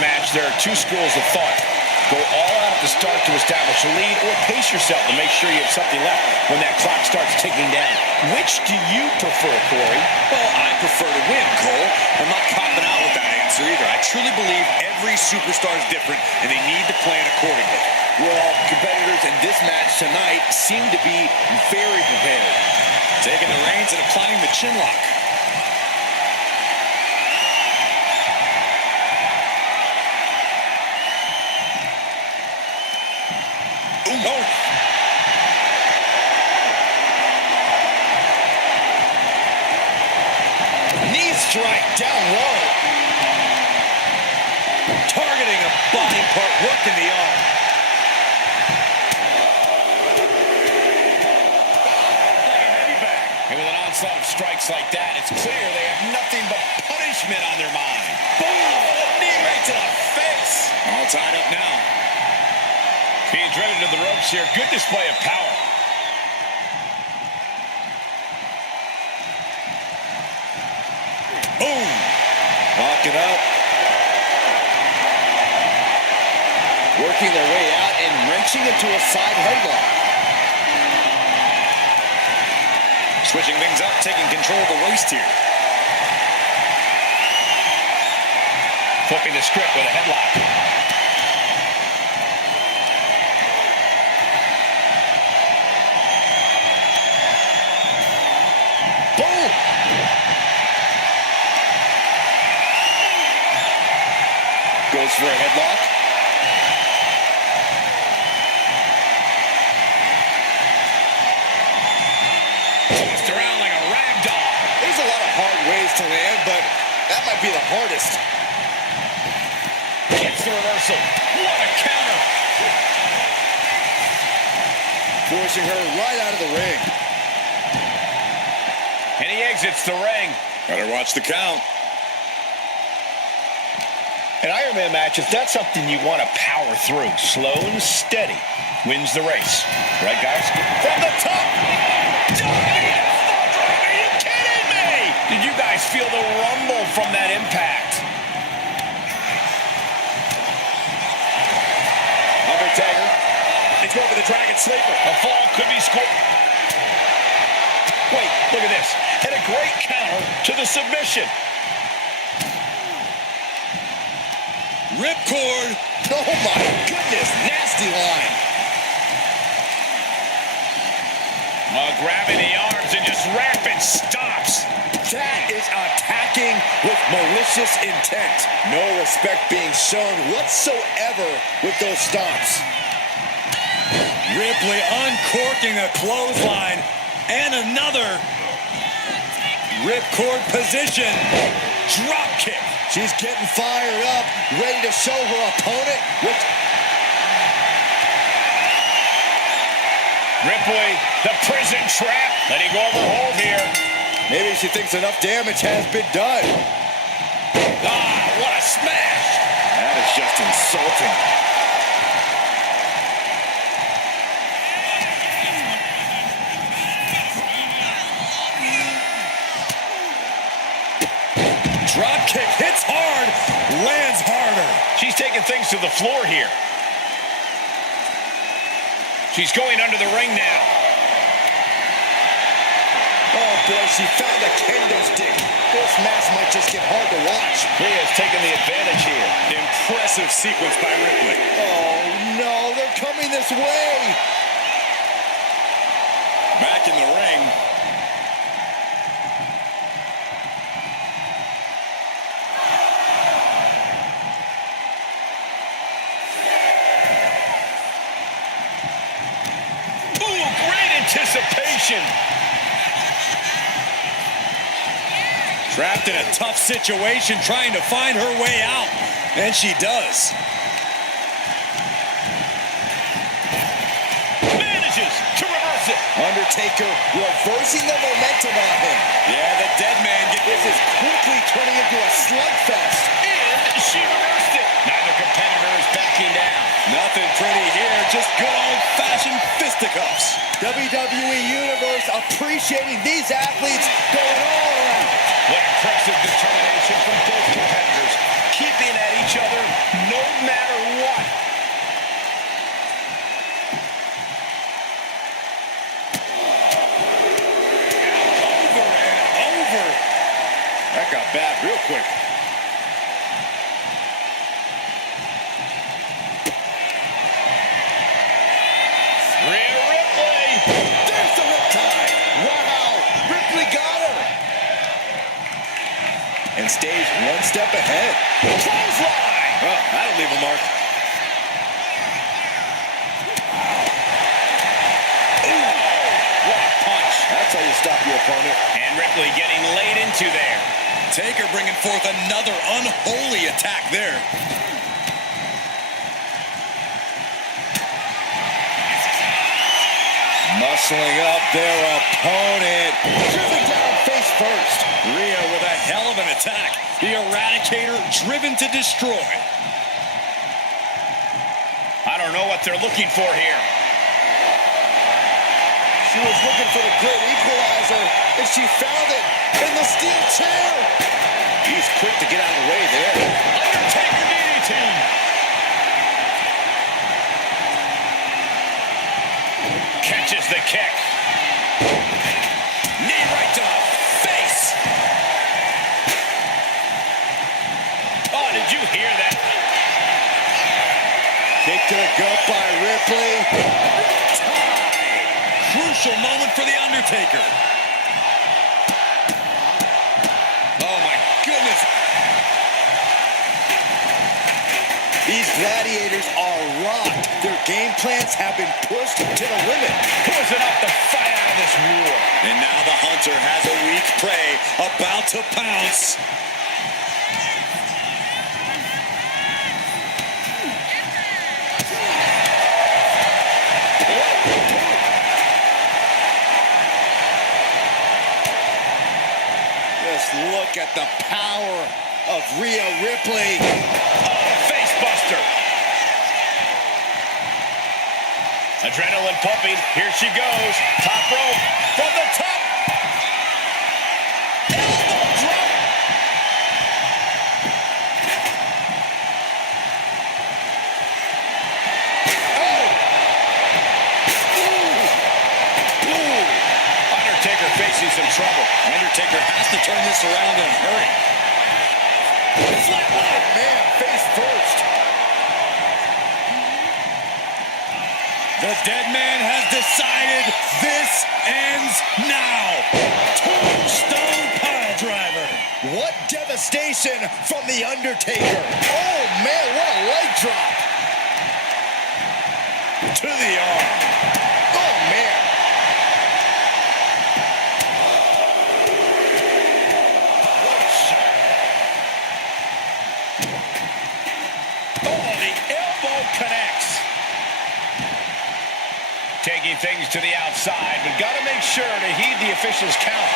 match, there are two schools of thought. Go all out at the start to establish a lead, or pace yourself and make sure you have something left when that clock starts ticking down. Which do you prefer, Corey? Well, I prefer to win, Cole. I'm not copping out with that answer either. I truly believe every superstar is different, and they need to plan accordingly. Well, competitors in this match tonight seem to be very prepared. Taking the reins and applying the chin lock. Oh. Knee strike down low. Targeting a body part, working the arm. And with an onslaught of strikes like that, it's clear they have nothing but punishment on their mind. Boom! A knee right to the face. All tied up now. Being driven to the ropes here. Good display of power. Boom! Lock it up. Working their way out and wrenching into a side headlock. Switching things up, taking control of the waist here. Flipping the script with a headlock. Goes for a headlock. Tossed around like a rag doll. There's a lot of hard ways to land, but that might be the hardest. Gets the reversal. What a counter. Forcing her right out of the ring. And he exits the ring. Better watch the count. An Iron Man match, if that's something you want to power through, slow and steady, wins the race. Right, guys? From the top! Are you kidding me? Did you guys feel the rumble from that impact? Undertaker. He's going for the Dragon Sleeper. A fall could be scored. Wait, look at this. And a great counter to the submission. Ripcord. Oh my goodness, nasty line. Grabbing the arms and just rapid stops. That is attacking with malicious intent. No respect being shown whatsoever with those stomps. Ripley uncorking a clothesline and another ripcord position. Drop kick. She's getting fired up, ready to show her opponent which... Ripley, the prison trap. Letting go of her hold here. Maybe she thinks enough damage has been done. Ah, what a smash. That is just insulting. Drop kick hits hard, lands harder. She's taking things to the floor here. She's going under the ring now. Oh boy, she found a kendo stick. This match might just get hard to watch. Rhea's taking the advantage here. Impressive sequence by Ripley. Oh no, they're coming this way. Back in the ring. Anticipation. Trapped in a tough situation, trying to find her way out, and she does. Manages to reverse it. Undertaker reversing the momentum on him. Yeah, the Deadman. This is quickly turning into a slugfest. And she reversed it. Neither competitor is backing down. Nothing pretty here, just good old-fashioned fisticuffs. WWE Universe appreciating these athletes going all around. What impressive determination from both competitors, keeping at each other That got bad real quick. Rhea Ripley. There's the riptide. Wow. Ripley got her. And stays one step ahead. Clothesline. Well, that'll leave a mark. That's how you stop your opponent. And Ripley getting laid into there. Taker bringing forth another unholy attack there. Muscling up their opponent. Driven down face first. Rhea with a hell of an attack. The Eradicator driven to destroy. I don't know what they're looking for here. She was looking for the great equalizer, and she found it in the steel chair. He's quick to get out of the way there. Undertaker DDT. Catches the kick. Knee right to the face. Oh, did you hear that? Kick to the gut by Ripley. Crucial moment for the Undertaker. Oh, my goodness. These gladiators are rocked. Their game plans have been pushed to the limit. Who's enough to fight out of this war? And now the hunter has a weak prey about to pounce. Look at the power of Rhea Ripley. Oh, face buster. Adrenaline pumping. Here she goes. Top rope. From the top. Elbow drop. Oh. Ooh. Undertaker facing some trouble. Undertaker has to turn this around in a hurry. Flatline, man, face first. The Deadman has decided this ends now. Tombstone pile driver. What devastation from the Undertaker. Oh, man, what a leg drop. To the arm. Oh, man. Connects. Taking things to the outside, but got to make sure to heed the official's count.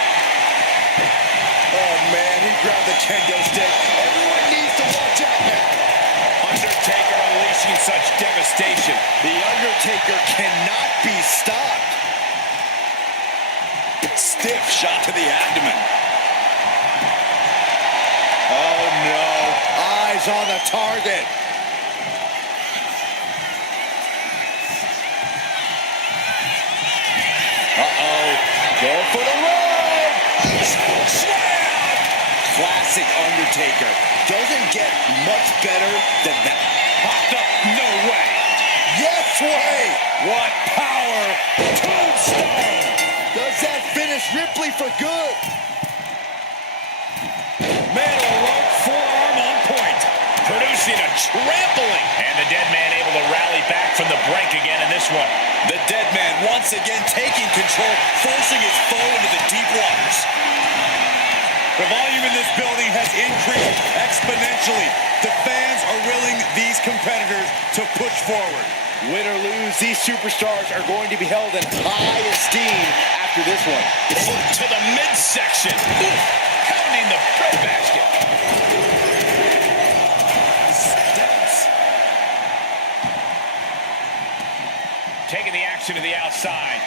Oh, man, he grabbed the kendo stick. Everyone needs to watch out now. Undertaker unleashing such devastation. The Undertaker cannot be stopped. Stiff shot to the abdomen. Oh, no. Eyes on the target. Go for the run! Slam! Classic Undertaker. Doesn't get much better than that. Popped up, no way. Yes way! What power! Tombstone! Does that finish Ripley for good? Metal rope forearm on point. Producing a trampling. And the Deadman able to rally back from the brink again in this one. The Deadman once again taking control, forcing his foe into the deep waters. The volume in this building has increased exponentially. The fans are willing these competitors to push forward. Win or lose, these superstars are going to be held in high esteem after this one. Foot to the midsection. Pounding the breadbasket. Taking the action to the outside.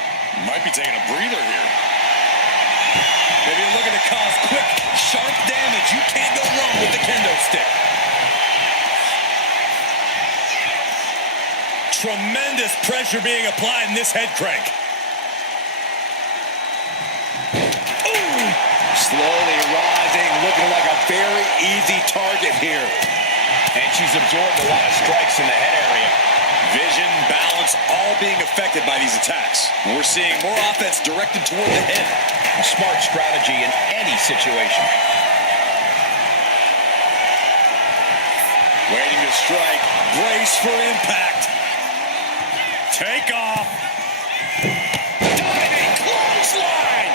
Might be taking a breather here. Maybe you're looking to cause quick, sharp damage. You can't go wrong with the kendo stick. Tremendous pressure being applied in this head crank. Ooh. Slowly rising, looking very easy target here. And she's absorbed a lot of strikes in the head area. Vision, balance, all being affected by these attacks. We're seeing more offense directed toward the head. A smart strategy in any situation. Waiting to strike. Brace for impact. Take off. Diving clothesline.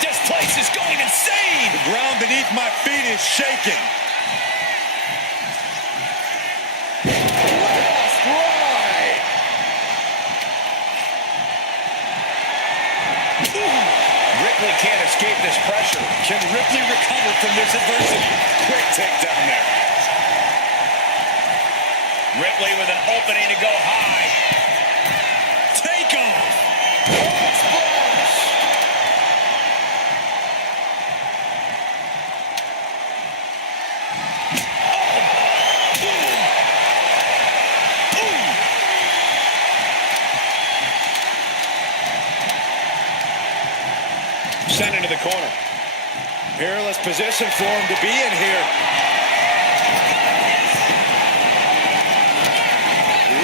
This place is going insane. The ground beneath my feet is shaking. Last ride. Ripley can't escape this pressure. Can Ripley recover from this adversity? Quick takedown there. Ripley with an opening to go high. Take off. Splash. Sent into the corner. Peerless position for him to be in here.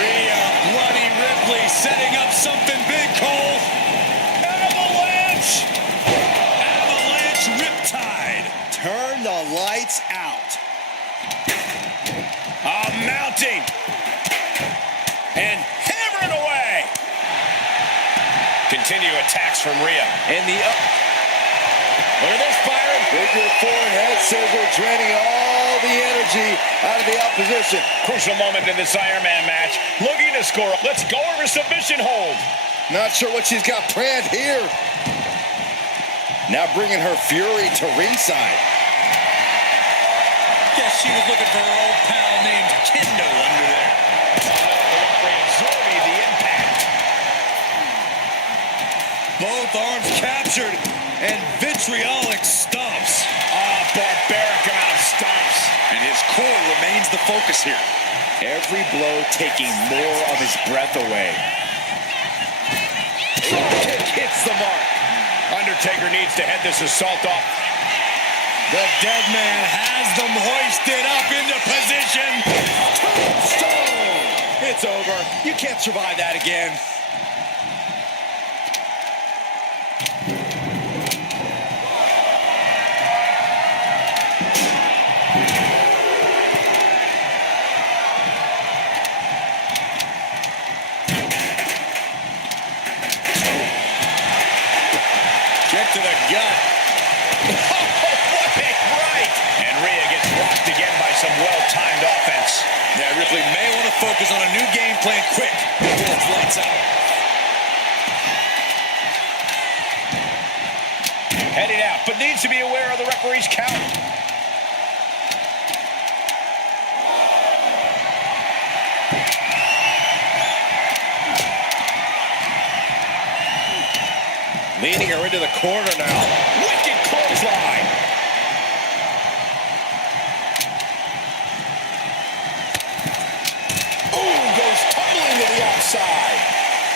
Rhea Bloody Ripley setting up something big, Cole. Avalanche. Avalanche Riptide. Turn the lights out. Mounting. And hammering away. Continue attacks from Rhea. And the up. Look at this, Byron. Figure four head scissor, draining all the energy out of the opposition. Crucial moment in this Iron Man match. Looking to score. Let's go over submission hold. Not sure what she's got planned here. Now bringing her fury to ringside. Guess she was looking for her old pal named Kendo under there. Absorbing the impact. Both arms captured and vitriolic stomps. Barbaric amount of stomps. And his core remains the focus here. Every blow taking more of his breath away. Kick hits the mark. Undertaker needs to head this assault off. The Deadman has them hoisted up into position. Tombstone. It's over. You can't survive that again. Kick to the gut. What a right! And Rhea gets blocked again by some well-timed offense. Yeah, Ripley may want to focus on a new game plan quick before it's lights out. Heading out, but needs to be aware of the referee's count. Leading her into the corner now. Wicked clothesline. Ooh, goes tumbling to the outside.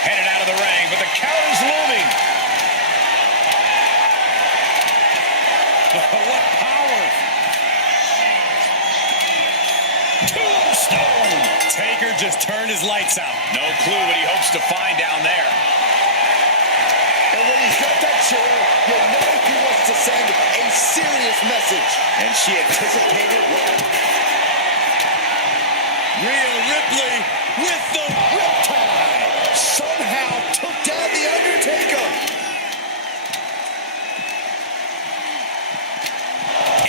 Headed out of the ring, but the counter's looming. What power! Tombstone. Taker just turned his lights out. No clue what he hopes to find down there. And when he's got that chair, you know he wants to send a serious message. And she anticipated what? Rhea Ripley with the Riptide somehow took down the Undertaker.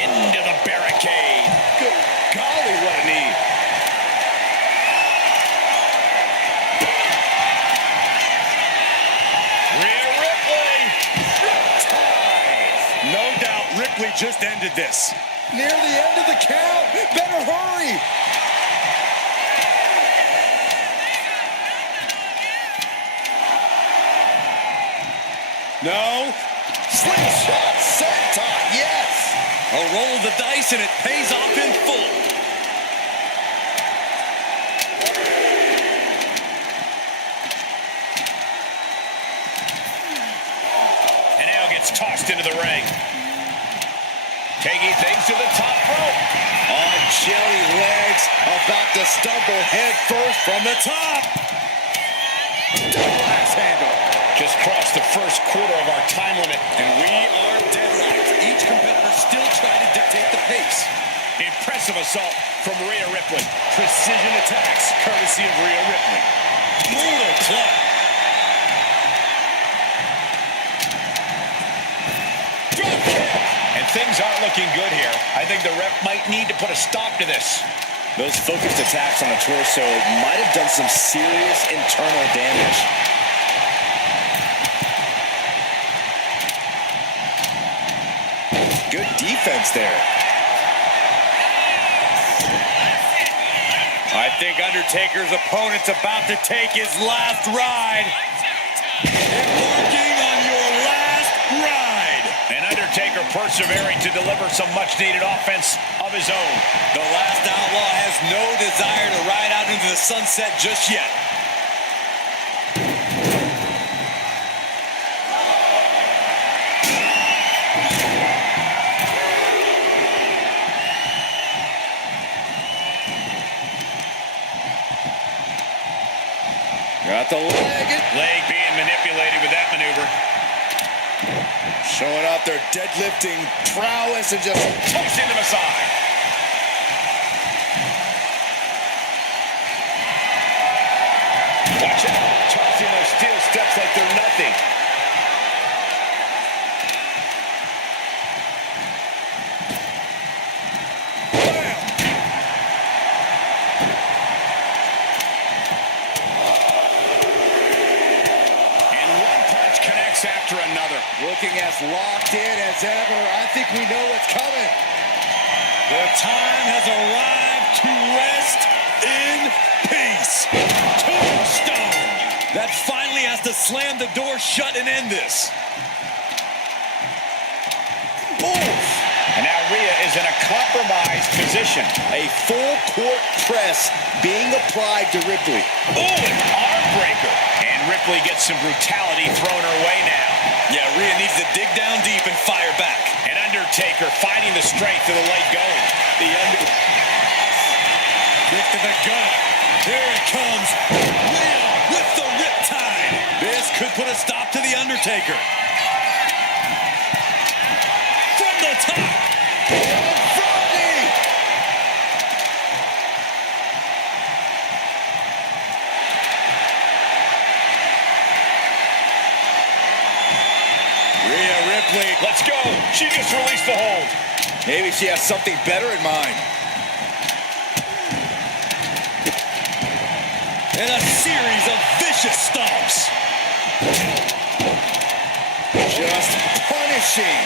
Into the barricade. Good golly, what a knee. Rhea Ripley. Riptide. No doubt Ripley just ended this. Near the end of the count. Better hurry. No. Slingshot senton, yes. A roll of the dice and it pays off in full. And now gets tossed into the ring. Taking things to the top rope. On jelly legs, about to stumble head first from the top. Axe handle. Just crossed the first quarter of our time limit. And we are deadlocked. Each competitor still trying to dictate the pace. Impressive assault from Rhea Ripley. Precision attacks, courtesy of Rhea Ripley. Brutal club. Drop kick. And things aren't looking good here. I think the ref might need to put a stop to this. Those focused attacks on the torso might have done some serious internal damage. Good defense there. I think Undertaker's opponent's about to take his last ride. Embarking on your last ride. And Undertaker persevering to deliver some much-needed offense of his own. The last outlaw has no desire to ride out into the sunset just yet. Got the leg. Leg being manipulated with that maneuver. Showing out their deadlifting prowess and just Tossing them aside. Watch it. Tossing those steel steps like they're nothing. After another. looking as locked in as ever. I think we know what's coming. The time has arrived to rest in peace. Tombstone. That finally has to slam the door shut and end this. Oof. And now Rhea is in a compromised position. A full court press being applied to Ripley. Oh, an arm breaker. And Ripley gets some brutality thrown her way now. Yeah, Rhea needs to dig down deep and fire back. And Undertaker finding the strength of the leg going. Kick to the gut. Here it comes. Rhea with the riptide. This could put a stop to the Undertaker. From the top. Rhea Ripley. Let's go. She just released the hold. Maybe she has something better in mind. And a series of vicious stomps. Just punishing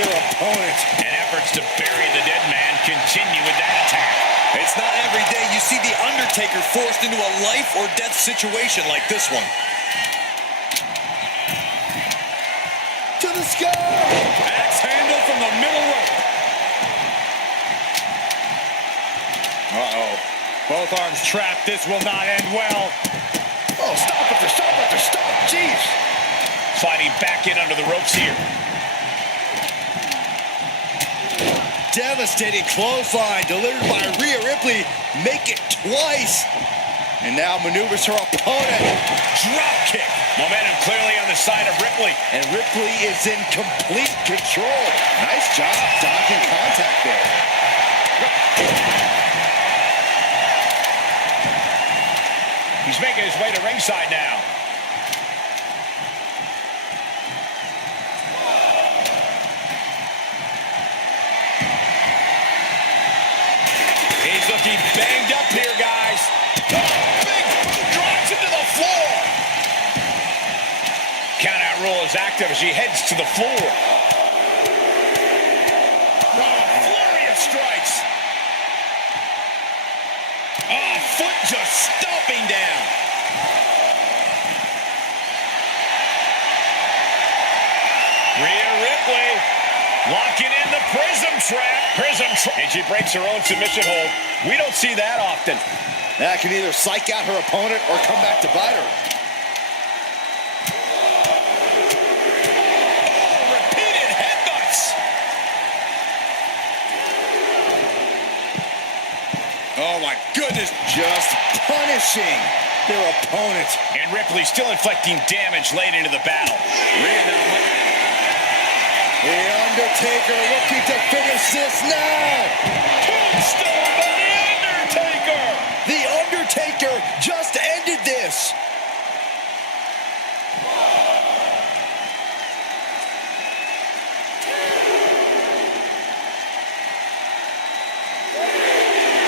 their opponent. And efforts to bury the dead man continue with that attack. It's not every day you see the Undertaker forced into a life or death situation like this one. To the sky. Axe handle from the middle rope. Uh-oh. Both arms trapped. This will not end well. Oh, stop it, stop it, stop. Jeez. Fighting back in under the ropes here. Devastating clothesline delivered by Rhea Ripley. Make it twice. And now maneuvers her opponent. Drop kick. Momentum clearly on the side of Ripley. And Ripley is in complete control. Nice job dodging contact there. He's making his way to ringside now. He's looking banged up here, guys. Oh, big boot drops into the floor. Countout rule is active as he heads to the floor. Oh, flurry of strikes. Oh, foot just stomping down. Rhea Ripley locking in the prism trap. And she breaks her own submission hold. We don't see that often. That can either psych out her opponent or come back to bite her. Oh, repeated headbutts. is just punishing their opponent. And Ripley still inflicting damage late into the battle. Rhea now. The Undertaker looking to finish this now. Tombstone by the Undertaker. The Undertaker just ended this.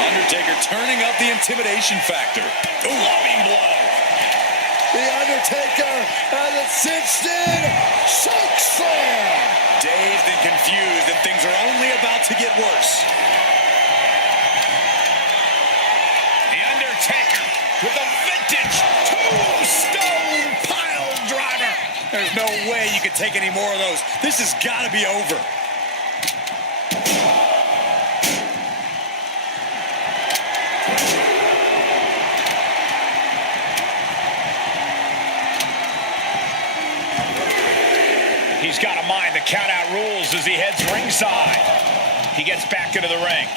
Undertaker turning up the intimidation factor. Loving blow. The Undertaker has a cinched-in choke slam. Dazed and confused, and things are only about to get worse. The Undertaker with a vintage tombstone pile driver. There's no way you could take any more of those. This has got to be over. He's got to mind the count-out rules as he heads ringside. He gets back into the ring.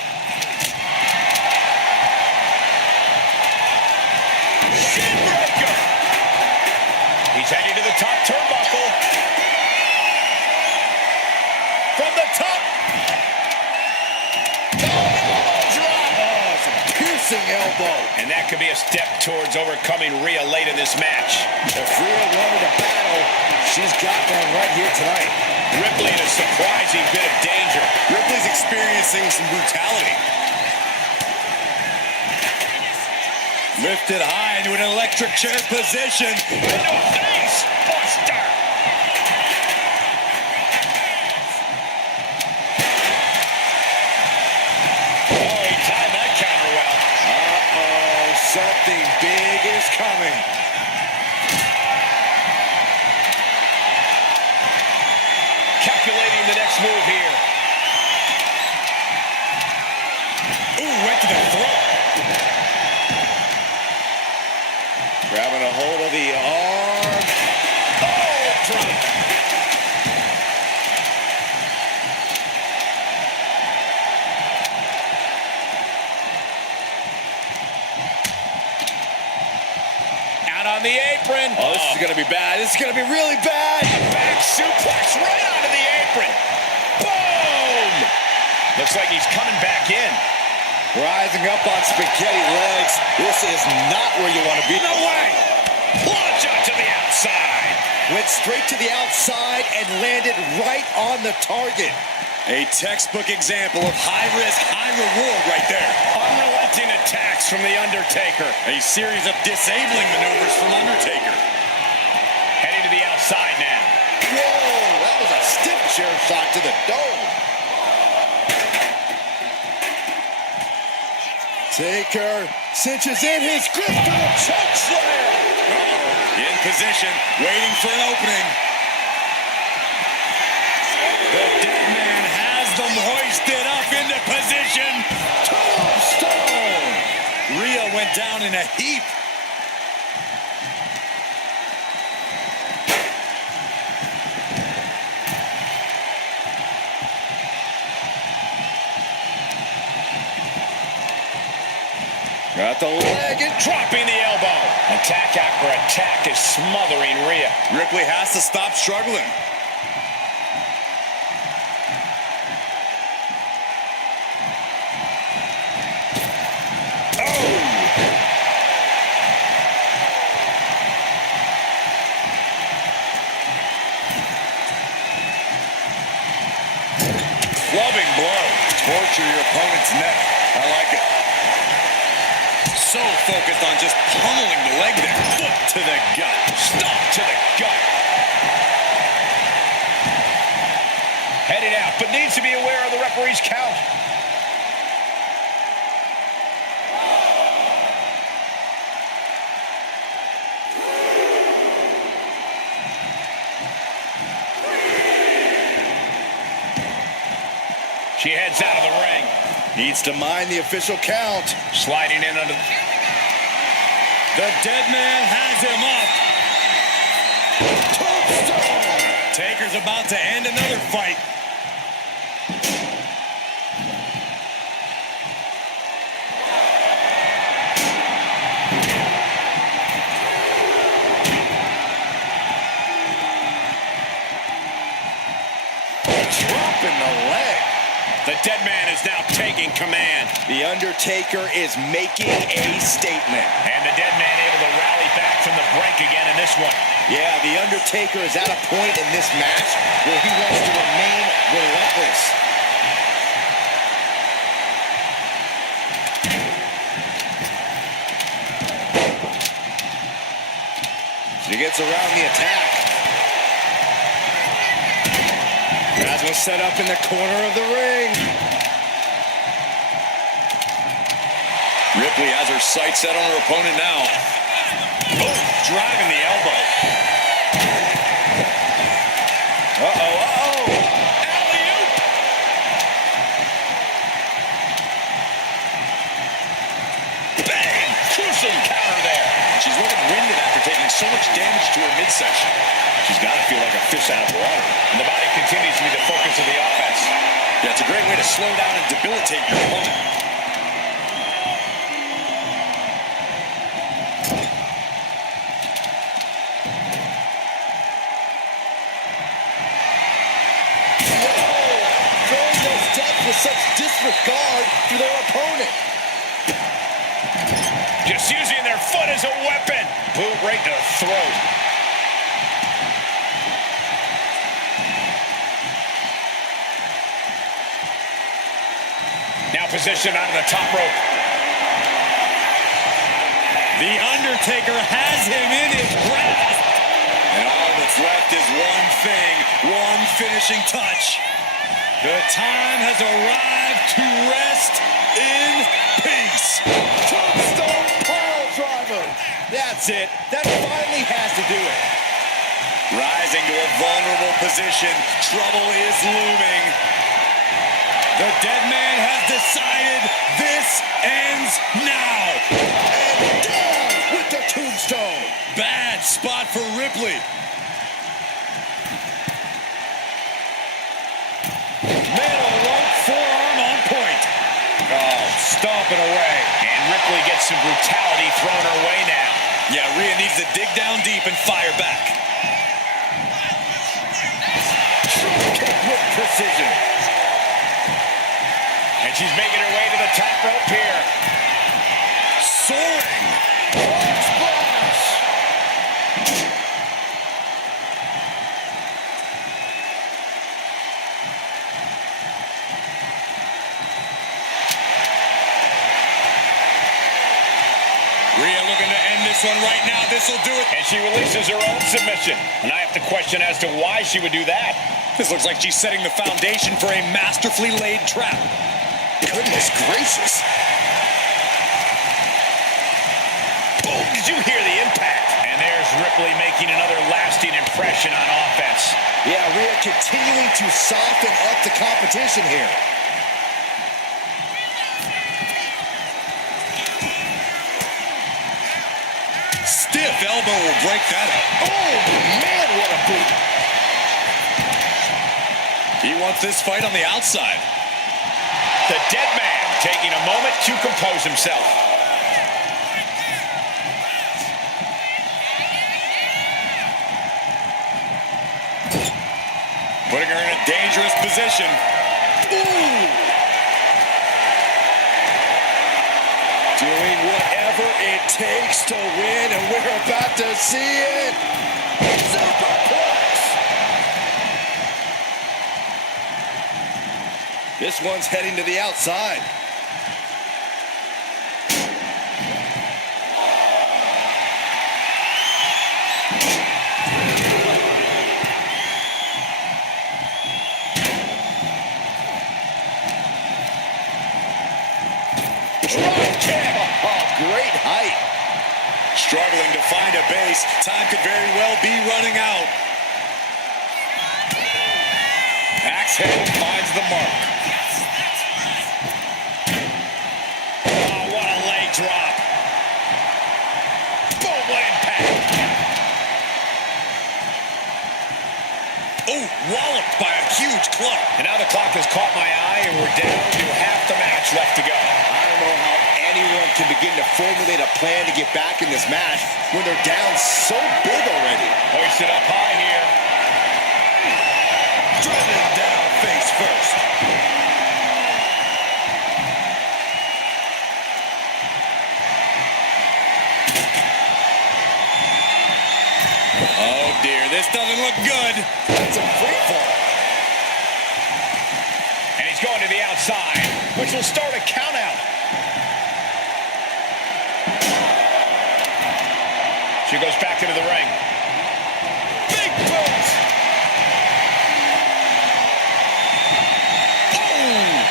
Shinbreaker! He's heading to the top turnbuckle. From the top. Oh, it's a piercing elbow. And that could be a step towards overcoming Rhea late in this match. If Rhea wanted a battle, she's got one right here tonight. Ripley in a surprising bit of danger. Ripley's experiencing some brutality. Lifted high into an electric chair position. Into a face buster. Oh, he timed that counter well. Uh-oh, something big is coming. Calculating the next move here. Ooh, went to the throat. Grabbing a hold of the arm. Oh, drop. Out on the apron. Oh, this is going to be bad. This is going to be really bad. Back suplex right onto the apron. Boom! Looks like he's coming back in. Rising up on spaghetti legs. This is not where you want to be. No way! Launch out to the outside. Went straight to the outside and landed right on the target. A textbook example of high risk, high reward right there. Unrelenting attacks from the Undertaker. A series of disabling maneuvers from Undertaker. Heading to the outside now. Whoa, that was a stiff chair shot to the dome. Taker cinches in his grip for the choke slam. In position, waiting for an opening. The Deadman has them hoisted up into position. Tombstone. Rhea went down in a heap. Got the leg and Dropping the elbow. Attack after attack is smothering Rhea. Ripley has to stop struggling. Clubbing blow. Torture your opponent's neck. I like it. So focused on just pummeling the leg there. Foot to the gut. Stomp to the gut. Headed out, but needs to be aware of the referee's count. She heads out of the ring. needs to mind the official count. Sliding in under. The Deadman has him up. Tombstone. Taker's about to end another fight. dropping the leg. The Deadman is now taking command. The Undertaker is making a statement. And the Deadman able to rally back from the brink again in this one. Yeah, the Undertaker is at a point in this match where he wants to remain relentless. He gets around the attack. As was set up in the corner of the ring. Ripley has her sights set on her opponent now. Oh, driving the elbow. Alley-oop. Bang! Crucial counter there. She's looking winded after taking so much damage to her midsection. She's got to feel like a fish out of water. And the body continues to be the focus of the offense. Yeah, it's a great way to slow down and debilitate your opponent. Throwing those steps with such disregard for their opponent. Just using their foot as a weapon. Boot right to the throat. Now positioned onto the top rope. The Undertaker has him in his grasp. And all that's left is one thing, one finishing touch. The time has arrived to rest in peace. Tombstone pile driver. That's it. That finally has to do it. Rising to a vulnerable position, trouble is looming. The Deadman has decided this ends now. And down with the tombstone. Bad spot for Ripley. Man-o-lump forearm on point. Oh, stomping away. And Ripley gets some brutality thrown her way now. Yeah, Rhea needs to dig down deep and fire back. Kick with precision. And she's making her way to the top rope here. Soaring. Splash. Rhea looking to end this one right now. This will do it. And she releases her own submission. And I have to question as to why she would do that. This looks like she's setting the foundation for a masterfully laid trap. Goodness gracious. Boom! Did you hear the impact? And there's Ripley making another lasting impression on offense. Yeah, Rhea continuing to soften up the competition here. Stiff elbow will break that up. Oh, man, what a boot. He wants this fight on the outside. The Deadman taking a moment to compose himself. Putting her in a dangerous position. Ooh. Doing whatever it takes to win, and we're about to see it. Superplex. This one's heading to the outside. Drop kick. Oh, great height. Struggling to find a base. Time could very well be running out. Axe head finds the mark. Oh, what a leg drop. Boom, what impact. Oh, walloped by a huge club. And now the clock has caught my eye, and we're down to half the match left to go. I don't know how anyone can begin to formulate a plan to get back in this match when they're down so big already. Hoisted up high here. Driven down face. look good. That's a free fall. And he's going to the outside, which will start a count out. She goes back into the ring. Big boot! Oh!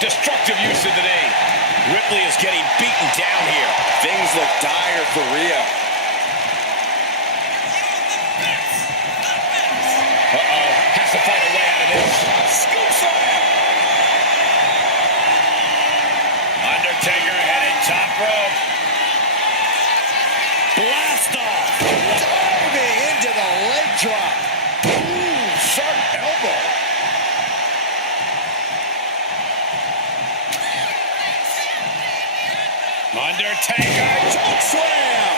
Destructive use of the knee. Ripley is getting beaten down here. Things look dire for Rhea. Uh-oh. Has to find a way out of this. Scoop slam! Undertaker headed top rope. Blast off! Diving into the leg drop. Ooh, sharp elbow. Undertaker choke slam!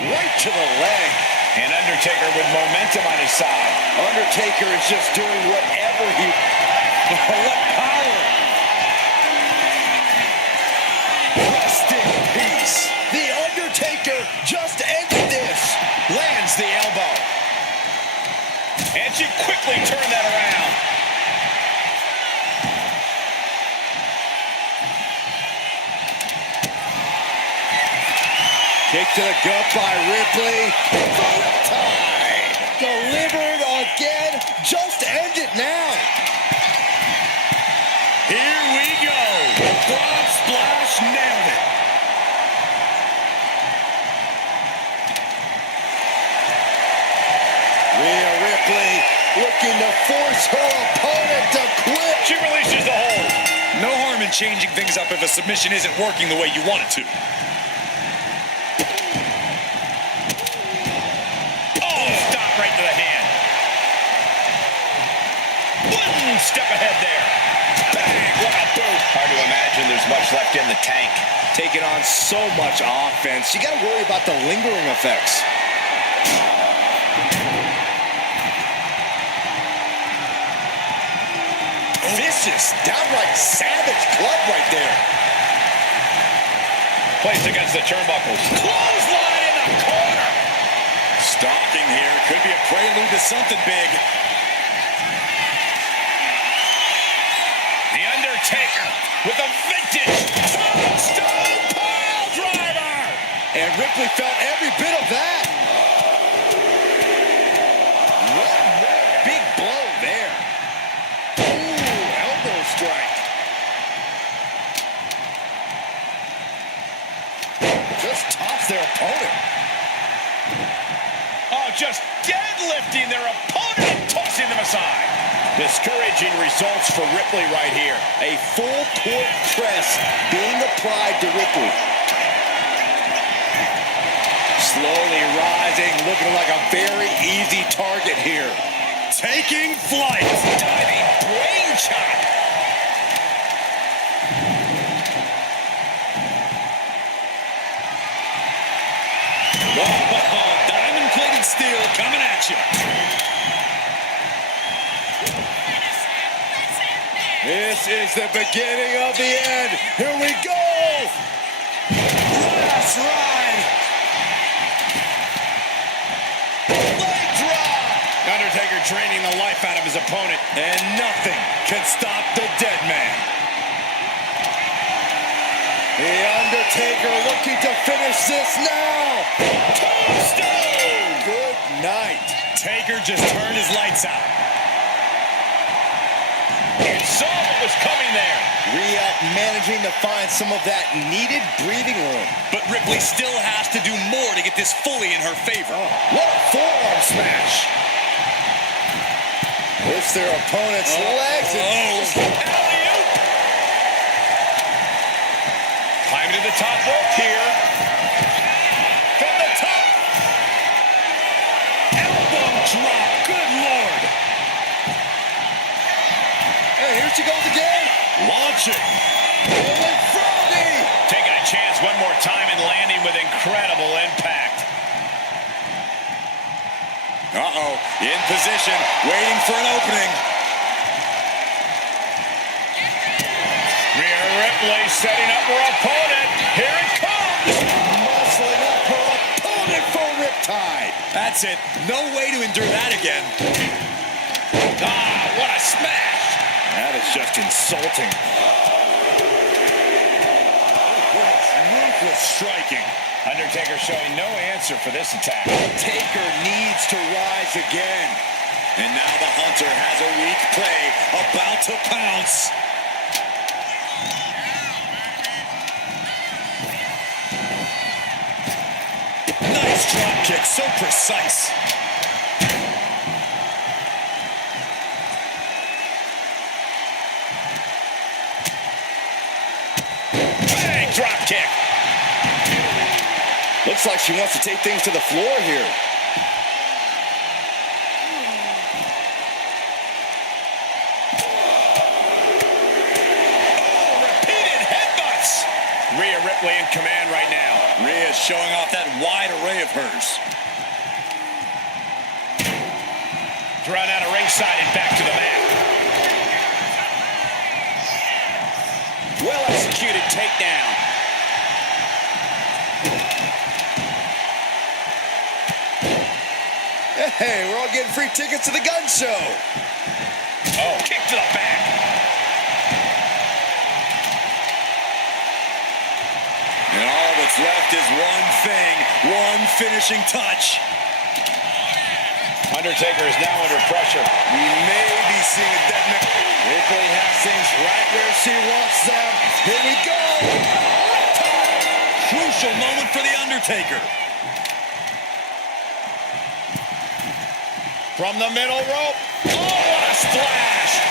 Right to the leg. And Undertaker with momentum on his side. Undertaker is just doing whatever he... What power! Rest in peace. The Undertaker just ended this. Lands the elbow. And she quickly turned that around. Kick to the gut by Ripley. Tie. Delivered again. Just end it now. Here we go. Frog splash, nailed it. Rhea Ripley looking to force her opponent to quit. She releases the hold. No harm in changing things up if a submission isn't working the way you want it to. Right to the hand. One step ahead there. Bang, what a boot. Hard to imagine there's much left in the tank. Taking on so much offense. You got to worry about the lingering effects. Vicious, downright savage club right there. Placed against the turnbuckles. Clothesline in the corner. Stalking here could be a prelude to something big. The Undertaker with a vintage tombstone pile driver. And Ripley felt every bit of that. One big blow there. Ooh, elbow strike. Just tossed their opponent. Oh, just deadlifting their opponent and tossing them aside. Discouraging results for Ripley right here. A full court press being applied to Ripley. Slowly rising, looking like a very easy target here. Taking flight. Diving brain chop. Oh, diamond-plated steel coming at you. This is the beginning of the end. Here we go. Last ride. Leg drop. Undertaker draining the life out of his opponent. And nothing can stop the Deadman. The Undertaker looking to finish this now. Tombstone! Good night. Taker just turned his lights out. You saw what was coming there. Rhea managing to find some of that needed breathing room. But Ripley still has to do more to get this fully in her favor. Oh, what a forearm smash. Lifts their opponent's legs. Alley-oop. Climbing to the top rope here. From the top. Elbow drop. Good Lord. And here she goes again. Launching. Rolling Froggy. Taking a chance one more time and landing with incredible impact. Uh-oh. In position. Waiting for an opening. Rhea Ripley setting up her opponent. Here it comes. That's it. No way to endure that again. Ah, what a smash! That is just insulting. Ruthless striking. Undertaker showing no answer for this attack. Taker needs to rise again. And now the Hunter has a weak prey about to pounce. Nice drop kick, so precise. Bang, drop kick. Looks like she wants to take things to the floor here. Rhea Ripley in command right now. Rhea is showing off that wide array of hers. Thrown out of ringside and back to the mat. Well executed takedown. Hey, we're all getting free tickets to the gun show. Oh, kick to the back. And all that's left is one thing, one finishing touch. Undertaker is now under pressure. We may be seeing a Deadman. Ripley has things right where she wants them. Here we go. Crucial moment for the Undertaker. From the middle rope. Oh, what a splash.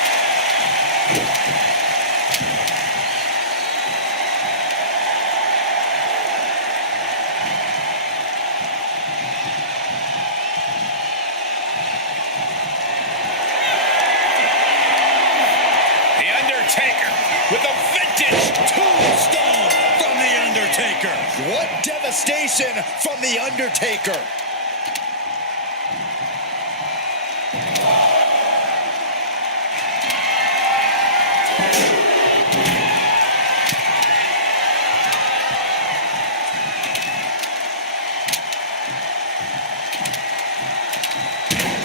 With a vintage Tombstone from the Undertaker. What devastation from the Undertaker.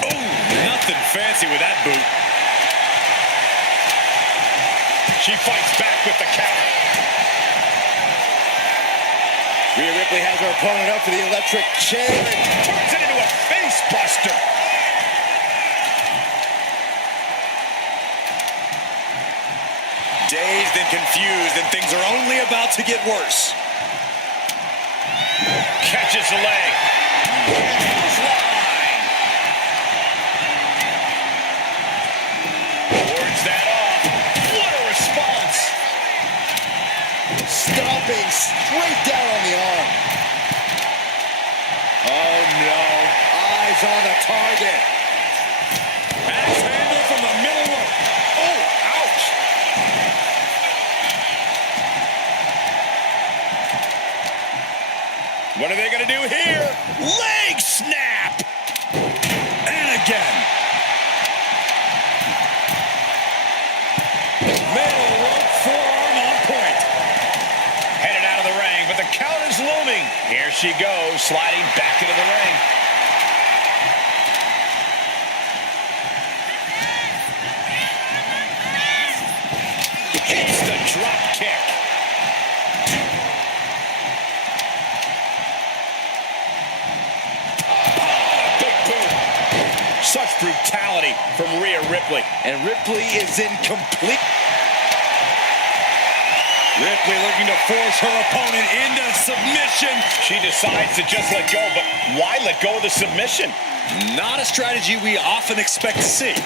Oh, nothing fancy with that boot. She fights back with the counter. Rhea Ripley has her opponent up for the electric chair. Turns it into a face buster. Dazed and confused, and things are only about to get worse. Catches the leg. Wards that off. What a response. Stomping straight down on the arm. Oh no. Eyes on the target. Axe handle from the middle rope. Oh, ouch. What are they going to do here? Leg snap. And again. Middle rope forearm on point. Headed out of the ring, but the count is looming. Here she goes, sliding back into the ring. Hits the drop kick. Big boot. Such brutality from Rhea Ripley. And Ripley is in complete. Ripley looking to force her opponent into submission. She decides to just let go, but why let go of the submission? Not a strategy we often expect to see.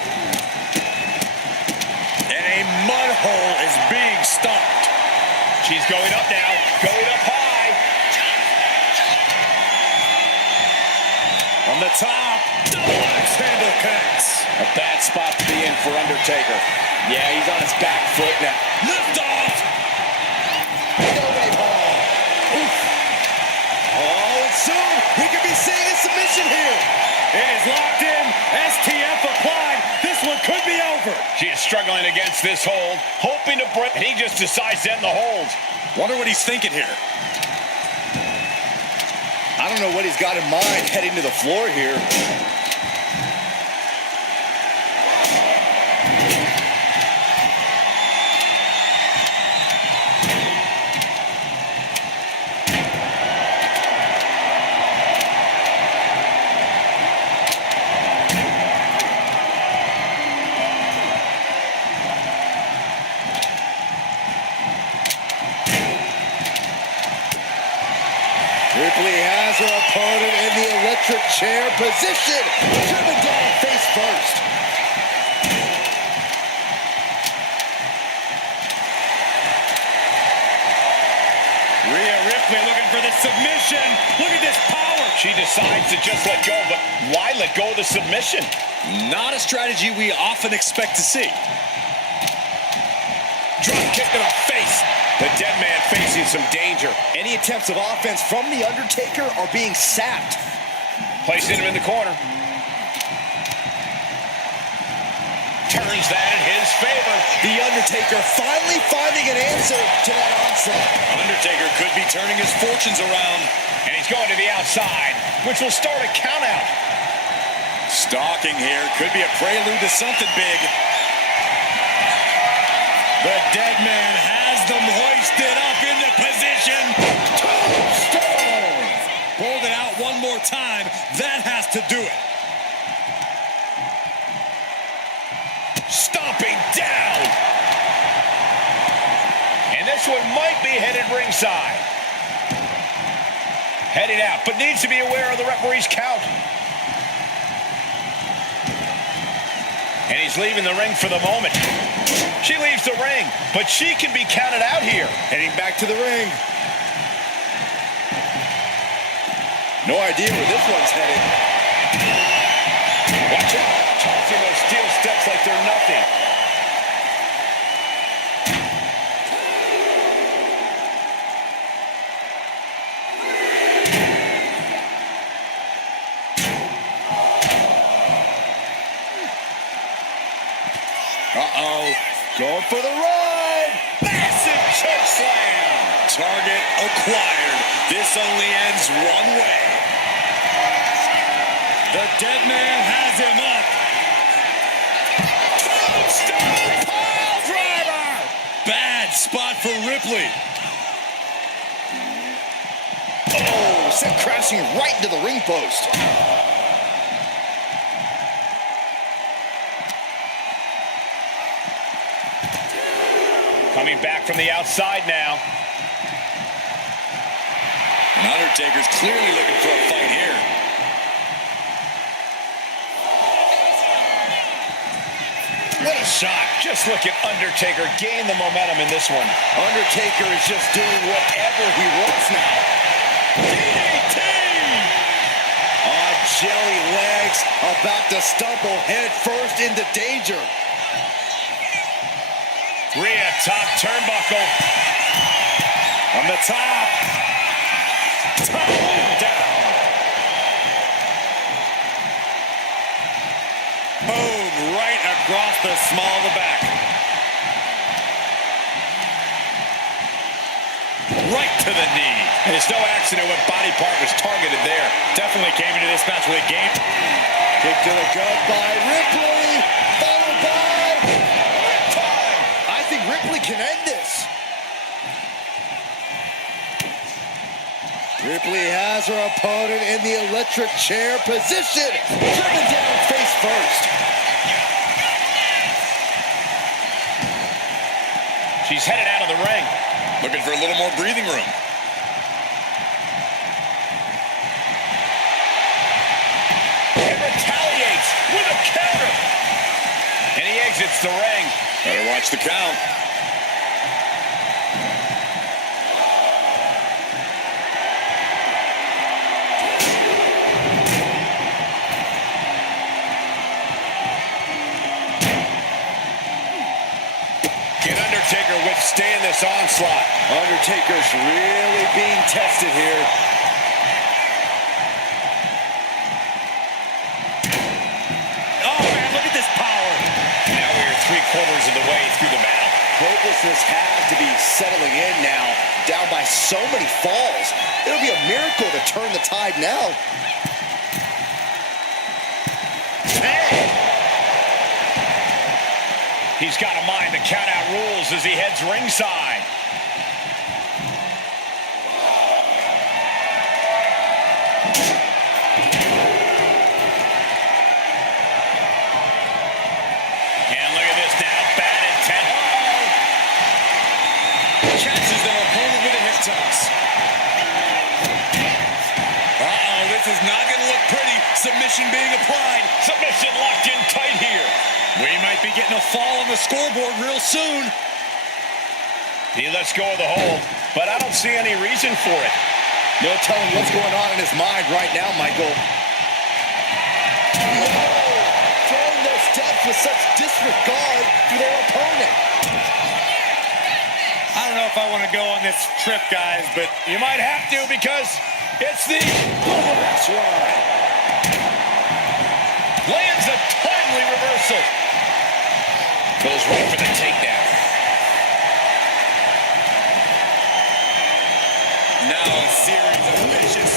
And a mud hole is being stomped. She's going up now, going up high. From the top, double axe handle connects. A bad spot to be in for Undertaker. Yeah, he's on his back foot now. Lift off. Oh, and soon we could be seeing a submission here. It is locked in. STF applied. This one could be over. She is struggling against this hold, hoping to break, and he just decides to end the hold. Wonder what he's thinking here. I don't know what he's got in mind heading to the floor here. Ripley has her opponent in the electric chair position. Driven down face first. Rhea Ripley looking for the submission. Look at this power. She decides to just let go, but why let go of the submission? Not a strategy we often expect to see. Drop kick to the face. The Deadman facing some danger. Any attempts of offense from the Undertaker are being sapped. Placing him in the corner. Turns that in his favor. The Undertaker finally finding an answer to that onslaught. Undertaker could be turning his fortunes around. And he's going to the outside, which will start a countout. Stalking here. Could be a prelude to something big. The Deadman has them hoisted up into position. Tombstone! Hold it out one more time. That has to do it. Stomping down. And this one might be headed ringside. Heading out, but needs to be aware of the referee's count. And he's leaving the ring for the moment. She leaves the ring, but she can be counted out here. Heading back to the ring. No idea where this one's headed. Watch out. Tossing those steel steps like they're nothing. Uh-oh. Going for the ride. Massive choke slam. Target acquired. This only ends one way. The Deadman has him up. Tombstone pile driver. Bad spot for Ripley. Oh, sent crashing right into the ring post. Coming back from the outside now. And Undertaker's clearly looking for a fight here. What a shot. Just look at Undertaker gain the momentum in this one. Undertaker is just doing whatever he wants now. DDT! On jelly legs, about to stumble head first into danger. Rhea top turnbuckle. From the top. Tumbling down. Boom, right across the small of the back. Right to the knee. And it's no accident what body part was targeted there. Definitely came into this match with a game. Kick to the gut by Ripley. Followed by time. I think Ripley can end this. Ripley has her opponent in the electric chair position. Driven down face first. She's headed out of the ring. Looking for a little more breathing room. And retaliates with a counter. And he exits the ring. Better watch the count. Can Undertaker withstand this onslaught? Undertaker's really being tested here. Oh, man, look at this power. Now we are 3/4 of the way through the battle. Hopelessness has to be settling in now. Down by by so many falls. It'll be a miracle to turn the tide now. He's got to mind the count-out rules as he heads ringside. And look at this now, bad intent. Catches their opponent with a hip toss. This is not going to look pretty. Submission being applied. Submission locked in tight here. We might be getting a fall on the scoreboard real soon. He lets go of the hold, but I don't see any reason for it. No telling what's going on in his mind right now, Michael. Throwing those steps with such disregard for their opponent. I don't know if I want to go on this trip, guys, but You might have to because it's the That's right. lands a timely reversal. Goes right for the takedown. now a series of vicious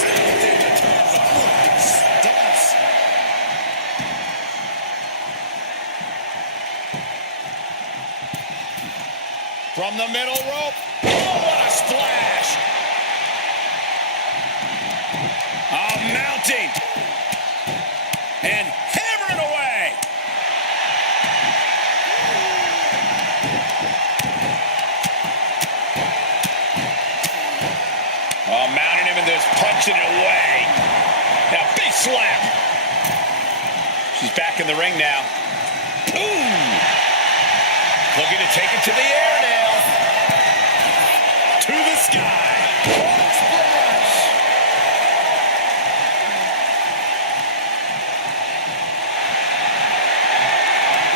stunts. From the middle rope. Oh, what a splash. Mounting. And hammering away. Mounting him and just punching it away. Now, big slap. She's back in the ring now. Ooh. Looking to take it to the air now. To the sky. Splash.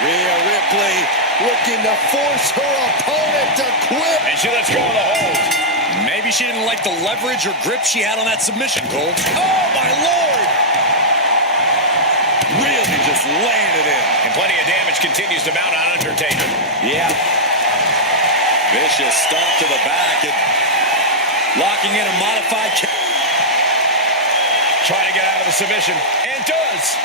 Rhea Ripley looking to force her opponent to quit. And she lets go of the hold. Maybe she didn't like the leverage or grip she had on that submission, Cole. Oh, my Lord. Really just laying it in. And plenty of damage continues to mount on Undertaker. Yeah. Vicious stomp to the back and locking in a modified kick. Trying to get out of the submission. And does.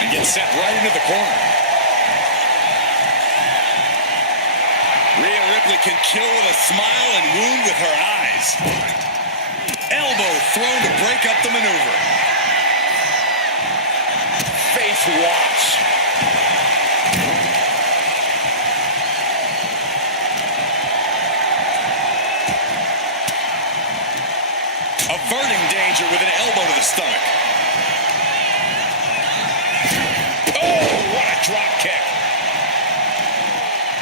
And gets sent right into the corner. Rhea Ripley can kill with a smile and wound with her eyes. Elbow thrown to break up the maneuver. Face watch. Averting danger with an elbow to the stomach. Oh, what a drop kick.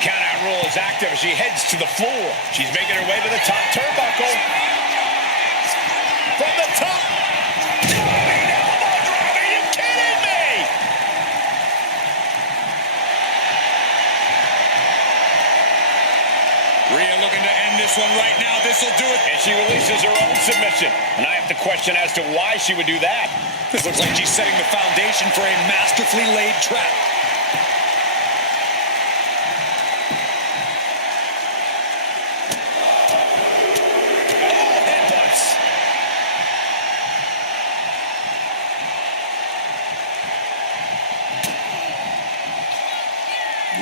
Count-out rule is active as she heads to the floor. She's making her way to the top turnbuckle. From the top. Dropping elbow drop. Are you kidding me? Rhea looking to end this one right now. This will do it. And she releases her own submission. And I have to question as to why she would do that. This looks like she's setting the foundation for a masterfully laid trap.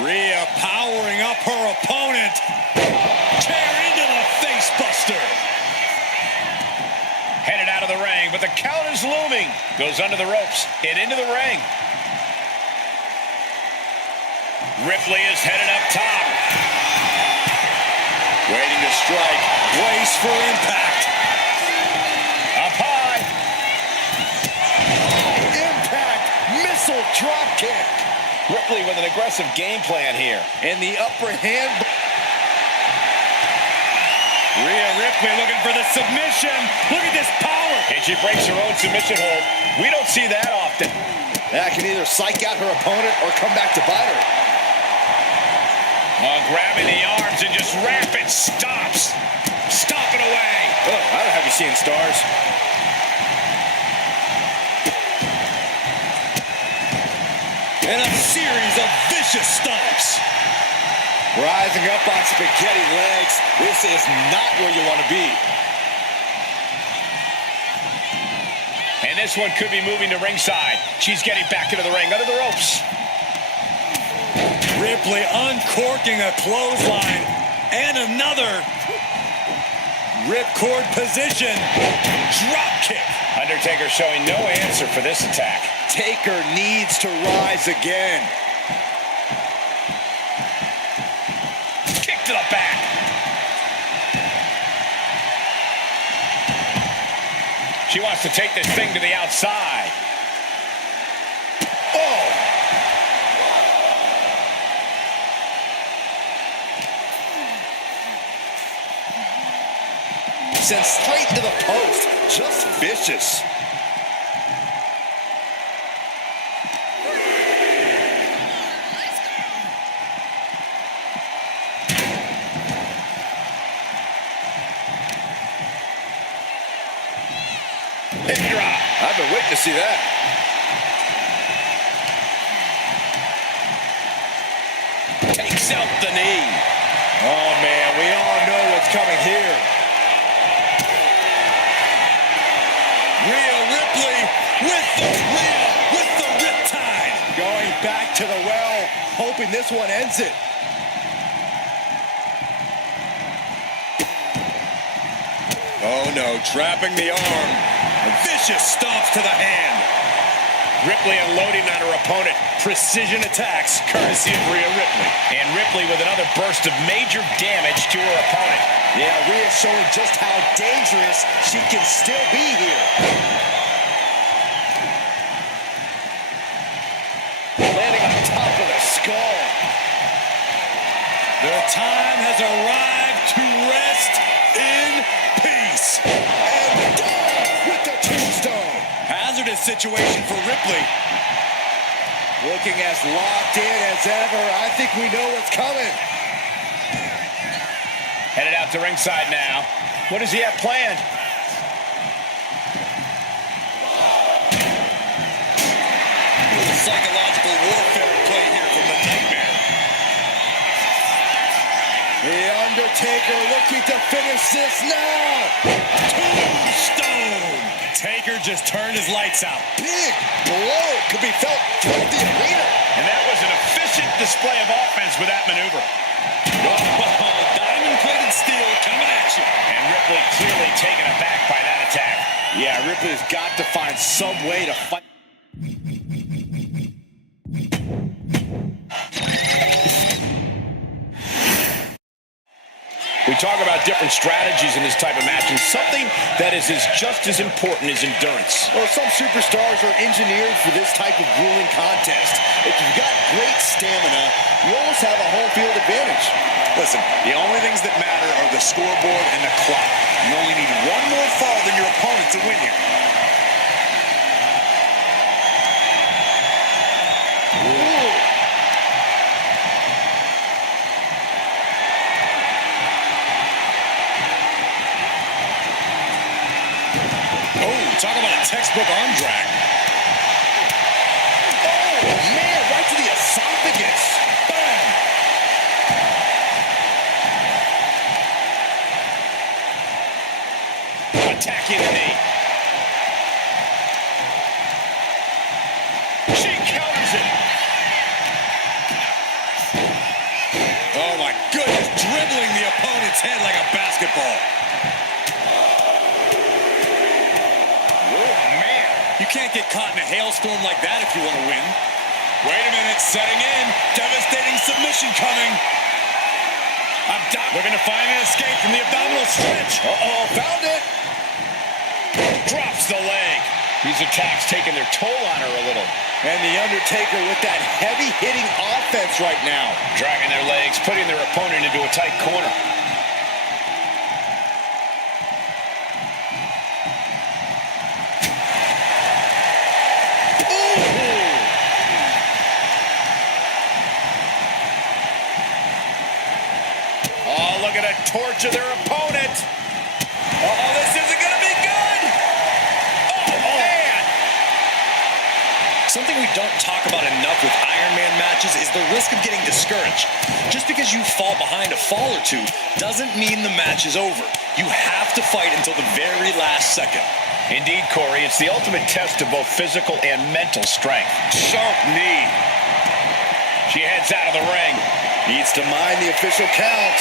Rhea powering up her opponent. Chair into the face buster. Headed out of the ring, but the count is looming. Goes under the ropes and into the ring. Ripley is headed up top. Waiting to strike. Brace for impact. Up high. Impact missile drop kick. Ripley with an aggressive game plan here. And the upper hand. Rhea Ripley looking for the submission. Look at this power. And she breaks her own submission hold. We don't see that often. That can either psych out her opponent or come back to bite her. Grabbing the arms and just rapid stops. Stomping away. Oh, I don't have you seeing stars. And a series of vicious stomps. Rising up on spaghetti legs. This is not where you want to be. And this one could be moving to ringside. She's getting back into the ring, under the ropes. Ripley uncorking a clothesline. And another. Ripcord position. Drop kick. Undertaker showing no answer for this attack. Taker needs to rise again. Kick to the back. She wants to take this thing to the outside. Oh! Sent straight to the post. Just vicious. Hip drop. I've been waiting to see that. Takes out the knee. Oh, man, we all know what's coming here. Rhea Ripley with the riptide. Going back to the well, hoping this one ends it. Oh no, trapping the arm. Vicious stomps to the hand. Ripley unloading on her opponent. Precision attacks, courtesy of Rhea Ripley. And Ripley with another burst of major damage to her opponent. Yeah, Rhea showing just how dangerous she can still be here. Landing on top of the skull. The time has arrived to rest in peace. And down with the tombstone. Hazardous situation for Ripley. Looking as locked in as ever. I think we know what's coming. Headed out to ringside now. What does he have planned? Psychological warfare play here from the Nightmare. The Undertaker looking to finish this now. Tombstone. Taker just turned his lights out. Big blow could be felt throughout the arena. And that was an efficient display of offense with that maneuver. Diamond-plated steel coming at you. And Ripley clearly taken aback by that attack. Yeah, Ripley's got to find some way to fight. We talk about different strategies in this type of match, and something that is just as important as endurance. Well, some superstars are engineered for this type of grueling contest. If you've got great stamina, you almost have a home field advantage. Listen, the only things that matter are the scoreboard and the clock. You only need one more fall than your opponent to win here. Talk about a textbook arm drag. Oh, man, right to the esophagus. Bam! Attacking the knee. She counters it. Oh, my goodness. Dribbling the opponent's head like a basketball. You can't get caught in a hailstorm like that if you want to win. Wait a minute, setting in. Devastating submission coming. Looking to find an escape from the abdominal stretch. Uh-oh, found it. Drops the leg. These attacks taking their toll on her a little. And the Undertaker with that heavy-hitting offense right now. Dragging their legs, putting their opponent into a tight corner. Looking to torture their opponent. Oh, this isn't going to be good. Oh, man. Something thing we don't talk about enough with Iron Man matches is the risk of getting discouraged. Just because you fall behind a fall or two doesn't mean the match is over. You have to fight until the very last second. Indeed, Corey, it's the ultimate test of both physical and mental strength. Sharp knee. She heads out of the ring. Needs to mind the official count.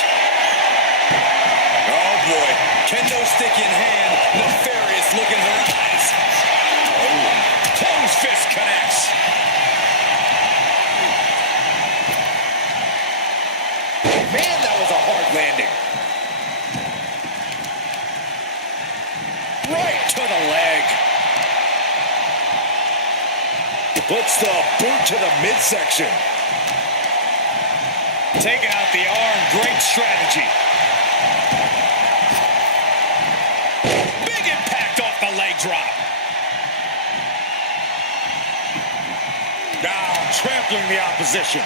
Oh, boy. Kendo stick in hand. Nefarious look in her eyes. Oh, closed fist connects. Man, that was a hard landing. Right to the leg. Puts the boot to the midsection. Taking out the arm. Great strategy. Big impact off the leg drop. Now trampling the opposition.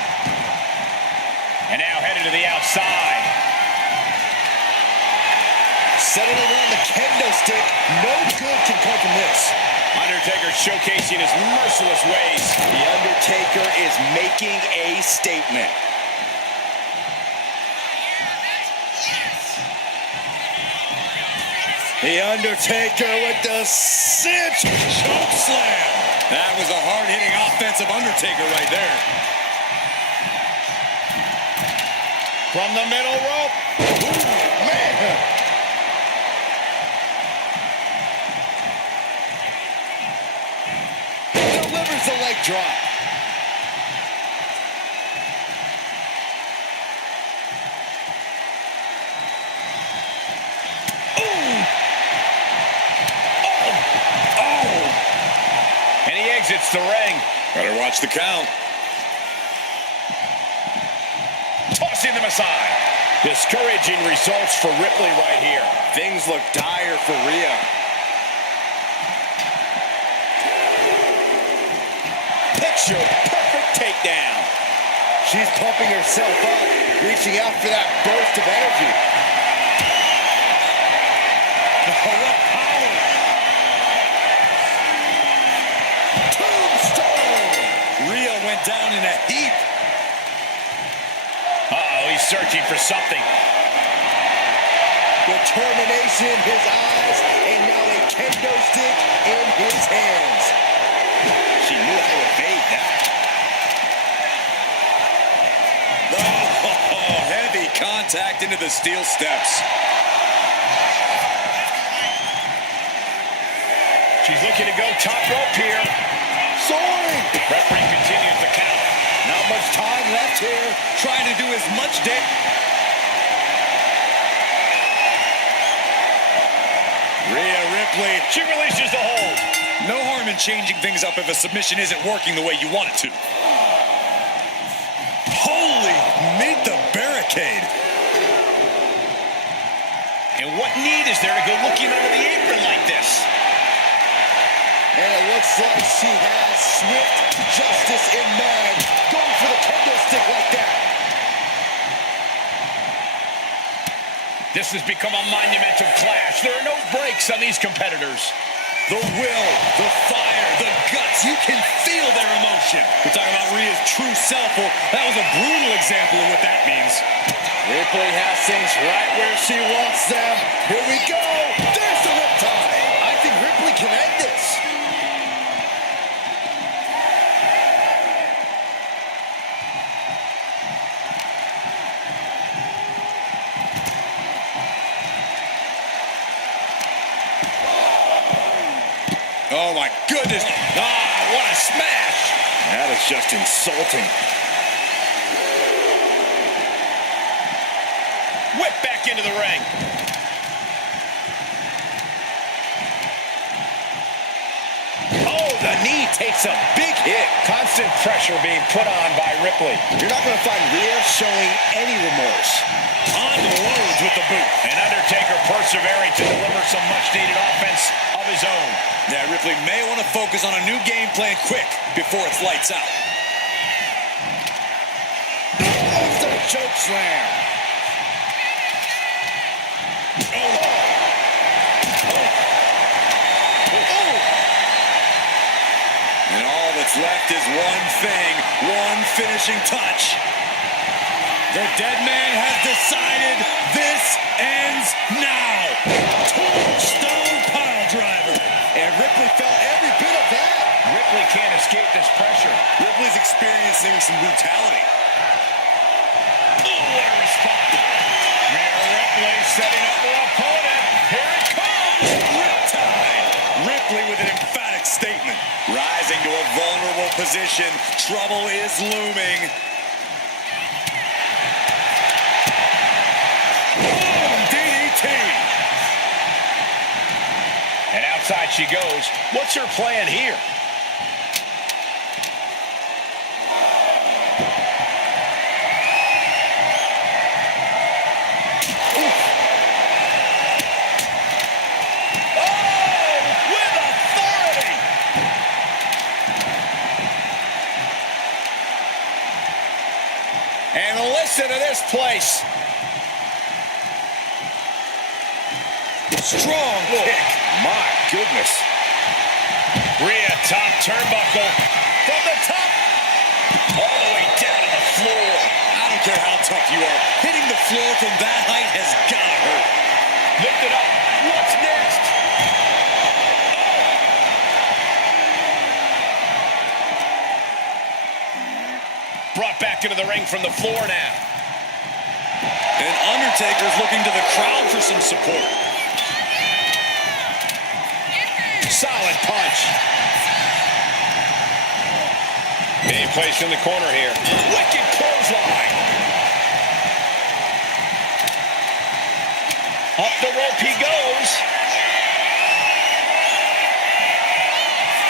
And now headed to the outside. Settling around the kendo stick. No good can come from this. Undertaker showcasing his merciless ways. The Undertaker is making a statement. The Undertaker with the cinch. Choke slam. That was a hard-hitting offensive Undertaker right there. From the middle rope. Ooh, man. Delivers the leg drop. And he exits the ring. Better watch the count. Tossing them aside. Discouraging results for Ripley right here. Things look dire for Rhea. Picture perfect takedown. She's pumping herself up, reaching out for that burst of energy. What power. Tombstone. Rhea went down in a heap. Uh-oh, he's searching for something. Determination in his eyes, and now a kendo stick in his hands. She knew how to evade that. Oh, heavy contact into the steel steps. She's looking to go top rope here. Soaring. Referee continues the count. Not much time left here. Trying to do as much damage. Rhea Ripley. She releases the hold. No harm in changing things up if a submission isn't working the way you want it to. Holy, meet the barricade. And what need is there to go looking under the apron like this? And it looks like she has swift justice in mind. Going for the kendo stick like that. This has become a monumental clash. There are no breaks on these competitors. The will, the fire, the guts. You can feel their emotion. We're talking about Rhea's true self. Well, that was a brutal example of what that means. Ripley has things right where she wants them. Here we go. There's the riptide. I think Ripley can end this. Oh, my goodness. Ah, what a smash. That is just insulting. Whip back into the ring. Oh, the knee takes a big hit. Constant pressure being put on by Ripley. You're not going to find Rhea showing any remorse. Unloads with the boot. And Undertaker persevering to deliver some much-needed offense of his own. Yeah, Ripley may want to focus on a new game plan quick before it's lights out. There's the choke slam. And all the What's left is one thing, one finishing touch. The Deadman has decided this ends now. Tombstone pile driver. And Ripley felt every bit of that. Ripley can't escape this pressure. Ripley's experiencing some brutality. Ooh, what a response. Rhea Ripley setting up her opponent. Here it comes. Riptide. Ripley with an emphatic statement. Rising to a vulnerable position. Trouble is looming. Boom, DDT. And outside she goes. What's her plan here? And listen to this place. Strong kick. My goodness. Rhea top turnbuckle from the top all the way down to the floor. I don't care how tough you are. Hitting the floor from that height has got to hurt. Lift it up. What's next? Brought back into the ring from the floor now. And Undertaker's looking to the crowd for some support. Solid punch. Being placed in the corner here. Wicked clothesline. Up the rope he goes.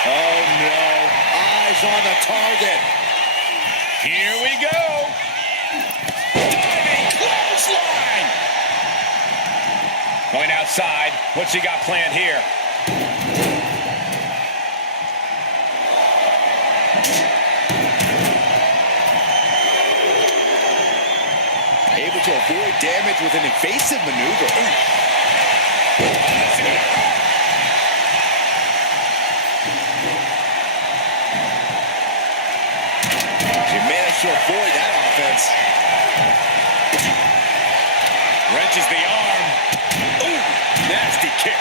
Oh, no. Eyes on the target. Here we go. Diving clothesline. Going outside. What's he got planned here? Able to avoid damage with an evasive maneuver. She managed to avoid that offense. Wrenches the arm. Ooh, nasty kick.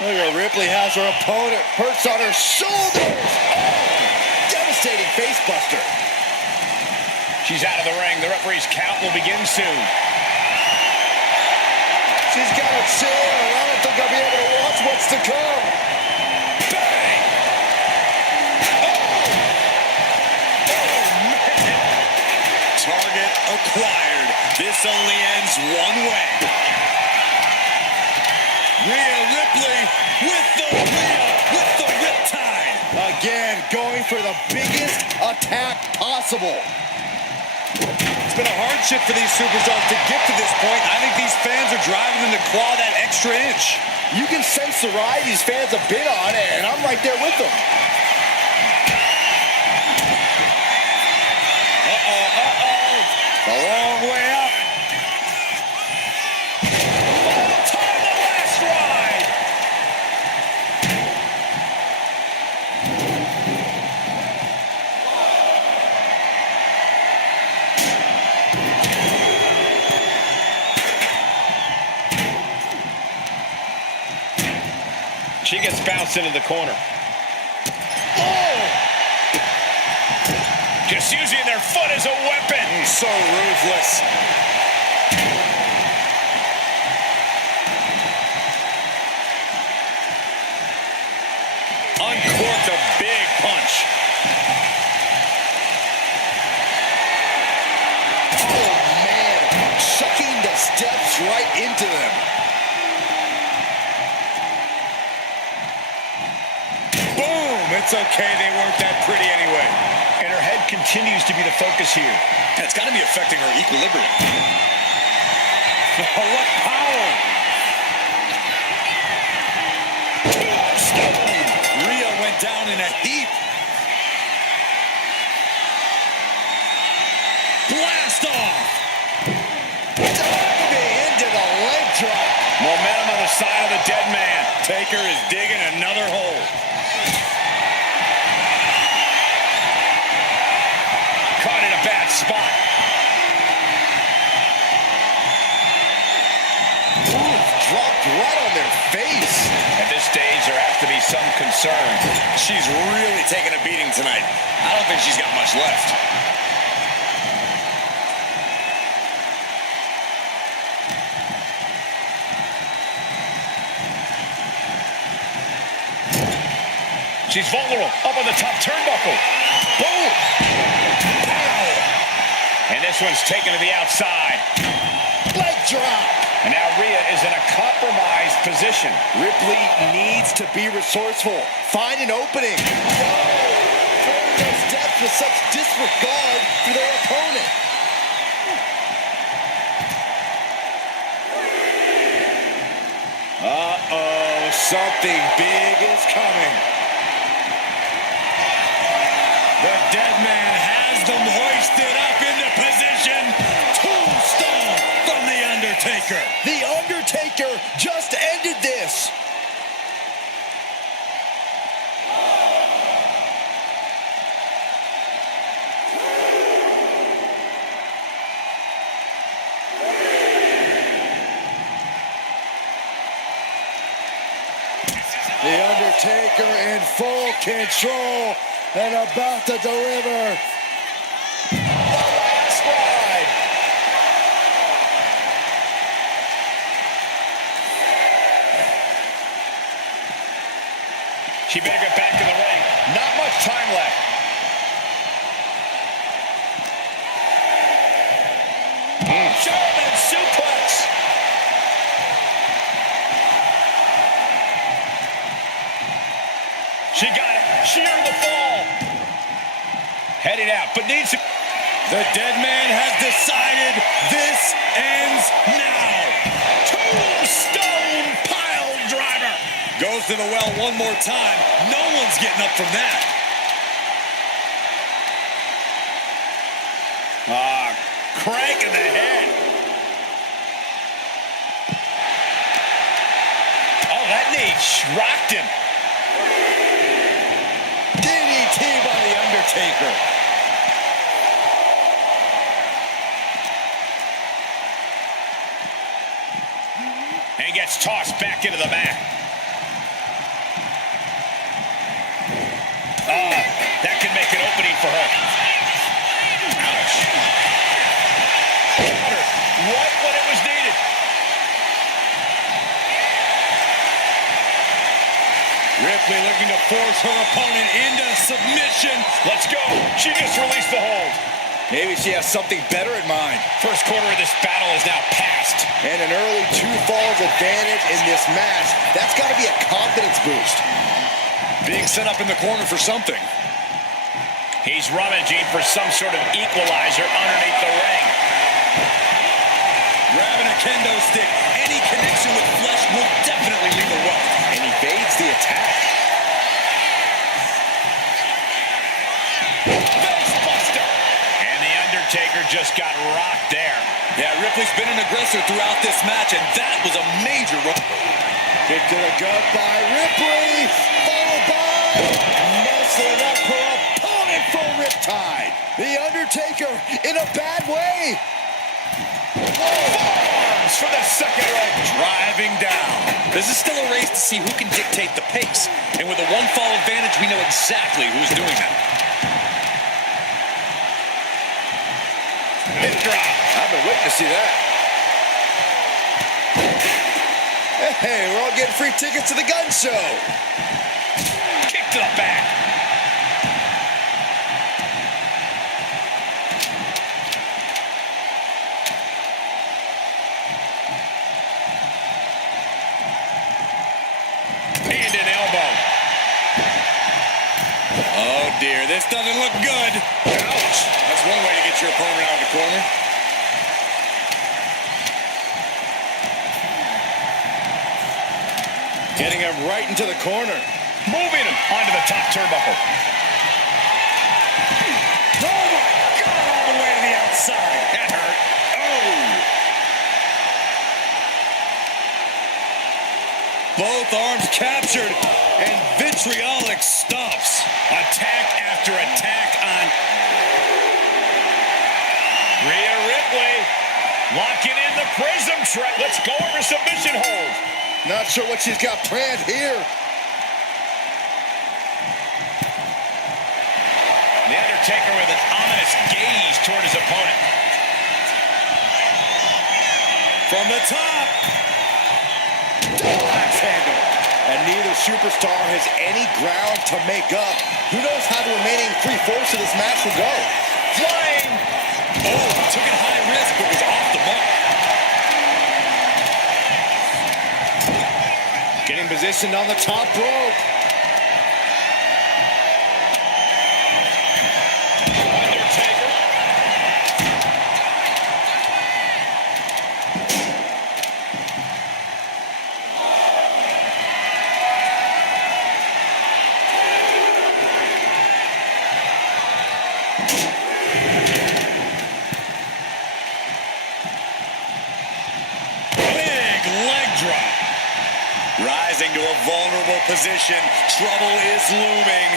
Look at Ripley has her opponent perched on her shoulders. Oh, devastating facebuster. She's out of the ring. The referee's count will begin soon. She's got a chair. I don't think I'll be able to watch what's to come. Bang! Oh, man. Target acquired. This only ends one way. Rhea Ripley with the riptide. Again, going for the biggest attack possible. It's been a hardship for these superstars to get to this point. I think these fans are driving them to claw that extra inch. You can sense the ride these fans have been on, and I'm right there with them. A long way up. Time the last ride. She gets bounced into the corner. Oh! Just using their foot as a weapon. So ruthless. Uncorked a big punch. Oh, man. Chucking the steps right into them. Boom! It's okay, they weren't that pretty anyway. And her head continues to be the focus here. And it's got to be affecting her equilibrium. Oh, what power! Tombstone! Rhea went down in a heap. Momentum on the side of the Deadman. Taker is digging another hole. Caught in a bad spot. Ooh, dropped right on their face. At this stage, there has to be some concern. She's really taking a beating tonight. I don't think she's got much left. She's vulnerable. Up on the top turnbuckle. Boom! Pow! And this one's taken to the outside. Leg drop. And now Rhea is in a compromised position. Ripley needs to be resourceful. Find an opening. Throwing those steps with such disregard for their opponent. Uh-oh, something big is coming. The Deadman has them hoisted up into position. Tombstone from The Undertaker. The Undertaker just ended this. The Undertaker in full control and about to deliver the last ride. She better get back in the ring. Not much time left. German suplex. She got it. She earned the fall. Headed out, but needs to... The Deadman has decided this ends now. Tombstone pile driver. Goes to the well one more time. No one's getting up from that. Crank in the head. Oh, that knee rocked him. DDT by The Undertaker. And gets tossed back into the mat. That can make an opening for her. Ouch. Right when it was needed. Ripley looking to force her opponent into submission. Let's go. She just released the hold. Maybe she has something better in mind. First quarter of this battle is now past. And an early 2 falls advantage in this match. That's got to be a confidence boost. Being set up in the corner for something. He's rummaging for some sort of equalizer underneath the ring. Grabbing a kendo stick. Any connection with flesh will definitely leave a welt. And he evades the attack. Facebuster. And the Undertaker just got rocked there. Yeah, Ripley's been an aggressor throughout this match, and that was a major run. Kick to the gut by Ripley. Followed by messing up her opponent for Riptide. The Undertaker in a bad way. Forearms for the second rope. Driving down. This is still a race to see who can dictate the pace. And with a 1-fall advantage, we know exactly who's doing that. Hip drop. I've been waiting to see that. Hey, we're all getting free tickets to the gun show. Kick to the back. And an elbow. Oh, dear. This doesn't look good. Ouch. That's one way to get your opponent out of the corner. Getting him right into the corner. Moving him onto the top turnbuckle. Oh, my God, all the way to the outside. That hurt. Oh. Both arms captured and vitriolic stomps. Attack after attack on Rhea Ripley. Locking in the prism trap. Let's go over submission hold. Not sure what she's got planned here. The Undertaker with an ominous gaze toward his opponent. From the top. Axe handle. And neither superstar has any ground to make up. Who knows how the remaining 3/4 of this match will go? Flying. Oh, took it high risk, but was off the mark. Getting positioned on the top rope. Undertaker. Big leg drop. Rising to a vulnerable position. Trouble is looming.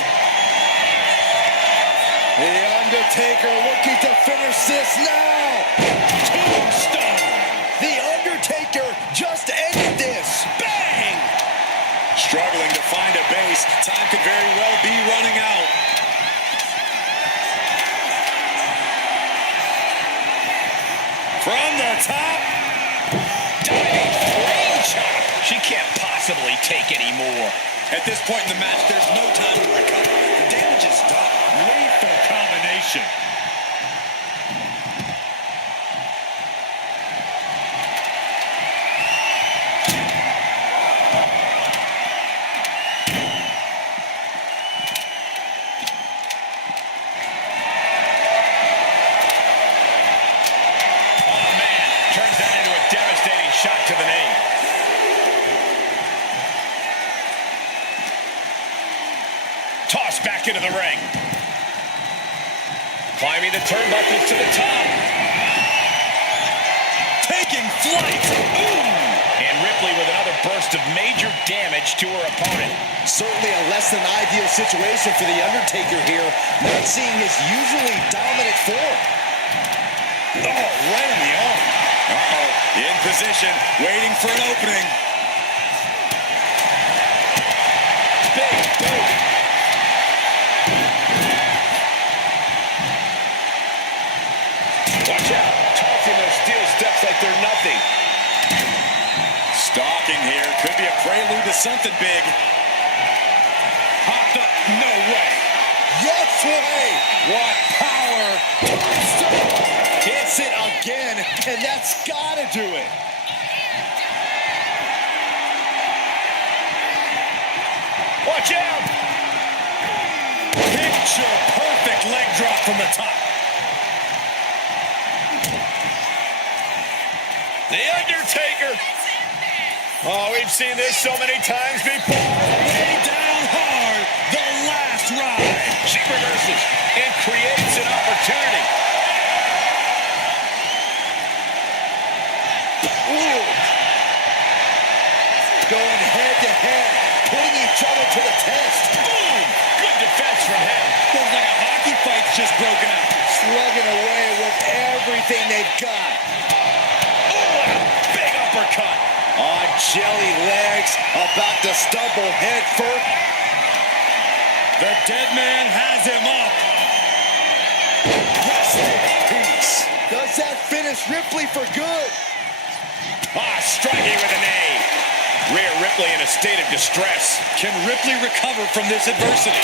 The Undertaker looking to finish this now. Tombstone. The Undertaker just ended this. Bang! Struggling to find a base. Time could very well be running out. From the top. Diving frame chop. She can't possibly take any more. At this point in the match, there's no time to recover. The damage is done. Lethal combination. Oh, man. Turns that into a devastating shot to the knee. Tossed back into the ring. Climbing the turnbuckles to the top. Taking flight. Ooh. And Ripley with another burst of major damage to her opponent. Certainly a less than ideal situation for The Undertaker here. Not seeing his usually dominant form. Oh, right on the arm. Uh-oh. In position, waiting for an opening. Big boot. Watch out. Tossing those steel steps like they're nothing. Stalking here. Could be a prelude to something big. Hopped up. No way. Yes way. What power. Tombstone. Hits it again, and that's gotta do it. Watch out. Picture perfect leg drop from the top. The Undertaker. Oh, we've seen this so many times before. Way down hard. The last ride. She reverses and creates an opportunity. Ooh. Going head to head, putting each other to the test. Boom! Good defense from him. Looks like a hockey fight's just broken out. Slugging away with everything they've got. Oh, and a big uppercut. On jelly legs, about to stumble head first. The Deadman has him up. Rest in peace. Does that finish Ripley for good? Striking with a knee. Rhea Ripley in a state of distress. Can Ripley recover from this adversity?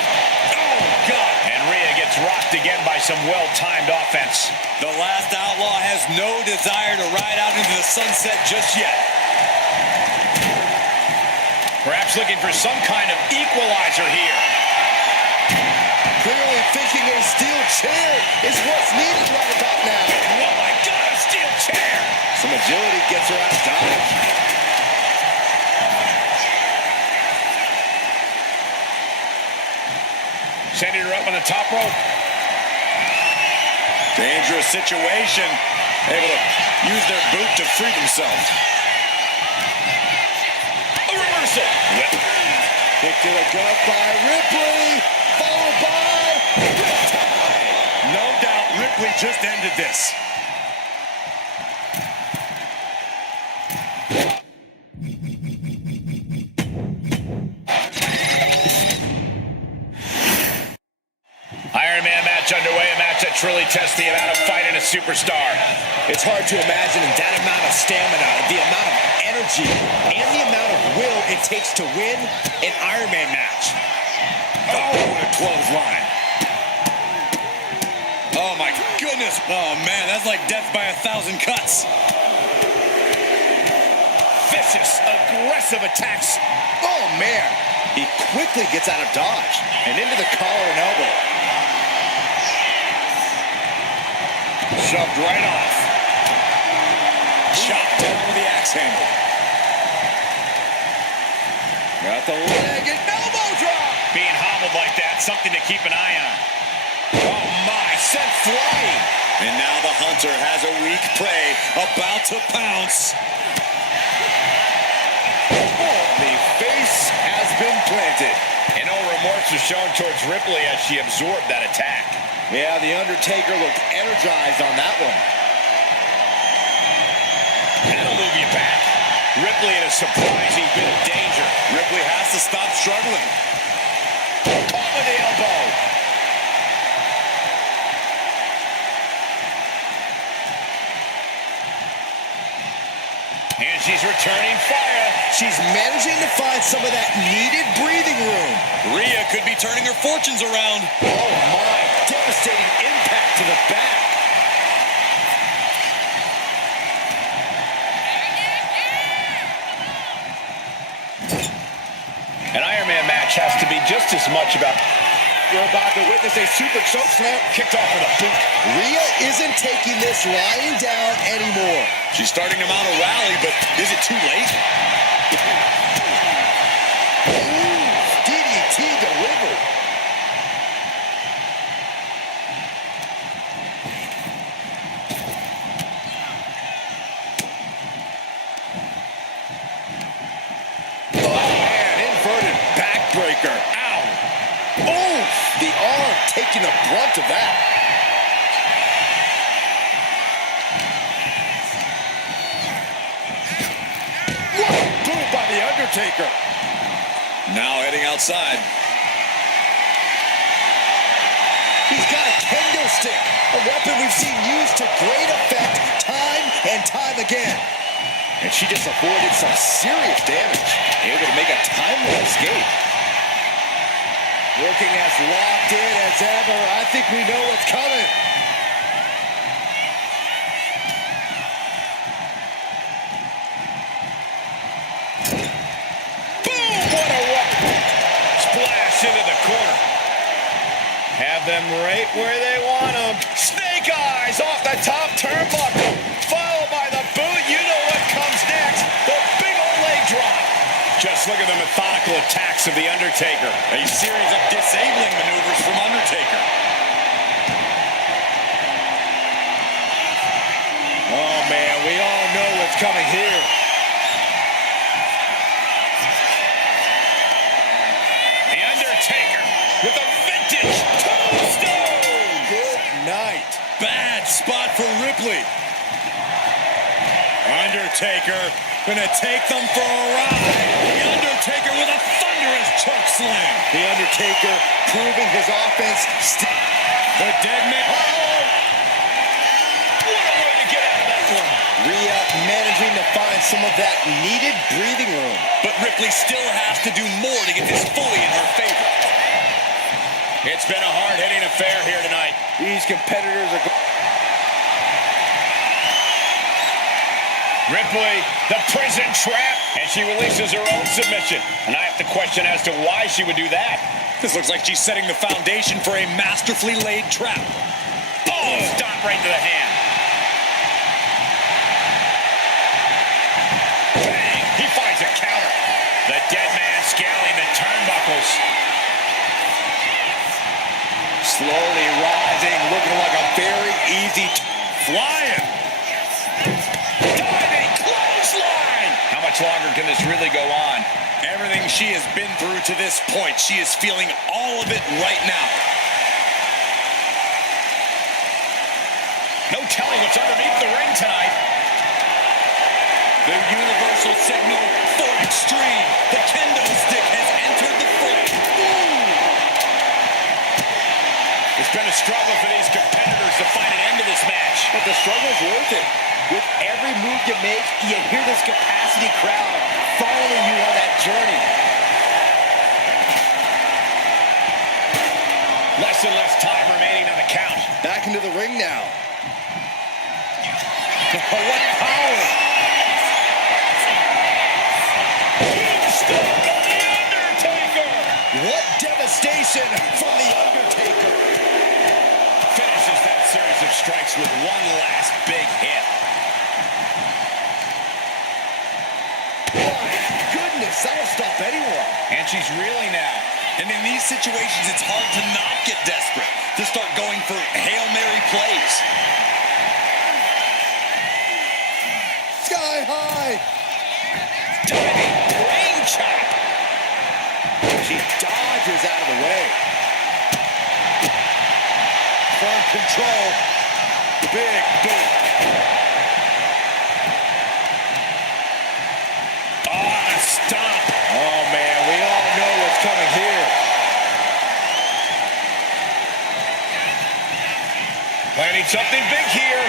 Oh, God. And Rhea gets rocked again by some well-timed offense. The last outlaw has no desire to ride out into the sunset just yet. Perhaps looking for some kind of equalizer here. Clearly thinking a steel chair is what's needed right about now. Oh, my God, a steel chair. Some agility gets her out of dodge. Sending her up on the top rope. Dangerous situation. Able to use their boot to free themselves. A reversal. Kick to the gut by Ripley, followed by Riptide. No doubt Ripley just ended this. Iron Man match underway, a match that truly tests the amount of fight in a superstar. It's hard to imagine that amount of stamina, the amount of energy, and the amount of will it takes to win an Iron Man match. Oh, what a clothesline. Oh, my goodness. Oh, man, that's like death by 1,000 cuts. Vicious, aggressive attacks. Oh, man. He quickly gets out of dodge and into the collar and elbow. Shoved right off. Chopped down with the axe handle. Got the leg and elbow drop. Being hobbled like that, something to keep an eye on. Oh, my, sent flying. And now the Hunter has a weak prey about to pounce. Oh, the face has been planted. And no remorse was shown towards Ripley as she absorbed that attack. Yeah, the Undertaker looked energized on that one. That'll move you back. Ripley in a surprising bit of danger. Ripley has to stop struggling. Caught with the elbow. And she's returning fire. She's managing to find some of that needed breathing room. Rhea could be turning her fortunes around. Oh, my. Devastating impact to the back. An Iron Man match has to be just as much about... You're about to witness a super choke slam. Kicked off with a boot. Rhea isn't taking this lying down anymore. She's starting to mount a rally, but is it too late? Ooh, DDT delivered. Backbreaker. Ow. Oh, the arm taking the brunt of that. Boom by the Undertaker. Now heading outside. He's got a kendo stick, a weapon we've seen used to great effect time and time again. And she just avoided some serious damage, able to make a timely escape. Looking as locked in as ever. I think we know what's coming. Boom! What a weapon! Splash into the corner. Have them right where they want them. Snake eyes off the top turnbuckle. Followed by the boot. You know what comes next. The big old leg drop. Just look at the methodical attacks of The Undertaker. A series of disabling maneuvers from Undertaker. Oh, man, we all know what's coming here. The Undertaker with a vintage tombstone. Good night. Bad spot for Ripley. Undertaker gonna take them for a ride. The Undertaker with a thunderous choke slam. The Undertaker proving his offense. The Deadman. Uh-oh. What a way to get out of that one. Rhea managing to find some of that needed breathing room. But Ripley still has to do more to get this fully in her favor. It's been a hard-hitting affair here tonight. These competitors are... Ripley, the prison trap, and she releases her own submission. And I have to question as to why she would do that. This looks like she's setting the foundation for a masterfully laid trap. Oh, stop right to the hand. Bang, he finds a counter. The Deadman scaling the turnbuckles. Slowly rising, looking like a very easy... Flying. Diving clothesline. How much longer can this really go on? Everything she has been through to this point, she is feeling all of it right now. No telling what's underneath the ring tonight. The universal signal for extreme. The kendo stick has entered the fray. It's been a struggle for these competitors to find an end to this match. But the struggle's worth it. With every move you make, you hear this capacity crowd following you on that journey. Less and less time remaining on the count. Back into the ring now. What power! Stop the Undertaker! What devastation from the Undertaker. Finishes that series of strikes with one last big hit. My goodness, that'll stop anyone. And she's reeling now. And in these situations, it's hard to not get desperate, to start going for Hail Mary plays. Sky high. Diving brain chop. She dodges out of the way. Firm control. Big boot. Oh, stop. Oh, man, we all know what's coming here. Planning something big here.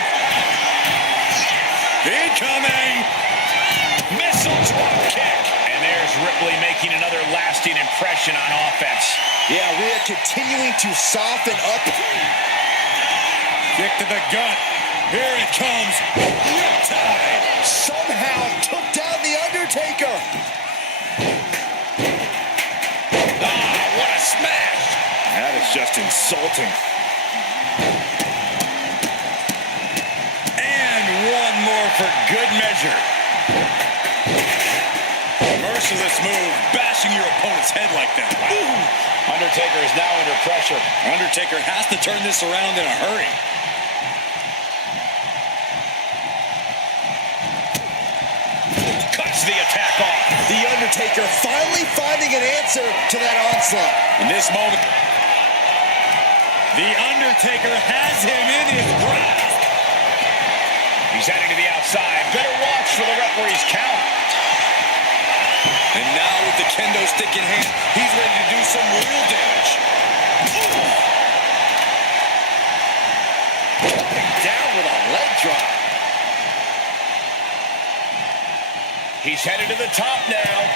Incoming! Missile drop kick. And there's Ripley making another lasting impression on offense. Yeah, we are continuing to soften up. Kick to the gut. Here it comes. Riptide. Somehow took down the Undertaker. Ah, what a smash. That is just insulting. And one more for good measure. Merciless move, bashing your opponent's head like that. Ooh. Undertaker is now under pressure. Undertaker has to turn this around in a hurry. Cuts the attack off. The Undertaker finally finding an answer to that onslaught. In this moment, the Undertaker has him in his grasp. He's heading to the outside. Better watch for the referee's count. And now with the kendo stick in hand, he's ready to do some real damage. Coming down with a leg drop. He's headed to the top now.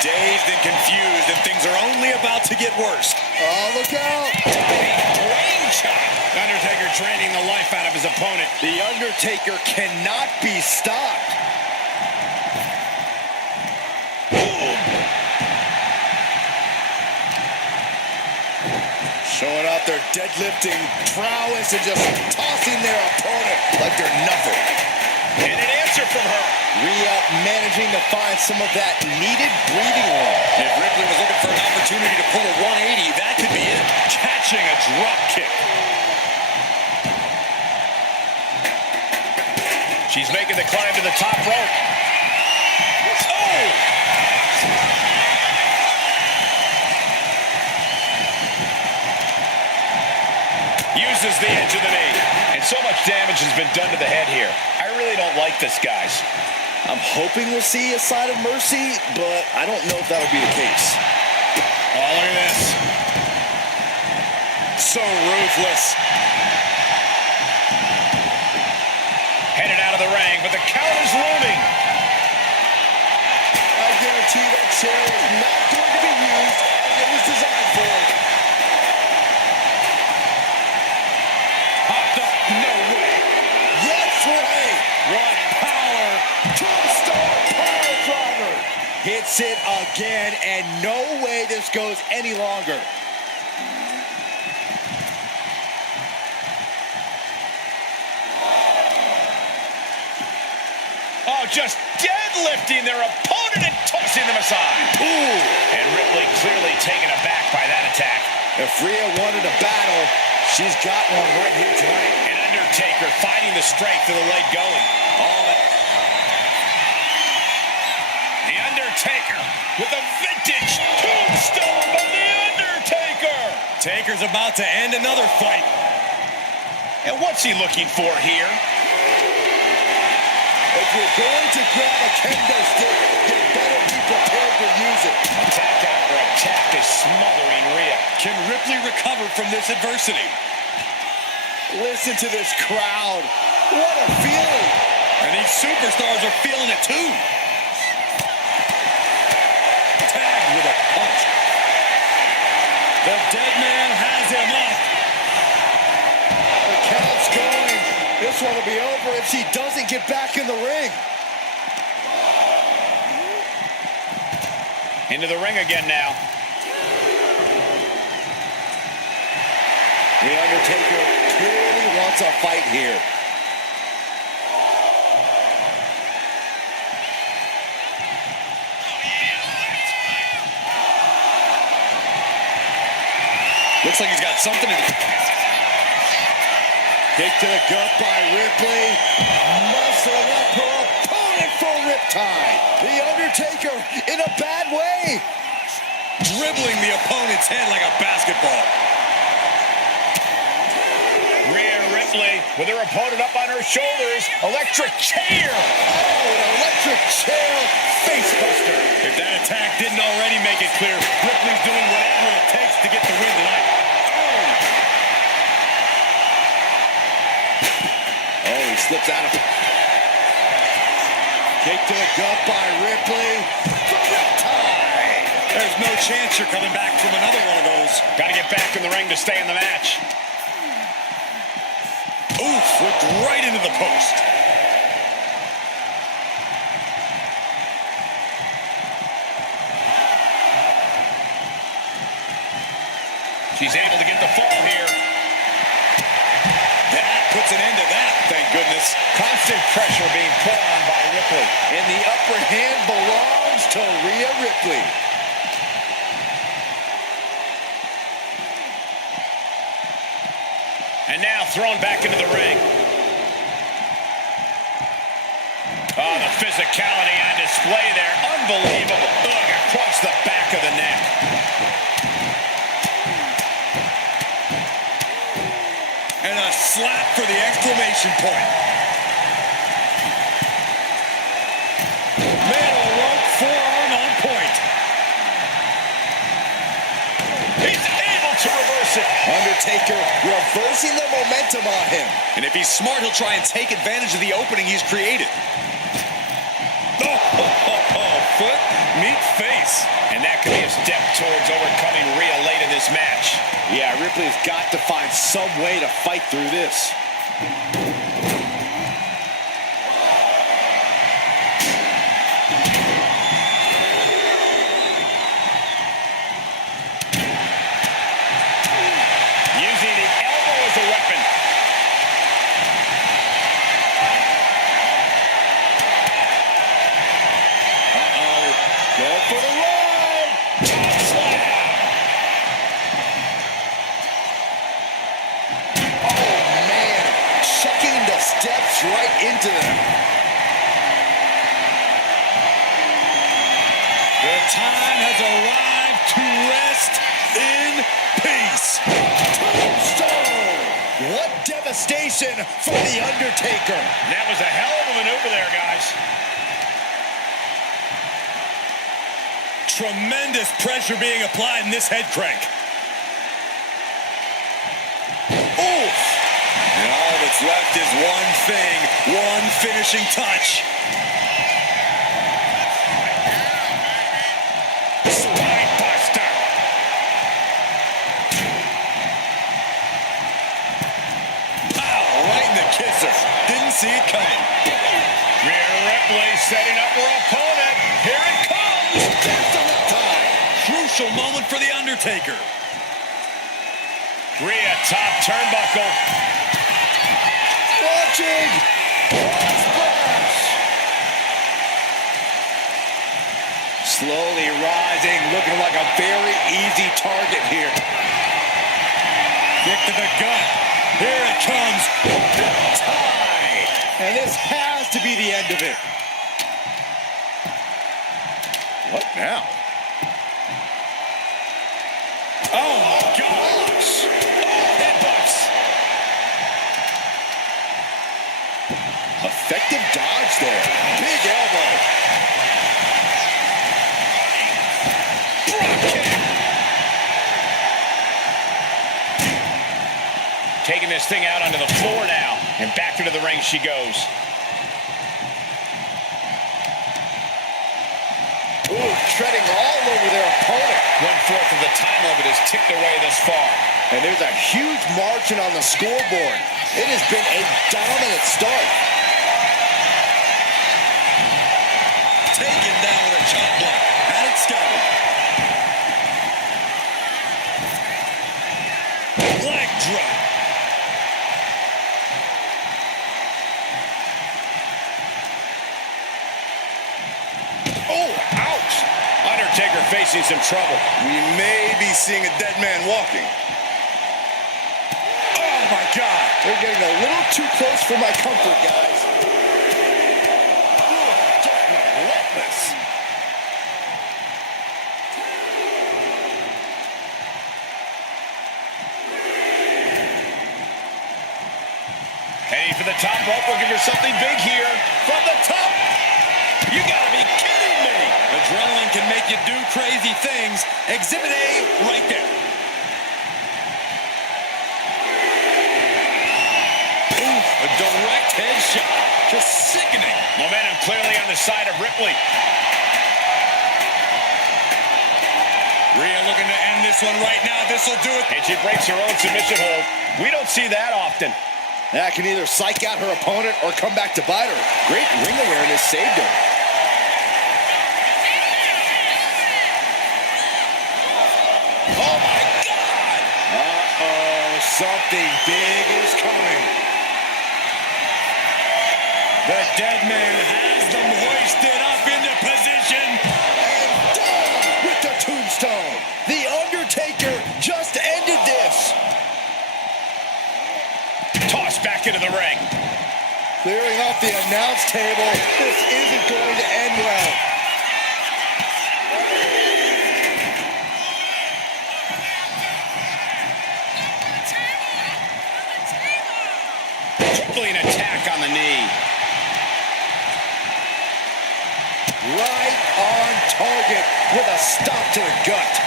Dazed and confused, and things are only about to get worse. Oh, look out. Brain chop. Undertaker draining the life out of his opponent. The Undertaker cannot be stopped. Showing out their deadlifting prowess and just tossing their opponent like they're nothing. And an answer from her. Rhea managing to find some of that needed breathing room. If Ripley was looking for an opportunity to pull a 180, that could be it. Catching a drop kick. She's making the climb to the top rope. Oh! Uses the edge of the knee. And so much damage has been done to the head here. I really don't like this, guys. I'm hoping we'll see a side of mercy, but I don't know if that'll be the case. Oh, look at this. So ruthless. Headed out of the ring, but the count is looming. I guarantee that chair is not going to be used as it was designed for. Popped up, no way. Yes way! What power. Tombstone power driver! Hits it again, and no way this goes any longer. Oh, just deadlifting their opponent and tossing them aside. Ooh. And Ripley clearly taken aback by that attack. If Rhea wanted a battle, she's got one right here tonight. And Undertaker finding the strength of the leg going. All that. with a vintage tombstone by The Undertaker. Taker's about to end another fight. And what's he looking for here? If you're going to grab a kendo stick, you better be prepared to use it. Attack after attack is smothering Rhea. Can Ripley recover from this adversity? Listen to this crowd. What a feeling. And these superstars are feeling it too. Tagged with a punch. The Deadman has him up. The count's going. This one will be over if she doesn't get back in the ring. Into the ring again now. The Undertaker clearly wants a fight here. Looks like he's got something in it. Kick to the gut by Ripley. Muscling up her opponent for riptide. The Undertaker in a bad way. Dribbling the opponent's head like a basketball. Rhea Ripley with her opponent up on her shoulders. Electric chair. Oh, an electric chair facebuster. If that attack didn't already make it clear, Ripley's doing whatever it takes to get the win tonight. Oh, he slips out of it. Kick to the gut by Ripley. There's no chance you're coming back from another one of those. Got to get back in the ring to stay in the match. Oof, whipped right into the post. She's able to get the fall here. That puts an end to that, thank goodness. Constant pressure being put on by Ripley. And the upper hand belongs to Rhea Ripley. And now thrown back into the ring. Oh, the physicality on display there. Unbelievable. Ugh, across the back of the neck. And a slap for the exclamation point. Metal rope forearm on point. He's able to reverse it. Undertaker reversing the momentum on him. And if he's smart, he'll try and take advantage of the opening he's created. Foot, meet face. And that could be a step towards overcoming Rhea late in this match. Yeah, Ripley's got to find some way to fight through this. Using the elbow as a weapon. Go for the run! Slam. Oh, man. Checking the steps right into them. The time has arrived to rest in peace. Tombstone! What devastation for The Undertaker. That was a hell of a maneuver there, guys. Tremendous pressure being applied in this head crank. Oof! And all that's left is one thing, one finishing touch. Spine buster. Pow! Right in the kisser. Didn't see it coming. Rhea Ripley setting up her opponent. Here it comes. Just enough time. Crucial moment for The Undertaker. Rhea top turnbuckle. Watching. Splash. Slowly rising, looking like a very easy target here. Kick to the gut. Here it comes. Tie. And this has to be the end of it. What now? Oh, my gosh. Headbutts. Effective dodge there. Big elbow. Drop kick. Taking this thing out onto the floor now. And back into the ring she goes. Ooh, treading all over their opponent. 1/4 of the time limit is ticked away thus far. And there's a huge margin on the scoreboard. It has been a dominant start. Taken down with a chop block. Had it scouted. Leg drop. Oh, ouch. Undertaker facing some trouble. We may be seeing a dead man walking. Oh, my God. They're getting a little too close for my comfort, guys. Ooh, just relentless. Heading for the top rope, looking for something big here. From the top. You gotta be kidding me. Adrenaline can make you do crazy things. Exhibit A right there. Oof, a direct headshot. Just sickening. Momentum clearly on the side of Ripley. Rhea looking to end this one right now. This will do it. And she breaks her own submission hold. We don't see that often. That can either psych out her opponent or come back to bite her. Great ring awareness saved her. Oh, my God. Uh-oh, something big is coming. The Deadman has them hoisted up into position. And down with the tombstone. The Undertaker just ended this. Tossed back into the ring. Clearing off the announce table. This isn't going to end well. Ripley an attack on the knee. Right on target with a stop to the gut.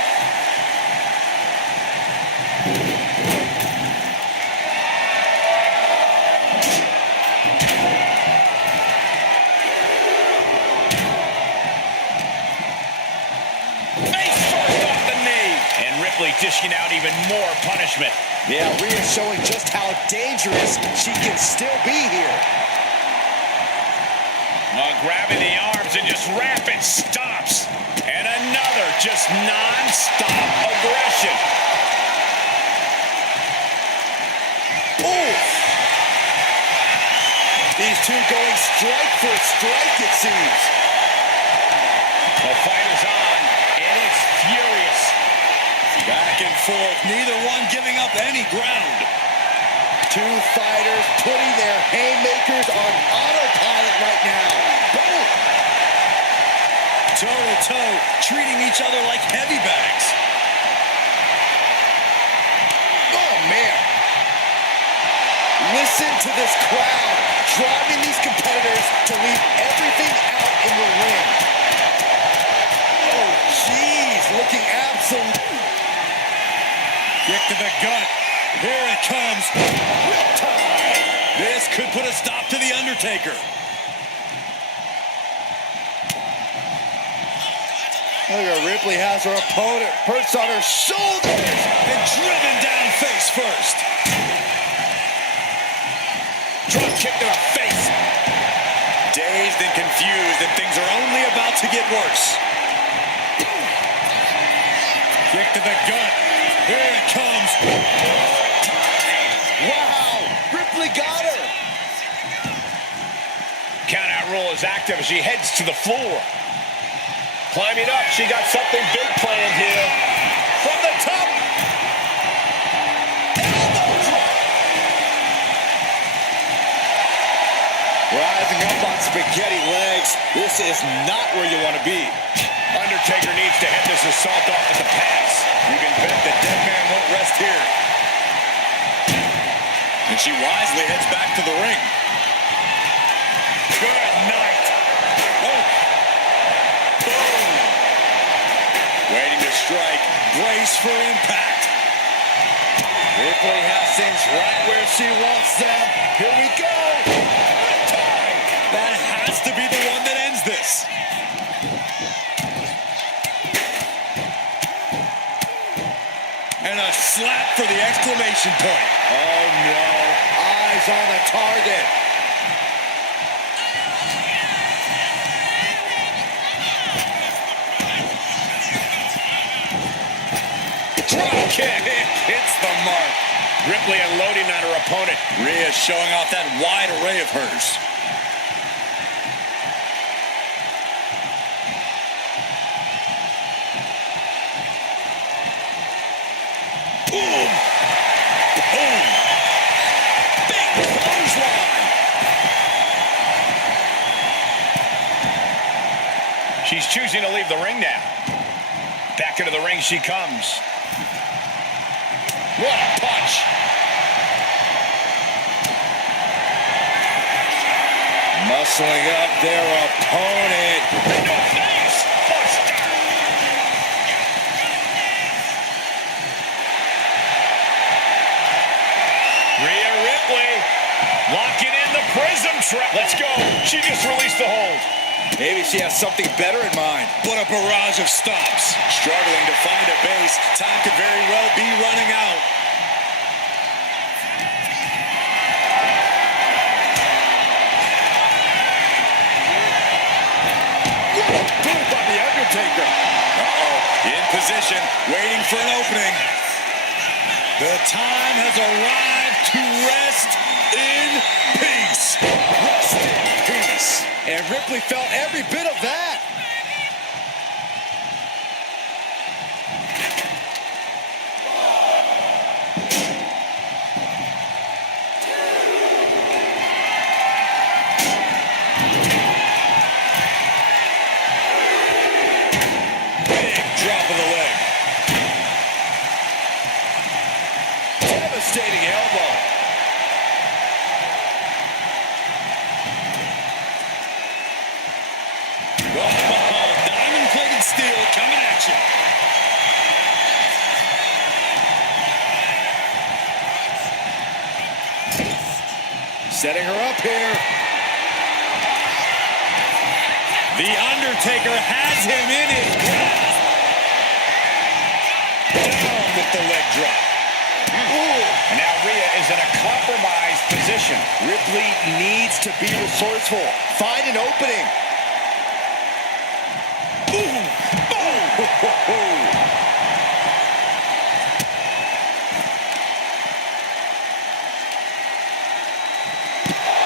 Face first off the knee. And Ripley dishing out even more punishment. Yeah, Rhea showing just how dangerous she can still be here. Grabbing the arms and just rapid stops. And another just non-stop aggression. Ooh! These two going strike for strike, it seems. The fight is on, and it's furious. Back and forth, neither one giving up any ground. Two fighters putting their haymakers on autopilot right now. Boom! Toe-to-toe, treating each other like heavy bags. Oh, man. Listen to this crowd driving these competitors to leave everything out in the ring. Oh, jeez, looking absolute. Kick to the gut. Here it comes. This could put a stop to the Undertaker. Look at Ripley has her opponent perched on her shoulders And driven down face first. Drop kick to the face. Dazed and confused, and things are only about to get worse. Kick to the gut. Here it comes. Wow, Ripley got her. Countout rule is active as she heads to the floor. Climbing up, she got something big planned here. From the top. Elbow drop. Rising up on spaghetti legs. This is not where you want to be. Undertaker needs to head this assault off at the pass. You can bet the Deadman won't rest here. And she wisely heads back to the ring. Good night. Oh. Boom. Waiting to strike. Brace for impact. Ripley has things right where she wants them. Here we go. That has to be the one that ends this. And a slap for the exclamation point. Oh no, eyes on the target. Drop kick. It hits the mark. Ripley unloading on her opponent. Rhea showing off that wide array of hers. Boom! Boom! Big clothesline! She's choosing to leave the ring now. Back into the ring she comes. What a punch. Muscling up their opponent. No face! Buster! Rhea Ripley locking in the prism trap. Let's go. She just released the hold. Maybe she has something better in mind. What a barrage of stops. Struggling to find a base. Time could very well be running out. Boom by the Undertaker. Uh-oh. In position, waiting for an opening. The time has arrived to rest in peace. Rest in peace. And Ripley felt every bit of that. Big drop of the leg. Devastating elbow. Oh, diamond-plated steel coming at you. Setting her up here. The Undertaker has him in his grasp. Down with the leg drop. And now Rhea is in a compromised position. Ripley needs to be resourceful. Find an opening. Boom! Boom!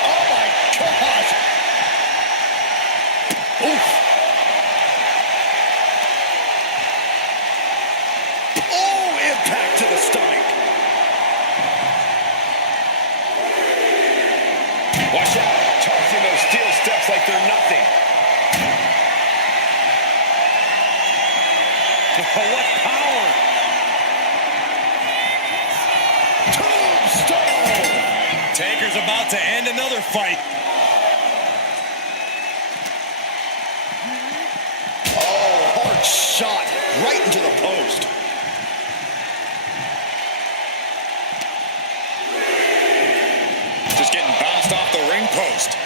Oh my gosh! Oof! Oh, impact to the stomach. Watch out. Tossing those steel steps like they're nothing. What power! Tombstone! Taker's about to end another fight. Oh, hard shot right into the post. Just getting bounced off the ring post.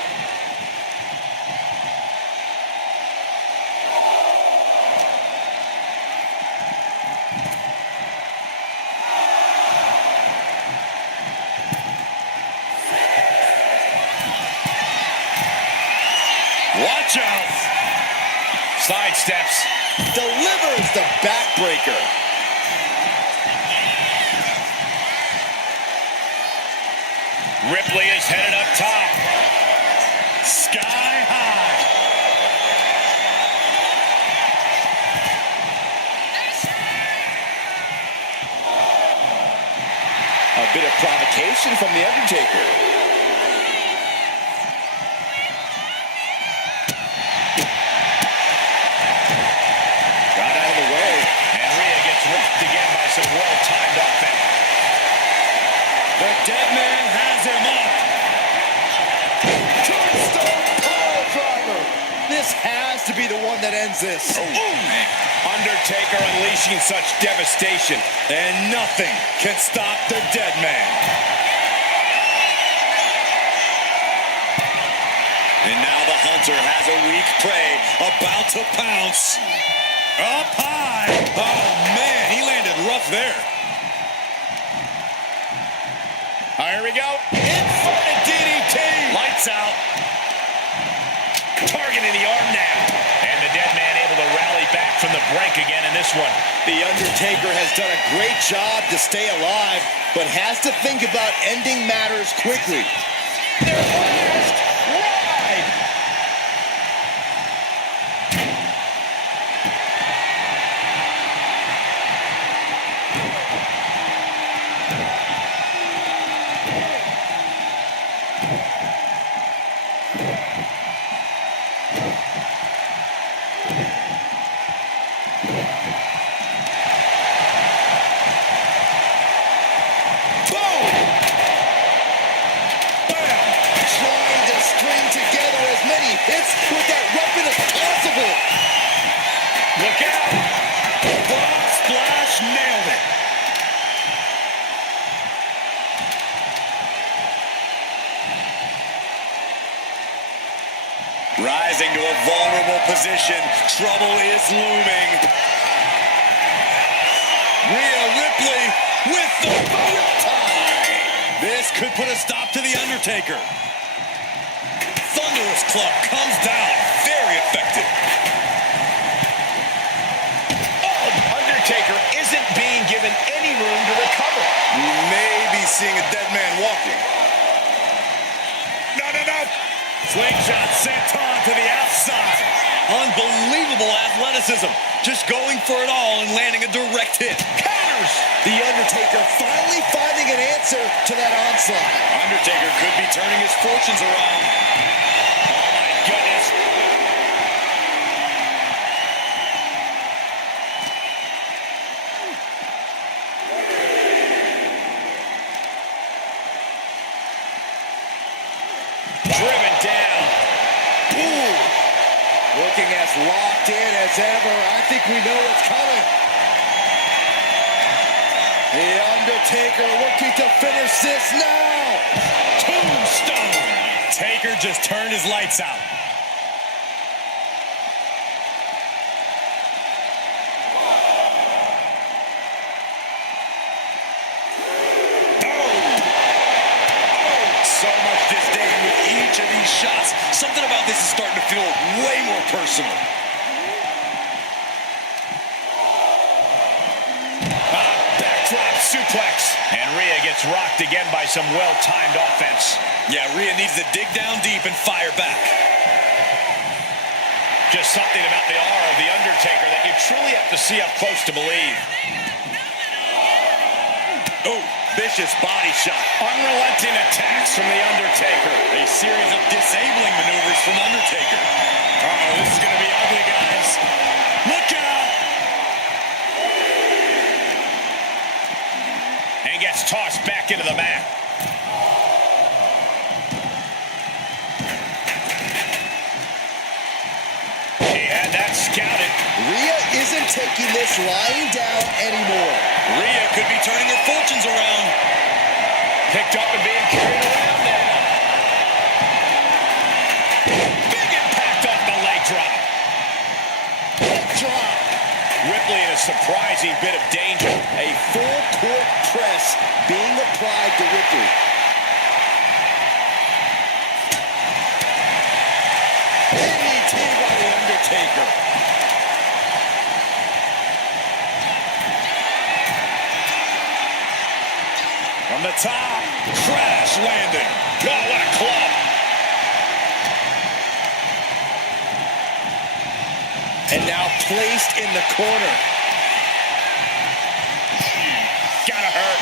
Watch out! Side steps. Delivers the backbreaker. Ripley is headed up top. Sky high. A bit of provocation from the Undertaker. that ends this. Oh. Undertaker unleashing such devastation. And nothing can stop the Deadman. And now the hunter has a weak prey about to pounce. Up high. Oh, man, he landed rough there. Here we go. Inverted DDT. Lights out. Targeting the arm now. And the Deadman able to rally back from the break again in this one. The Undertaker has done a great job to stay alive, but has to think about ending matters quickly. Their last ride. Hits with that weapon as possible. Look out. Frog splash, nailed it. Rising to a vulnerable position. Trouble is looming. Rhea Ripley with the bow tie. This could put a stop to the Undertaker. Thunderous club comes down. Very effective. Oh, Undertaker isn't being given any room to recover. We may be seeing a dead man walking. No. Slingshot sent on to the outside. Unbelievable athleticism. Just going for it all and landing a direct hit. Counters. The Undertaker finally finding an answer to that onslaught. Undertaker could be turning his fortunes around. Goodness. Driven down. Ooh. Looking as locked in as ever. I think we know what's coming. The Undertaker looking to finish this now. Tombstone. Taker just turned his lights out. So much disdain with each of these shots. Something about this is starting to feel way more personal. Backdrop suplex. And Rhea gets rocked again by some well-timed offense. Yeah, Rhea needs to dig down deep and fire back. Just something about the aura of the Undertaker that you truly have to see up close to believe. Oh, vicious body shot. Unrelenting attacks from the Undertaker. A series of disabling maneuvers from Undertaker. Oh, this is going to be ugly, guys. Look out! And gets tossed back into the mat. He had that scouted. Rhea isn't taking this lying down anymore. Rhea could be turning her fortunes around. Picked up and being carried around now. Big impact off the leg drop. Drop. Ripley in a surprising bit of danger. A full court press being applied to Ripley. DDT by the Undertaker. From the top, crash landing. Oh, what a club. And now placed in the corner. Gotta hurt.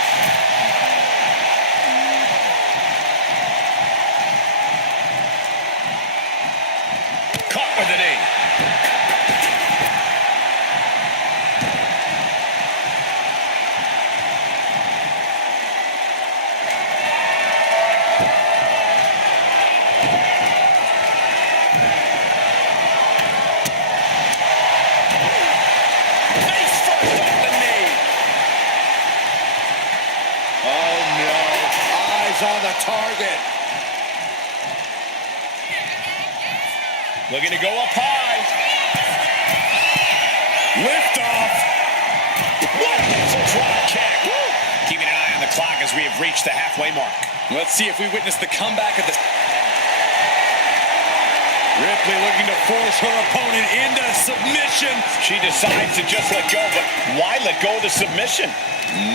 Caught with an knee. target. Looking to go up high. Lift off. What a drop kick. Keeping an eye on the clock as we have reached the halfway mark. Let's see if we witness the comeback of the... Ripley looking to force her opponent into submission. She decides to just let go, but why let go of the submission?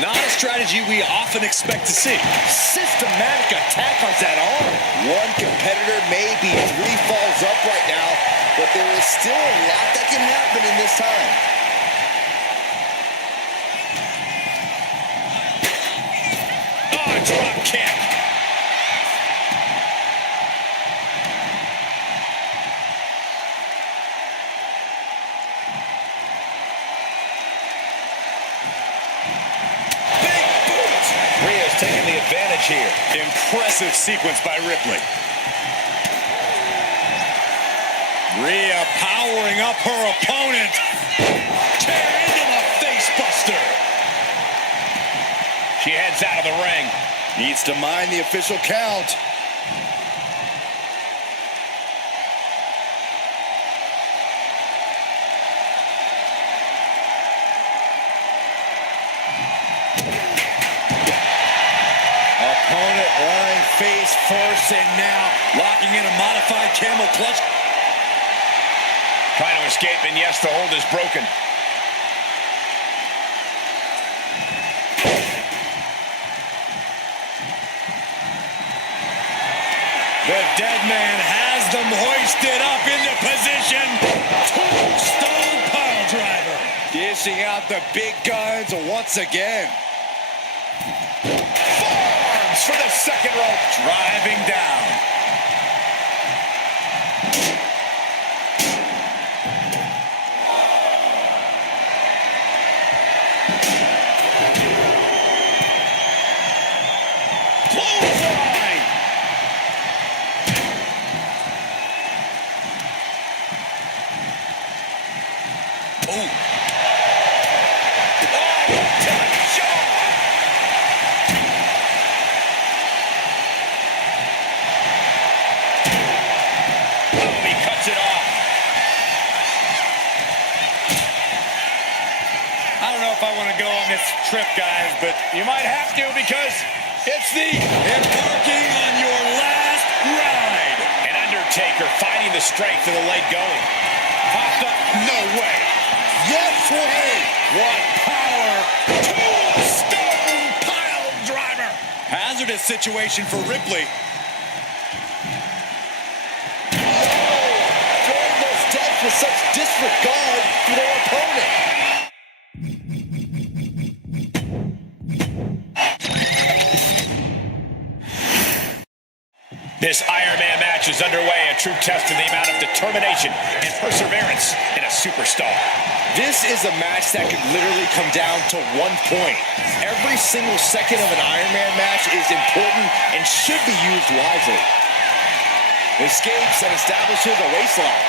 Not a strategy we often expect to see. Systematic attack on that arm. One competitor may be 3 falls up right now, but there is still a lot that can happen in this time. Oh, drop kick. Rhea's taking the advantage here. Impressive sequence by Ripley. Rhea powering up her opponent. Tear into the face buster. She heads out of the ring. Needs to mind the official count. Opponent lying face first, and now locking in a modified camel clutch. Trying to escape, and yes, the hold is broken. The Deadman has them hoisted up into position. Tombstone pile driver. Dishing out the big guns once again. Forearms for the second rope. Driving down. Clothesline. Oh. I want to go on this trip, guys, but You might have to because it's the embarking on your last ride. And Undertaker finding the strength of the leg going. Popped up, no way. Yes way. What power. Tombstone pile driver. Hazardous situation for Ripley. Throwing those steps with such disregard for their opponent. This Iron Man match is underway, a true test of the amount of determination and perseverance in a superstar. This is a match that could literally come down to 1 point. Every single second of an Iron Man match is important and should be used wisely. Escapes and establishes a waistlock.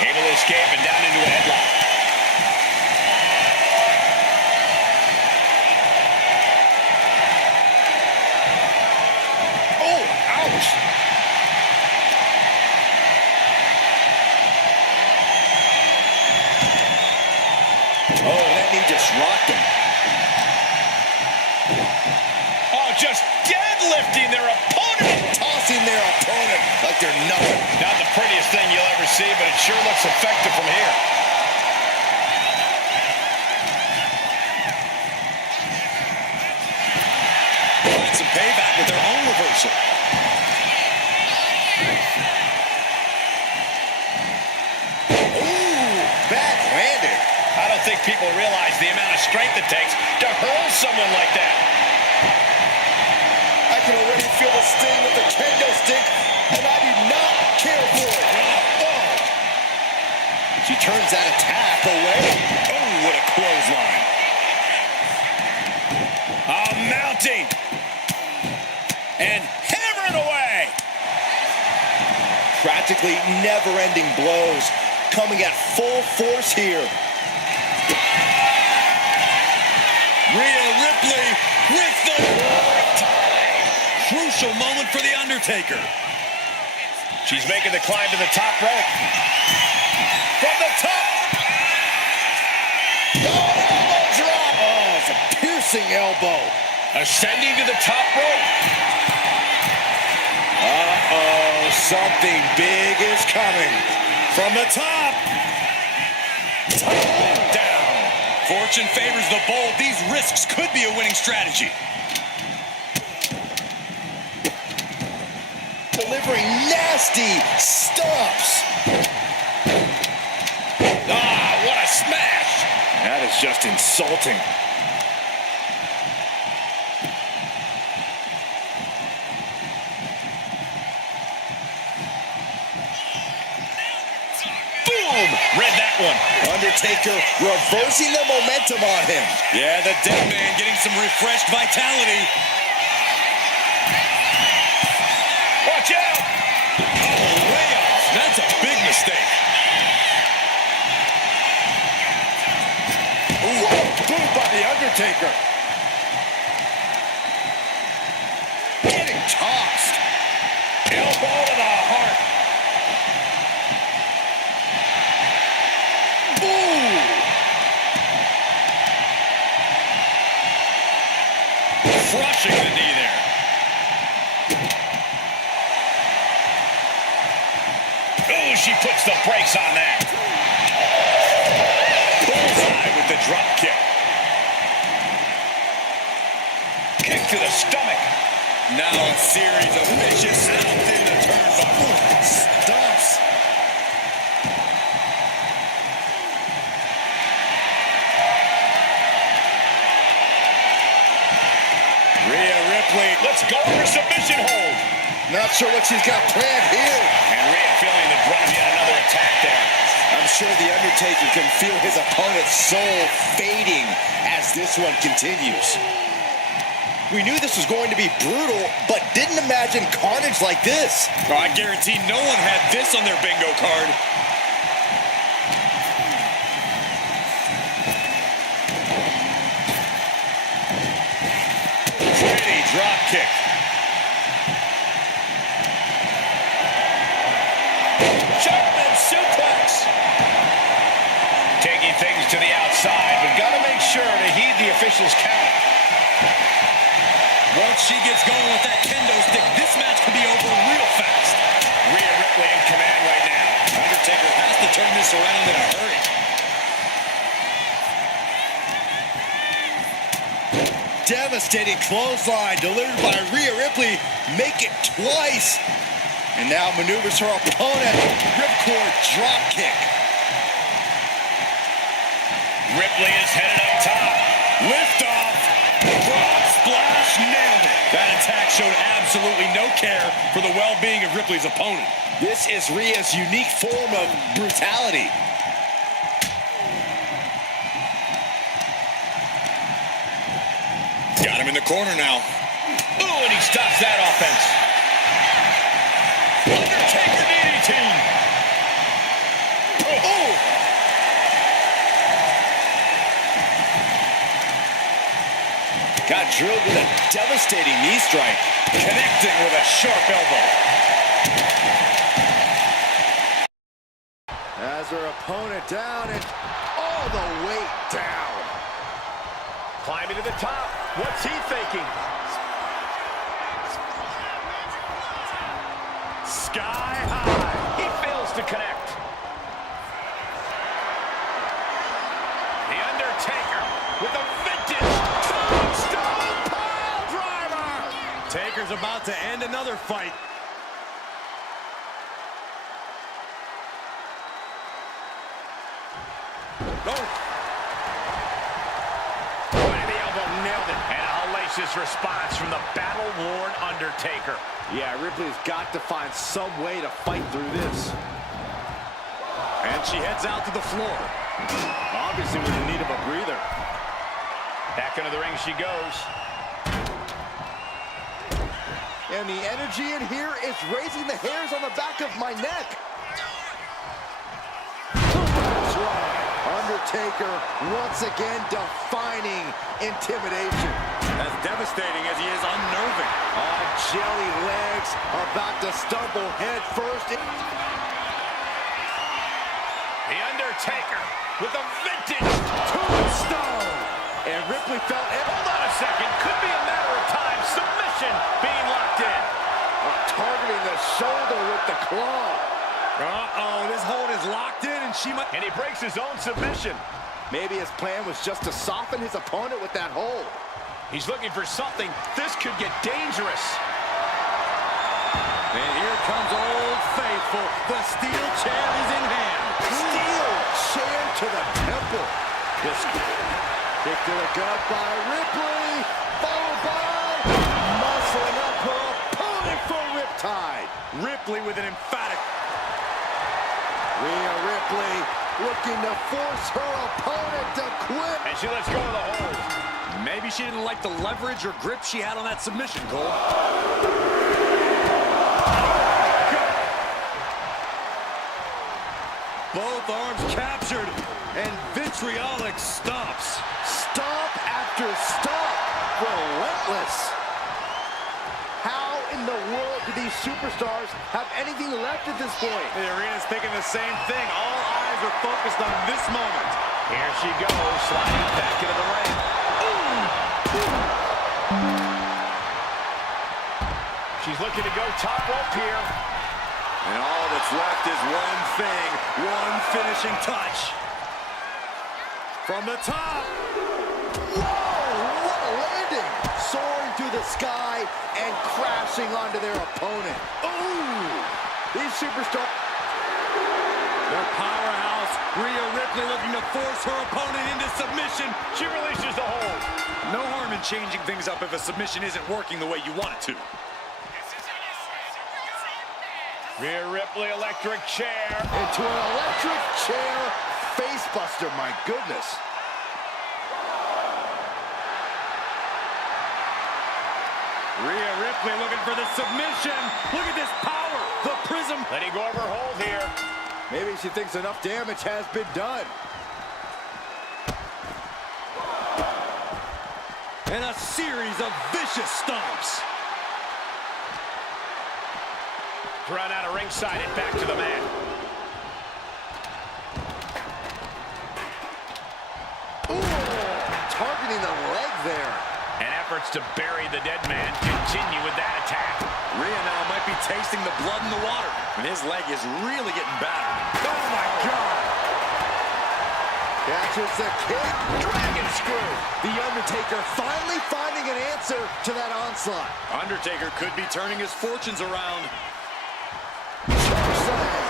Able to escape and down into a headlock. Oh, ouch. Oh, that knee just rocked him. Oh, just deadlifting their opponent. Tossing their opponent like they're nothing. Not the prettiest thing you'll ever see, but it sure looks effective from here. Find some payback with their own reversal. Ooh, backhanded. I don't think people realize the amount of strength it takes to hurl someone like that. I can already feel the sting of the kendo stick, and I do not care for it. Oh. She turns that attack away. Oh, what a clothesline. Mounting. And hammering away. Practically basically never-ending blows coming at full force here. Rhea Ripley with the crucial moment for the Undertaker. She's making the climb to the top rope. From the top. Oh, elbow drop. Oh, it's a piercing elbow. Ascending to the top rope. Uh-oh, something big is coming. From the top. Down. Fortune favors the bold. These risks could be a winning strategy. Delivering nasty stomps. Ah, what a smash. That is just insulting. Boom! Read that one. Undertaker reversing the momentum on him. Yeah, the Deadman getting some refreshed vitality. Watch out! Oh, layoff. That's a big mistake. Ooh, boom by the Undertaker. Getting tossed. Elbow to the heart. Ooh. Crushing the knee there. Oh, she puts the brakes on that. Bullseye with the drop kick. Kick to the stomach. Now a series of vicious stomps in the turnbuckle. Stomps. Rhea Ripley. Let's go for submission hold. Not sure what she's got planned here. And Rhea feeling the brunt of yet another attack there. I'm sure the Undertaker can feel his opponent's soul fading as this one continues. We knew this was going to be brutal, but didn't imagine carnage like this. Oh, I guarantee no one had this on their bingo card. Pretty drop kick. German suplex. Taking things to the outside, but got to make sure to heed the official's count. Once she gets going with that kendo stick, this match could be over real fast. Rhea Ripley in command right now. Undertaker has to turn this around in a hurry. Devastating clothesline delivered by Rhea Ripley. Make it twice. And now maneuvers her opponent. Ripcord drop kick. Ripley is headed up top. Lift off. Frog splash, nailed it. That attack showed absolutely no care for the well-being of Ripley's opponent. This is Rhea's unique form of brutality. Got him in the corner now. Ooh, and he stops that offense. Undertaker DDT. Oh! Got drilled with a devastating knee strike. Connecting with a sharp elbow. Has her opponent down and all the weight down. Climbing to the top. What's he thinking? Sky high. He fails to connect. The Undertaker with a vintage tombstone pile driver. Taker's about to end another fight. Nailed it. And a hellacious response from the battle-worn Undertaker. Yeah, Ripley's got to find some way to fight through this. And she heads out to the floor. Obviously was in need of a breather. Back into the ring she goes. And the energy in here is raising the hairs on the back of my neck. Undertaker once again defining intimidation. As devastating as he is unnerving. Oh, jelly legs about to stumble head first. The Undertaker with a vintage Tombstone. And Ripley felt it. Hold on a second. Could be a matter of time. Submission being locked in. Targeting the shoulder with the claw. Uh-oh, this hold is locked in and she might... And he breaks his own submission. Maybe his plan was just to soften his opponent with that hold. He's looking for something. This could get dangerous. And here comes Old Faithful. The steel chair is in hand. Steel chair to the temple. This kick to the gut by Ripley. Followed by muscling up her opponent for riptide. Ripley with an emphatic... Rhea Ripley looking to force her opponent to quit. And she lets go of the hold. Maybe she didn't like the leverage or grip she had on that submission, Cole. Both arms captured, and vitriolic stomps. Stomp after stomp. Relentless. How in the world do these superstars have anything left at this point? The arena's thinking the same thing. All eyes are focused on this moment. Here she goes, sliding back into the ring. She's looking to go top rope here. And all that's left is one thing, one finishing touch. From the top. Whoa, what a landing! Soaring through the sky and crashing onto their opponent. Ooh! These superstars... The powerhouse, Rhea Ripley looking to force her opponent into submission. She releases the hold. No harm in changing things up if a submission isn't working the way you want it to. Rhea Ripley, electric chair. Into an electric chair facebuster, my goodness. Rhea Ripley looking for the submission. Look at this power. The prism. Letting go of her hold here. Maybe she thinks enough damage has been done. And a series of vicious stomps. Thrown out of ringside and back to the mat. Ooh, targeting the leg there. And efforts to bury the Deadman continue with that attack. Rhea now might be tasting the blood in the water, and his leg is really getting battered. Oh my God! Catches the kick. Dragon screw. The Undertaker finally finding an answer to that onslaught. Undertaker could be turning his fortunes around. Slam.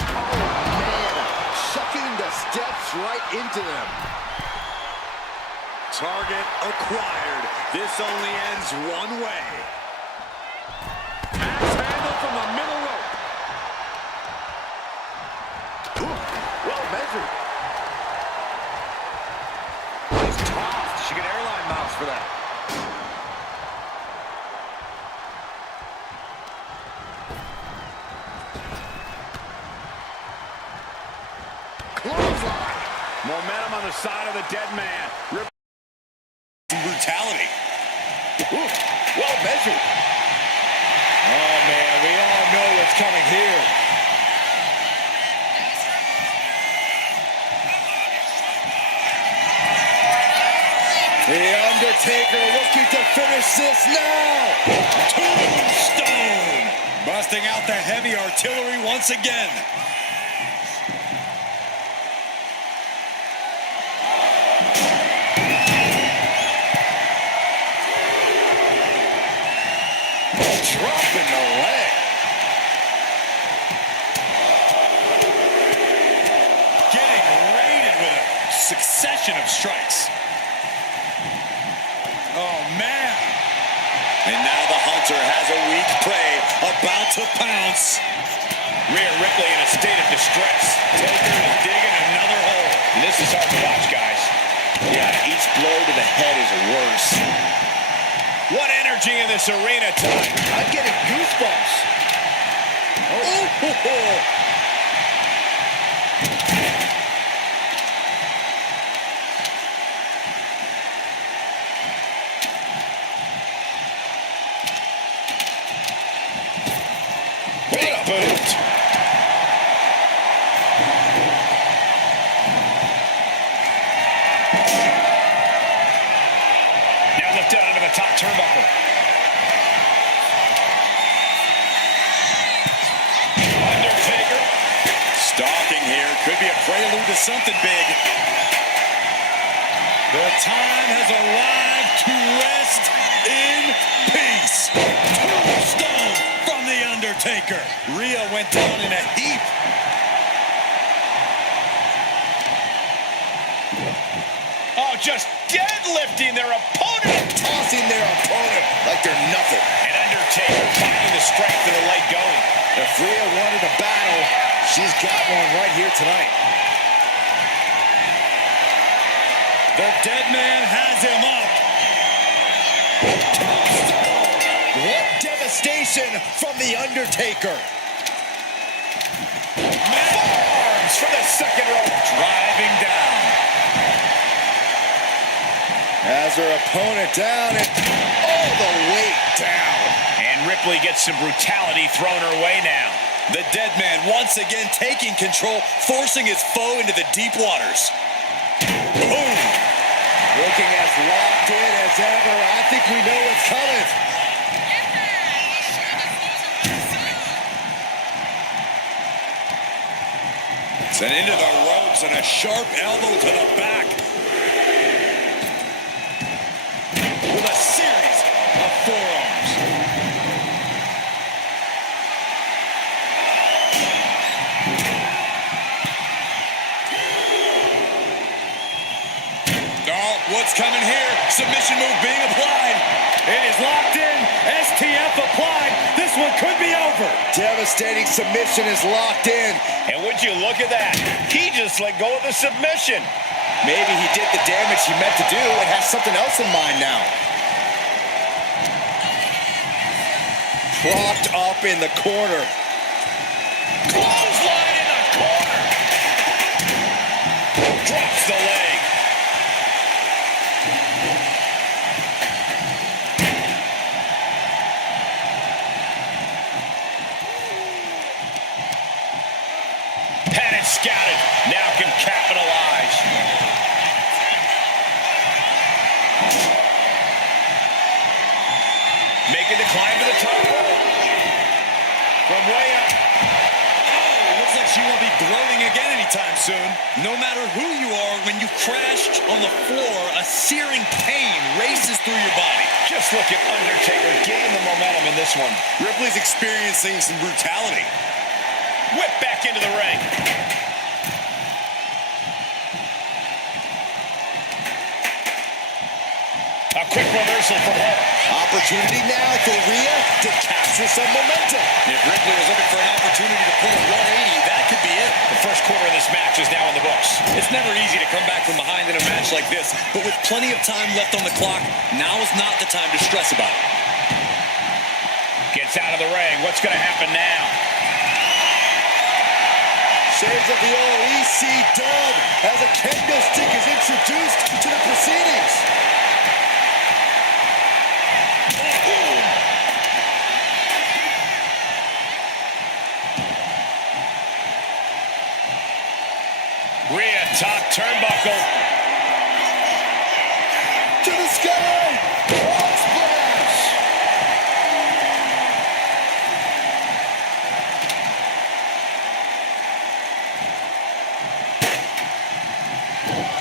Oh man, shucking the steps right into them. Target acquired. This only ends one way. Axe handle from the middle rope. Ooh, well measured. Nice toss. She get airline miles for that. Clothesline. Momentum on the side of the Deadman. Brutality. Ooh, well measured. Oh man, we all know what's coming here. The Undertaker looking to finish this now. Tombstone. Busting out the heavy artillery once again. Dropping the leg. Getting raided with a succession of strikes. Oh, man. And now the Hunter has a weak prey about to pounce. Rhea Ripley in a state of distress. Taker is digging another hole. This is hard to watch, guys. Yeah, each blow to the head is worse. What energy in this arena tonight. I'm getting goosebumps. Oh, Big boot. Now lifted onto the top turnbuckle. Undertaker. Stalking here. Could be a prelude to something big. The time has arrived to rest in peace. Tombstone from the Undertaker. Rhea went down in a heap. Oh, just deadlifting their opponent. Tossing their opponent like they're nothing. And Undertaker finding the strength of the leg going. If Rhea wanted a battle, she's got one right here tonight. The Deadman has him up. What devastation from the Undertaker. Forearms for the second rope. Driving down. Has her opponent down and all the weight down. And Ripley gets some brutality thrown her way now. The Deadman once again taking control, forcing his foe into the deep waters. Boom! Looking as locked in as ever. I think we know what's coming. Sent into the ropes and a sharp elbow to the back. With a series of forearms. Oh, what's coming here? Submission move being applied. It is locked in. STF applied. This one could be over. Devastating submission is locked in. And would you look at that? He just let go of the submission. Maybe he did the damage he meant to do and has something else in mind now. Propped up in the corner. Clothesline in the corner. Drops the leg. Panic scouted. Now can capitalize. Making the climb to the top rope. From way up. Oh, looks like she won't be gloating again anytime soon. No matter who you are, when you crashed on the floor, a searing pain races through your body. Just look at Undertaker gaining the momentum in this one. Ripley's experiencing some brutality. Whip back into the ring. A quick reversal from her. Opportunity now for Rhea to capture some momentum. If Ripley was looking for an opportunity to pull a 180, that could be it. The first quarter of this match is now in the books. It's never easy to come back from behind in a match like this, but with plenty of time left on the clock, now is not the time to stress about it. Gets out of the ring. What's going to happen now? Shades of the old EC dub as a kendo stick is introduced to the proceedings. Rhea, top turnbuckle. To the sky. Frog splash.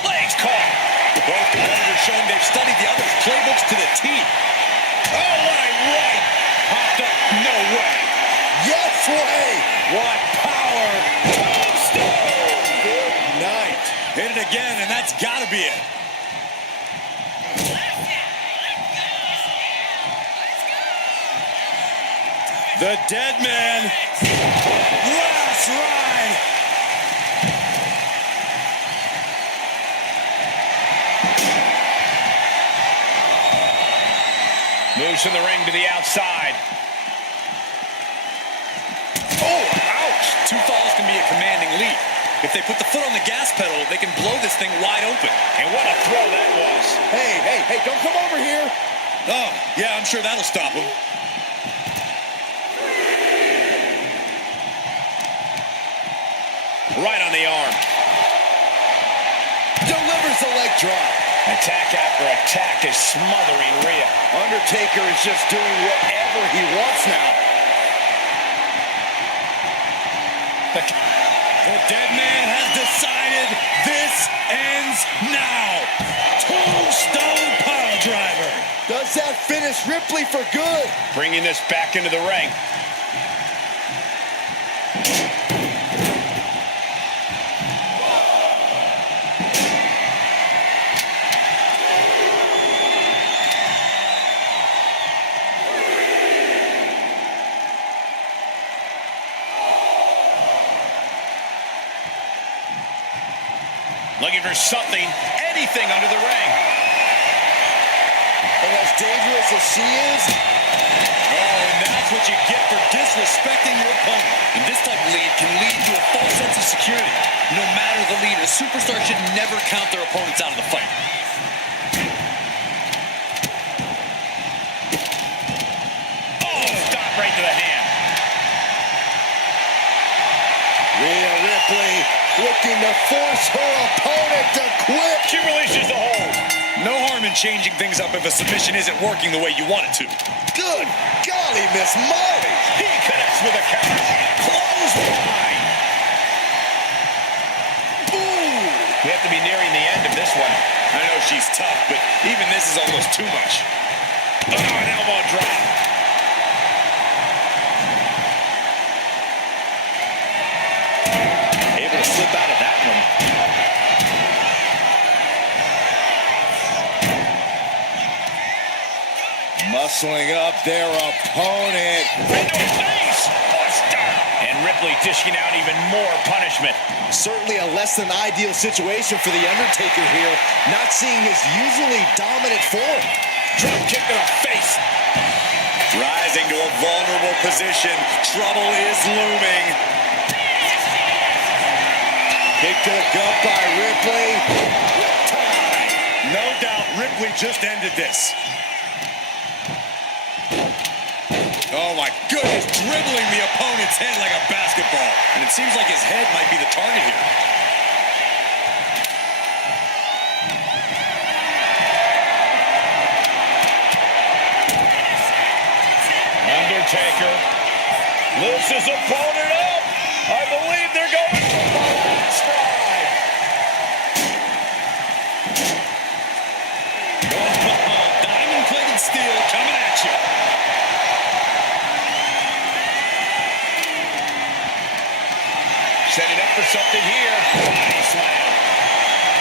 Legs caught. Both competitors showing they've studied the other's playbooks to the T. Oh, what a right. Popped up. No way. Yes way. What power. Tombstone. Good night. Hit it again, and that's got to be it. The Deadman. Last ride. Moves from the ring to the outside. Oh, ouch. If they put the foot on the gas pedal, they can blow this thing wide open. And what a throw that was. Hey, don't come over here. Oh, yeah, I'm sure that'll stop him. Right on the arm. Delivers the leg drop. Attack after attack is smothering Rhea. Undertaker is just doing whatever he wants now. The Deadman has decided this ends now. Tombstone piledriver. Does that finish Ripley for good? Bringing this back into the ring. Looking for something, anything under the ring. And as dangerous as she is, and that's what you get for disrespecting your opponent. And this type of lead can lead to a false sense of security. No matter the lead, a superstar should never count their opponents out of the fight. Oh, stop right to the hand. Rhea Ripley looking to force her opponent to quit. She releases the hold. No harm in changing things up if a submission isn't working the way you want it to. Good golly, Miss Molly. He connects with a counter. Clothesline. Ooh. We have to be nearing the end of this one. I know she's tough, but even this is almost too much. Oh, an elbow drop. Able to slip out of that one. Muscling up their opponent. Into his face. Buster. And Ripley dishing out even more punishment. Certainly a less than ideal situation for the Undertaker here. Not seeing his usually dominant form. Drop kick to the face. Rising to a vulnerable position. Trouble is looming. Kick to the gut by Ripley. No doubt Ripley just ended this. Oh my goodness, dribbling the opponent's head like a basketball. And it seems like his head might be the target here. Undertaker lifts his opponent up. I believe they're going for the last stride. Diamond-plated steel coming at you. Setting up for something here. Body slam.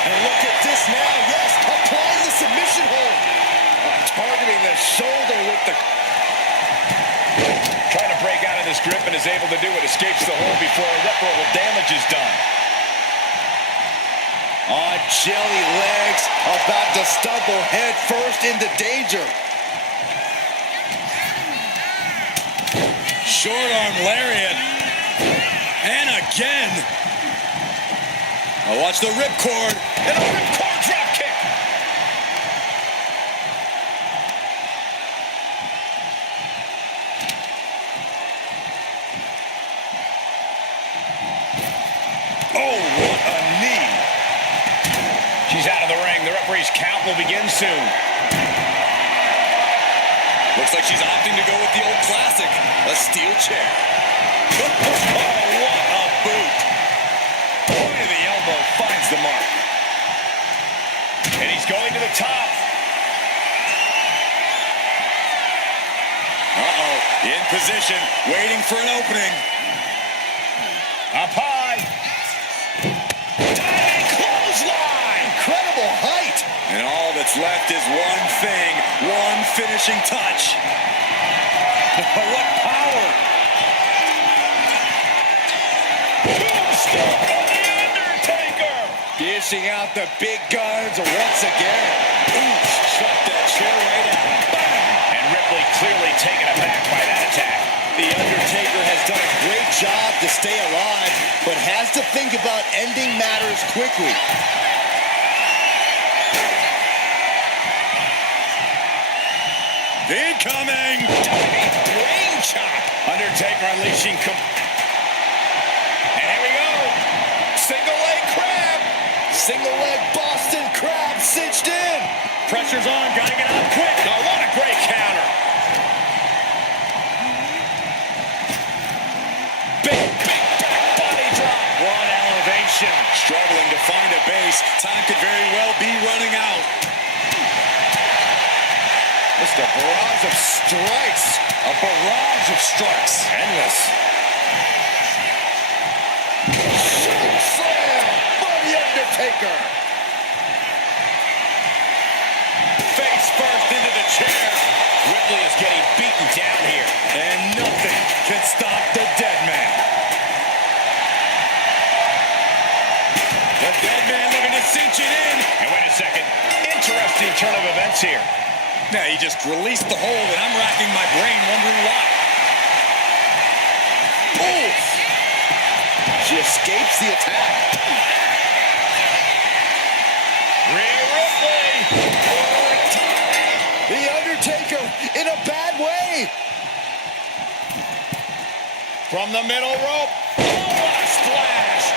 And look at this now. Yes, applying the submission hold. Targeting the shoulder with the... Trying to break out of this grip and is able to do it. Escapes the hold before irreparable damage is done. On jelly legs, about to stumble head first into danger. Short arm lariat. And again. Oh, watch the ripcord. And a ripcord drop kick. Oh, what a knee. She's out of the ring. The referee's count will begin soon. Looks like she's opting to go with the old classic, a steel chair. Oh, what a boot. Point of the elbow finds the mark. And he's going to the top. Uh-oh, in position, waiting for an opening. Up high. Diving clothesline. Incredible height. And all that's left is one thing, one finishing touch. What power. Tombstone of the Undertaker. Dishing out the big guns once again. Ooh, shut that chair right out. And Ripley clearly taken aback by that attack. The Undertaker has done a great job to stay alive, but has to think about ending matters quickly. Incoming! Diving brain chop. Undertaker unleashing. And here we go. Single leg crab. Single leg Boston crab cinched in. Pressure's on, gotta get out quick. Oh, what a great counter. Big back body drop. One elevation. Struggling to find a base. Time could very well be running out. Just a barrage of strikes. A barrage of strikes. Endless. Choke slam by The Undertaker. Face first into the chair. Ripley is getting beaten down here. And nothing can stop the Deadman. The Deadman looking to cinch it in. And wait a second. Interesting turn of events here. Now he just released the hold, and I'm racking my brain wondering why. Oof. She escapes the attack. Rhea Ripley. The Undertaker in a bad way. From the middle rope. Oh, what a splash.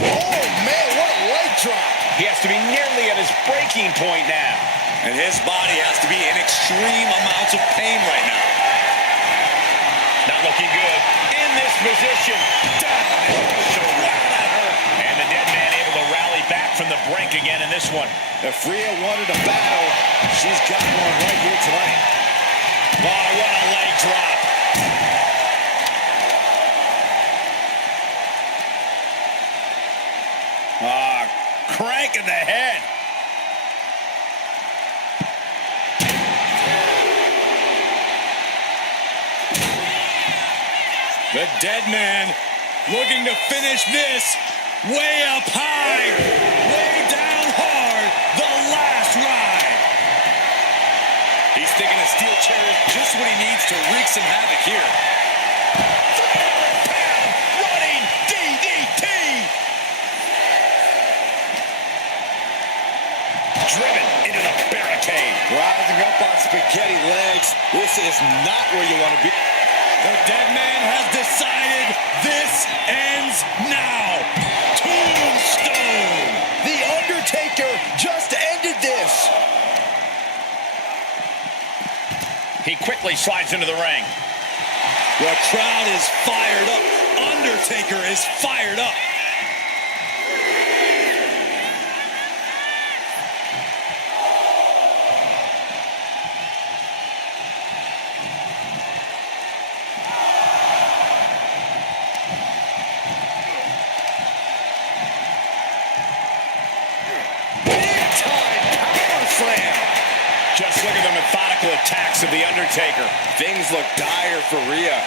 Oh, man, what a leg drop. He has to be nearly at his breaking point now. And his body has to be in extreme amounts of pain right now. Not looking good. In this position. Down. That hurt. And the Deadman able to rally back from the brink again in this one. If Rhea wanted a battle, she's got one right here tonight. Oh, what a leg drop. Crank in the head. The Deadman looking to finish this way up high, way down hard, the last ride. He's thinking a steel chair is just what he needs to wreak some havoc here. 300-pound running DDT. Driven into the barricade. Rising up on spaghetti legs. This is not where you want to be. The Deadman has decided this ends now. Tombstone. The Undertaker just ended this. He quickly slides into the ring. The crowd is fired up. Undertaker is fired up. Just look at the methodical attacks of The Undertaker. Things look dire for Rhea.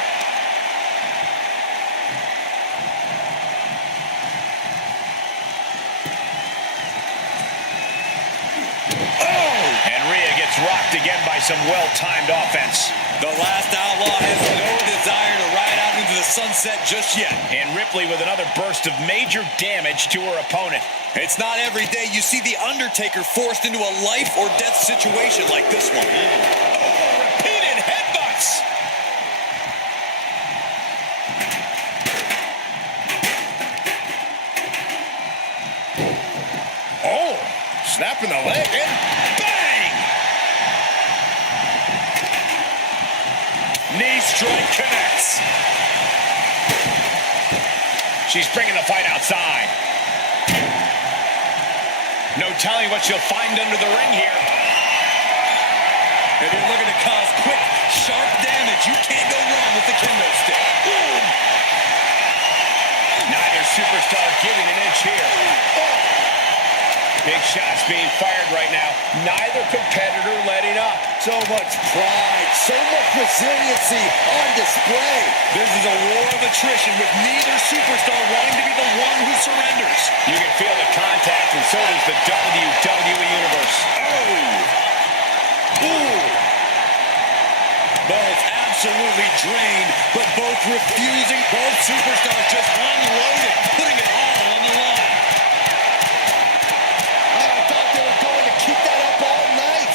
Oh! And Rhea gets rocked again by some well-timed offense. The last outlaw has no desire to ride out into the sunset just yet. And Ripley with another burst of major damage to her opponent. It's not every day you see The Undertaker forced into a life or death situation like this one. Oh, repeated headbutts. Oh, snapping the leg and Bang! Knee strike connects. She's bringing the fight outside. No telling what she'll find under the ring here. If you're looking to cause quick, sharp damage, you can't go wrong with the kendo stick. Boom. Neither superstar giving an inch here. Big shots being fired right now. Neither competitor letting up. So much pride, so much resiliency on display. This is a war of attrition with neither superstar wanting to be the one who surrenders. You can feel the contact, and so does the WWE Universe. Oh! Ooh! Both absolutely drained, but both refusing. Both superstars just unloading, putting it all on the line. I thought they were going to keep that up all night.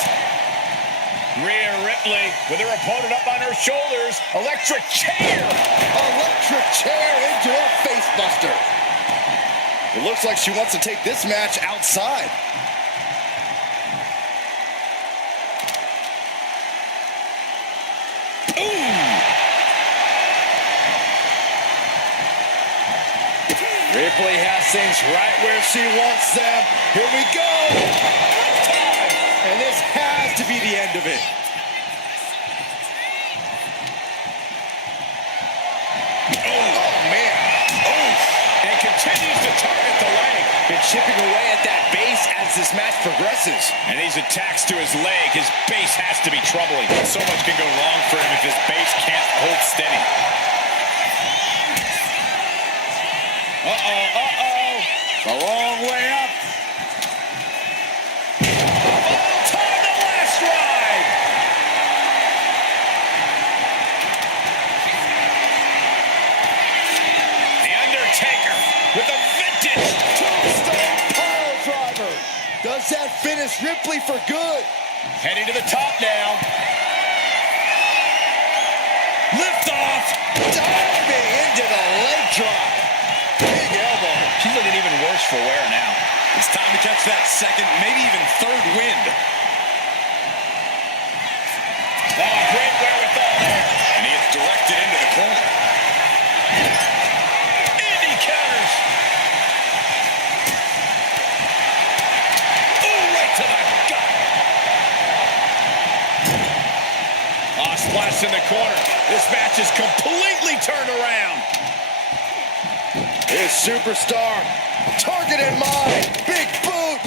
Rhea Ripley with her opponent up on her shoulders. Electric chair. Electric chair into a face buster. It looks like she wants to take this match outside. Ripley has things right where she wants them. Here we go. And this has to be the end of it. Oh, man. Oh, And continues to target the leg. been chipping away at that base as this match progresses. And these attacks to his leg, his base has to be troubling. So much can go wrong for him if his base can't hold steady. A long way up. Time the last ride. The Undertaker with a vintage Tombstone pile driver. Does that finish Ripley for good? heading to the top now. Lift off! Diving into the leg drop. Big elbow. She's looking even worse for wear now. It's time to catch that second, maybe even third wind. Oh, great wherewithal there. And he gets directed into the corner. Andy counters. Oh, right to the gut. Ah, splash in the corner. This match is completely turned around. His superstar. Target in mind. Big boot.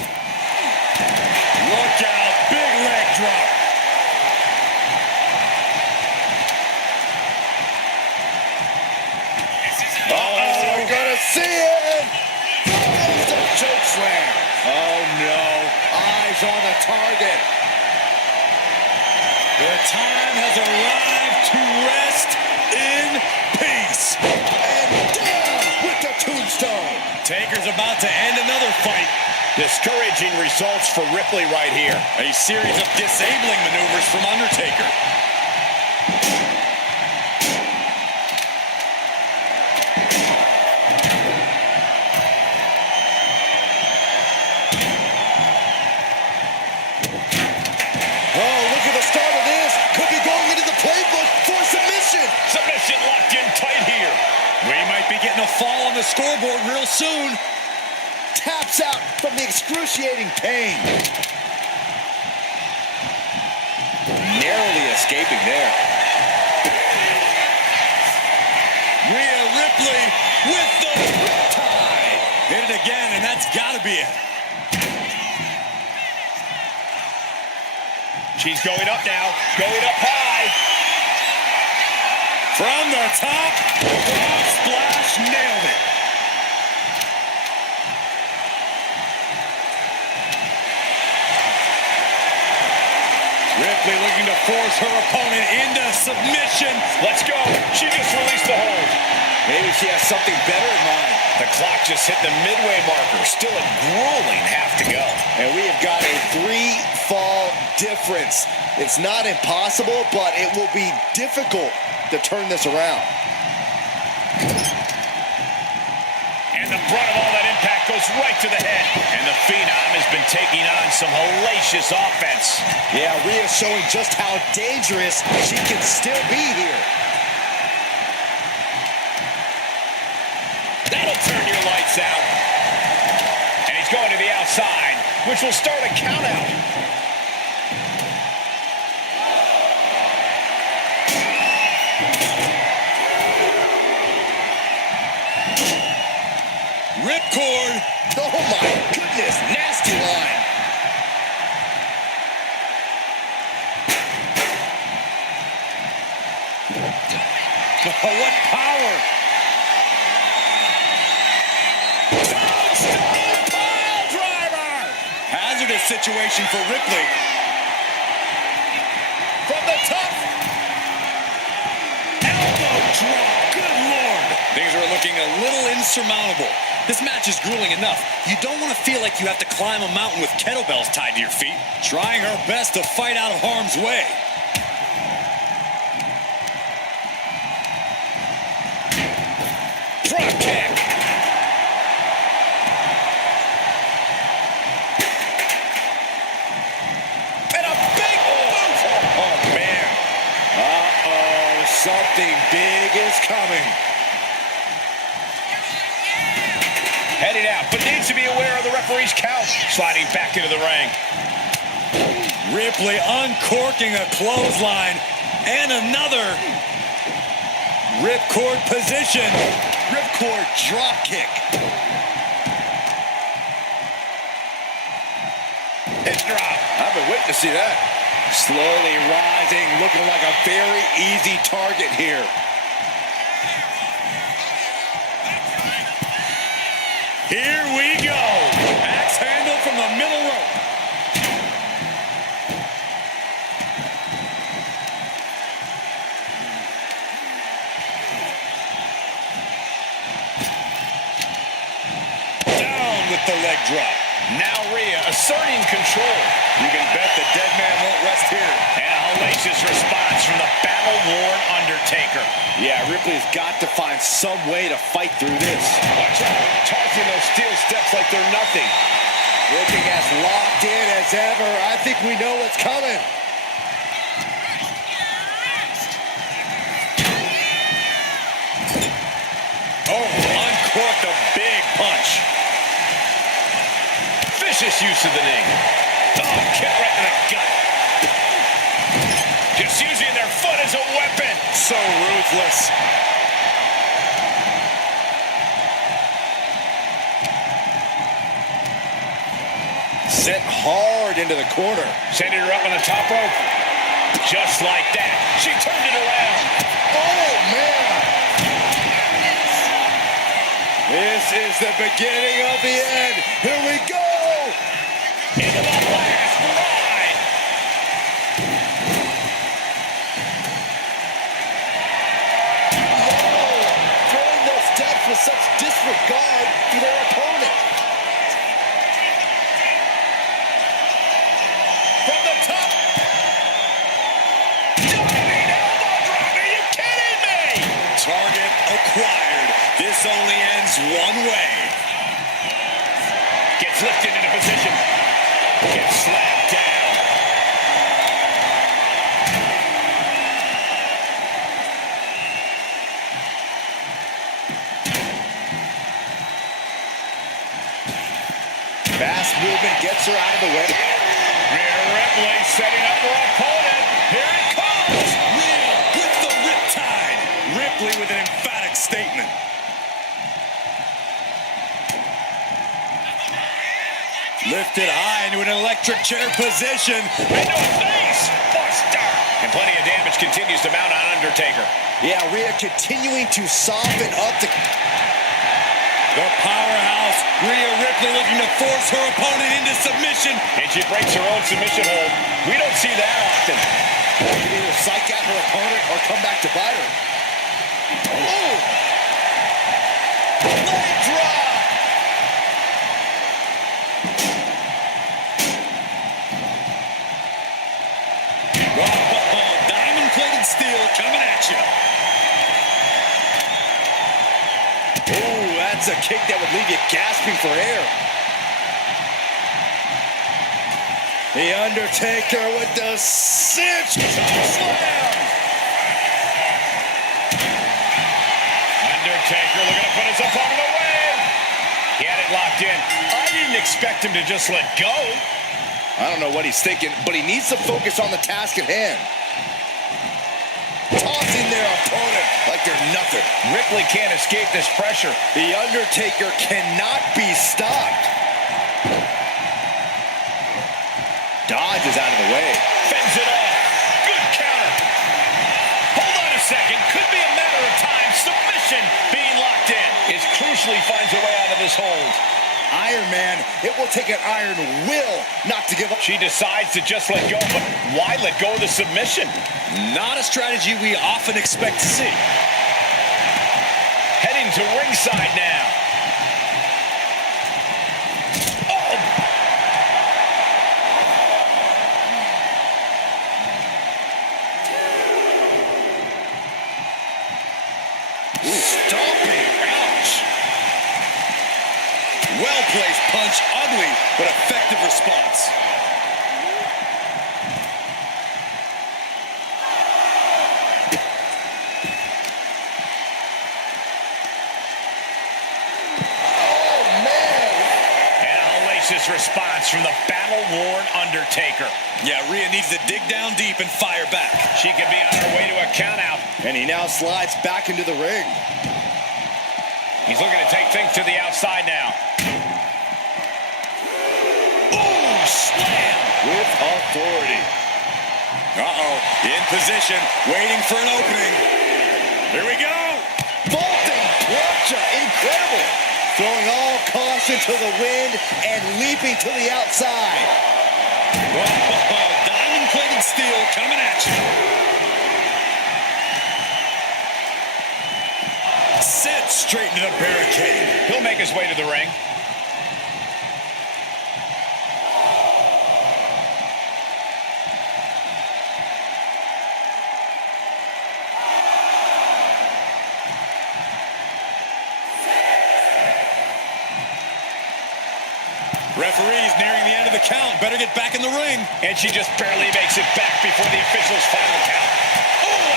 Look out, big leg drop. We're gonna see it. It's a choke slam. Oh no. Eyes on the target. The time has arrived to rest in peace. And down with the tombstone. Taker's about to end another fight. Discouraging results for Ripley right here. A series of disabling maneuvers from Undertaker. Oh, look at the start of this. Could be going into the playbook for submission. Submission locked in tight here. We might be getting a fall on the scoreboard real soon. Taps out from the excruciating pain. Narrowly escaping there. Rhea Ripley with the riptide. Hit it again, and that's got to be it. She's going up now. Going up high. From the top, frog splash, nailed it. Ripley looking to force her opponent into submission. Let's go. She just released the hold. Maybe she has something better in mind. The clock just hit the midway marker. Still a grueling half to go. And we have got a 3-fall difference. It's not impossible, but it will be difficult to turn this around. And the brunt of all that impact goes right to the head. And the Phenom has been taking on some hellacious offense. Yeah, Rhea showing just how dangerous she can still be here. That'll turn your lights out. And he's going to the outside, which will start a count out. Ripcord. Oh my goodness, nasty line. What power! Tombstone pile driver! Hazardous situation for Ripley. From the top. Elbow drop. Good Lord. Things are looking a little insurmountable. This match is grueling enough. You don't want to feel like you have to climb a mountain with kettlebells tied to your feet. Trying her best to fight out of harm's way. Drop kick. And a big boot. Oh, man. Uh-oh, something big is coming. Headed out, but needs to be aware of the referee's count. Sliding back into the ring. Ripley uncorking a clothesline. And another. Ripcord position. Ripcord drop kick. Hit drop. I've been waiting to see that. Slowly rising, looking like a very easy target here. Here we go. Axe handle from the middle rope. Down with the leg drop. Now Rhea asserting control. You can bet the Deadman won't rest here. And a hellacious response from the battle-worn Undertaker. Yeah, Ripley's got to find some way to fight through this. Watch out. Tossing those steel steps like they're nothing. Looking as locked in as ever. I think we know what's coming. Oh, uncorked a big punch. Vicious use of the knee. Oh, kick right in the gut. Just using their foot as a weapon. So ruthless. Set hard into the corner. Sending her up on the top rope. Just like that. She turned it around. Oh, man. This is the beginning of the end. Here we go. Into the last ride. Throwing those steps with such disregard for their opponent. From the top. Diving elbow drop. Are you kidding me? Target acquired. This only ends one way. Gets lifted into position. Gets slapped down. Fast movement gets her out of the way. Rhea Ripley setting up her opponent. Here it comes. Rhea with the riptide. Ripley with an emphatic statement. Lifted high into an electric chair position. Into a face buster. And plenty of damage continues to mount on Undertaker. Yeah, Rhea continuing to soften up the powerhouse, Rhea Ripley looking to force her opponent into submission. And she breaks her own submission hold. We don't see that often. She can either psych out her opponent or come back to bite her. Oh! Leg drop! Oh, diamond-plated steel coming at you. Oh, that's a kick that would leave you gasping for air. The Undertaker with the cinch slam. Undertaker looking to put his opponent away. He had it locked in. I didn't expect him to just let go. I don't know what he's thinking, but he needs to focus on the task at hand. Tossing their opponent like they're nothing. Ripley can't escape this pressure. The Undertaker cannot be stopped. Dodges out of the way. Fends it off. Good counter. Hold on a second. Could be a matter of hold. Iron Man, it will take an iron will not to give up. She decides to just let go, but why let go of the submission? Not a strategy we often expect to see. Heading to ringside now. Oh! Ooh, stomping. Ouch. Well-placed punch, ugly, but effective response. This response from the battle-worn Undertaker. Yeah, Rhea needs to dig down deep and fire back. She could be on her way to a countout. And he now slides back into the ring. He's looking to take things to the outside now. Ooh, slam! With authority. Uh-oh, in position, waiting for an opening. Here we go! Vaulting plancha, incredible. Throwing all caution to the wind and leaping to the outside. Whoa, diamond-plated steel coming at you. Set straight into the barricade. He'll make his way to the ring. Referee's nearing the end of the count. Better get back in the ring. And she just barely makes it back before the official's final count. Oh,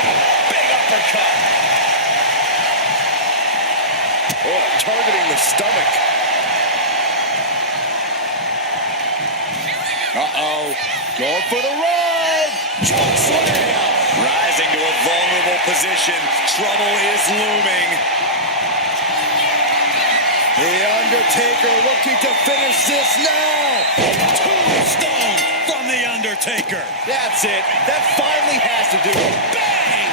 big uppercut. Oh, targeting the stomach. Uh-oh. Going for the ride. Choke slam. Rising to a vulnerable position. Trouble is looming. The Undertaker looking to finish this now. Tombstone from the Undertaker. That's it. That finally has to do it. Bang!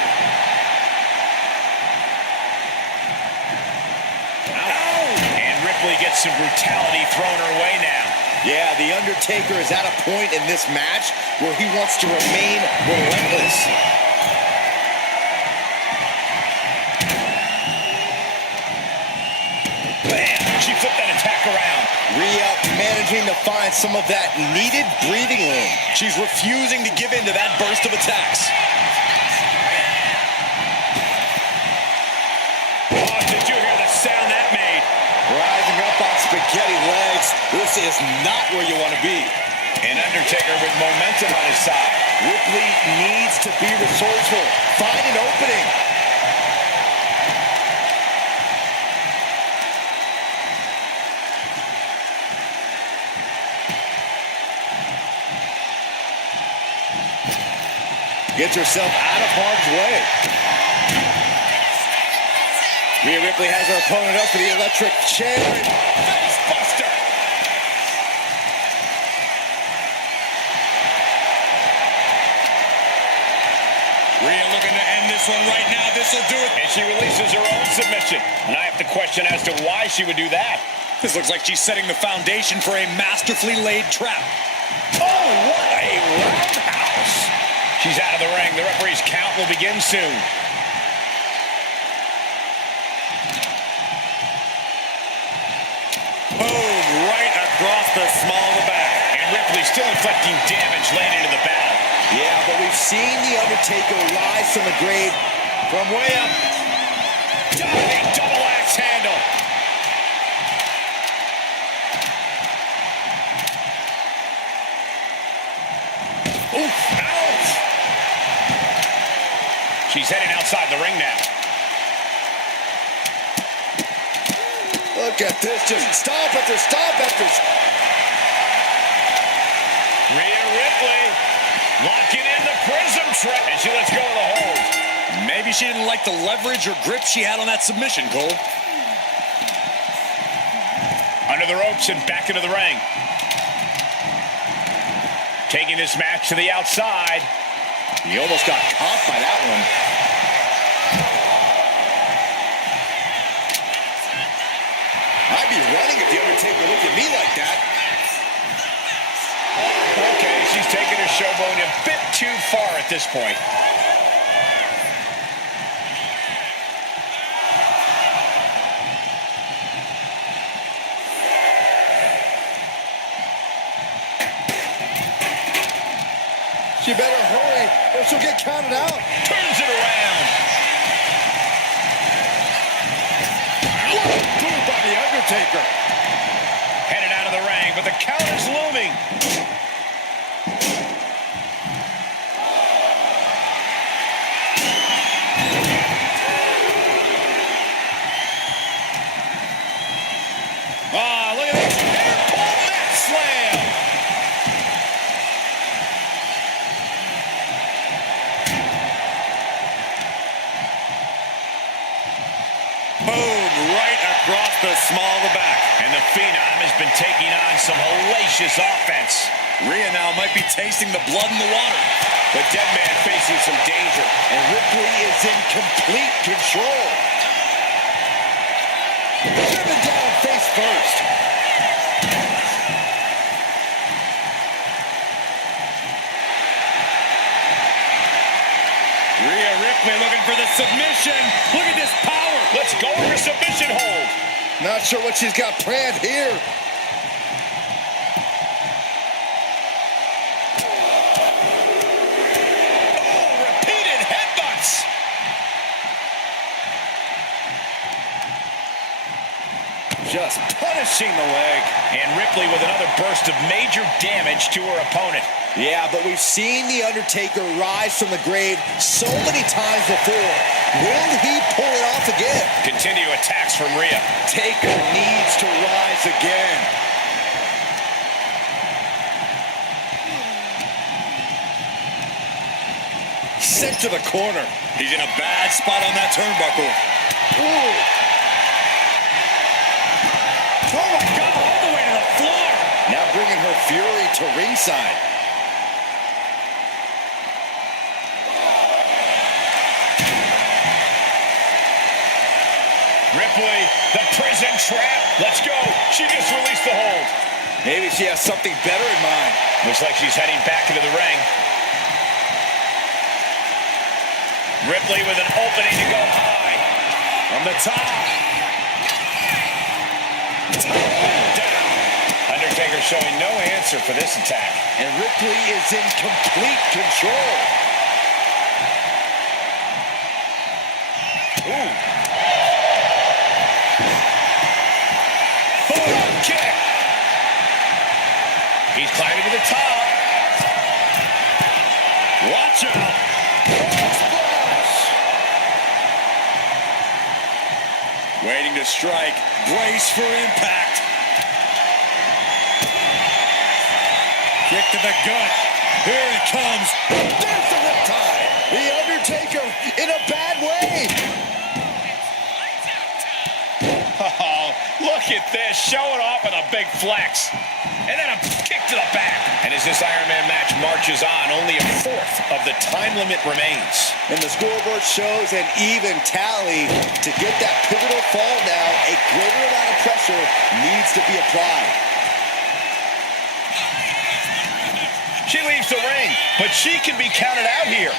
Ow! And Ripley gets some brutality thrown her way now. Yeah, the Undertaker is at a point in this match where he wants to remain relentless. She flipped that attack around. Rhea managing to find some of that needed breathing room. She's refusing to give in to that burst of attacks. Oh, did you hear the sound that made? Rising up on spaghetti legs. This is not where you want to be. And Undertaker with momentum on his side. Ripley needs to be resourceful. Find an opening. Gets herself out of harm's way. Rhea Ripley has her opponent up for the electric chair. Face buster. Rhea looking to end this one right now. This will do it. And she releases her own submission. And I have to question as to why she would do that. This looks like she's setting the foundation for a masterfully laid trap. Oh, what a roundhouse. She's out of the ring. The referee's count will begin soon. Boom, right across the small of the back. And Ripley still inflicting damage late into the battle. Yeah, but we've seen the Undertaker rise from the grave from way up. Diving double axe handle. Oof, ouch. She's heading outside the ring now. Look at this, just stomp after stomp after. Rhea Ripley locking in the prism trap. And she lets go of the hold. Maybe she didn't like the leverage or grip she had on that submission, Cole. Under the ropes and back into the ring. Taking this match to the outside. He almost got caught by that one. I'd be running if the Undertaker looked at me like that. Okay, she's taking her showboat a bit too far at this point. She better hurry or she'll get counted out. Turns it around. What a move by the Undertaker. Headed out of the ring, but the counter's looming. Ah, look at this. Air pull mat slam. Boom, right across the small of the back. And the Phenom has been taking on some hellacious offense. Rhea now might be tasting the blood in the water. The Deadman facing some danger. And Ripley is in complete control. Driven down face first. Rhea Ripley looking for the submission. Look at this power. Let's go for a submission hold. Not sure what she's got planned here. Oh, repeated headbutts. Just punishing the leg. And Ripley with another burst of major damage to her opponent. Yeah, but we've seen The Undertaker rise from the grave so many times before. Will he pull it off again? Continue attacks from Rhea. Taker needs to rise again. Sent to the corner. He's in a bad spot on that turnbuckle. Ooh. Oh my God, all the way to the floor. Now bringing her fury to ringside. Ripley, the prison trap. Let's go. She just released the hold. Maybe she has something better in mind. Looks like she's heading back into the ring. Ripley with an opening to go high. From the top. Down. Undertaker showing no answer for this attack. And Ripley is in complete control. Ooh. Boom, kick. He's climbing to the top. Watch out. Splash. Waiting to strike. Brace for impact. Kick to the gut. Here it comes. There's the riptide. The Undertaker in a bad way. Oh, look at this. Showing off with a big flex. And then a kick to the back. And as this Iron Man match marches on, only a fourth of the time limit remains. And the scoreboard shows an even tally. To get that pivotal fall now, a greater amount of pressure needs to be applied. She leaves the ring, but she can be counted out here.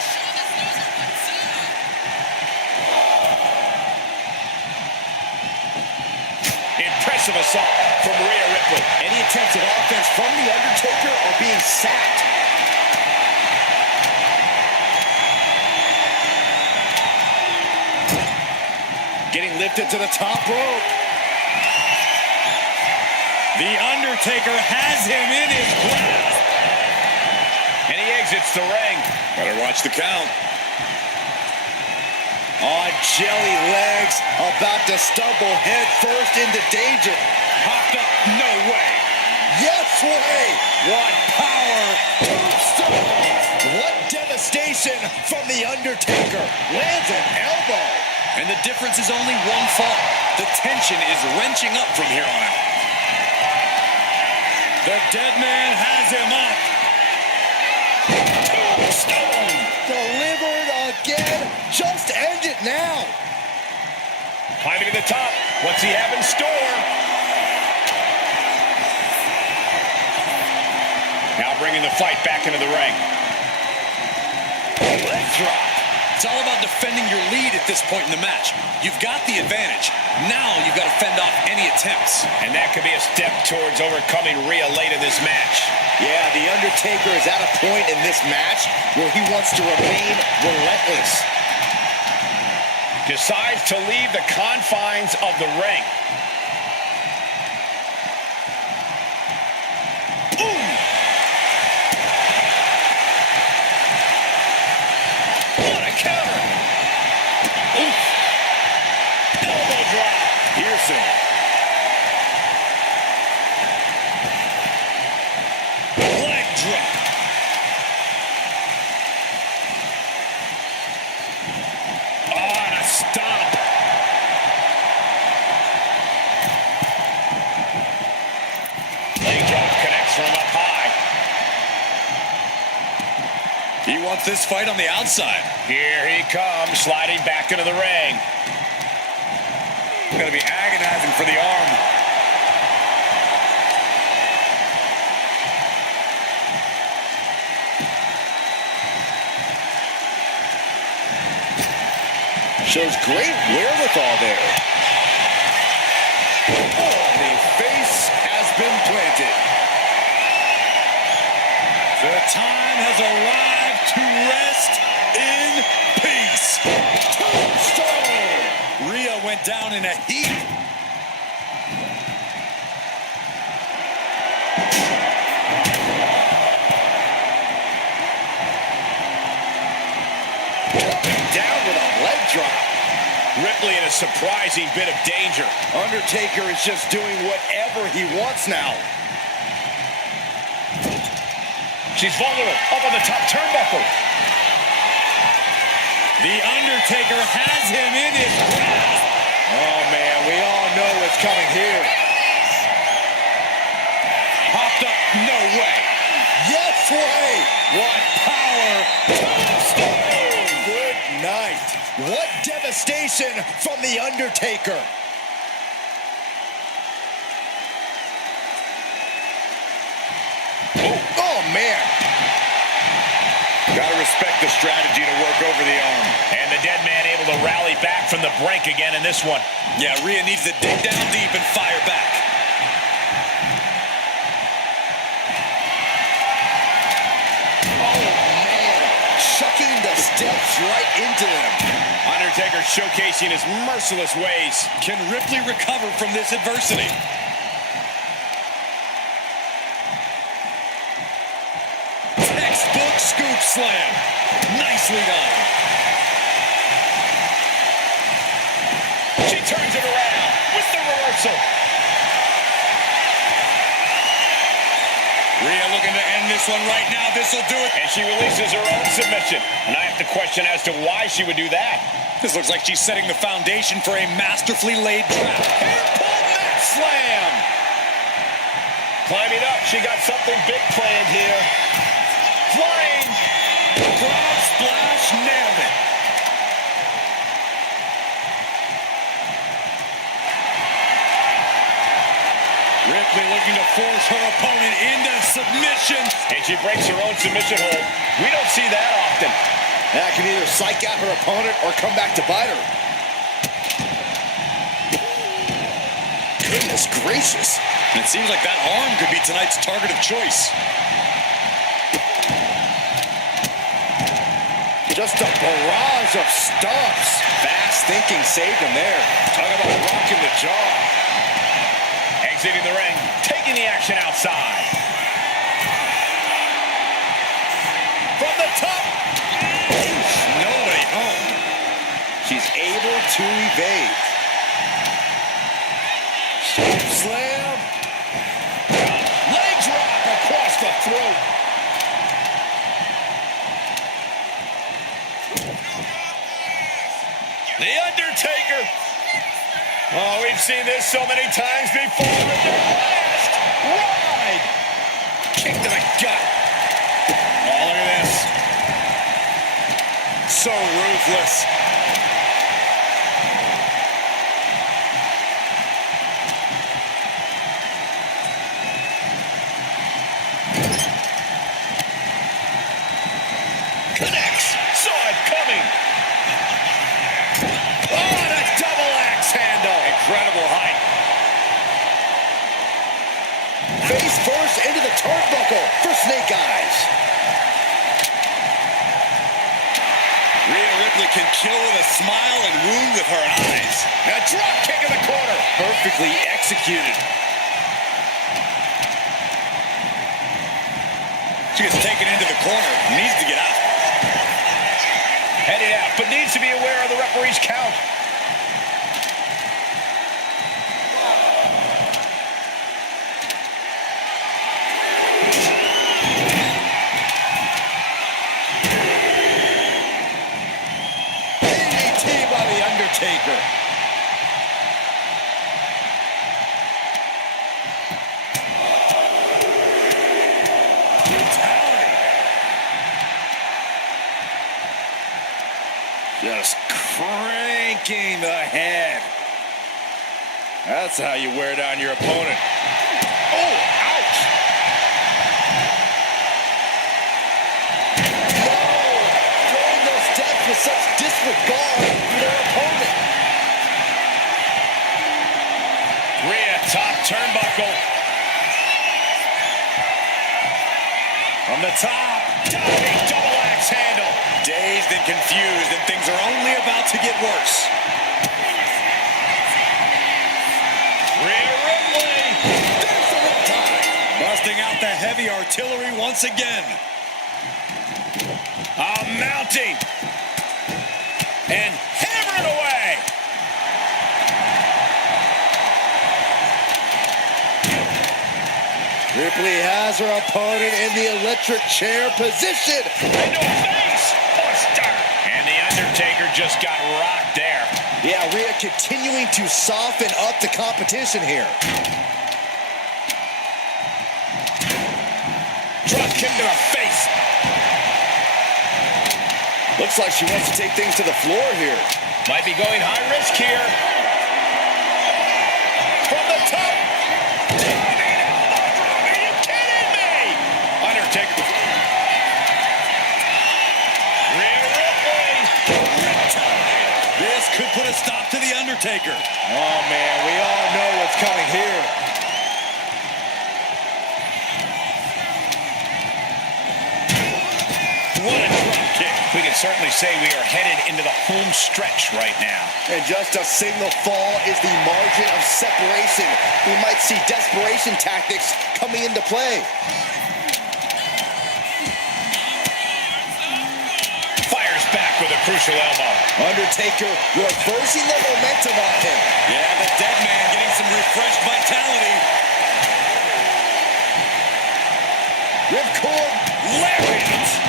Impressive assault from Rhea Ripley. Any attempts at offense from The Undertaker are being sacked. Getting lifted to the top rope. The Undertaker has him in his grasp. And he exits the ring. Better watch the count. On jelly legs, about to stumble head first into danger. Hopped up. No way. Yes way! What power! Tombstone! What devastation from The Undertaker! Lands an elbow! And the difference is only one fall. The tension is wrenching up from here on out. The Deadman has him up. Tombstone! Delivered again! Just end it now! Climbing to the top. What's he have in store? bringing the fight back into the ring. Leg drop. It's all about defending your lead at this point in the match. You've got the advantage. Now you've got to fend off any attempts. And that could be a step towards overcoming Rhea late in this match. Yeah, The Undertaker is at a point in this match where he wants to remain relentless. Decides to leave the confines of the ring. Boom! What a counter! Oof! Elbow drop. Pearson. Leg drop. Oh, and a stomp. Leg drop connects from up high. He wants this fight on the outside. Here he comes, sliding back into the ring. Going to be agonizing for the arm. Shows great wherewithal there. Oh, the face has been planted. The time has arrived to rest in peace. Tombstone. Rhea went down in a heap. Down with a leg drop. Ripley in a surprising bit of danger. Undertaker is just doing whatever he wants now. She's vulnerable, up on the top turnbuckle. The Undertaker has him in his grasp. Oh, man, we all know what's coming here. Popped up, no way. Yes way. What power. Good night. What devastation from The Undertaker. Oh, man. Gotta respect the strategy to work over the arm. And the Deadman able to rally back from the brink again in this one. Yeah, Rhea needs to dig down deep and fire back. Oh, man. Chucking the steps right into them. Undertaker showcasing his merciless ways. Can Ripley recover from this adversity? Textbook scoop slam. Nicely done. She turns it around with the reversal. Rhea looking to end this one right now. This will do it. And she releases her own submission. And I have to question as to why she would do that. This looks like she's setting the foundation for a masterfully laid trap. Hairpin mat slam. Climbing up, she got something big planned here. Flying. Frog splash, nailed it. Ripley looking to force her opponent into submission. And she breaks her own submission hold. We don't see that often. That can either psych out her opponent or come back to bite her. Goodness gracious. And it seems like that arm could be tonight's target of choice. Just a barrage of stomps. Fast thinking saved him there. Talk about rocking the jaw. Exiting the ring, taking the action outside. From the top. Nobody home. She's able to evade. Slam. Leg drop across the throat. The Undertaker. Oh, we've seen this so many times before. With their last ride. Kick to the gut. Oh, look at this. So ruthless. that can kill with a smile and wound with her eyes. A drop kick in the corner. Perfectly executed. She gets taken into the corner. Needs to get out. Headed out, but needs to be aware of the referee's count. DDT by the Undertaker. Just cranking the head. That's how you wear down your opponent. Oh, ouch. No! Throwing those steps with such disregard for their opponent. Rhea, top turnbuckle. From the top. Diving double axe handle. Dazed and confused, and things are only about to get worse. Rhea Ripley. There's the riptide. Busting out the heavy artillery once again. Mounting. And hammering away. Ripley has her opponent in the electric chair position. Into a face. Buster. And the Undertaker just got rocked there. Yeah, Rhea continuing to soften up the competition here. Drop kick to the face. Looks like she wants to take things to the floor here. Might be going high risk here. From the top. Diving elbow drop. Are you kidding me? Undertaker. Rhea Ripley. This could put a stop to the Undertaker. Oh, man, we all know what's coming here. What a drop kick. We can certainly say we are headed into the home stretch right now. And just a single fall is the margin of separation. We might see desperation tactics coming into play. Fires back with a crucial elbow. Undertaker reversing the momentum on him. Yeah, the Deadman getting some refreshed vitality. Ripcord lariat.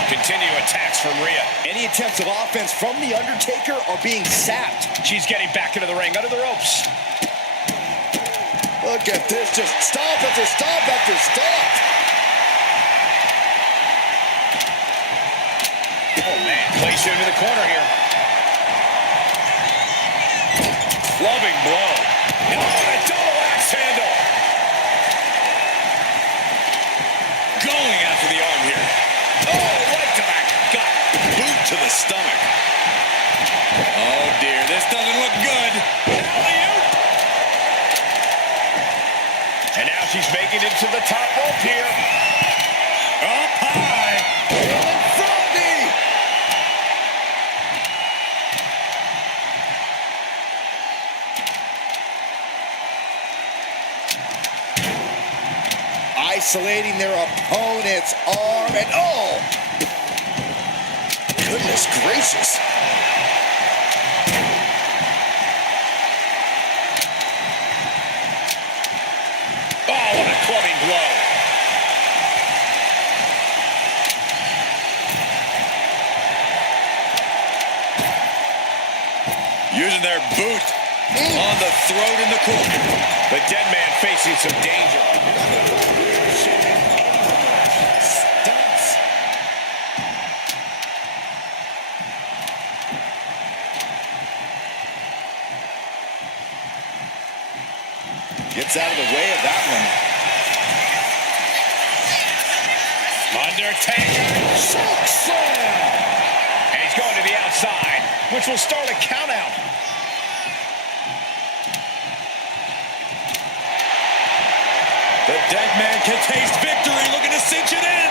Continue attacks from Rhea. Any attempts of offense from the Undertaker are being sapped. She's getting back into the ring, under the ropes. Look at this, just stomp after stomp after stomp. Oh, man. Place you into the corner here. Clubbing blow. And oh, a double axe handle. Going after the arm here. Oh, right to the gut. Boot to the stomach. Oh, dear. This doesn't look good. Alley-oop. And now she's making it to the top rope here. Up high. Feeling froggy. Isolating their opponent's arm and oh! Goodness gracious. Oh, what a clubbing blow. Using their boot on the throat in the corner. The Deadman facing some danger. Stunts. Gets out of the way of that one. Undertaker. Choke slam. And he's going to the outside, which will start a count out. The Deadman can taste victory, looking to cinch it in.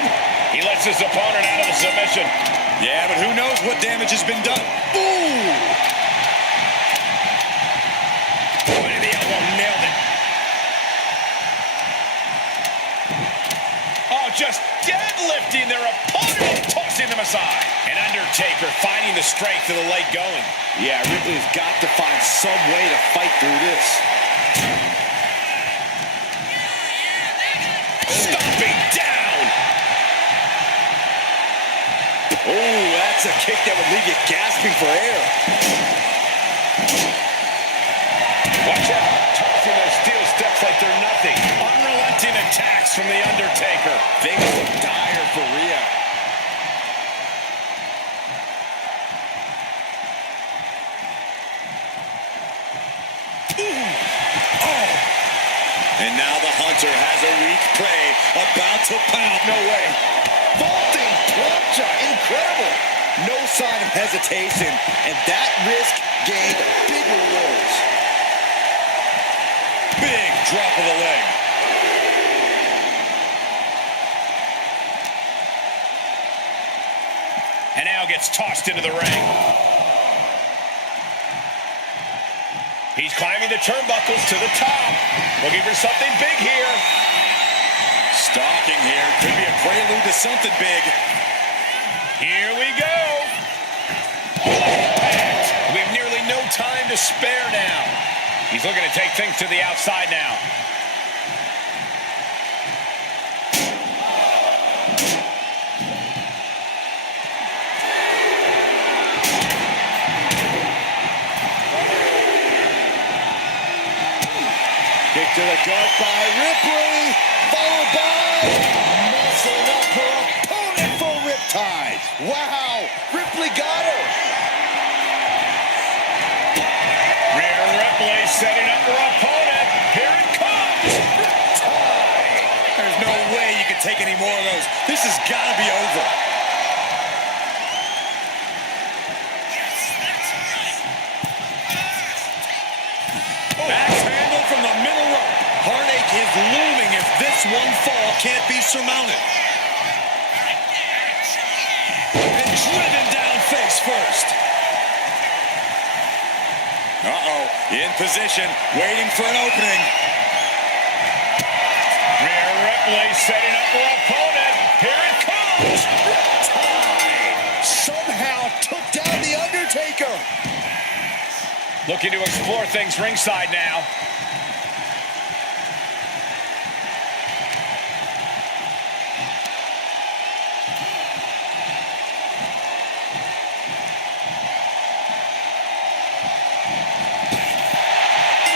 He lets his opponent out of the submission. Yeah, but who knows what damage has been done. Ooh! Point of the elbow, nailed it. Oh, just deadlifting their opponent, tossing them aside. And Undertaker finding the strength of the leg going. Yeah, Ripley's got to find some way to fight through this. Stomping down. Oh, that's a kick that would leave you gasping for air. Watch out. Tossing those steel steps like they're nothing. Unrelenting attacks from the Undertaker. Things look dire for Rhea. And now the hunter has a weak prey about to pound. No way. Vaulting plunge, incredible. No sign of hesitation, and that risk gained big rewards. Big drop of the leg. And now gets tossed into the ring. He's climbing the turnbuckles to the top. Looking for something big here. Stalking here. Could be a prelude to something big. Here we go. We have nearly no time to spare now. He's looking to take things to the outside now. Kick to the gut by Ripley, followed by muscling up her opponent for riptide. Wow, Ripley got her. Rhea Ripley setting up her opponent. Here it comes. Riptide. There's no way you can take any more of those. This has got to be over. Axe handle from the middle rope. Heartache is looming if this one fall can't be surmounted. And driven down face first. Uh-oh, in position, waiting for an opening. Rhea Ripley setting up her opponent. Here it comes. Riptide somehow took down the Undertaker. Looking to explore things ringside now.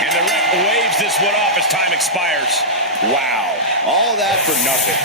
And the ref waves this one off as time expires. Wow, all that for nothing.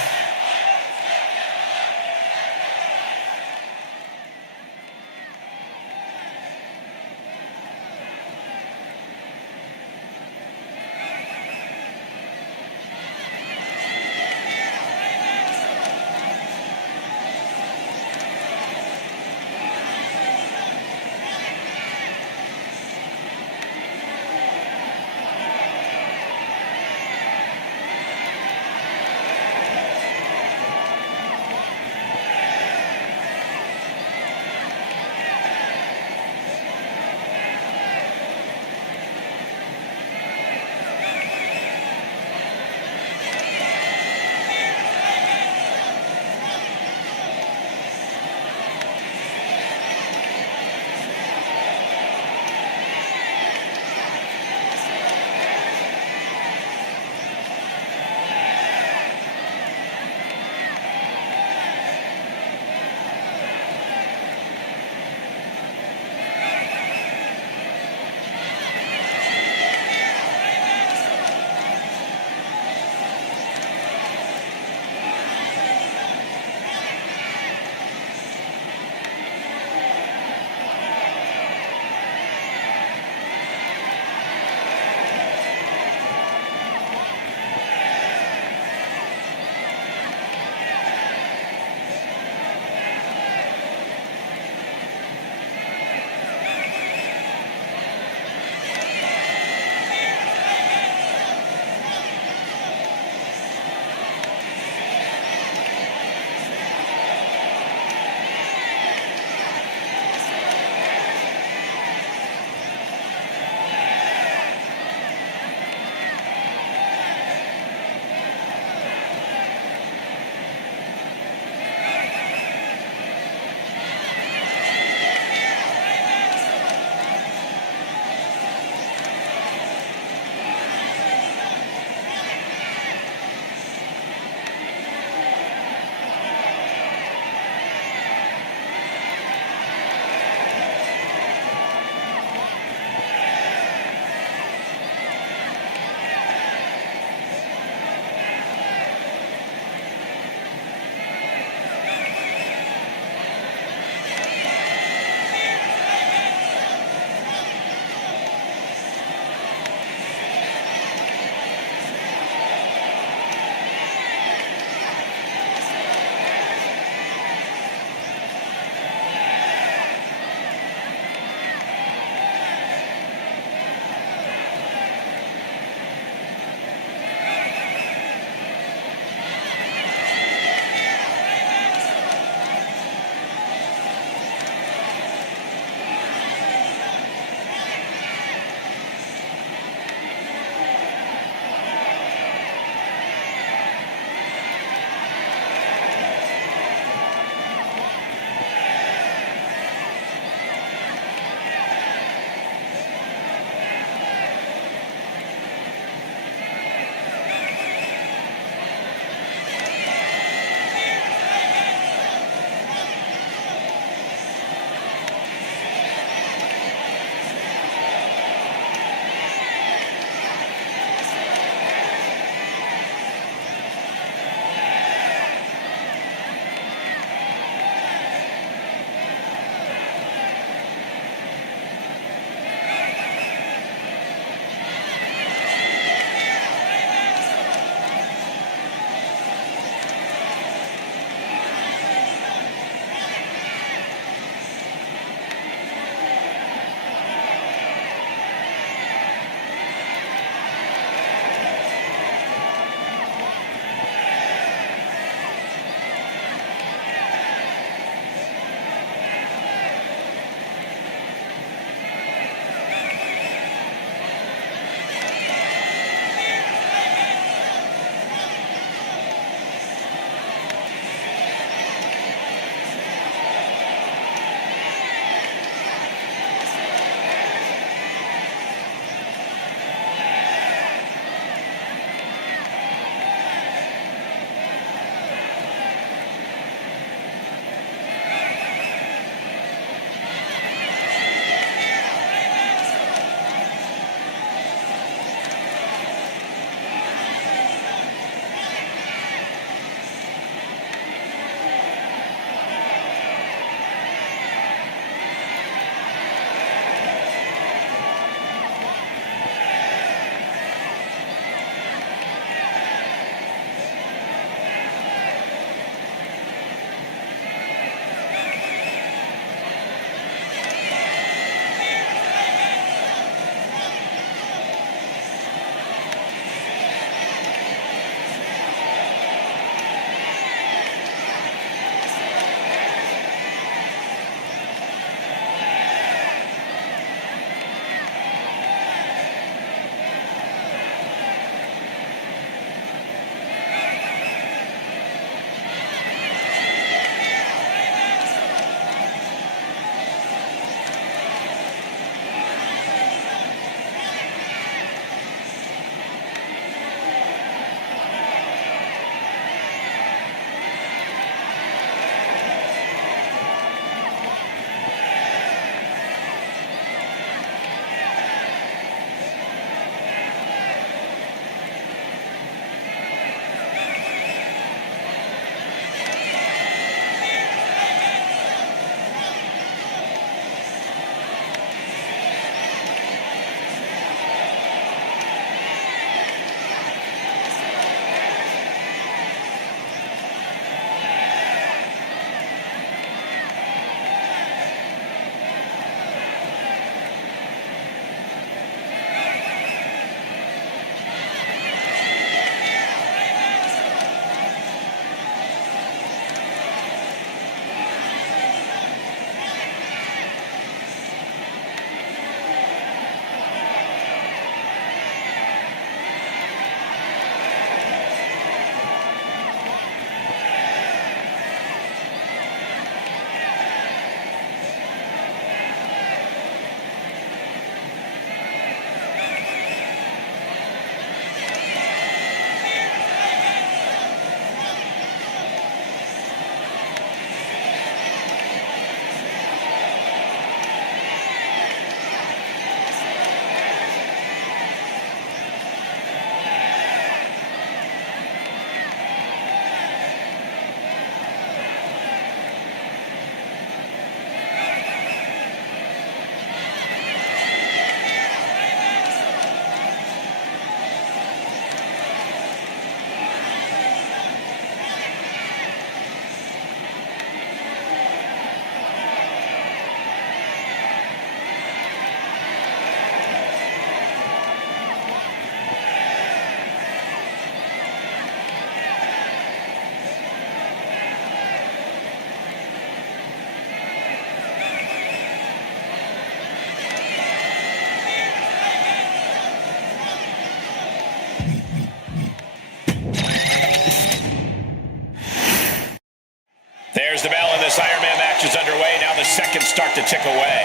away.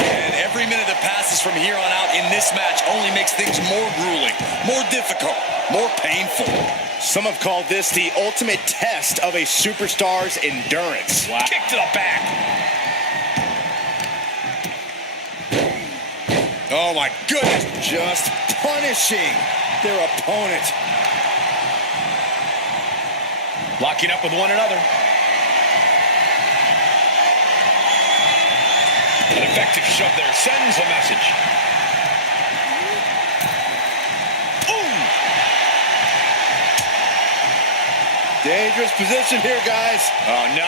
And every minute that passes from here on out in this match only makes things more grueling, more difficult, more painful. Some have called this the ultimate test of a superstar's endurance. Wow. Kick to the back. Oh my goodness. Just punishing their opponent. Locking up with one another. An effective shove there sends a message. Ooh! Dangerous position here, guys. Oh, no.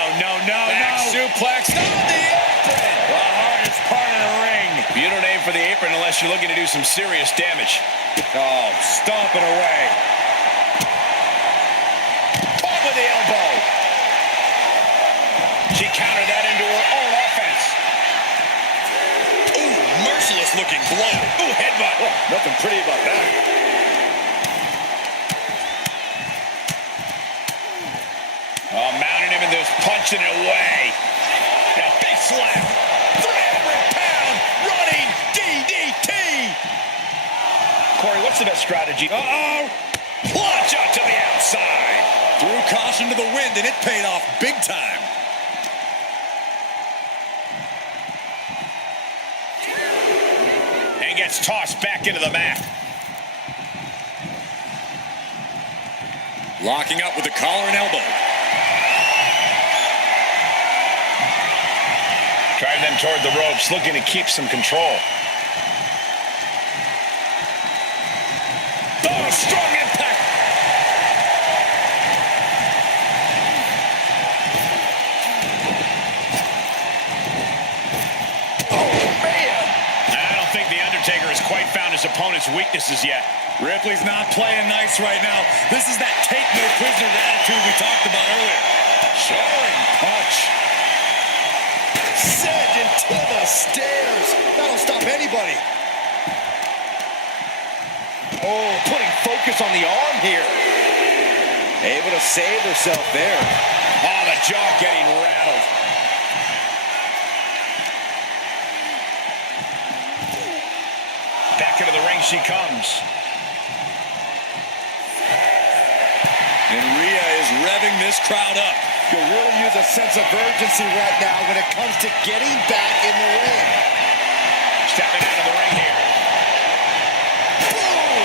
Back suplex. No, the apron. The hardest part of the ring. You don't aim for the apron unless you're looking to do some serious damage. Oh, stomping away. Caught with the elbow. She countered that into her own offense. Ooh, merciless looking blow. Ooh, headbutt. Oh, nothing pretty about that. Oh, mounting him and just punching it away. A big slap. 300-pound running DDT. Corey, what's the best strategy? Uh-oh. Launch out to the outside. Threw caution to the wind, and it paid off big time. And gets tossed back into the mat. Locking up with the collar and elbow. Driving them toward the ropes, looking to keep some control. Oh, strong impact. Oh, man. I don't think the Undertaker has quite found his opponent's weaknesses yet. Ripley's not playing nice right now. This is that take no prisoners attitude we talked about earlier. Showing punch. Sent into the stairs. That'll stop anybody. Oh, putting focus on the arm here. Able to save herself there. Oh, the jaw getting rattled. Back into the ring she comes. And Rhea is revving this crowd up. You'll really use a sense of urgency right now when it comes to getting back in the ring. Stepping out of the ring here. Boom!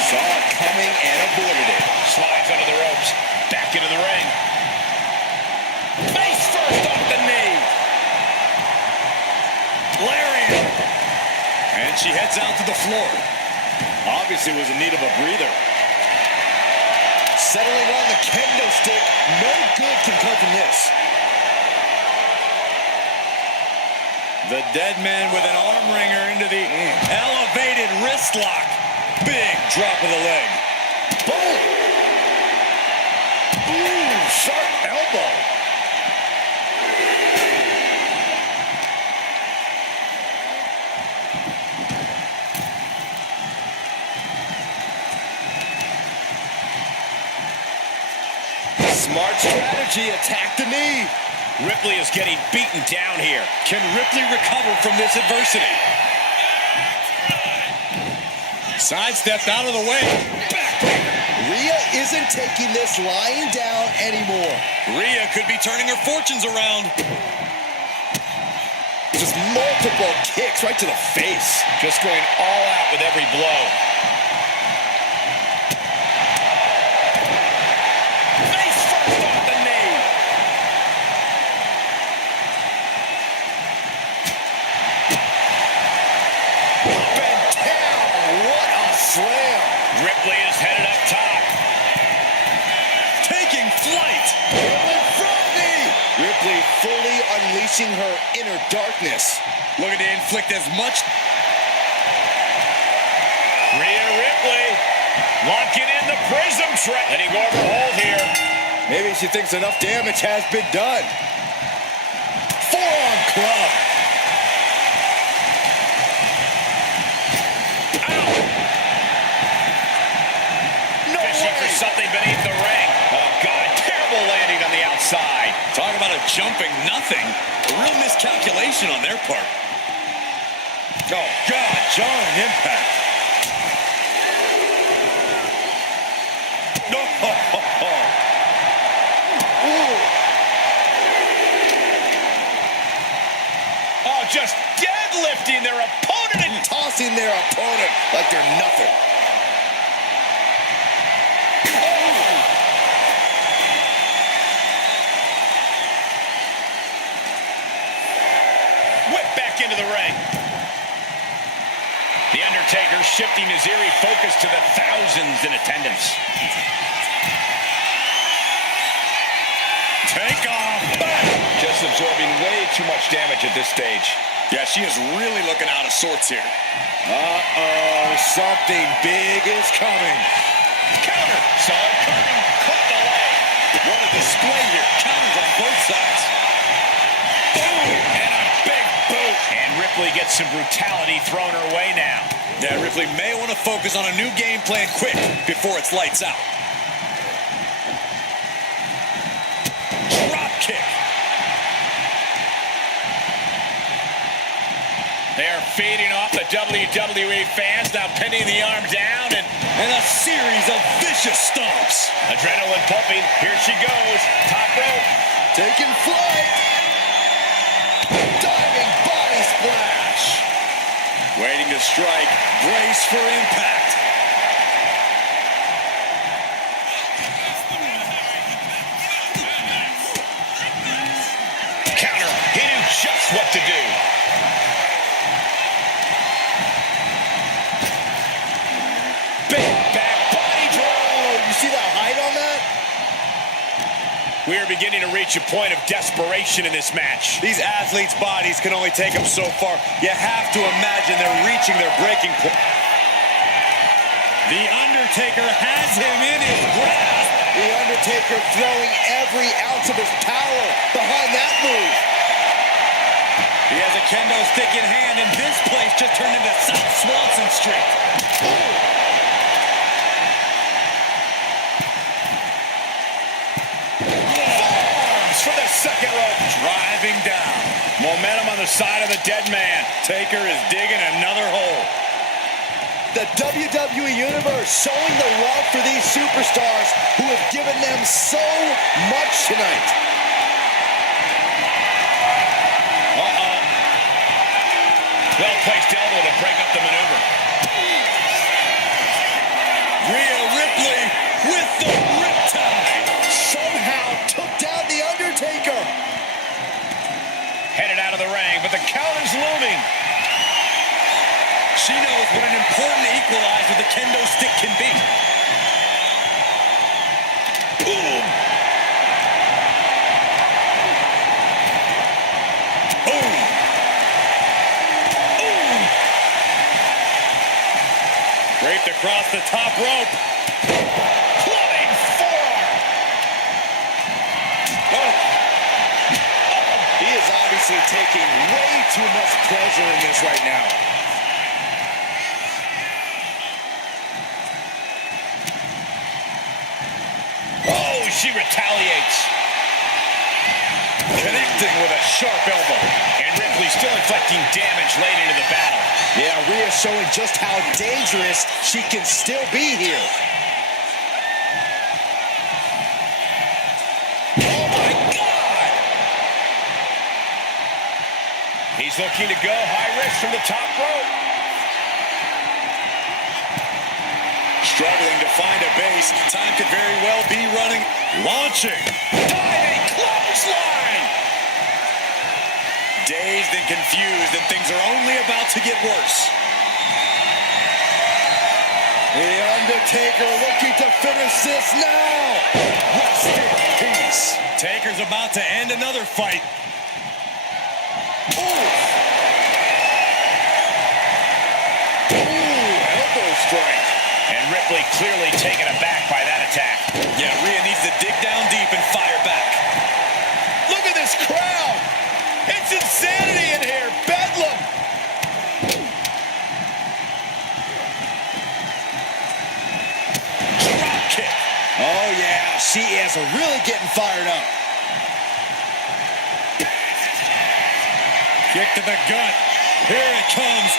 Saw it coming and avoided it. Slides under the ropes. Back into the ring. Face first off the knee. Lariat. And she heads out to the floor. Obviously was in need of a breather. Settling on the kendo stick. No good can come from this. The Deadman with an arm wringer into the elevated wrist lock. Big drop of the leg. Boom! Ooh, sharp elbow. Smart strategy, attack the knee. Ripley is getting beaten down here. Can Ripley recover from this adversity? Sidestepped out of the way. Backbreaker. Rhea isn't taking this lying down anymore. Rhea could be turning her fortunes around. Just multiple kicks right to the face. Just going all out with every blow. Face first off the knee. Up and down. What a slam. Ripley is headed up top. Taking flight. Ripley fully unleashing her inner darkness. Looking to inflict as much. Rhea Ripley locking in the prism trap. Letting go of her hold here. Maybe she thinks enough damage has been done. Forearm club. Ow! No Fishing way. for something beneath the ring. Oh, God. Terrible landing on the outside. Talk about a jumping nothing. A real miscalculation on their part. Oh, God, John, impact. No. Oh, just deadlifting their opponent and tossing their opponent like they're nothing. whip back into the ring. The Undertaker shifting his eerie focus to the thousands in attendance. Take off. Just absorbing way too much damage at this stage. Yeah, she is really looking out of sorts here. Uh-oh, something big is coming. Counter. Saw it coming. Caught the leg. What a display here. Counters on both sides. Boom. And a big boot. And Ripley gets some brutality thrown her way now. Yeah, Ripley may want to focus on a new game plan quick before it's lights out. Drop kick. They're feeding off the WWE fans, now pinning the arm down and a series of vicious stomps. Adrenaline pumping. Here she goes. Top rope. Taking flight. Diving body splash. Waiting to strike. Brace for impact. Counter. He knew just what to do. We are beginning to reach a point of desperation in this match. These athletes' bodies can only take them so far. You have to imagine they're reaching their breaking point. The Undertaker has him in his grasp. The Undertaker throwing every ounce of his power behind that move. He has a kendo stick in hand, and this place just turned into South Swanson Street. Ooh. For the second rope. Driving down. Momentum on the side of the Deadman. Taker is digging another hole. The WWE Universe showing the love for these superstars who have given them so much tonight. Uh-oh. Well-placed elbow to break up the maneuver. Rhea Ripley with the riptide. Somehow took down the Undertaker. Headed out of the ring, but the count is looming. She knows what an important equalizer the kendo stick can be. Boom. Boom. Boom. Draped across the top rope. Clubbing forearm. Oh. He is obviously taking way too much pleasure in this right now. Oh, she retaliates. Connecting with a sharp elbow. And Ripley still inflicting damage late into the battle. Yeah, Rhea showing just how dangerous she can still be here. Oh, my God! He's looking to go high risk from the top rope. Struggling to find a base. Time could very well be running. Launching. Diving clothesline. Dazed and confused, and things are only about to get worse. The Undertaker looking to finish this now. Rest in peace. Taker's about to end another fight. Elbow strike. And Ripley clearly taken aback by that attack. Yeah, Rhea needs to dig down deep and fire back. Look at this crowd. It's insanity in here. Bedlam. Drop kick. Oh, yeah, she is really getting fired up. Kick to the gut. Here it comes.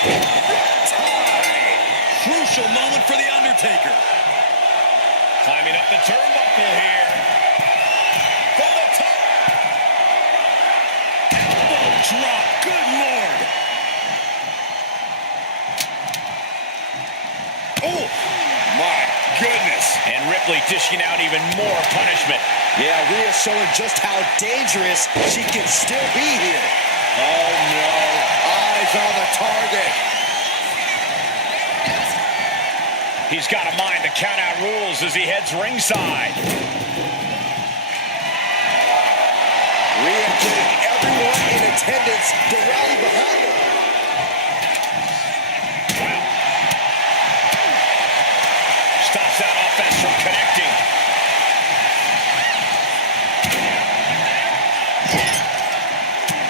Tie. Crucial moment for The Undertaker. Climbing up the turnbuckle here. From the top. Elbow drop. Good Lord. Oh, my goodness. And Ripley dishing out even more punishment. Yeah, Rhea showing just how dangerous she can still be here. Oh, no. Eyes on the target. He's got a mind to count out rules as he heads ringside. Rhea getting everyone in attendance to rally behind her. Stops that offense from connecting.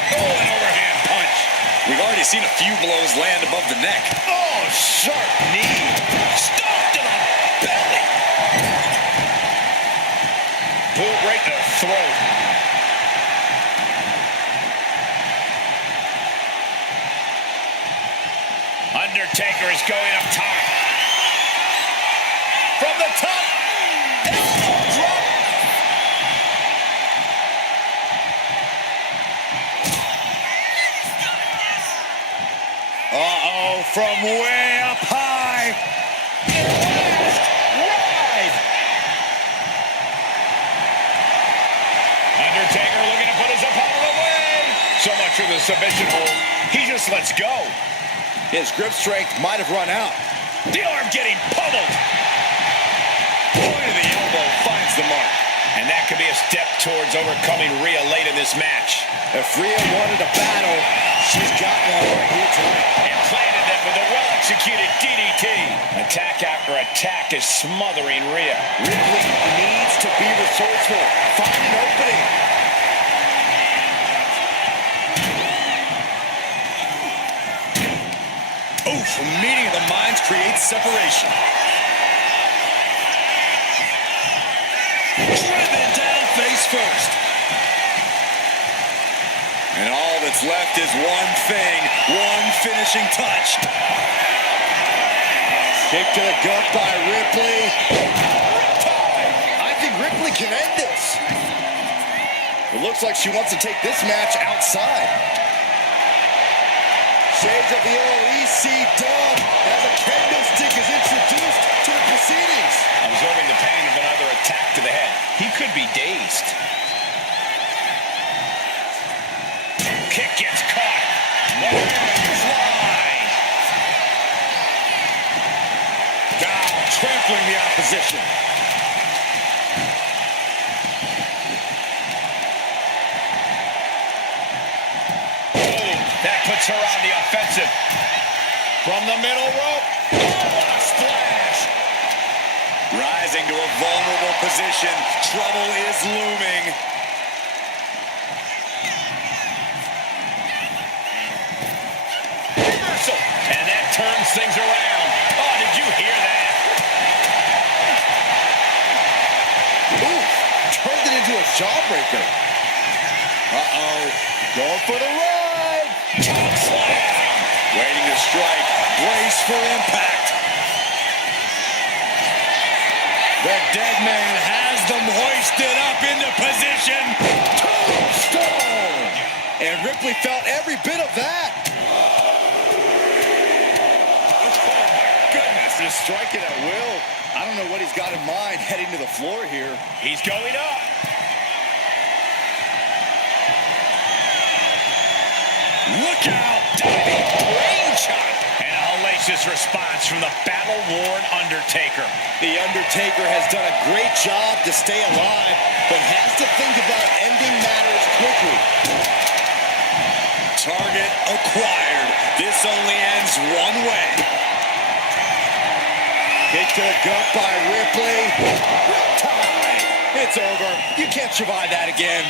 Oh, an overhand punch. We've already seen a few blows land above the neck. Oh, sharp knee. Stop to the belly. Boot right to the throat. Undertaker is going up top. From the top. Elbow drop. Uh-oh, from way up high. Last ride. Undertaker looking to put his opponent away. So much for the submission hold. He just lets go. His grip strength might have run out. The arm getting pummeled. Point of the elbow finds the mark. And that could be a step towards overcoming Rhea late in this match. If Rhea wanted a battle, she's got one right here tonight. And planted them with a well-executed DDT. Attack after attack is smothering Rhea. Ripley needs to be resourceful. Find an opening. Oof, a meeting of the minds creates separation. Driven down face first. And all that's left is one thing, one finishing touch. Kick to the gut by Ripley. I think Ripley can end this. It looks like she wants to take this match outside. Shades of the OEC dub as a kendo stick is introduced to the proceedings. Absorbing the pain of another attack to the head. He could be dazed. Kick gets caught. Fly. Down, trampling the opposition. That puts her on the offensive. From the middle rope. Oh, what a splash. Rising to a vulnerable position. Trouble is looming. Reversal. And that turns things around. Oh, did you hear that? Ooh, turned it into a jawbreaker. Uh-oh, going for the ride. Chop slam. Waiting to strike. Brace for impact. The Deadman has them hoisted up into position. Tombstone. And Ripley felt every bit of that. Just striking at will. I don't know what he's got in mind heading to the floor here. He's going up. Look out! Diving brain chop. And a hellacious response from the battle-worn Undertaker. The Undertaker has done a great job to stay alive, but has to think about ending matters quickly. Target acquired. This only ends one way. Kick to the gut by Ripley. Time. It's over. You can't survive that again.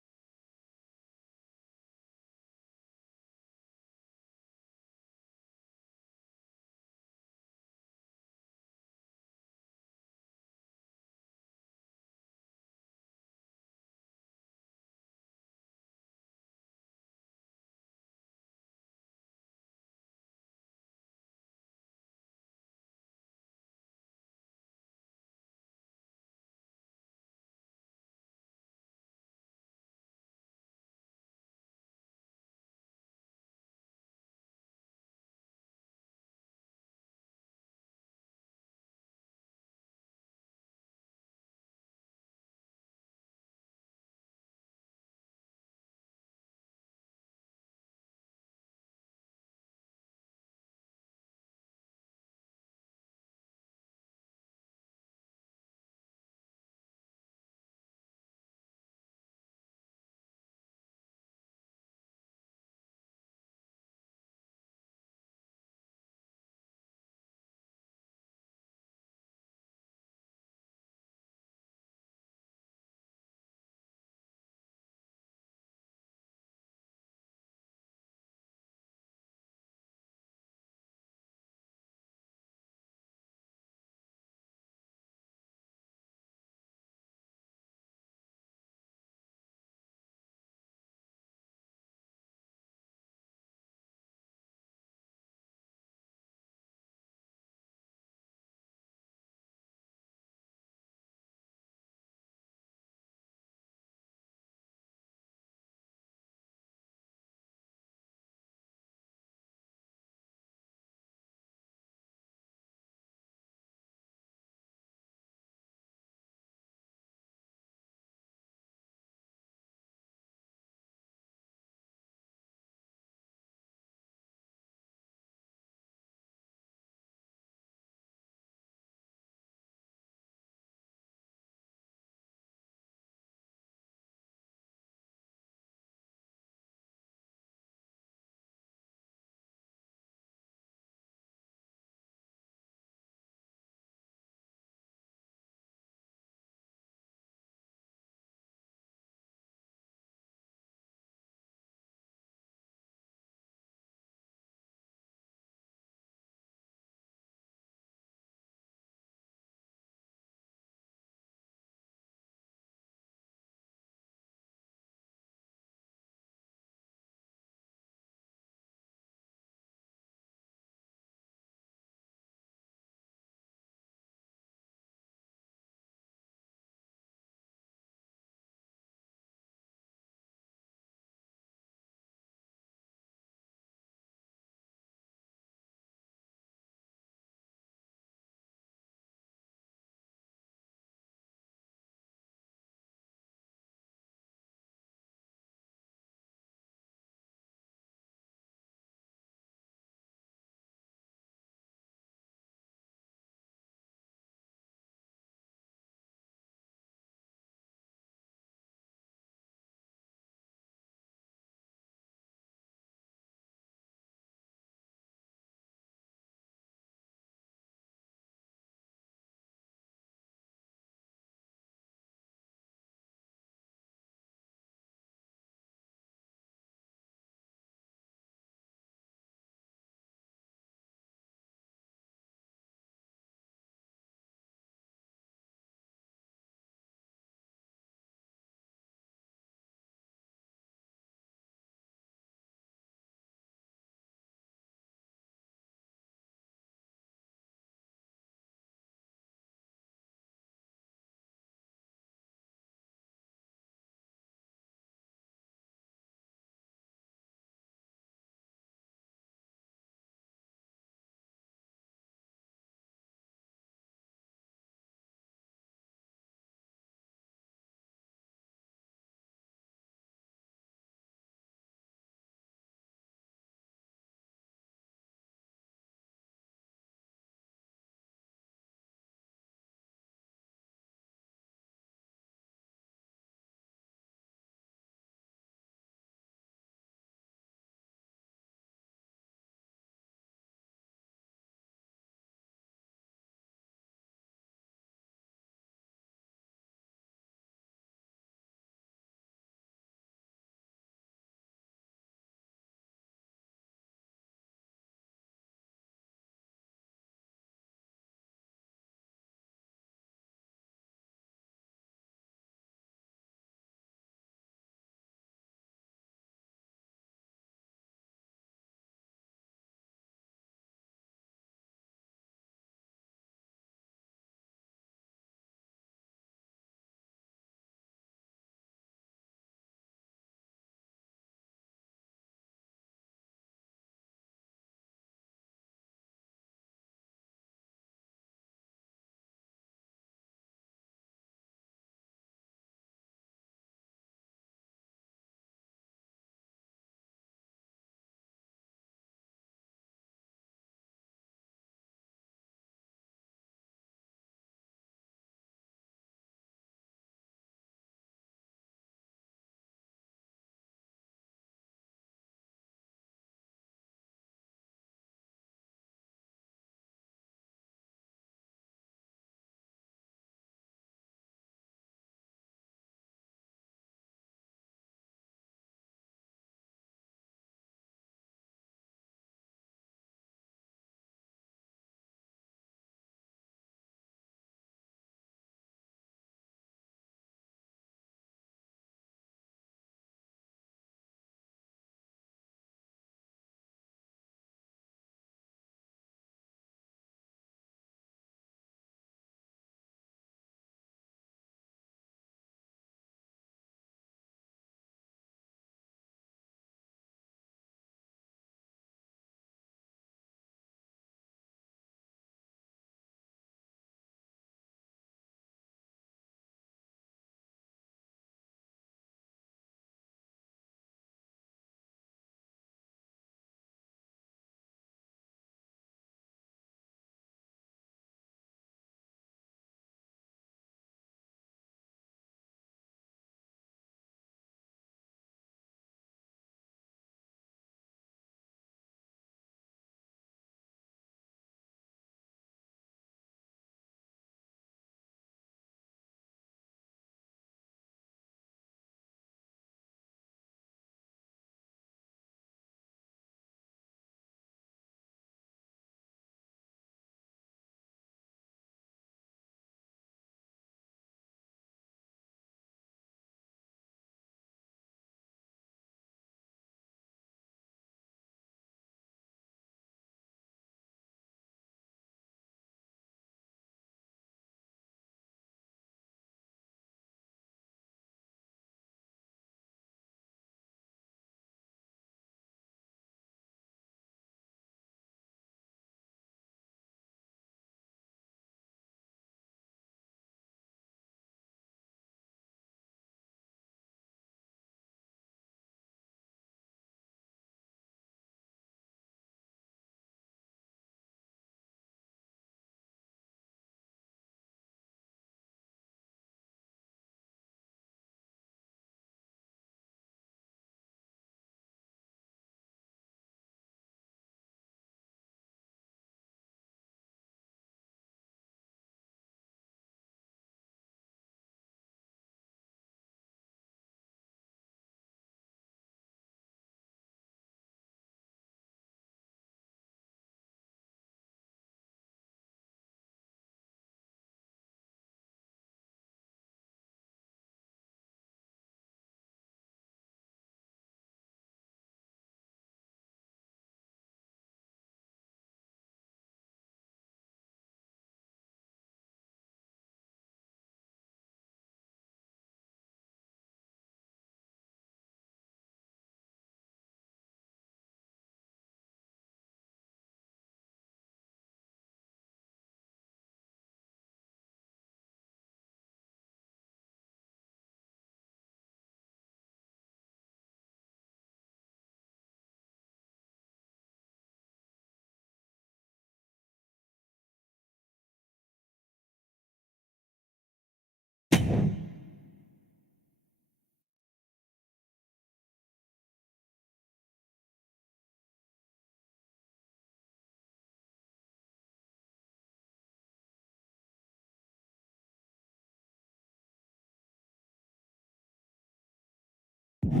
Oh,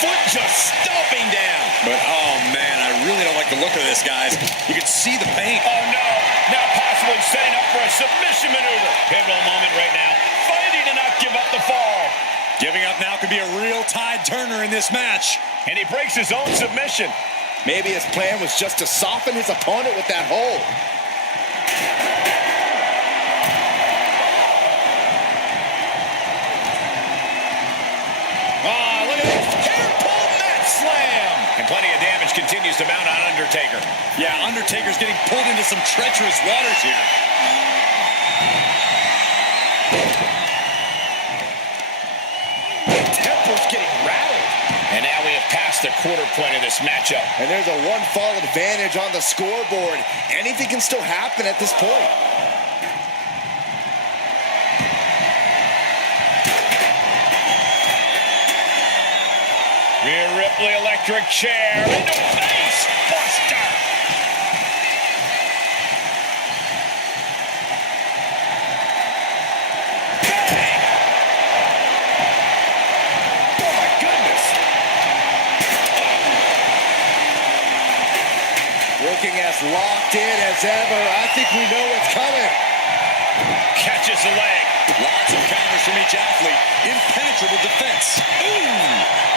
foot just stomping down. But, oh, man, I really don't like the look of this, guys. You can see the pain. Oh, no. Now possibly setting up for a submission maneuver. Pivotal moment right now. Fighting to not give up the fall. Giving up now could be a real tide turner in this match. And he breaks his own submission. Maybe his plan was just to soften his opponent with that hold. Oh, look at this. Hair pull mat slam. And plenty of damage continues to mount on Undertaker. Yeah, Undertaker's getting pulled into some treacherous waters here. Temple's getting rattled. And now we have passed the quarter point of this matchup. And there's a one-fall advantage on the scoreboard. Anything can still happen at this point. Rhea Ripley, electric chair, into face buster. Bang! Oh my goodness! Looking as locked in as ever. I think we know what's coming. Catches the leg. Lots of counters from each athlete. Impenetrable defense. Ooh!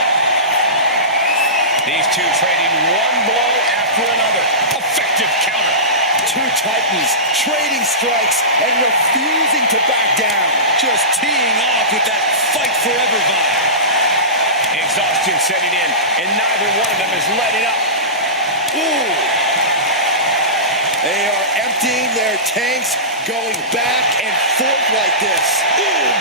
These two trading one blow after another. Effective counter. Two titans trading strikes and refusing to back down. Just teeing off with that fight forever vibe. Exhaustion setting in, and neither one of them is letting up. Ooh! They are emptying their tanks, going back and forth like this. Ooh!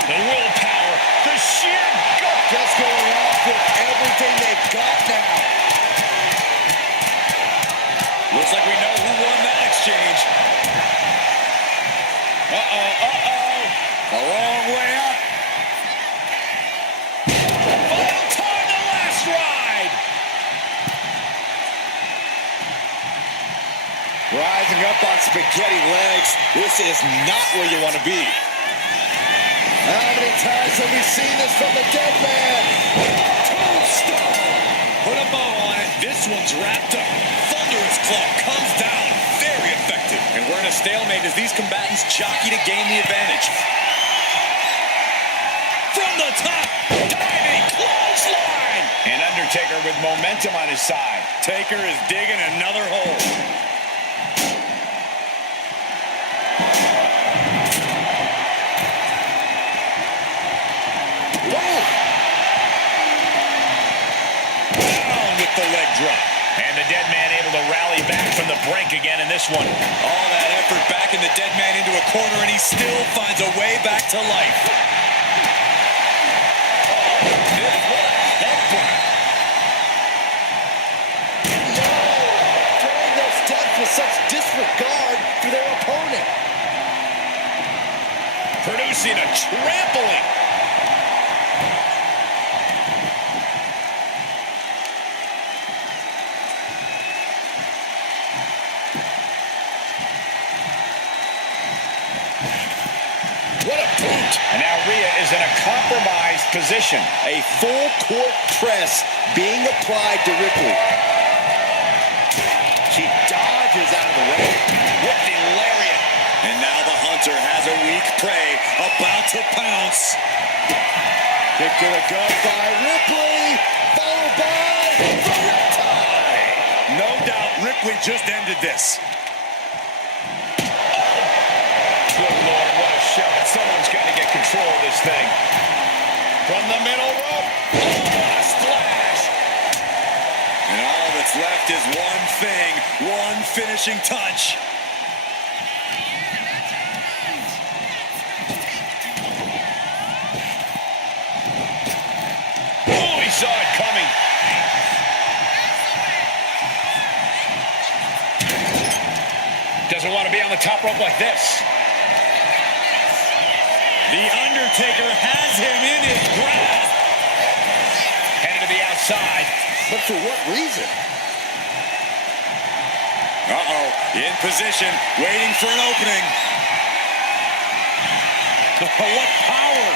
The willpower, the sheer gut. Just going off with everything they've got now. Looks like we know who won that exchange. The wrong way up. Final time, the last ride. Rising up on spaghetti legs. This is not where you want to be. How many times have we seen this from the Deadman? Tombstone! Put a bow on it. This one's wrapped up. Thunderous club comes down. Very effective. And we're in a stalemate as these combatants jockey to gain the advantage. From the top, diving clothesline. And Undertaker with momentum on his side. Taker is digging another hole. The leg drop. And the Deadman able to rally back from the brink again in this one. All that effort back in the Deadman into a corner, and he still finds a way back to life. What a headbutt. No! Throwing those steps with such disregard for their opponent. Producing a trampling. What a boot. And now Rhea is in a compromised position. A full court press being applied to Ripley. She dodges out of the way. What the lariat. And now the hunter has a weak prey about to pounce. Kick to the gut by Ripley, followed by the riptide. No doubt Ripley just ended this. Good Lord, what a shot. Someone's got to get control of this thing. From the middle rope. Oh, a splash. And all that's left is one thing, one finishing touch. Oh, he saw it coming. Doesn't want to be on the top rope like this. The Undertaker has him in his grasp. Headed to the outside. But for what reason? Uh-oh. In position, waiting for an opening. What power!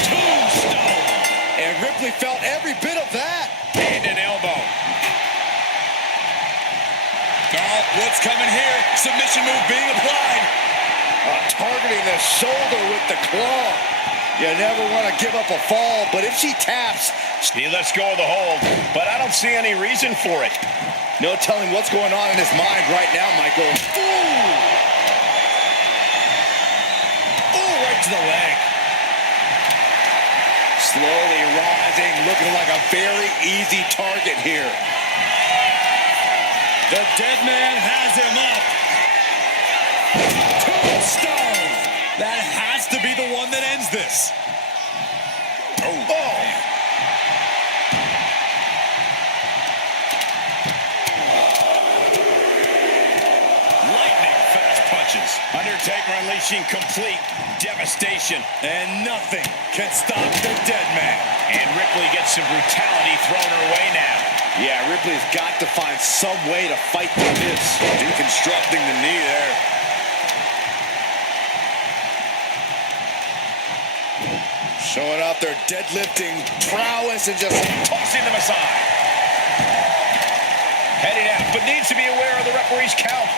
Tombstone. And Ripley felt every bit of that. And an elbow. Oh, what's coming here? Submission move being applied. Targeting the shoulder with the claw. You never want to give up a fall, but if she taps... He lets go of the hold, but I don't see any reason for it. No telling what's going on in his mind right now, Michael. Ooh! Ooh, right to the leg. Slowly rising, looking like a very easy target here. The Deadman has him up. Tombstone! That has to be the one that ends this. Oh! Lightning fast punches. Undertaker unleashing complete devastation. And nothing can stop the Deadman. And Ripley gets some brutality thrown her way now. Yeah, Ripley's got to find some way to fight through this. Deconstructing the knee there. Showing off their deadlifting prowess and just Tossing them aside. Heading out, but needs to be aware of the referee's count.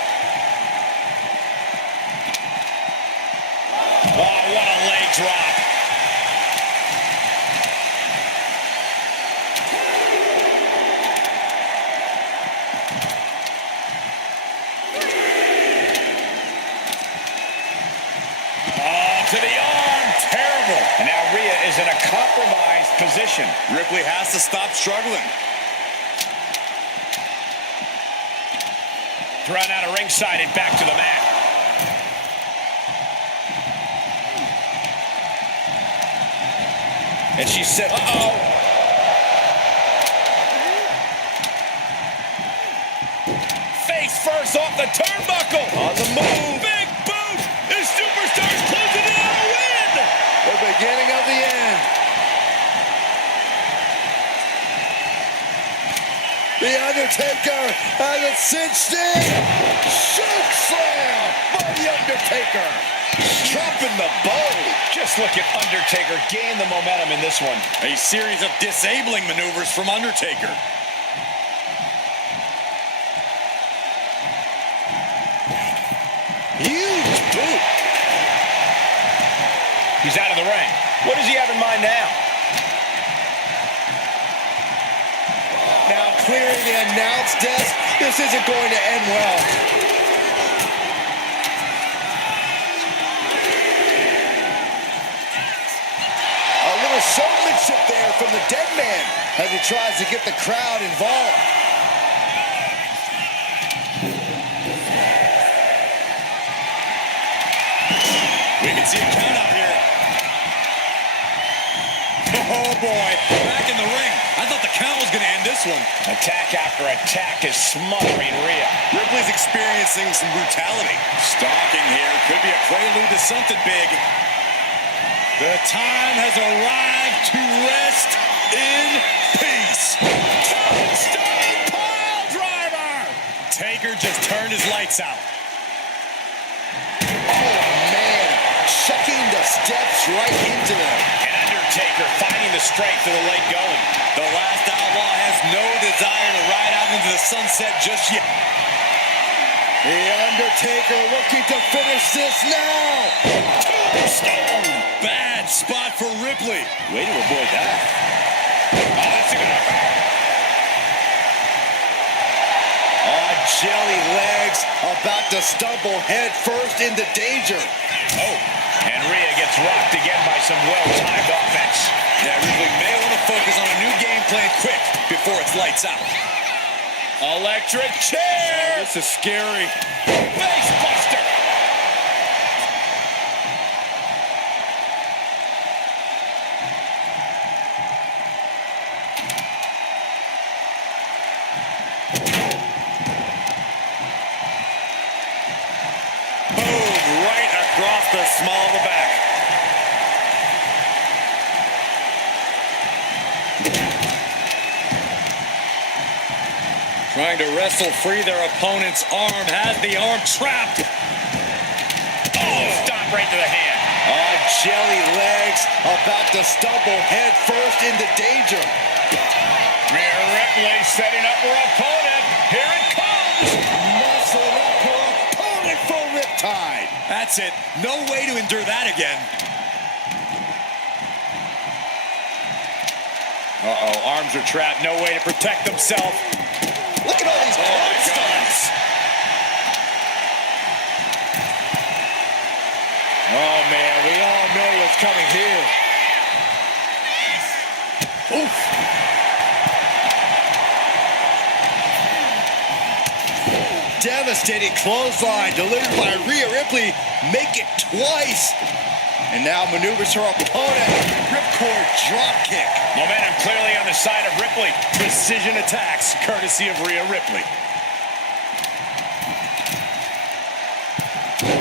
Oh, what a leg drop. Oh, to the arm. Terrible. And now Rhea is in a compromised position. Ripley has to stop struggling. Thrown out of ringside and back to the mat. and she said, Uh-oh. Face first off the turnbuckle. On the move. Big boot. His superstar's closing in on a win. The beginning of the end. The Undertaker has it cinched in. Choke slam by the Undertaker. Dropping the bow. Just look at Undertaker gain the momentum in this one. A series of disabling maneuvers from Undertaker. Huge boot. He's out of the ring. What does he have in mind now? Now clearing the announce desk. This isn't going to end well. A little showmanship there from the Deadman as he tries to get the crowd involved. We can see a count out here. Oh boy, back in the ring. I thought the count was going to end this one. Attack after attack is smothering Rhea. Ripley's experiencing some brutality. Stalking here could be a prelude to something big. The time has arrived to rest in peace. Tombstone pile driver. Taker just turned his lights out. Chucking the steps right into them. And Undertaker finding the strength of the leg going. The last outlaw has no desire to ride out into the sunset just yet. The Undertaker looking to finish this now. Tombstone. Bad spot for Ripley. Way to avoid that. Oh, that's a good one. Jelly legs about to stumble head first into danger. Oh, and Rhea gets rocked again by some well-timed offense. Yeah, Ripley may want to focus on a new game plan quick before it's lights out. Electric chair. This is scary. Face buster. Boom, right across the small of the back. Trying to wrestle free their opponent's arm. Has the arm trapped. Oh, stop right to the hand. On jelly legs, about to stumble head first into danger. Rhea Ripley setting up her opponent. Here it comes. Muscling up her opponent for riptide. That's it. No way to endure that again. Uh-oh, arms are trapped. No way to protect themselves. Look at all these stunts. Oh, man, we all know what's coming here. Oof. Devastating clothesline delivered by Rhea Ripley. Make it twice. And now maneuvers her opponent. Ripcord drop kick. Momentum clearly on the side of Ripley. Precision attacks, courtesy of Rhea Ripley.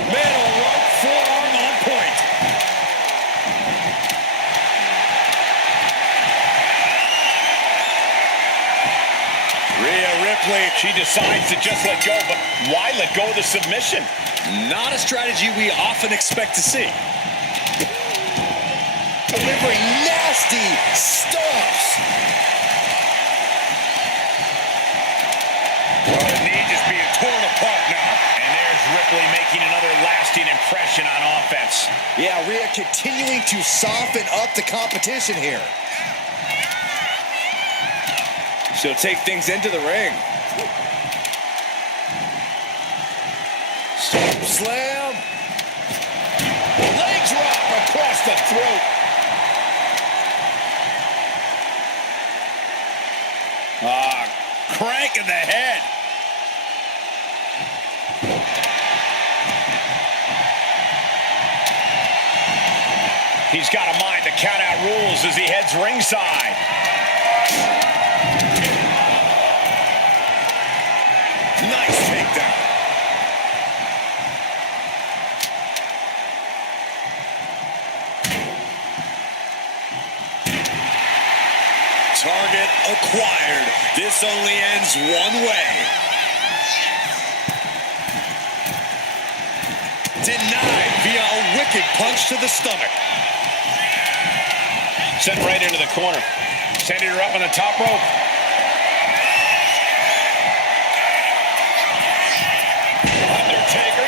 Middle rope forearm on point. Rhea Ripley, she decides to just let go, but why let go of the submission? Not a strategy we often expect to see. Delivering nasty stomps. The knee just being torn apart now. And there's Ripley making another lasting impression on offense. Yeah, Rhea continuing to soften up the competition here. She'll take things into the ring. Storm slam. Leg drop across the throat. Crank in the head. He's got a mind to count out rules as he heads ringside. Nice takedown. Target acquired. This only ends one way. Denied via a wicked punch to the stomach. Sent right into the corner. Sending her up on the top rope. Undertaker.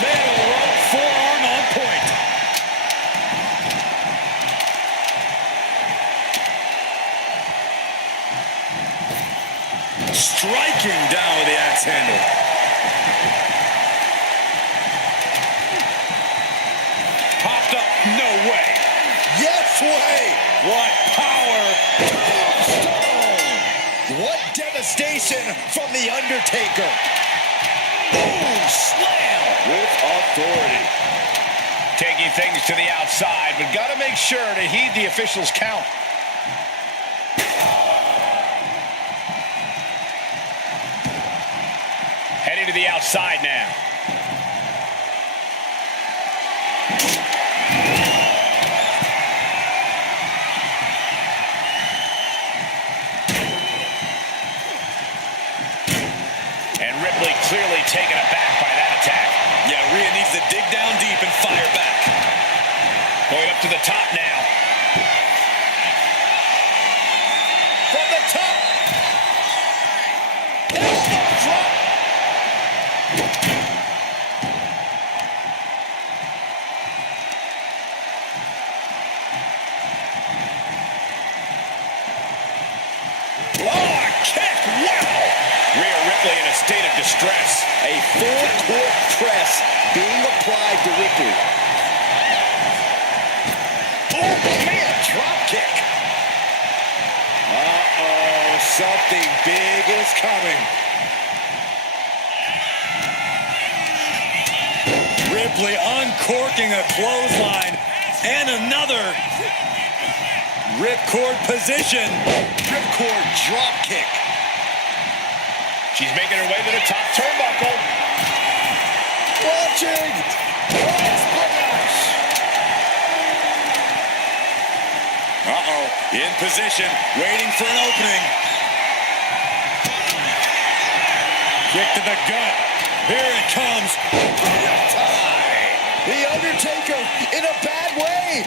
Middle rope forearm on point. Striking down with the axe handle. Popped up. No way. Yes way. What power. Tombstone. What devastation from the Undertaker. Boom, slam. With authority. Taking things to the outside, but got to make sure to heed the official's count. Heading to the outside now. And Ripley clearly taken aback by that attack. Yeah, Rhea needs to dig down deep and fire back. Going up to the top now. From the top. Elbow drop. Oh, a kick. Wow. Rhea Ripley in a state of distress. A full court press being applied to Ripley. Oh, man, drop kick. Uh-oh, something big is coming. Ripley uncorking a clothesline and another. Ripcord position. Ripcord drop kick. She's making her way to the top turnbuckle. Watching. Uh-oh, in position, waiting for an opening. Kick to the gut. Here it comes. The Undertaker in a bad way.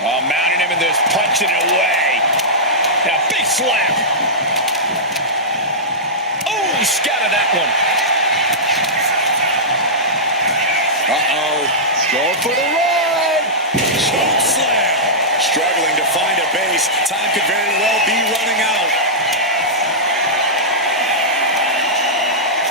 Oh, mounting him in this, punching it away. Now, big slap. Oh, he scattered that one. Uh-oh. Going for the run. Choke slam. Struggling to find a base. Time could very well be running out.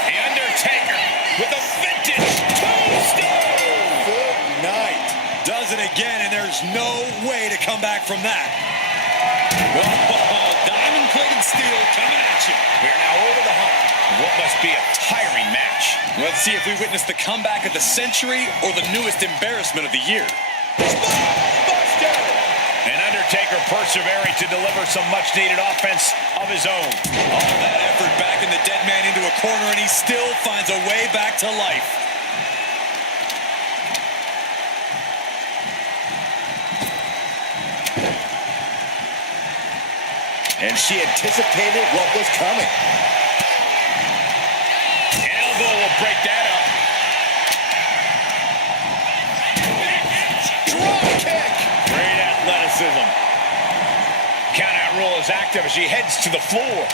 The Undertaker with a vintage tombstone. Good night. Does it again, and there's no way to come back from that. Oh, diamond-plated steel coming at you. We're now over the hump. What must be a tiring match. Let's see if we witness the comeback of the century or the newest embarrassment of the year. And Undertaker persevering to deliver some much-needed offense of his own. All that effort backing the Deadman into a corner, and he still finds a way back to life. And she anticipated what was coming. Elbow will break that up. Drop kick. Great athleticism. Count-out rule is active as she heads to the floor.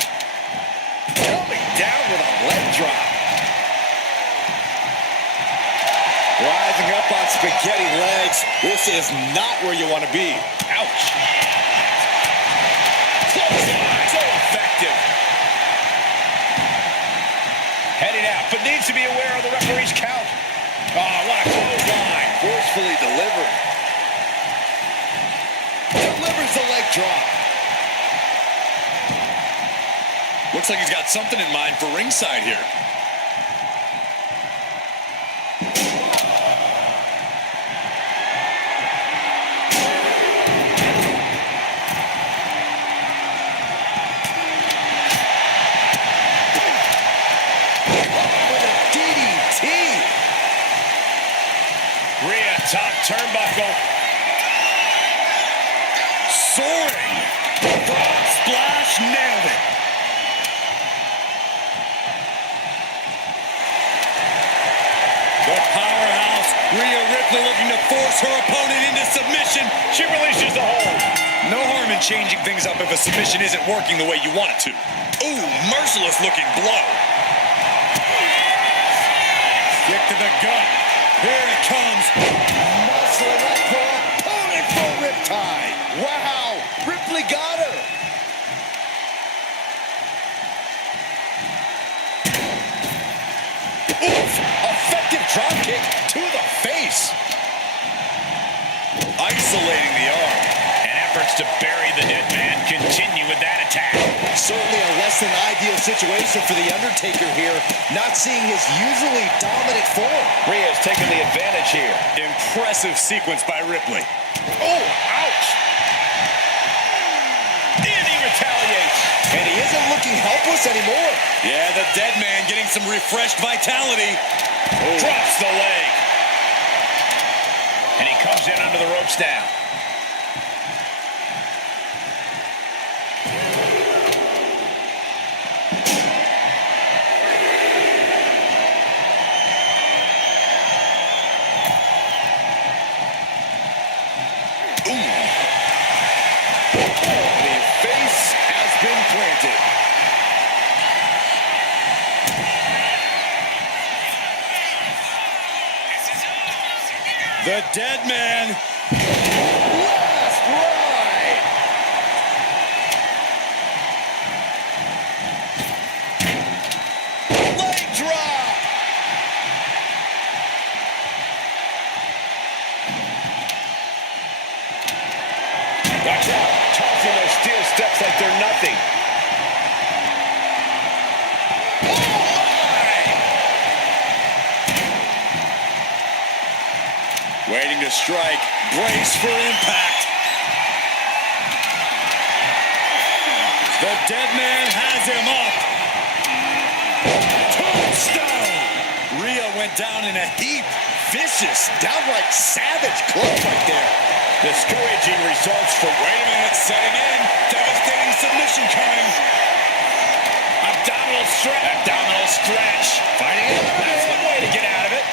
Coming down with a leg drop. Rising up on spaghetti legs. This is not where you want to be. Ouch. Clothesline. So effective. Heading out, but needs to be aware of the referee's count. Oh, what a clothesline. Forcefully delivered. Delivers the leg drop. Looks like he's got something in mind for ringside here. Rhea, top turnbuckle. Soaring. Frog splash, nailed it. The powerhouse, Rhea Ripley, looking to force her opponent into submission. She releases the hold. No harm in changing things up if a submission isn't working the way you want it to. Ooh, merciless looking blow. Kick to the gut. Here it comes. Muscling up her opponent for riptide. Wow, Ripley got her. Oof, effective drop kick to the face. Isolating the arm. And efforts to bury the Deadman continue with that attack. Certainly a less than ideal situation for the Undertaker here, not seeing his usually dominant form. Rhea's taking the advantage here. Impressive sequence by Ripley. Oh, ouch. And he retaliates. And he isn't looking helpless anymore. Yeah, the Deadman getting some refreshed vitality. Drops the leg. And he comes in under the ropes now. The face has been planted. The Deadman. Last ride. Leg drop. Watch out. Tossing those steel steps like they're nothing. Waiting to strike. Brace for impact. The Deadman has him up. Tombstone. Rhea went down in a heap. Vicious, downright savage club right there. Discouraging results for... Wait a minute, setting in. Devastating submission coming. Abdominal stretch. Abdominal stretch. Finding it. That's one way to get out of it.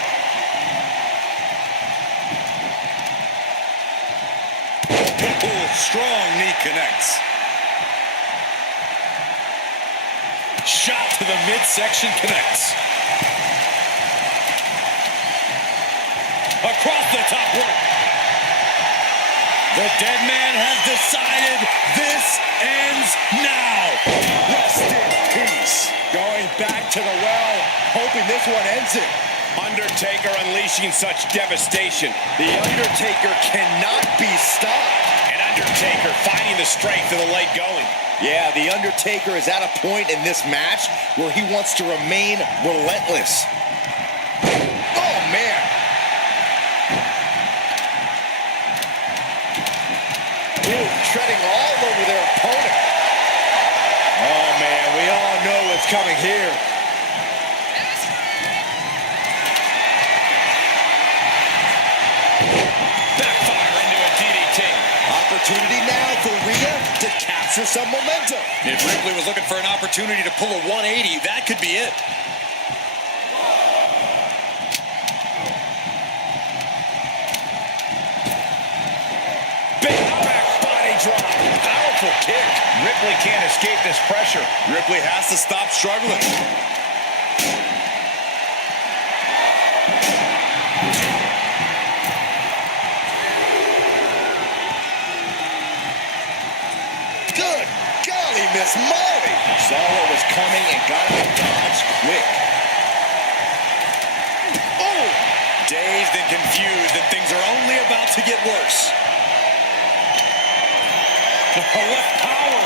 Ooh, strong knee connects. Shot to the midsection connects. Across the top rope. The Deadman has decided this ends now. Rest in peace. Going back to the well, hoping this one ends it. Undertaker unleashing such devastation. The Undertaker cannot be stopped. And Undertaker finding the strength of the leg going. Yeah, The Undertaker is at a point in this match where he wants to remain relentless. Oh, man. Ooh, treading all over their opponent. Oh, man, we all know what's coming here. Backfire into a DDT. Opportunity now for Rhea to capture some momentum. If Ripley was looking for an opportunity to pull a 180, that could be it. Big back body drop. Powerful kick. Ripley can't escape this pressure. Ripley has to stop struggling. Good golly, Miss Molly. Saw what was coming and got out of dodge quick. Oh! Dazed and confused, and things are only about to get worse. What power!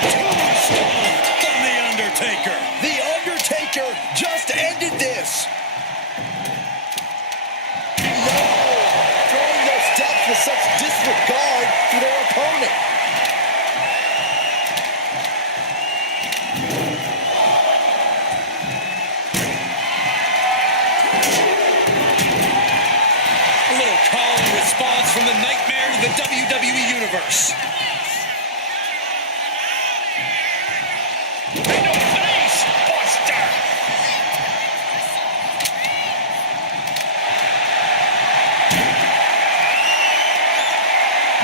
Tombstone from The Undertaker. The Undertaker just ended this. No! Throwing those steps with such disregard for their opponent. A little call and response from the nightmare to the WWE Universe. Into a face buster.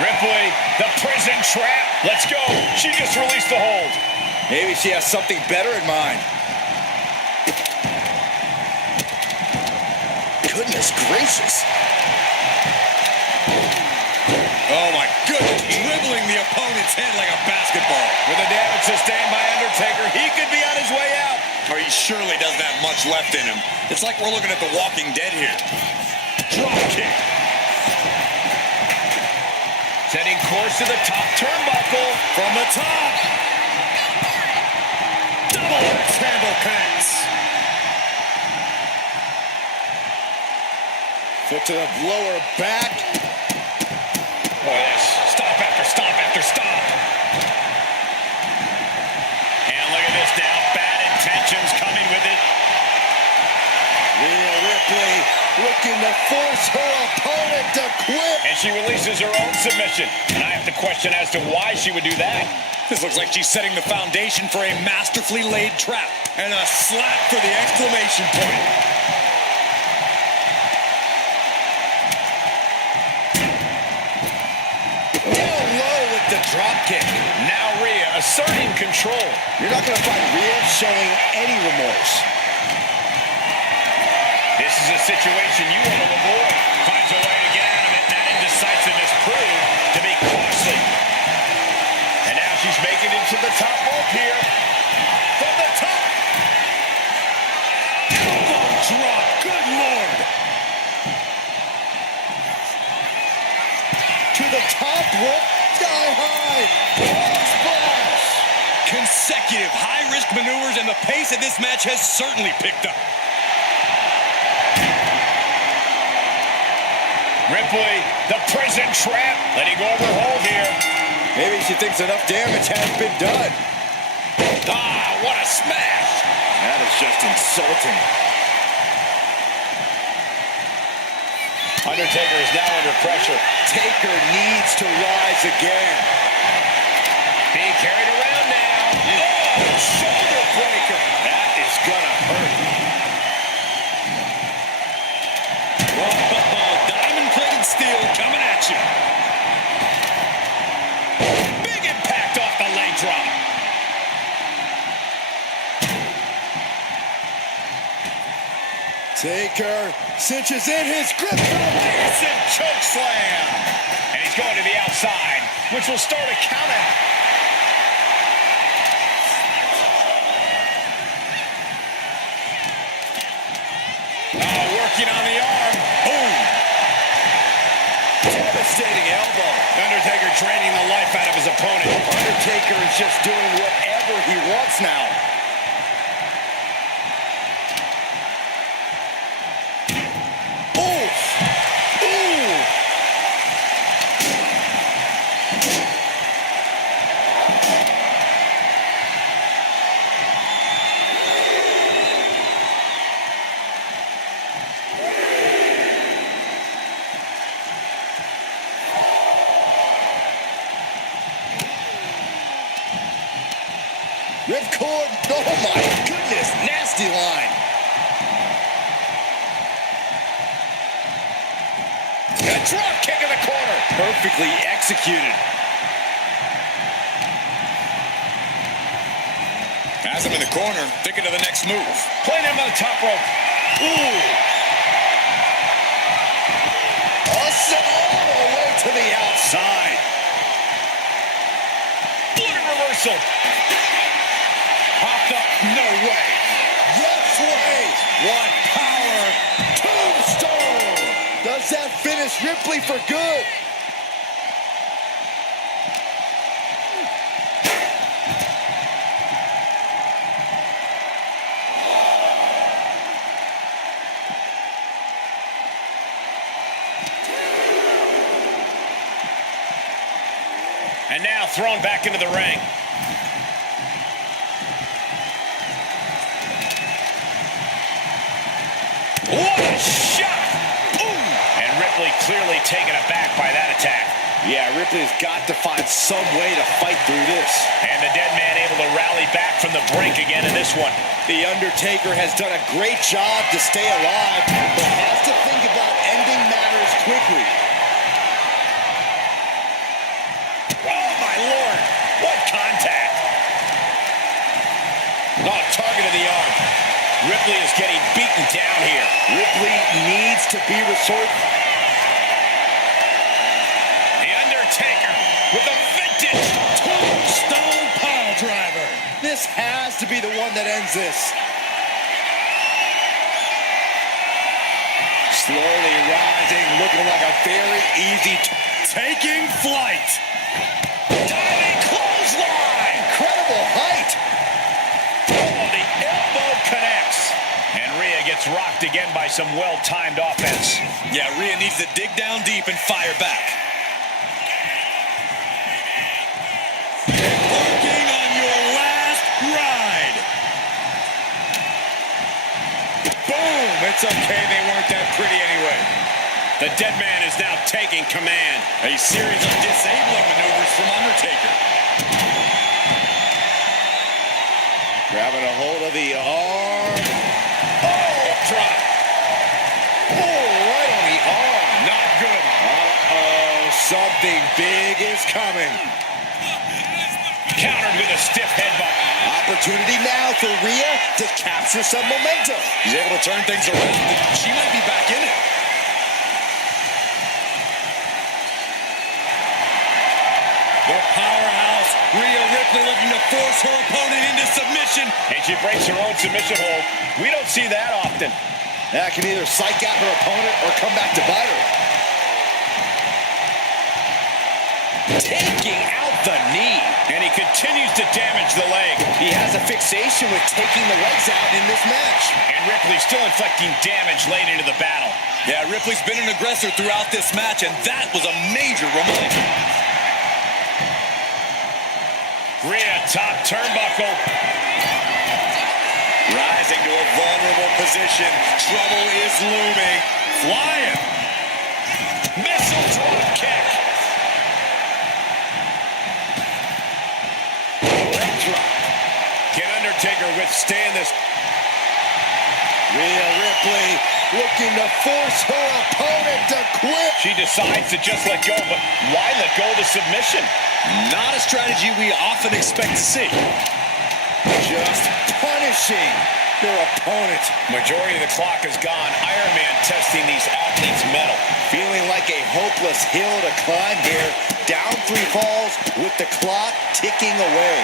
Ripley, the prison trap. Let's go. She just released the hold. Maybe she has something better in mind. Goodness gracious. Oh my goodness, dribbling the opponent's head like a basketball. With the damage sustained by Undertaker, he could be on his way out. Or he surely doesn't have much left in him. It's like we're looking at The Walking Dead here. Drop kick. Setting course to the top turnbuckle. From the top. Double axe handle connects. Foot to the lower back. Oh, yes. Stomp after stomp after stomp. And look at this now. Bad intentions coming with it. Rhea Ripley looking to force her opponent to quit. And she releases her own submission. And I have to question as to why she would do that. This looks like she's setting the foundation for a masterfully laid trap. And a slap for the exclamation point. Down low with the drop kick. Now Rhea asserting control. You're not going to find Rhea showing any remorse. This is a situation you want to avoid. Finds a way to get out of it. That indecisiveness proved to be costly. And now she's making it to the top rope here. From the top. Elbow drop. Good Lord. To the top rope. Sky high. Splash. Consecutive high-risk maneuvers, and the pace of this match has certainly picked up. Ripley, the prison trap. Letting go of her hold here. Maybe she thinks enough damage has been done. Ah, what a smash! That is just insulting. Undertaker is now under pressure. Taker needs to rise again. Being carried around now. Oh, shoulder breaker. That is gonna hurt. Oh, diamond-plated steel coming at you. Big impact off the leg drop. Taker cinches in his grip. Massive choke slam. And he's going to the outside, which will start a count out. Oh, working on the arm. Boom. Devastating elbow. Undertaker draining the life out of his opponent. Undertaker is just doing whatever he wants now. Ripcord, oh my goodness, nasty line. A drop kick in the corner. Perfectly executed. Has him in the corner, thinking of the next move. Playing him on the top rope. Ooh. Also all the way to the outside. What a reversal. Popped up. No way. Yes way. What power. Tombstone. Does that finish Ripley for good? And now thrown back into the ring. What a shot! Ooh! And Ripley clearly taken aback by that attack. Yeah, Ripley's got to find some way to fight through this. And the Deadman able to rally back from the brink again in this one. The Undertaker has done a great job to stay alive, but has to think about ending matters quickly. Oh, my Lord! What contact! Oh, target of the arm. Ripley is getting beaten down here. Ripley needs to be resourceful. The Undertaker with a vintage Tombstone pile driver. This has to be the one that ends this. Slowly rising, looking like a very easy Taking flight. diving clothesline. incredible height. Oh, the elbow connects. And Rhea gets rocked again by some well-timed offense. Yeah, Rhea needs to dig down deep and fire back. Working on your last ride. Boom! It's okay, they weren't that pretty anyway. The Deadman is now taking command. A series of disabling maneuvers from Undertaker. Grabbing a hold of the arm. Oh, drop. Oh, right on the arm. Not good. Uh-oh, something big is coming. Countered with a stiff headbutt. Opportunity now for Rhea to capture some momentum. He's able to turn things around. She might be back in it. The powerhouse, Rhea Ripley, looking to force her opponent into submission. And she breaks her own submission hold. We don't see that often. That can either psych out her opponent or come back to bite her. Taking out the knee. And he continues to damage the leg. He has a fixation with taking the legs out in this match. And Ripley still inflicting damage late into the battle. Yeah, Ripley's been an aggressor throughout this match, and that was a major reminder. Rhea, top turnbuckle. Rising to a vulnerable position. Trouble is looming. Flying. Missile drop kick. Leg drop. Can Undertaker withstand this? Rhea Ripley looking to force her opponent to quit. She decides to just let go, but why let go of the submission? Not a strategy we often expect to see. Just punishing their opponent. Majority of the clock is gone. Iron Man testing these athletes' mettle. Feeling like a hopeless hill to climb here. Down 3 falls with the clock ticking away.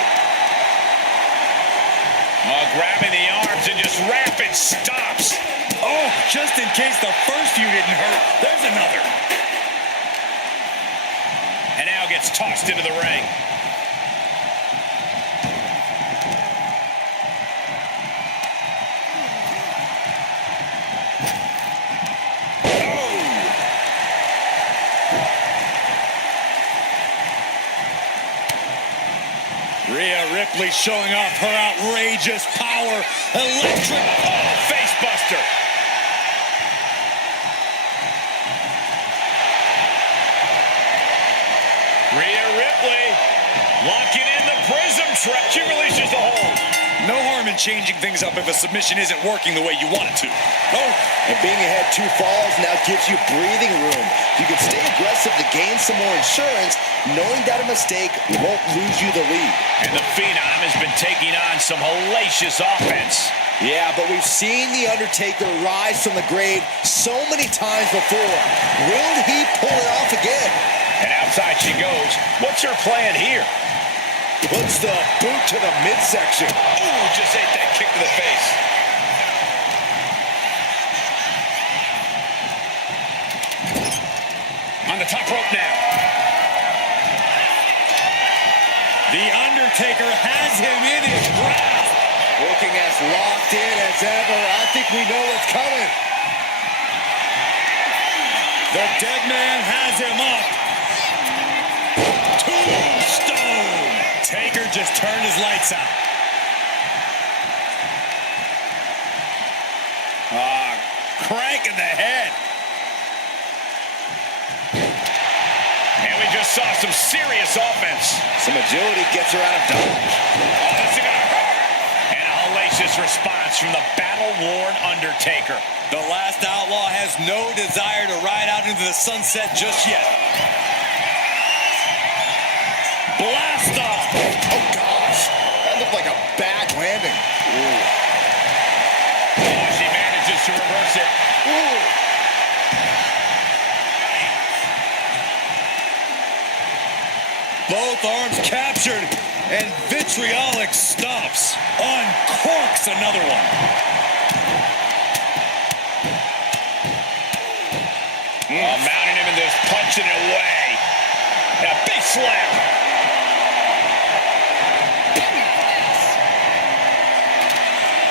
Grabbing the arms and just rapid stops. Oh, just in case the first few didn't hurt, there's another. And now gets tossed into the ring. Rhea Ripley showing off her outrageous power. Electric. Oh, face buster. Rhea Ripley locking in the prism trap. She releases the hold. No harm in changing things up if a submission isn't working the way you want it to. Oh, and being ahead 2 falls now gives you breathing room. You can stay aggressive to gain some more insurance, knowing that a mistake won't lose you the lead. And the Phenom has been taking on some hellacious offense. Yeah, but we've seen The Undertaker rise from the grave so many times before. Will he pull it off again? And outside she goes. What's her plan here? Puts the boot to the midsection. Ooh, just ate that kick to the face. On the top rope now. The Undertaker has him in his grasp. Looking as locked in as ever. I think we know what's coming. The Deadman has him up. Tombstone. Taker just turned his lights out. Crank in the head. And we just saw some serious offense. Some agility gets her out of dodge. Oh, this is gonna hurt. And a hellacious response from the battle-worn Undertaker. The last outlaw has no desire to ride out into the sunset just yet. Blast off! Oh, gosh. That looked like a bad landing. Ooh. Oh, she manages to reverse it. Ooh. Both arms captured, and vitriolic stops. Uncorks another one. Mounting him and just punching it away. And a big slap.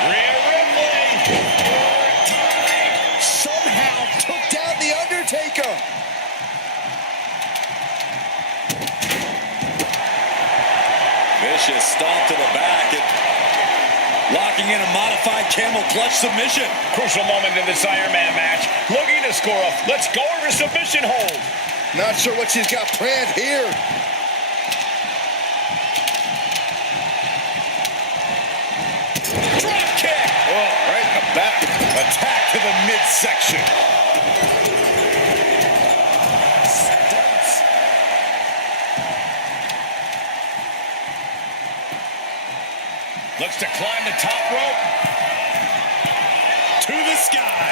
Rhea Ripley. Somehow took down The Undertaker. Vicious stomp to the back and locking in a modified camel clutch submission. Crucial moment in this Iron Man match. Looking to score a let's go over submission hold. Not sure what she's got planned here. Drop kick. Oh, right in the back. Attack to the midsection. Looks to climb the top rope. To the sky.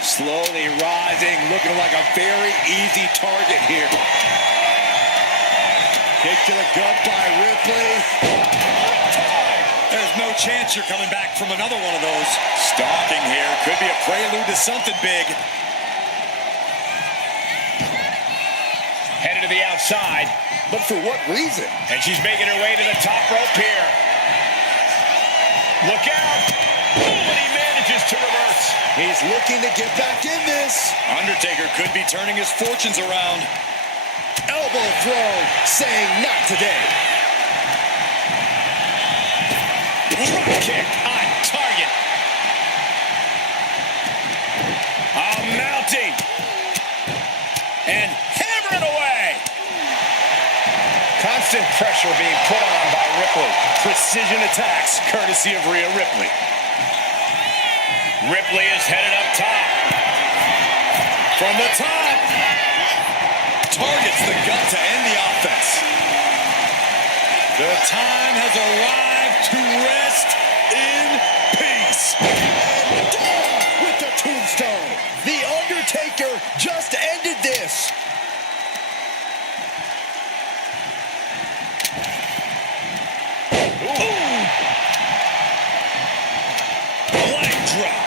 Slowly rising, looking like a very easy target here. Kick to the gut by Ripley. There's no chance you're coming back from another one of those. Stalking here. Could be a prelude to something big. Headed to the outside. But for what reason? And she's making her way to the top rope here. Look out. Oh, and he manages to reverse. He's looking to get back in this. Undertaker could be turning his fortunes around. elbow throw, saying not today. Drop kick on target. Mounting. And hammering away. Constant pressure being put on by Ripley. Precision attacks, courtesy of Rhea Ripley. Ripley is headed up top. From the top. Targets the gut to end the offense. The time has arrived to rest in peace. And down with the tombstone. The Undertaker just ended this. Leg drop.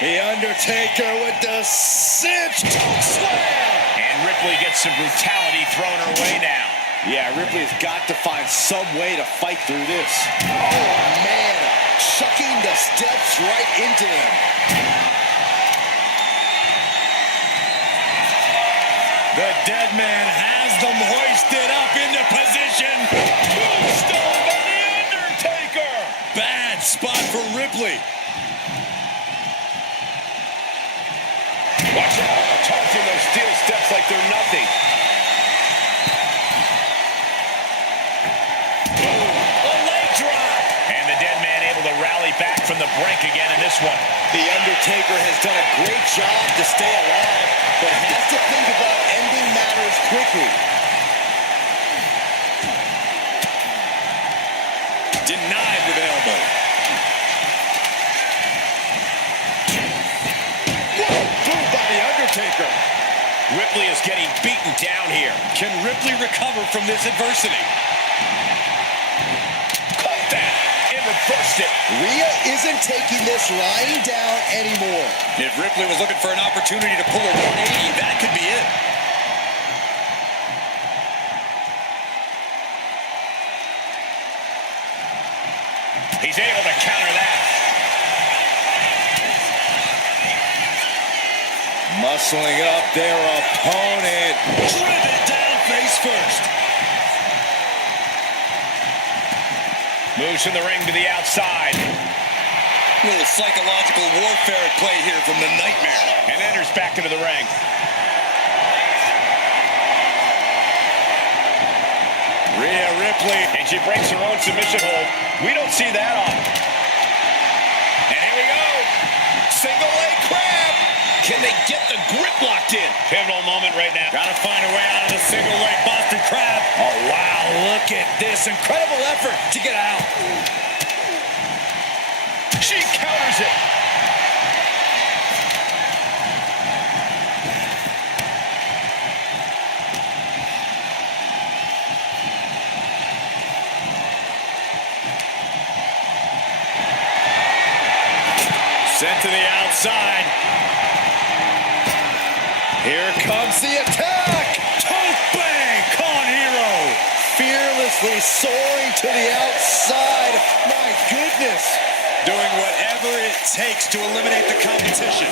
The Undertaker with the cinch choke slam. And Ripley gets some brutality thrown her way now. Yeah, Ripley has got to find some way to fight through this. Oh, man. Chucking the steps right into him. The Deadman has them hoisted up into position. Tombstone by the Undertaker. Bad spot for Ripley. Watch out. Tossing those steel steps like they're nothing. A leg drop. And the Deadman able to rally back from the brink again in this one. The Undertaker has done a great job to stay alive, but has to think about ending matters quickly. Denied with an elbow. Boom by the Undertaker. Ripley is getting beaten down here. Can Ripley recover from this adversity? Caught that and reversed it. Rhea isn't taking this lying down anymore. If Ripley was looking for an opportunity to pull a 180, that could be it. He's able to counter that. Muscling up their opponent. Driven down face first. Moves from the ring to the outside. A little psychological warfare at play here from the Nightmare. And enters back into the ring. Rhea Ripley. And she breaks her own submission hold. We don't see that often. And here we go. Single leg crab. Can they get the grip locked in? Pivotal moment right now. Gotta find a way out of the single leg Boston Crab. Oh, wow. Look at this. Incredible effort to get out. She counters it. Sent to the outside. Here comes the attack. Tope bang, Con Hero. Fearlessly soaring to the outside. My goodness. Doing whatever it takes to eliminate the competition.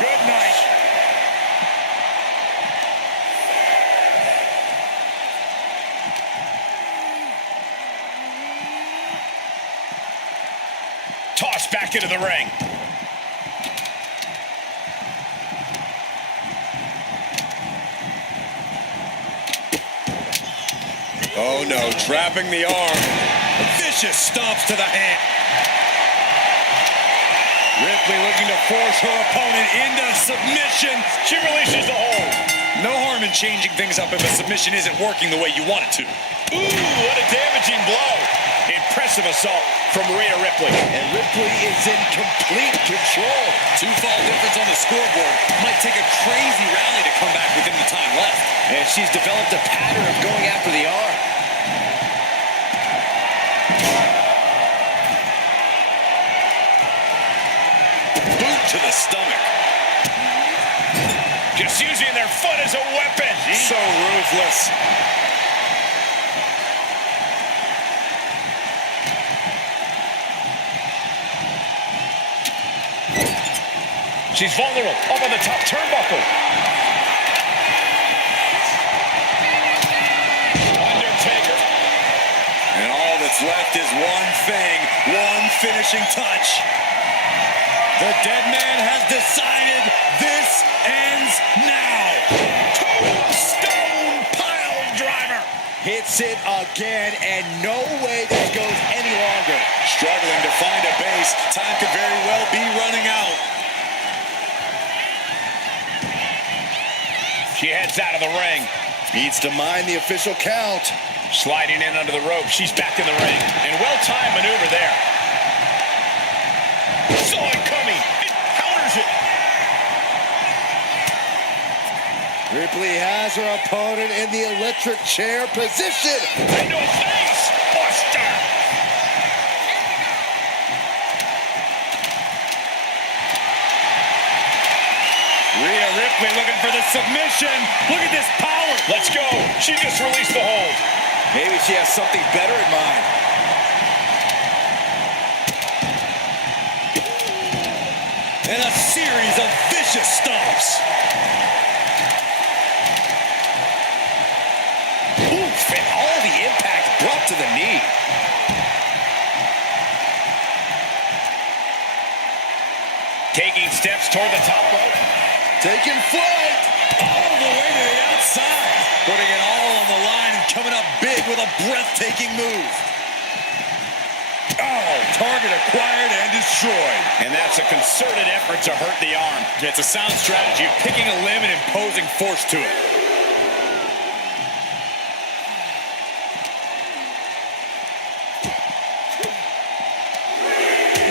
Good night. Tossed back into the ring. Oh no, trapping the arm. Vicious stomps to the hand. Ripley looking to force her opponent into submission. She releases the hold. No harm in changing things up if a submission isn't working the way you want it to. Ooh, what a damaging blow. Impressive assault from Rhea Ripley. And Ripley is in complete control. 2-fall difference on the scoreboard. Might take a crazy rally to come back within the time left. And she's developed a pattern of going after the arm. Boot to the stomach. Her foot is a weapon. So ruthless. She's vulnerable. Up on the top turnbuckle. Undertaker. And all that's left is one thing, one finishing touch. The Deadman has decided this ends now. Tombstone pile driver. Hits it again, and no way this goes any longer. Struggling to find a base. Time could very well be running out. She heads out of the ring. Needs to mind the official count. Sliding in under the rope. She's back in the ring. And well-timed maneuver there. Saw it coming. It counters it. Ripley has her opponent in the electric chair position. Into a face buster. Rhea Ripley looking for the submission. Look at this power. Let's go. She just released the hold. Maybe she has something better in mind. And a series of vicious stomps. Oof, and all the impact brought to the knee. Taking steps toward the top rope. Taking flight. All the way to the outside. Putting it all on the line and coming up big with a breathtaking move. Oh, target acquired and destroyed. And that's a concerted effort to hurt the arm. It's a sound strategy of picking a limb and imposing force to it.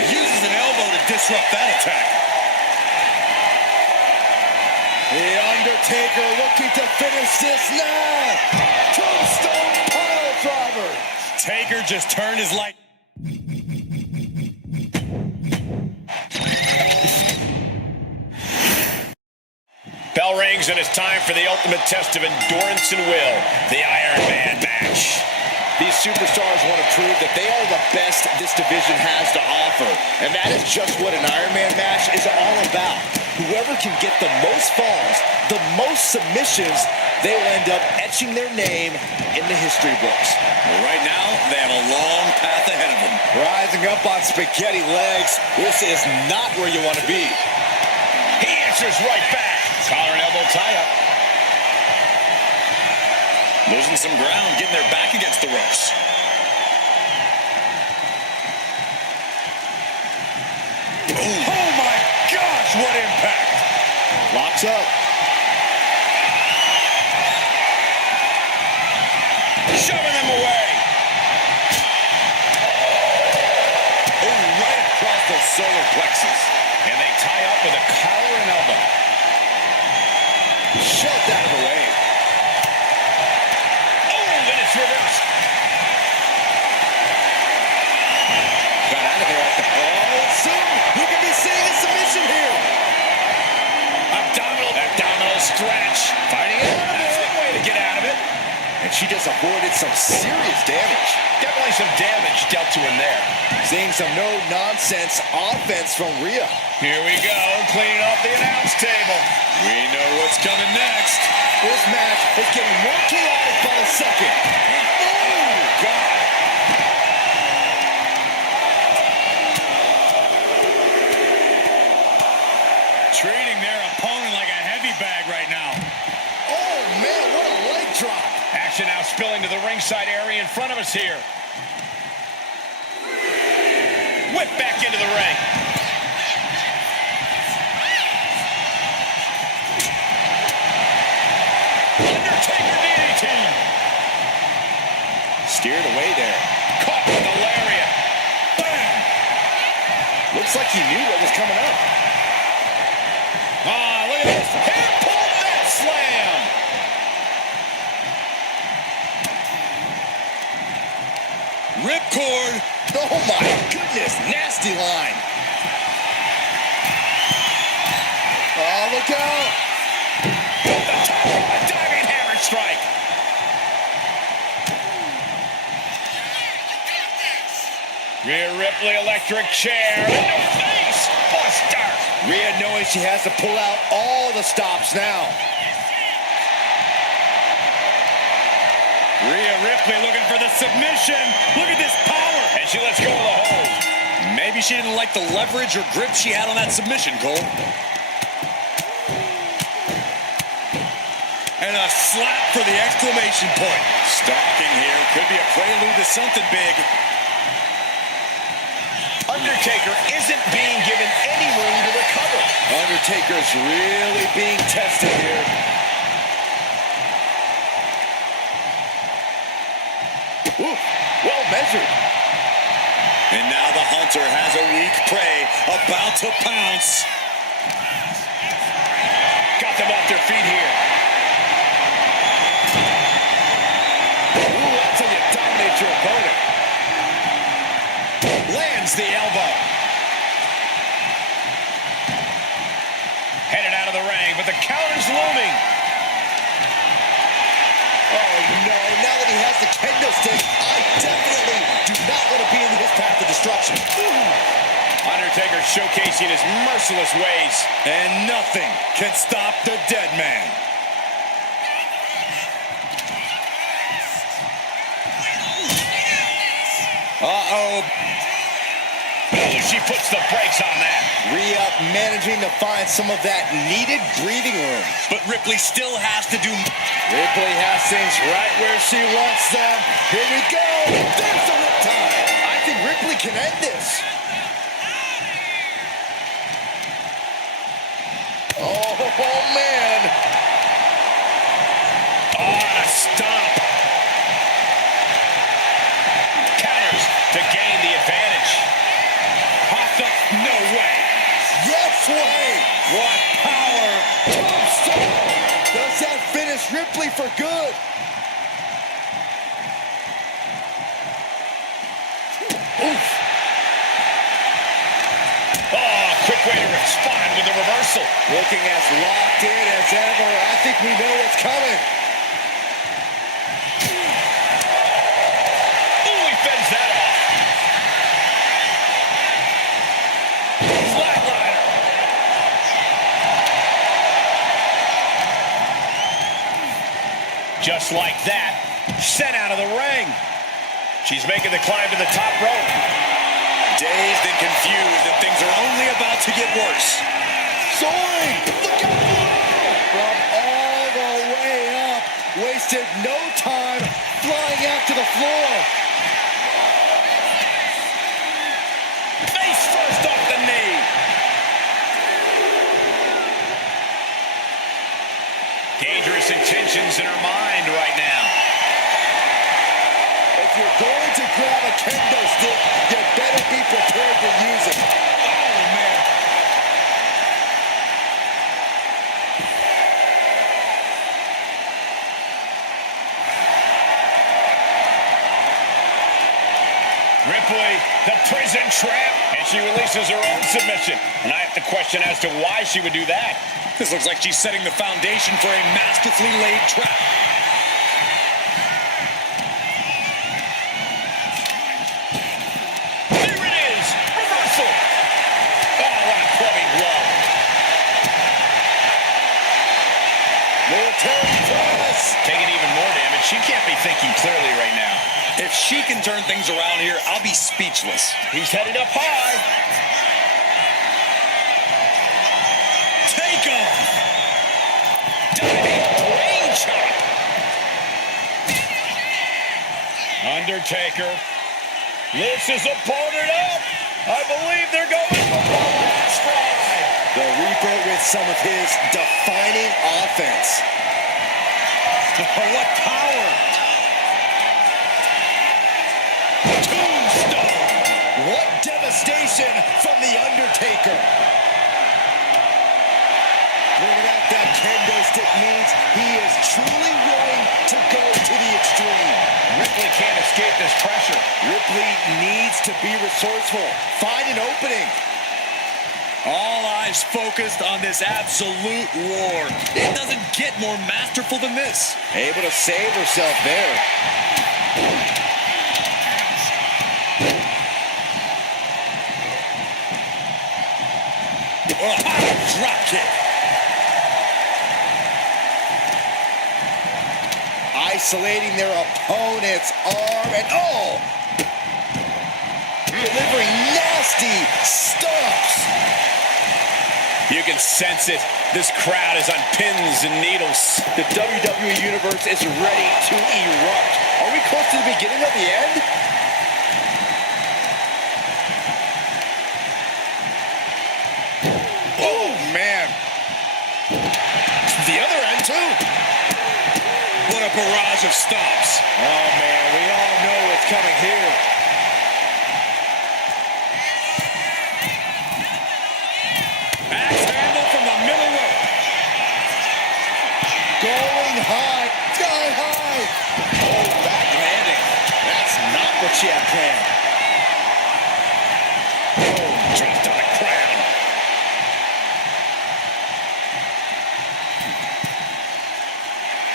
Uses an elbow to disrupt that attack. The Undertaker looking to finish this now. Tombstone pile driver. Taker just turned his light. Bell rings and it's time for the ultimate test of endurance and will. The Iron Man match. These superstars want to prove that they are the best this division has to offer. And that is just what an Iron Man match is all about. Whoever can get the most falls, the most submissions, they will end up etching their name in the history books. Right now, they have a long path ahead of them. Rising up on spaghetti legs, this is not where you want to be. He answers right back. Collar and elbow tie-up. Losing some ground, getting their back against the ropes. Oh my gosh, what impact! Locks up. Shoving them away. Oh, right across the solar plexus. And they tie up with a collar and elbow. Shoved out of the way. Oh, then it's reversed. Got out of there at the... Oh, soon we could be seeing a submission here. Abdominal stretch. Fighting out of That's it. the way to get out of it. And she just avoided some serious damage. Definitely some damage dealt to him there. Seeing some no-nonsense offense from Rhea. Here we go, cleaning up the announce table. We know what's coming next. This match is getting more chaotic by the second. Oh, God. Treating their opponent like a heavy bag right now. Oh, man, what a leg drop. Action now spilling to the ringside area in front of us here. Whip back into the ring. Undertaker DDT. Steered away there. Caught with the lariat. Bam! Looks like he knew what was coming up. Ah, look at this. Hair pull mat slam. Ripcord. Oh, my goodness. Nasty line. Oh, look out. The top A diving hammer strike. Rhea Ripley, electric chair. Into face buster. Rhea knowing she has to pull out all the stops now. Rhea Ripley looking for the submission. Look at this power. And she lets go of the hold. Maybe she didn't like the leverage or grip she had on that submission, Cole. And a slap for the exclamation point. Stalking here. Could be a prelude to something big. Undertaker isn't being given any room to recover. Undertaker's really being tested here. Ooh, well measured. And now the Hunter has a weak prey about to pounce. Got them off their feet here. Ooh, that's how you dominate your opponent. Lands the elbow. Headed out of the ring, but the counter's looming. Oh no, now that he has the kendo stick, I definitely do not want to be in his path of destruction. Undertaker showcasing his merciless ways. And nothing can stop the Deadman. Uh-oh. Oh, she puts the brakes on that. Rhea managing to find some of that needed breathing room. But Ripley still has to do... Ripley has things right where she wants them. Here we go. There's the riptide. I think Ripley can end this. Oh man. Oh, a stomp. Counters to gain the advantage. No way. Yes way. What power. Tombstone. Does that finish Ripley for good? Oof. Oh, quick way to respond with the reversal. Looking as locked in as ever. I think we know what's coming. Ooh, he fends that off. Flatliner. Just like that, sent out of the ring. She's making the climb to the top rope. Dazed and confused, and things are only about to get worse. Soaring! Look out below! From all the way up. Wasted no time flying out to the floor. Face first off the knee. Dangerous intentions in her mind right now. If you're going to grab a kendo stick, you better be prepared to use it. Oh, man. Ripley, the prison trap, and she releases her own submission. And I have to question as to why she would do that. This looks like she's setting the foundation for a masterfully laid trap. There it is! Reversal! Oh, what a clubbing blow. Military press. Taking even more damage. She can't be thinking clearly right now. If she can turn things around here, I'll be speechless. He's headed up high. Take off! Diving brain chop. Undertaker. This is a opponent up. I believe they're going for the stride. The Reaper with some of his defining offense. What power! Tombstone. What devastation from the Undertaker. Bringing out that kendo stick means he is truly willing to go to the extreme. Ripley can't escape this pressure. Ripley needs to be resourceful. Find an opening. All eyes focused on this absolute war. It doesn't get more masterful than this. Able to save herself there. Oh, drop kick. Isolating their opponent's arm and delivering nasty stomps. You can sense it. This crowd is on pins and needles. The WWE Universe is ready to erupt. Are we close to the beginning of the end? Oh, man. The other end, too. What a barrage of stomps. Oh, man, we all know what's coming here. Axe handle from the middle rope. Going high, sky high. Oh, back landing. That's not what she had planned. Oh, dropped on the ground.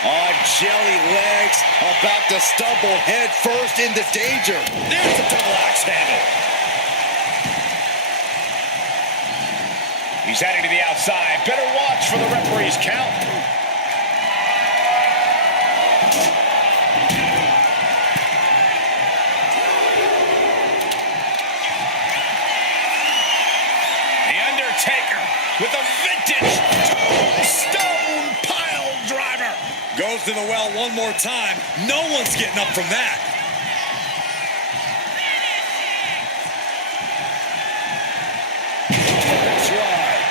On jelly legs, about to stumble head first into danger. There's the double axe handle. He's heading to the outside. Better watch for the referee's count. The Undertaker with a vintage tombstone pile driver. Goes to the well one more time. No one's getting up from that. That's right.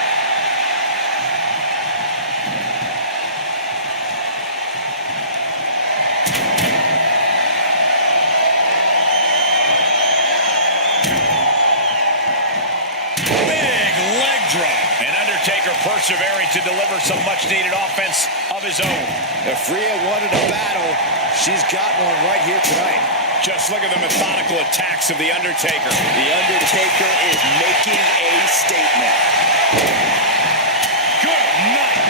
Big leg drop. And Undertaker persevering to deliver some much-needed offense of his own. If Rhea wanted a battle, she's got one right here tonight. Just look at the methodical attacks of The Undertaker. The Undertaker is making a statement. Good night.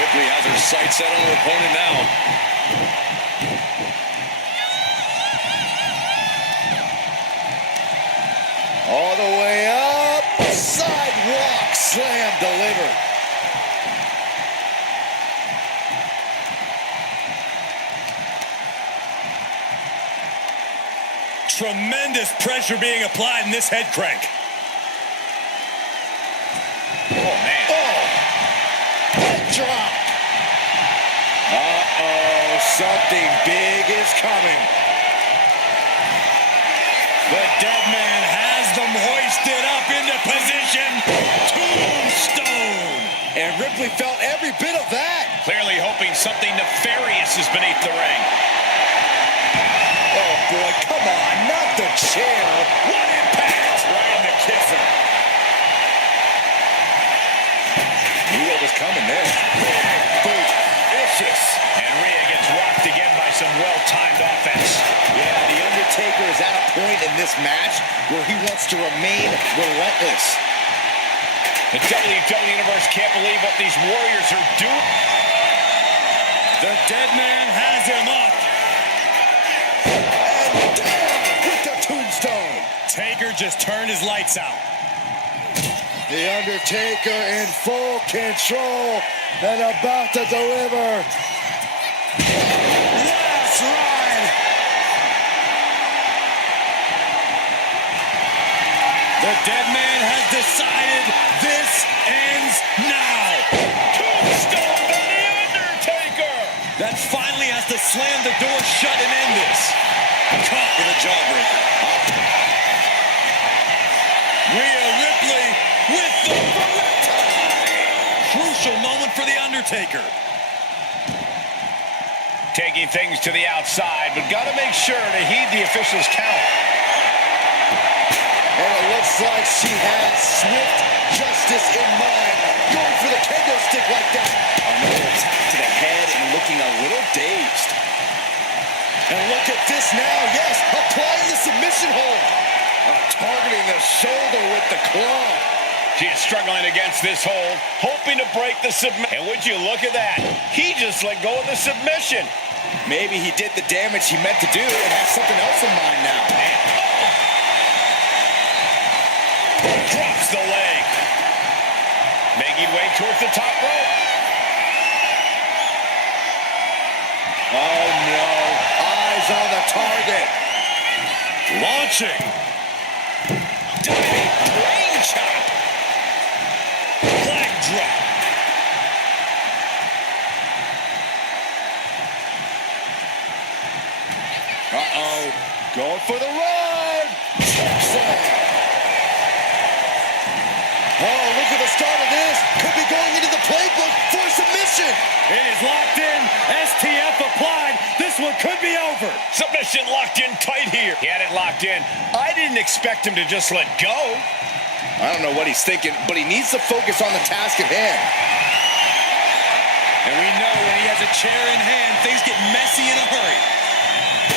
Ripley has her sights set on her opponent now. All the way up. Sidewalk slam delivered. Tremendous pressure being applied in this head crank. Oh, man. Head drop. Something big is coming. The Deadman has them hoisted up into position. Tombstone. And Ripley felt every bit of that. Clearly hoping something nefarious is beneath the ring. Oh, boy, come on, not the chair. What impact! Right in the kisser. Knew what was coming there. Boom, vicious. And Rhea gets rocked again by some well-timed offense. Yeah, The Undertaker is at a point in this match where he wants to remain relentless. The WWE Universe can't believe what these Warriors are doing. The Deadman has him up. And down with the tombstone. Taker just turned his lights out. The Undertaker in full control and about to deliver. Last ride. The Deadman has decided this ends now. Tombstone by The Undertaker! That finally has to slam the door shut and end this. Caught with a jawbreaker. Rhea Ripley with the crucial moment for The Undertaker. Taking things to the outside, but got to make sure to heed the official's count. And it looks like she has swift justice in mind. Going for the kendo stick like that. Another attack to the head and looking a little dazed. And look at this now. Yes, applying the submission hold. Targeting the shoulder with the claw. She is struggling against this hold, hoping to break the submission. And would you look at that? He just let go of the submission. Maybe he did the damage he meant to do and has something else in mind now. Drops the leg. Making way towards the top rope. Oh no. Eyes on the target. Launching. Diving brain chop. Leg drop. Uh-oh. Going for the run. Oh, look at the start of this. Could be going into the playbook for submission. It is locked in. STF applied. This one could be over. Submission locked in tight here. He had it locked in. I didn't expect him to just let go. I don't know what he's thinking, but he needs to focus on the task at hand. And we know when he has a chair in hand, things get messy in a hurry.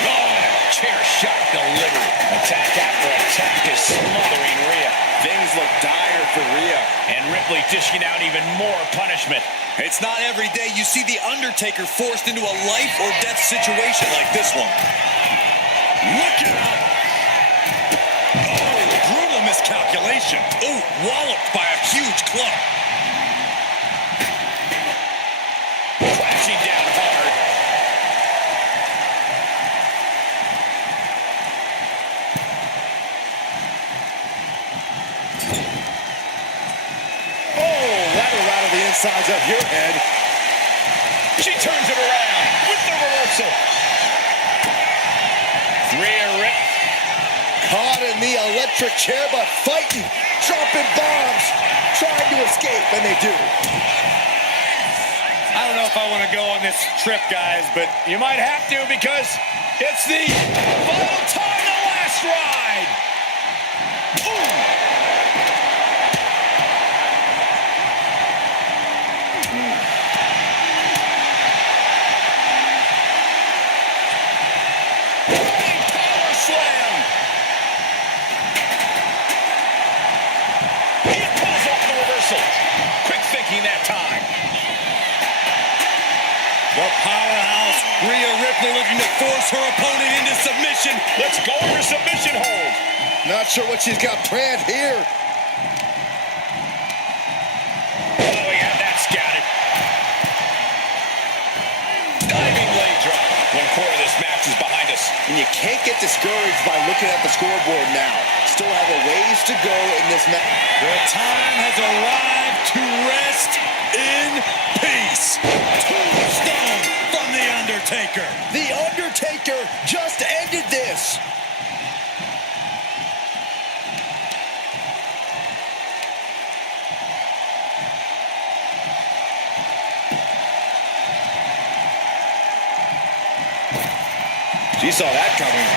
Oh, chair shot delivered. Attack after attack is smothering Rhea. Things look dire for Rhea. And Ripley dishing out even more punishment. It's not every day you see the Undertaker forced into a life or death situation like this one. Look out! Oh, brutal miscalculation. Ooh, walloped by a huge club. Crashing down hard. Sides of your head. She turns it around with the reversal. Rhea Ripley caught in the electric chair, but fighting, dropping bombs, trying to escape, and they do. I don't know if I want to go on this trip, guys, but you might have to because it's the final time, the last ride. Ooh. Quick thinking that time. The powerhouse, Rhea Ripley, looking to force her opponent into submission. Let's go over submission hold. Not sure what she's got planned here. Oh, we have that scouted. Diving leg drop. 1/4 of this match is behind us. And you can't get discouraged by looking at the scoreboard now. Still have a ways to go in this match. The time has arrived to rest in peace. Tombstone from The Undertaker. The Undertaker just ended this. She saw that coming.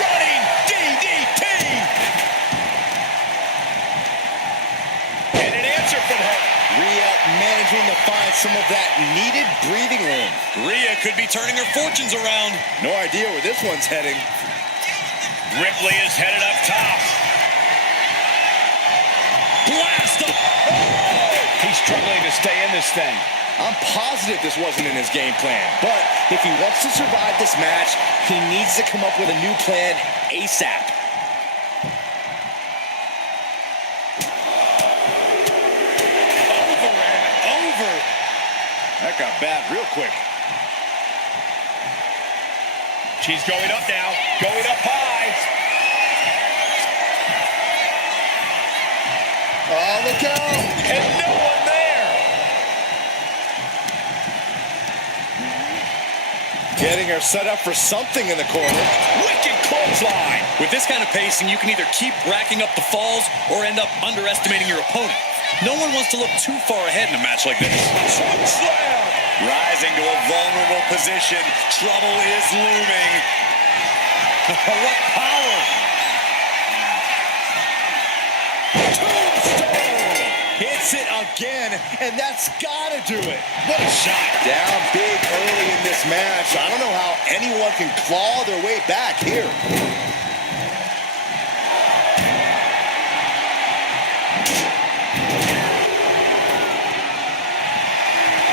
Running DDT. And an answer from her. Rhea managing to find some of that needed breathing room. Rhea could be turning her fortunes around. No idea where this one's heading. Ripley is headed up top. Blast up. Oh, he's struggling to stay in this thing. I'm positive this wasn't in his game plan, but if he wants to survive this match, he needs to come up with a new plan ASAP. Over and over. That got bad real quick. She's going up now, going up high. Oh, look out! And no one there. Getting her set up for something in the corner. Wicked clothesline. With this kind of pacing, you can either keep racking up the falls or end up underestimating your opponent. No one wants to look too far ahead in a match like this. Choke slam. Rising to a vulnerable position. Trouble is looming. What power! Tombstone! Hits Hits it again, and that's gotta do it. What a shot. Down big early in this match. I don't know how anyone can claw their way back here.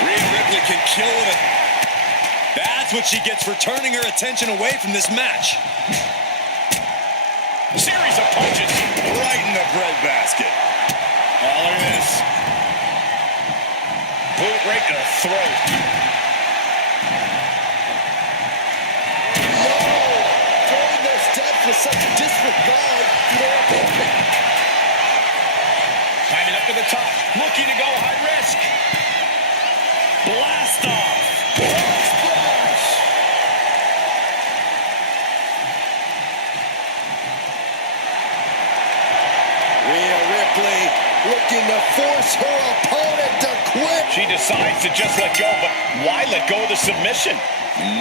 Rhea Ripley can kill with it. That's what she gets for turning her attention away from this match. Series of punches. Right in the breadbasket. Oh, look at this. Boot right to the throat. No! Throwing those steps with such disregard for their opponent. Climbing up to the top. Looking to go high risk. Blast off. Splash! Rhea Ripley looking to force her opponent to quit. She decides to just let go, but why let go of the submission?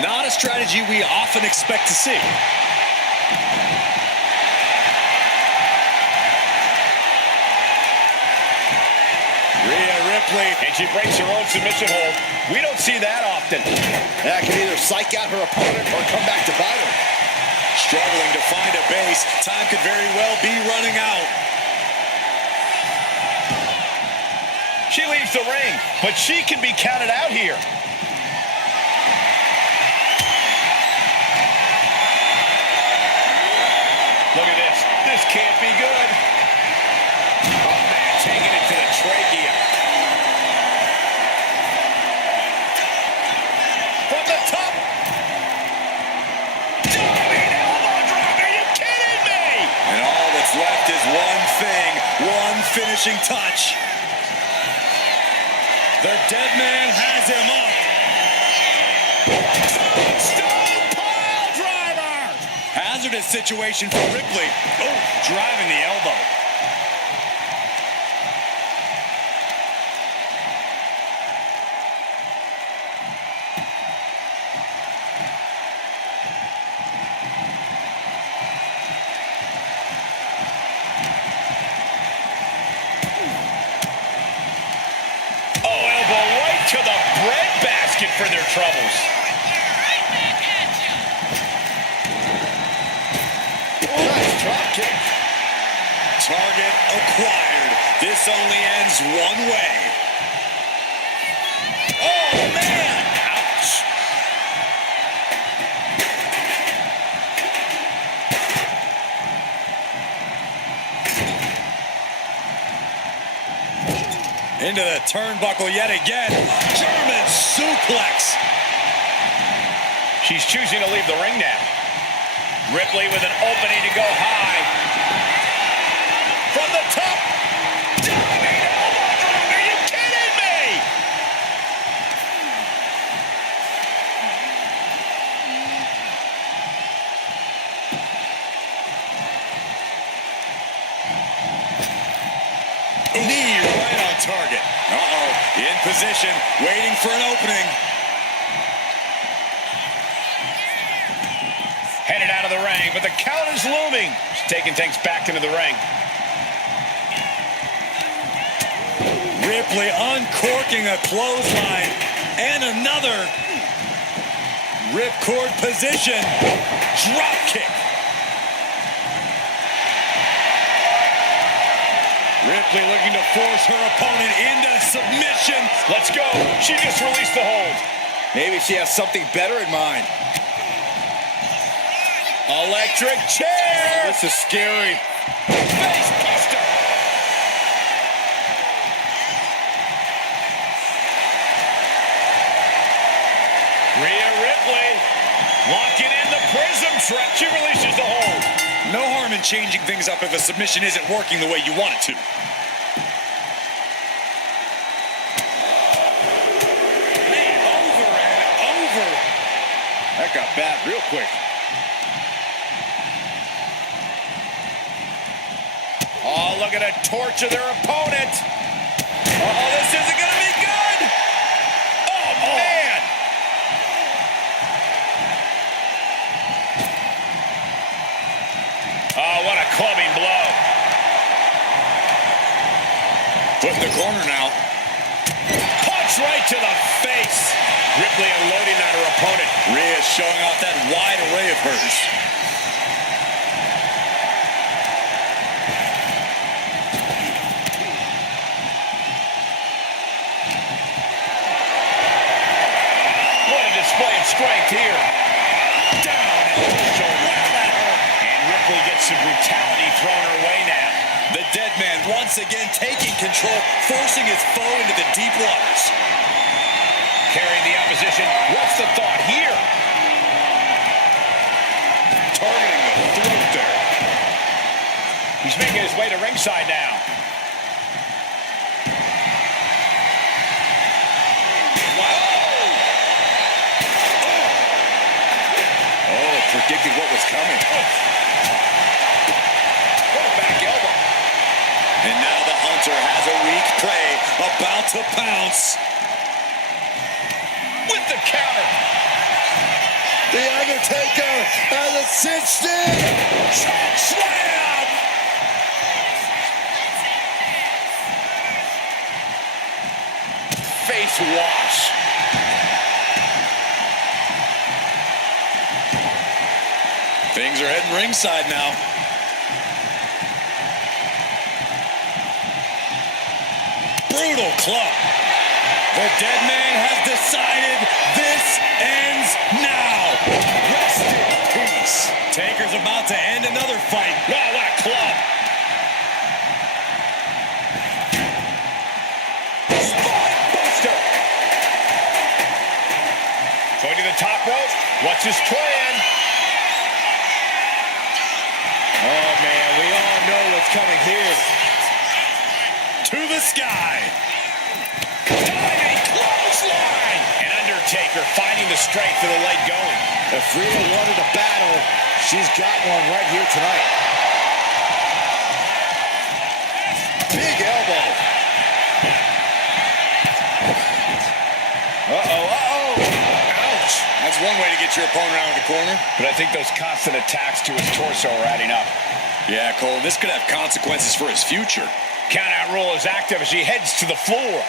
Not a strategy we often expect to see. Rhea Ripley. And she breaks her own submission hold. We don't see that often. That can either psych out her opponent or come back to bite her. Struggling to find a base. Time could very well be running out. She leaves the ring, but she can be counted out here. Look at this. This can't be good. Oh, man, taking it to the trachea. From the top. Diving elbow drop. Are you kidding me? And all that's left is one thing, one finishing touch. The Deadman has him up. Tombstone pile driver. Hazardous situation for Ripley. Oh, driving the elbow. To the breadbasket for their troubles. Nice drop kick. Target acquired. This only ends one way. Oh, man! Ouch. Into the turnbuckle yet again. German suplex. She's choosing to leave the ring now. Ripley with an opening to go high. From the top. Diving elbow drop. Are you kidding me? Knee right on target. Uh-oh. In position, waiting for an opening. Headed out of the ring, but the count is looming. She's taking things back into the ring. Ripley uncorking a clothesline. And another. Ripcord position. Drop kick. Ripley looking to force her opponent into submission. Let's go. She just released the hold. Maybe she has something better in mind. Electric chair. This is scary. Face buster. Rhea Ripley locking in the prism trap. She releases the hold. No harm in changing things up if a submission isn't working the way you want it to. Over and over. That got bad real quick. Oh, look at a torch of their opponent. Oh, this isn't going to be good. Oh, man. Oh, what a clubbing blow. Putting the the corner now. Punch right to the face. Ripley unloading on her opponent. Rhea showing off that wide array of hers. What a display of strength here. Down and shoulder. That hurt. And Ripley gets some brutality thrown her way now. The Deadman once again taking control, forcing his foe into the deep waters. Carrying the opposition. What's the thought here? Targeting the throat there. He's making his way to ringside now. Oh, predicted what was coming. What a back elbow. And now the Hunter has a weak prey about to pounce. With the counter. The Undertaker has a cinched in. Slam! Face wash. Things are heading ringside now. Brutal club. The Deadman has decided this ends now. Rest in peace. Taker's about to end another fight. Wow, what a club. Spine buster. Going to the top rope. What's his plan? Oh, man, we all know what's coming here. To the sky. Diving clothesline. And Undertaker finding the strength for the leg going. If Rhea wanted a battle, she's got one right here tonight. Big elbow. Uh-oh. Ouch. That's one way to get your opponent out of the corner. But I think those constant attacks to his torso are adding up. Yeah, Cole, this could have consequences for his future. Countout rule is active as he heads to the floor.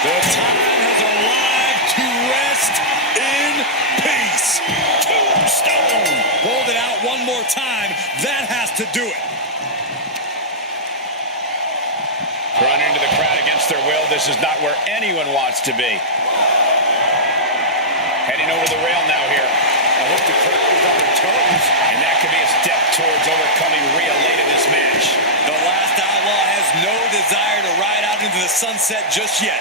The time has arrived to rest in peace. Tombstone. Hold it out one more time. That has to do it. Run into the crowd against their will. This is not where anyone wants to be. Heading over the rail now here. I hope the crowd is on their toes. And that could be a step towards overcoming Rhea late in this match. The last outlaw has no desire to ride out into the sunset just yet.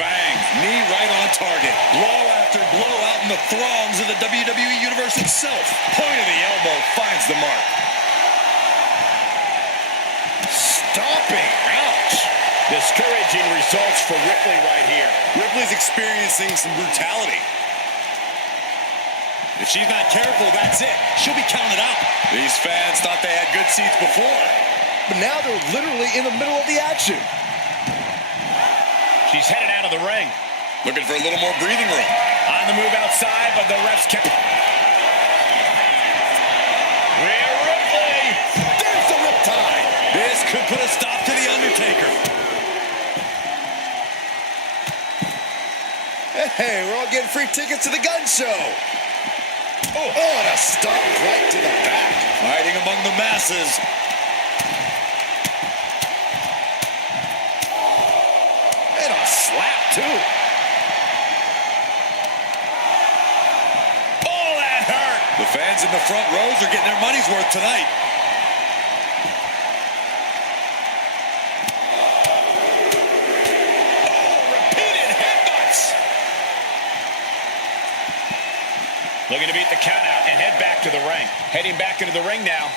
Bang! Knee right on target. Blow after blow out in the throngs of the WWE Universe itself. Point of the elbow finds the mark. Stomping. Ouch. Discouraging results for Ripley right here. Ripley's experiencing some brutality. If she's not careful, that's it. She'll be counted out. These fans thought they had good seats before. But now they're literally in the middle of the action. She's headed out of the ring. Looking for a little more breathing room. On the move outside, but the refs can't. Rhea Ripley. There's the riptide. This could put a stop to the Undertaker. Hey, we're all getting free tickets to the gun show. Oh, and a stomp right to the back. Fighting among the masses. And a slap, too. Oh, that hurt. The fans in the front rows are getting their money's worth tonight. Repeated headbutts. Looking to beat the count out and head back to the ring. Heading back into the ring now.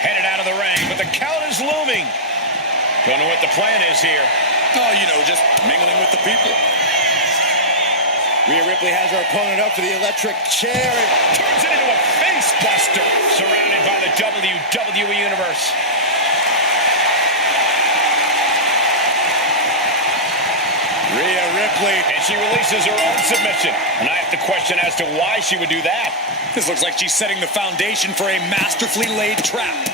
Headed out of the ring, but the count is looming. Don't know what the plan is here. Oh, you know, just mingling with the people. Rhea Ripley has her opponent up for the electric chair. And Turns it into a face buster. Surrounded by the WWE Universe. Rhea Ripley Ripley. And she releases her own submission. And I have to question as to why she would do that. This looks like she's setting the foundation for a masterfully laid trap.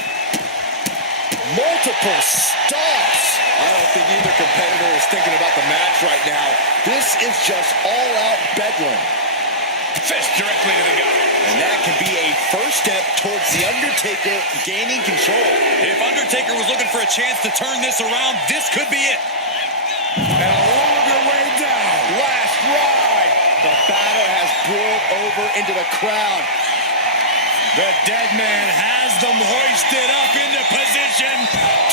Multiple stops. I don't think either competitor is thinking about the match right now. This is just all-out bedlam. Fist directly to the gut. And that can be a first step towards The Undertaker gaining control. If Undertaker was looking for a chance to turn this around, this could be it. And a longer way down. Last ride. The batter has boiled over into the crowd. The Deadman has them hoisted up into position.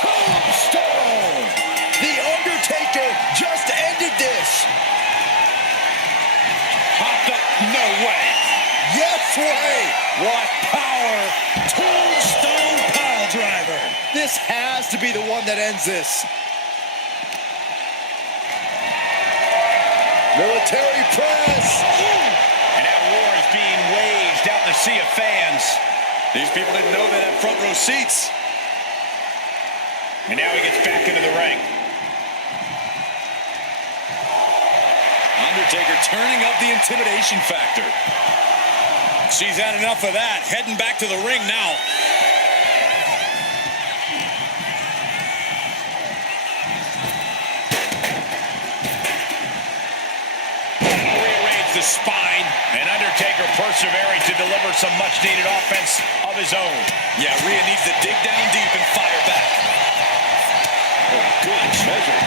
Tombstone. The Undertaker just ended this. Popped up. No way. Yes way. What power. Tombstone pile driver. This has to be the one that ends this. Military press. And that war is being waged out in the sea of fans. These people didn't know they had front row seats. And now he gets back into the ring. Undertaker turning up the intimidation factor. She's had enough of that. Heading back to the ring now. Rearrange the spine. And Undertaker persevering to deliver some much-needed offense of his own. Yeah, Rhea needs to dig down deep and fire back. Oh, good measure.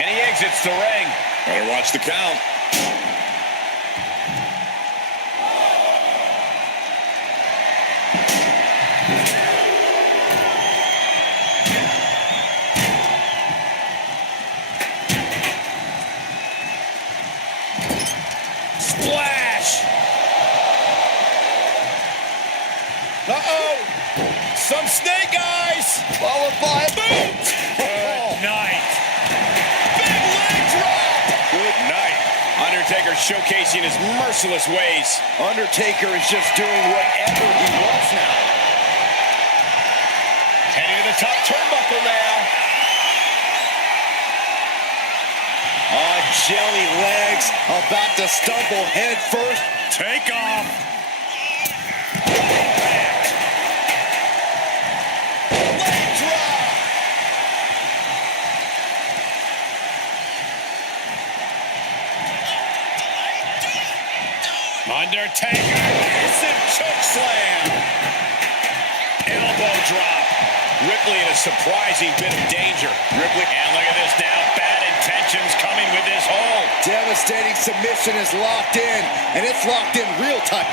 And he exits the ring. Better watch the count. Splash! Uh-oh! Some snake eyes! Followed by a boot. Good night. Big leg drop! Good night. Undertaker showcasing his merciless ways. Undertaker is just doing whatever he wants now. Heading to the top turnbuckle now. Oh, jelly legs, about to stumble head first. Take off. Leg drop. Undertaker, massive choke slam. Elbow drop. Ripley in a surprising bit of danger. Ripley, and look at this now. Bad intentions coming with this hold. Devastating submission is locked in, and it's locked in real time.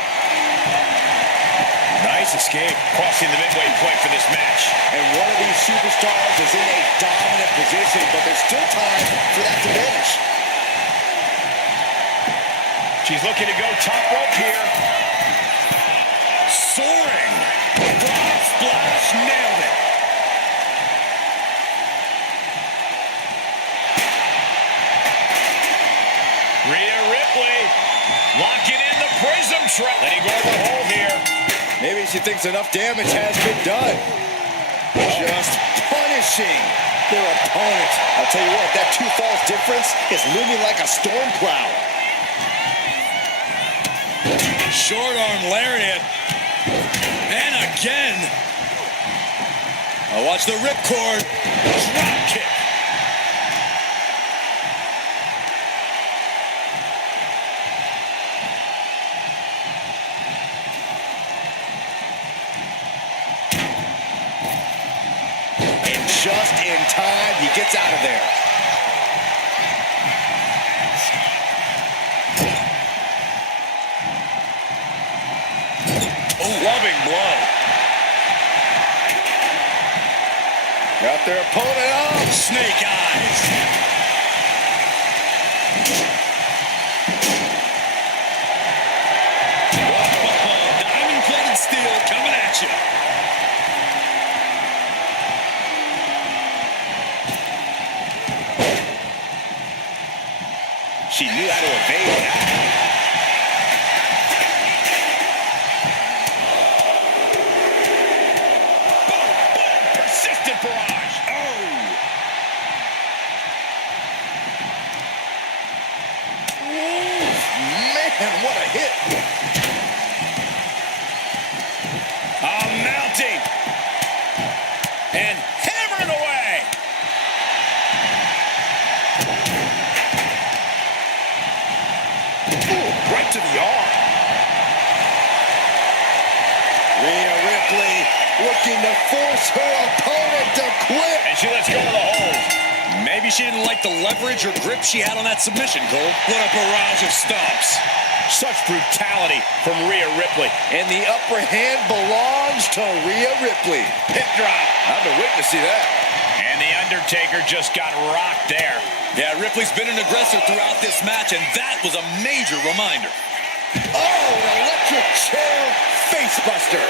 Nice escape, crossing the midway point for this match. And one of these superstars is in a dominant position, but there's still time for that to finish. She's looking to go top rope here. Soaring. Drop splash. Nailed it. Rhea Ripley locking in the prism trap. Letting go of the hole here. Maybe she thinks enough damage has been done. Just punishing their opponent. I'll tell you what, that two falls difference is looming like a storm cloud. Short arm lariat. And again. Now watch the ripcord. Drop kick. And just in time, he gets out of there. Loving blow. Got their opponent up. Snake eyes. Diamond-plated steel coming at you. She knew how to evade that. Barrage. Oh! Ooh, right to the arm. Rhea Ripley looking to force her opponent to quit. And she lets go of the hold. Maybe she didn't like the leverage or grip she had on that submission, Cole. What a barrage of stomps. Such brutality from Rhea Ripley. And the upper hand belongs to Rhea Ripley. Hip drop. I've been waiting to see that. And the Undertaker just got rocked there. Yeah, Ripley's been an aggressor throughout this match, and that was a major reminder. Oh, an electric chair facebuster.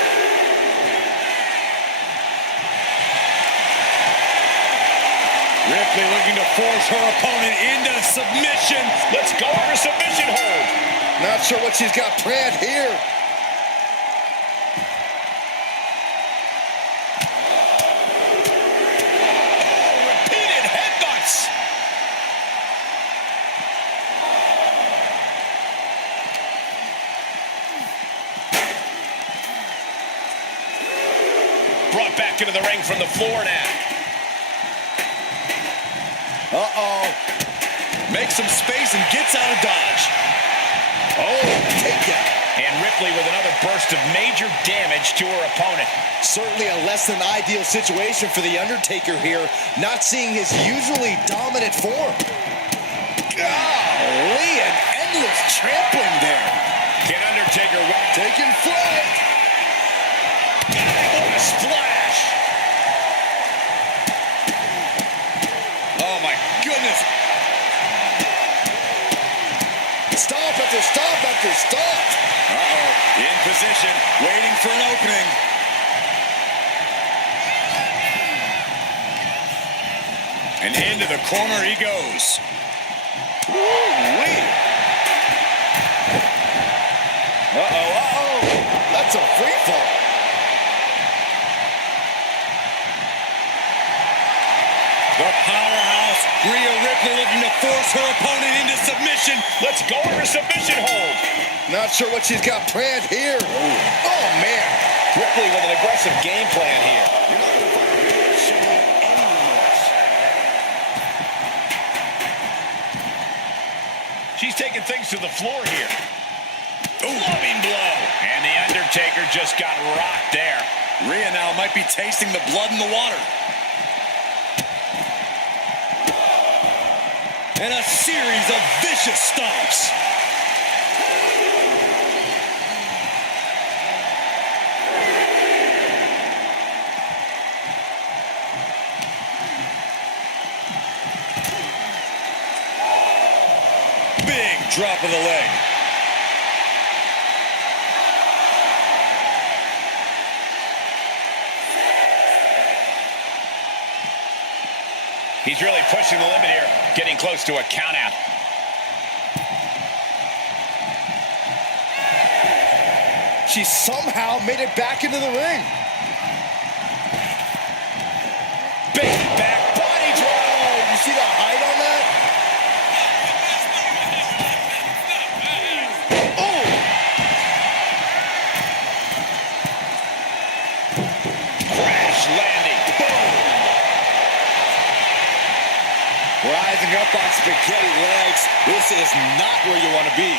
Ripley looking to force her opponent into submission. Let's go for a submission hold. Not sure what she's got planned here. Repeated headbutts. Brought back into the ring from the floor now. Uh-oh. Makes some space and gets out of dodge. Oh, takedown. And Ripley with another burst of major damage to her opponent. Certainly a less than ideal situation for the Undertaker here, not seeing his usually dominant form. Golly, an endless trampling there. Can Undertaker Taking flight. what a splash? Oh, my goodness. Stomp after stomp after stomp. Uh-oh. In position, waiting for an opening. And into the corner he goes. Woo-wee. Uh-oh. That's a free fall. The powerhouse, Rhea Ripley looking to force her opponent into submission. Let's go for a submission hold. Not sure what she's got planned here. Oh, man. Ripley with an aggressive game plan here. You're not going to find Rhea showing any remorse. She's taking things to the floor here. Loving blow. And the Undertaker just got rocked there. Rhea now might be tasting the blood in the water. And a series of vicious stomps. Big drop of the leg. He's really pushing the limit here, getting close to a count out. She somehow made it back into the ring. Big back body drop. You see the height on that? Oh! Crash landing. Boom. Rising up on spaghetti legs. This is not where you want to be.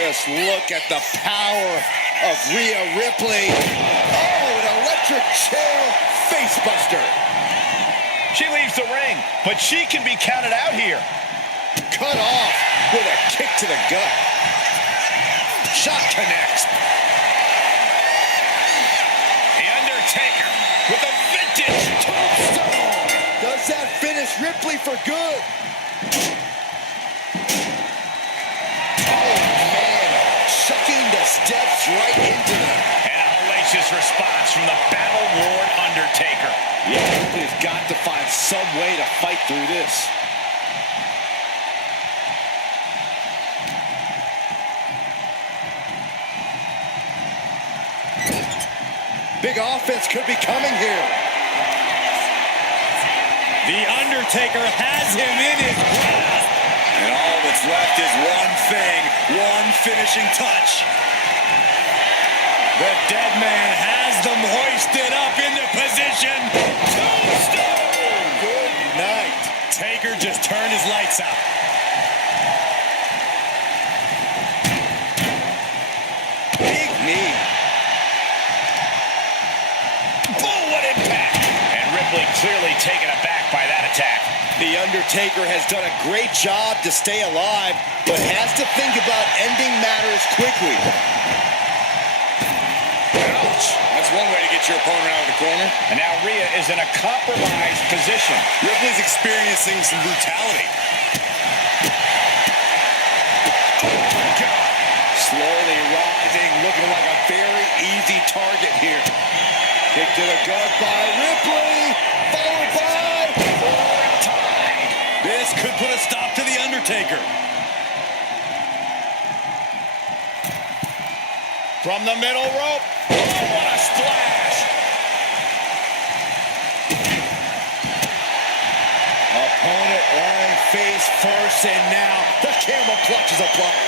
Just look at the power of Rhea Ripley. Oh, an electric chair facebuster. She leaves the ring, but she can be counted out here. Cut off with a kick to the gut. Shot connects. The Undertaker with a vintage Tombstone. Does that finish Ripley for good? Steps right into them. And a hellacious response from the battle-worn Undertaker. Yeah, Ripley's got to find some way to fight through this. Big offense could be coming here. The Undertaker has him in his grasp. And all that's left is one thing, one finishing touch. The Deadman has them hoisted up into position. Tombstone! Undertaker just turned his lights out. Big knee. Boom, what impact! And Ripley clearly taken aback by that attack. The Undertaker has done a great job to stay alive, but has to think about ending matters quickly. Ouch! That's one way to get your opponent out of the corner. And now Rhea is in a compromised position. Ripley's experiencing some brutality. Slowly rising, looking like a very easy target here. Kick to the gut by Ripley, followed by time. This could put a stop to the Undertaker. From the middle rope. Oh, what a splash! Opponent lying face first, and now the camel clutch is applied.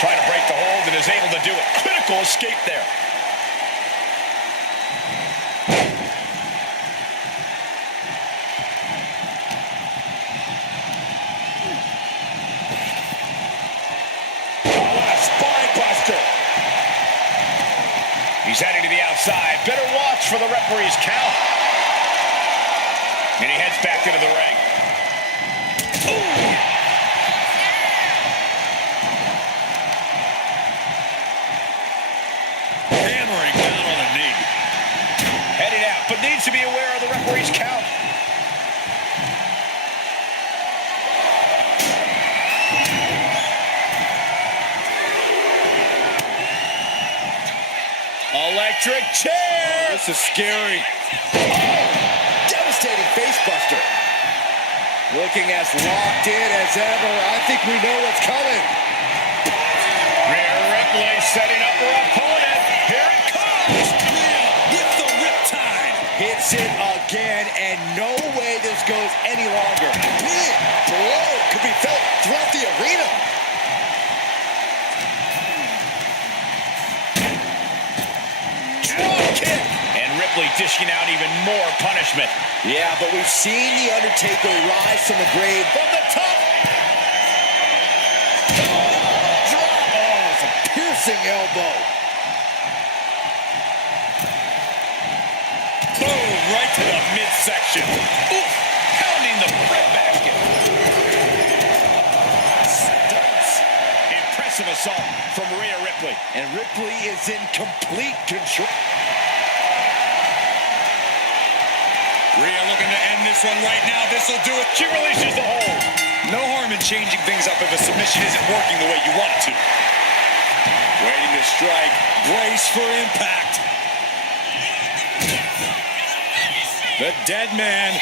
Trying to break the hold and is able to do it. Critical escape there. Oh, what a spine buster. He's heading to the outside. Better watch for the referee's count. And he heads back into the ring. Ooh. Hammering down on a knee. Heading out, but needs to be aware of the referee's count. Electric chair! This is scary. Devastating facebuster. Looking as locked in as ever. I think we know what's coming. Rhea Ripley setting up her opponent. Here it comes! Rhea with the riptide. Hits it again, and no way this goes any longer. Big blow could be felt throughout the arena. Drop kick! And Ripley dishing out even more punishment. Yeah, but we've seen the Undertaker rise from the grave from the top. Oh, it's a piercing elbow. Boom, right to the midsection. Oof! Pounding the breadbasket. Impressive assault from Rhea Ripley. And Ripley is in complete control. Rhea looking to end this one right now. This will do it. She releases the hold. No harm in changing things up if a submission isn't working the way you want it to. Waiting to strike. Brace for impact. The Deadman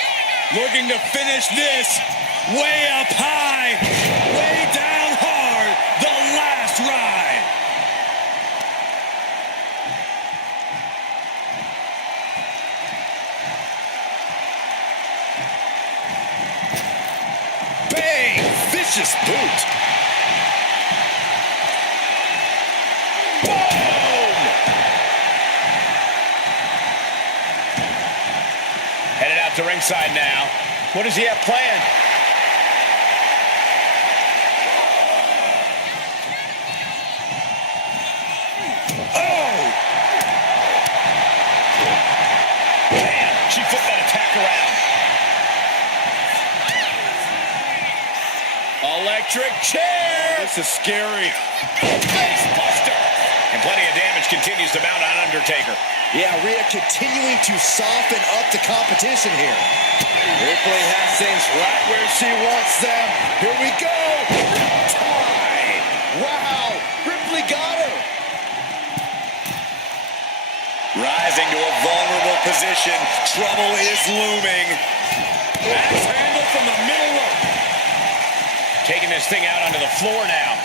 looking to finish this way up high, way down hard. The last ride. Bang! Vicious boot. Boom! Headed out to ringside now. What does he have planned? Oh! Man, she flipped that attack around. Electric chair! This is scary. Face buster! And plenty of damage continues to mount on Undertaker. Yeah, Rhea continuing to soften up the competition here. Ripley has things right where she wants them. Here we go. Tie. Wow. Ripley got her. Rising to a vulnerable position. Trouble is looming. Axe handle from the middle rope. Taking this thing out onto the floor now.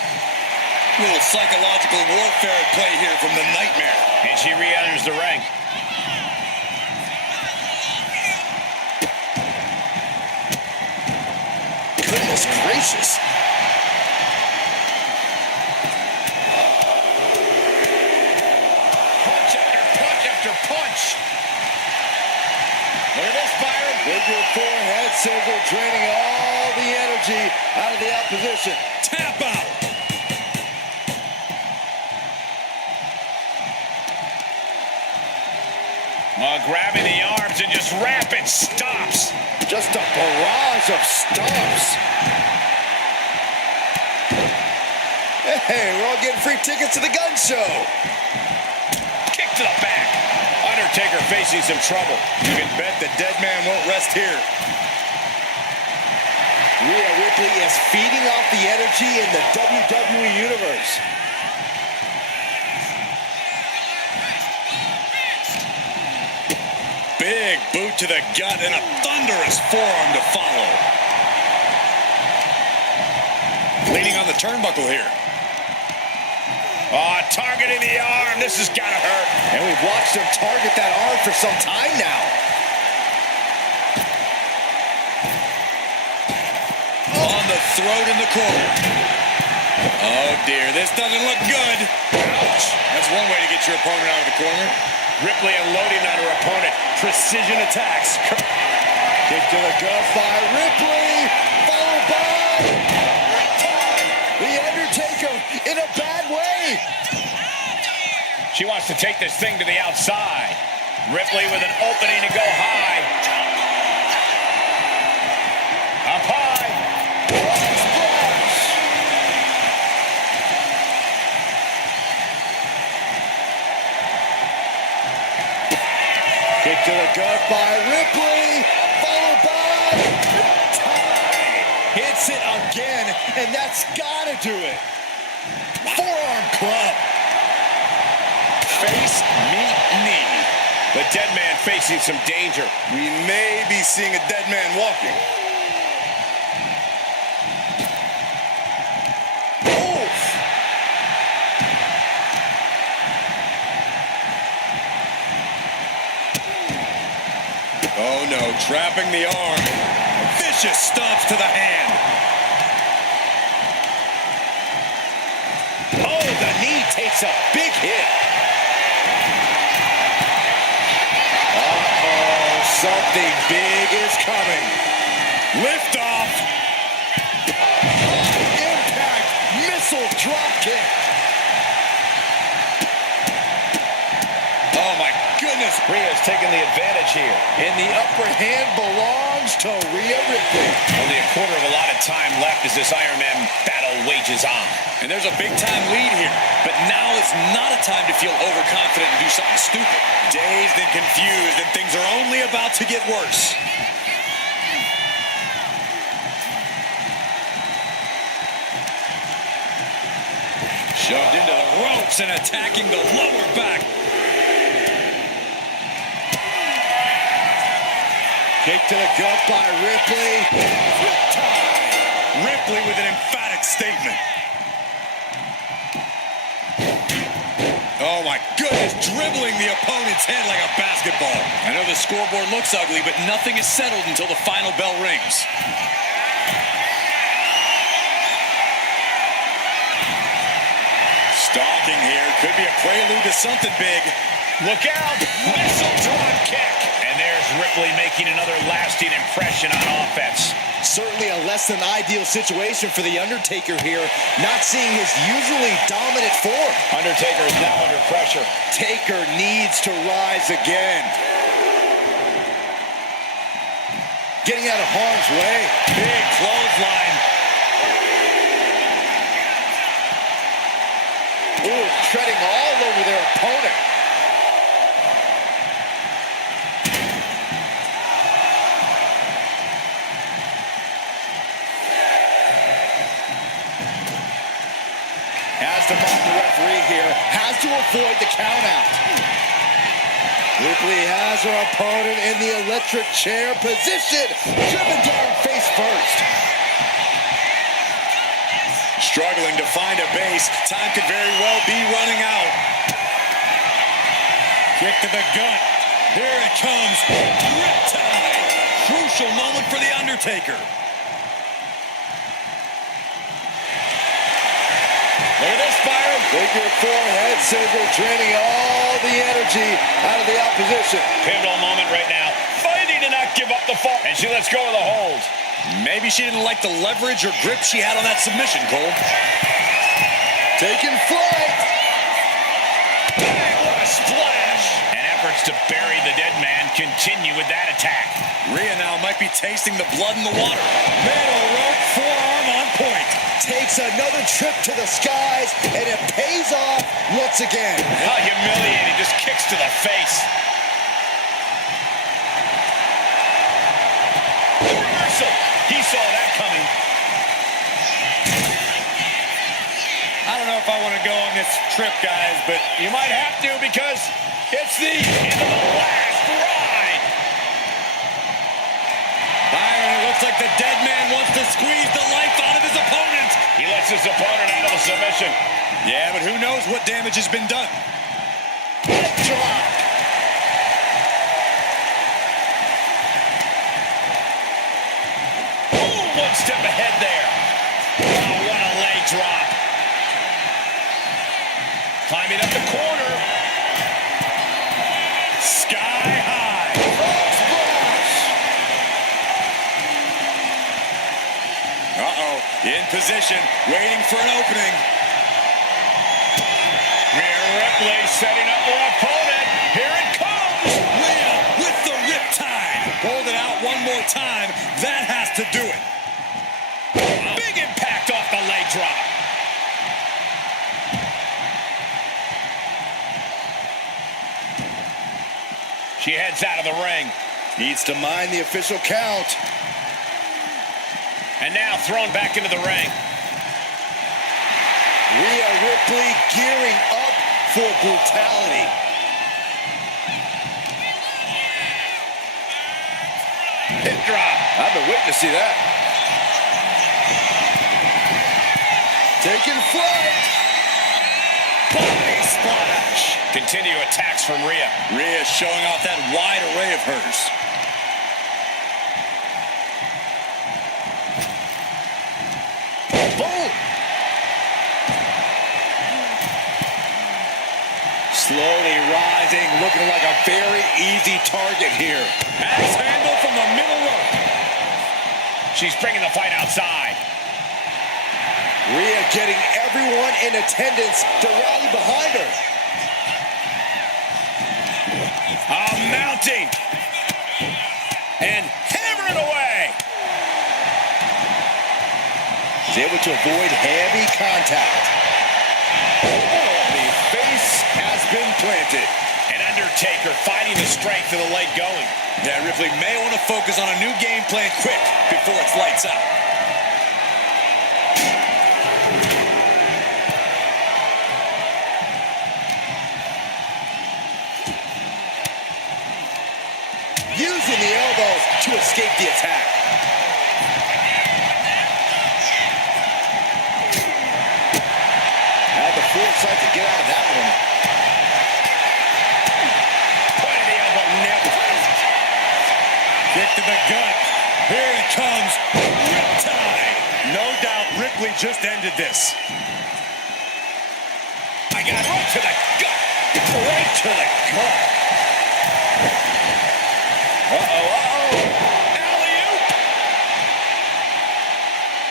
A little psychological warfare at play here from the Nightmare. And she re-enters the ring. Goodness gracious. Punch after punch after punch. Look at this, Byron. With your forehead sizzle, draining all the energy out of the opposition. Tap out. Grabbing the arms and just rapid stops. Just a barrage of stomps. Hey, we're all getting free tickets to the gun show. Kick to the back. Undertaker facing some trouble. You can bet the Deadman won't rest here. Rhea Ripley is feeding off the energy in the WWE Universe. Big boot to the gut and a thunderous forearm to follow. Leaning on the turnbuckle here. Targeting the arm. This has got to hurt. And we've watched him target that arm for some time now. On the throat in the corner. Oh, dear. This doesn't look good. Ouch. That's one way to get your opponent out of the corner. Ripley unloading on her opponent. Precision attacks. Kick to the gut by Ripley. Followed by the Undertaker in a bad way. She wants to take this thing to the outside. Ripley with an opening to go high. Up high. Splash. Kick to the gut by Ripley. Followed by hits it again, and that's gotta do it. Forearm club. Face, meet, knee. The Deadman facing some danger. We may be seeing a Deadman walking. Oof. Oh, no. Trapping the arm. Vicious stomps to the hand. Oh, the knee takes a big hit. Uh-oh, something big is coming. Lift off. Impact missile drop kick. Oh, my goodness. Rhea's taking the advantage here. And the upper hand belongs to Rhea Ripley. Only a quarter of a lot of time left as this Iron Man battle wages on. And there's a big-time lead here. But now is not a time to feel overconfident and do something stupid. Dazed and confused, and things are only about to get worse. Shoved into the ropes and attacking the lower back. Kick to the gut by Ripley. Ripley with an emphatic statement. Oh, my goodness, dribbling the opponent's head like a basketball. I know the scoreboard looks ugly, but nothing is settled until the final bell rings. Stalking here. Could be a prelude to something big. Look out! Missile drop kick. And there's Ripley making another lasting impression on offense. Certainly a less than ideal situation for the Undertaker here, not seeing his usually dominant form. Undertaker is now under pressure. Taker needs to rise again. Getting out of harm's way. Big clothesline. Ooh, treading all over their opponent. Has to mock the referee here. Has to avoid the countout. Ripley has her opponent in the electric chair position. Driven down face first. Struggling to find a base. Time could very well be running out. Kick to the gut. Here it comes. Riptide. Crucial moment for the Undertaker. Look at this, Byron. Figure four head scissor, draining all the energy out of the opposition. Pivotal moment right now. Fighting in a give up the fall. And she lets go of the hold. Maybe she didn't like the leverage or grip she had on that submission, Cole. Taking flight. What a splash. And efforts to bury the dead man continue with that attack. Rhea now might be tasting the blood in the water. Middle rope forearm on point. Takes another trip to the skies, and it pays off once again. How humiliating, just kicks to the face. Reversal. He saw that coming. I don't know if I want to go on this trip, guys, but You might have to because it's the end of the last ride. Byron, it looks like the dead man wants to squeeze the life out of his opponent. He lets his opponent out of the submission. Yeah, but who knows what damage has been done. Leg drop. Ooh, one step ahead there. Oh, what a leg drop. Climbing up the corner. Sky high. Uh-oh, in position, waiting for an opening. Rhea Ripley setting up her opponent. Here it comes. Rhea with the riptide. Hold it out one more time. That has to do it. Big impact off the leg drop. She heads out of the ring. Needs to mind the official count. And now thrown back into the ring. Rhea Ripley gearing up for brutality. Hip drop. I've been waiting to see that. Taking flight. Body splash. Continue attacks from Rhea. Rhea showing off that wide array of hers. Boom. Slowly rising, looking like a very easy target here. Axe handle from the middle rope. She's bringing the fight outside. Rhea getting everyone in attendance to rally behind her. Mounting. And hammering away. She's able to avoid heavy contact. The face has been planted. And Undertaker fighting the strength of the leg going. Yeah, Ripley may want to focus on a new game plan quick before it's lights out. Using the elbows to escape the attack. Had the foresight to get out of that one. Point of the elbow, nailed it. Kick to the gut. Here it comes. Riptide. No doubt Ripley just ended this. I got right to the gut. Right to the gut. Alley-oop.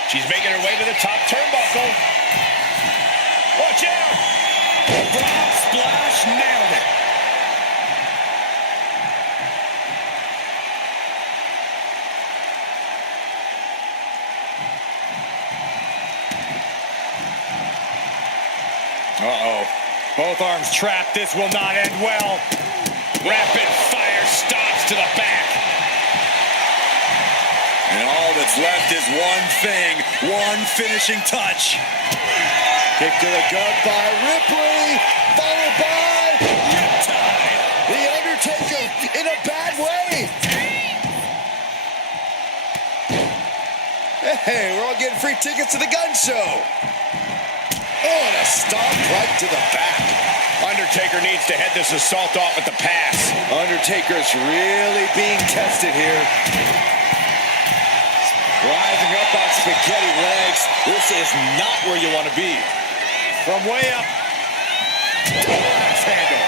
She's making her way to the top turnbuckle. Watch out. Frog splash, nailed it. Uh-oh. Both arms trapped. This will not end well. Rapid fire stops to the back. And all that's left is one thing, one finishing touch. Kick to the gut by Ripley, followed by Riptide. The Undertaker in a bad way. Hey, we're all getting free tickets to the gun show. Oh, and a stomp right to the back. Undertaker needs to head this assault off at the pass. Undertaker's really being tested here. Rising up on spaghetti legs. This is not where you want to be. From way up. Axe handle.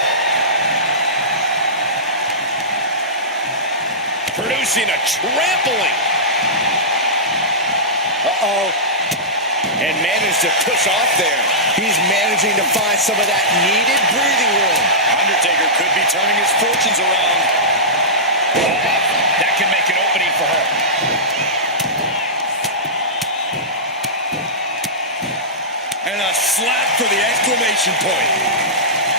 producing a trampling. Uh-oh. And managed to push off there. He's managing to find some of that needed breathing room. Undertaker could be turning his fortunes around. That can make an opening for her. And a slap for the exclamation point.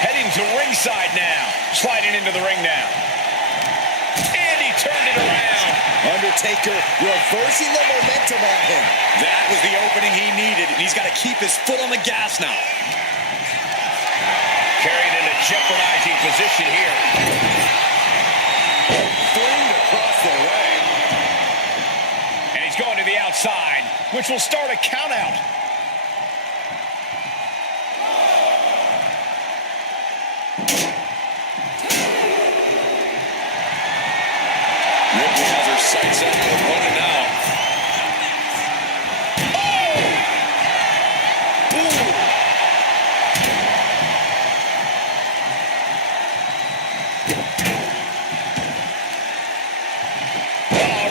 Heading to ringside now. Sliding into the ring now. And he turned it around. Undertaker reversing the momentum on him. That was the opening he needed, and he's got to keep his foot on the gas now. Carried in a jeopardizing position here. Flamed across the way. And he's going to the outside, which will start a count out. Ripley has her sights set on the opponent now.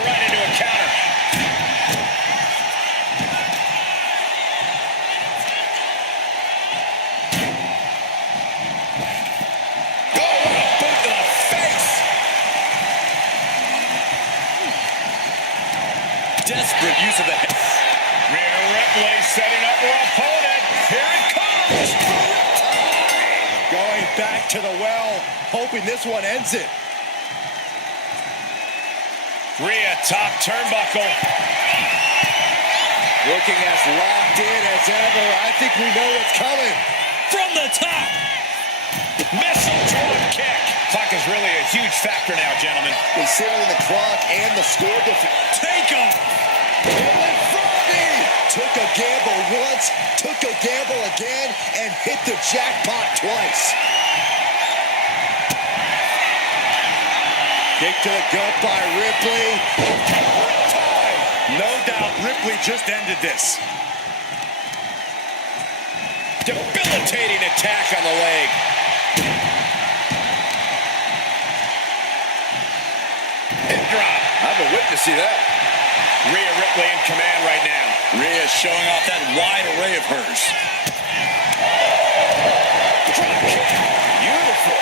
Right into a counter. Oh, what a boot to the face! Desperate use of the head. Rhea Ripley setting up her opponent. Here it comes. Going back to the well, hoping this one ends it. Rhea top turnbuckle. Looking as locked in as ever. I think we know what's coming. From the top. Missile drop kick. Clock is really a huge factor now, gentlemen. Considering the clock and the score difference. Take him. Took a gamble once, took a gamble again, and hit the jackpot twice. Kick to the gut by Ripley. No doubt Ripley just ended this. Debilitating attack on the leg. Hip drop. I've been waiting to see that. Rhea Ripley in command right now. Rhea showing off that wide array of hers. Drop kick. Beautiful.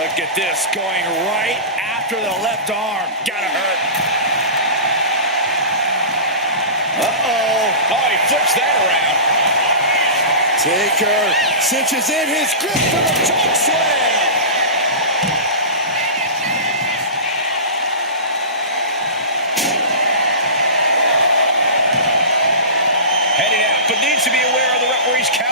Look at this, going right after the left arm. Gotta hurt. Uh-oh. Oh, he flips that around. Taker cinches in his grip for the choke slam. Heading out, but needs to be aware of the referee's count.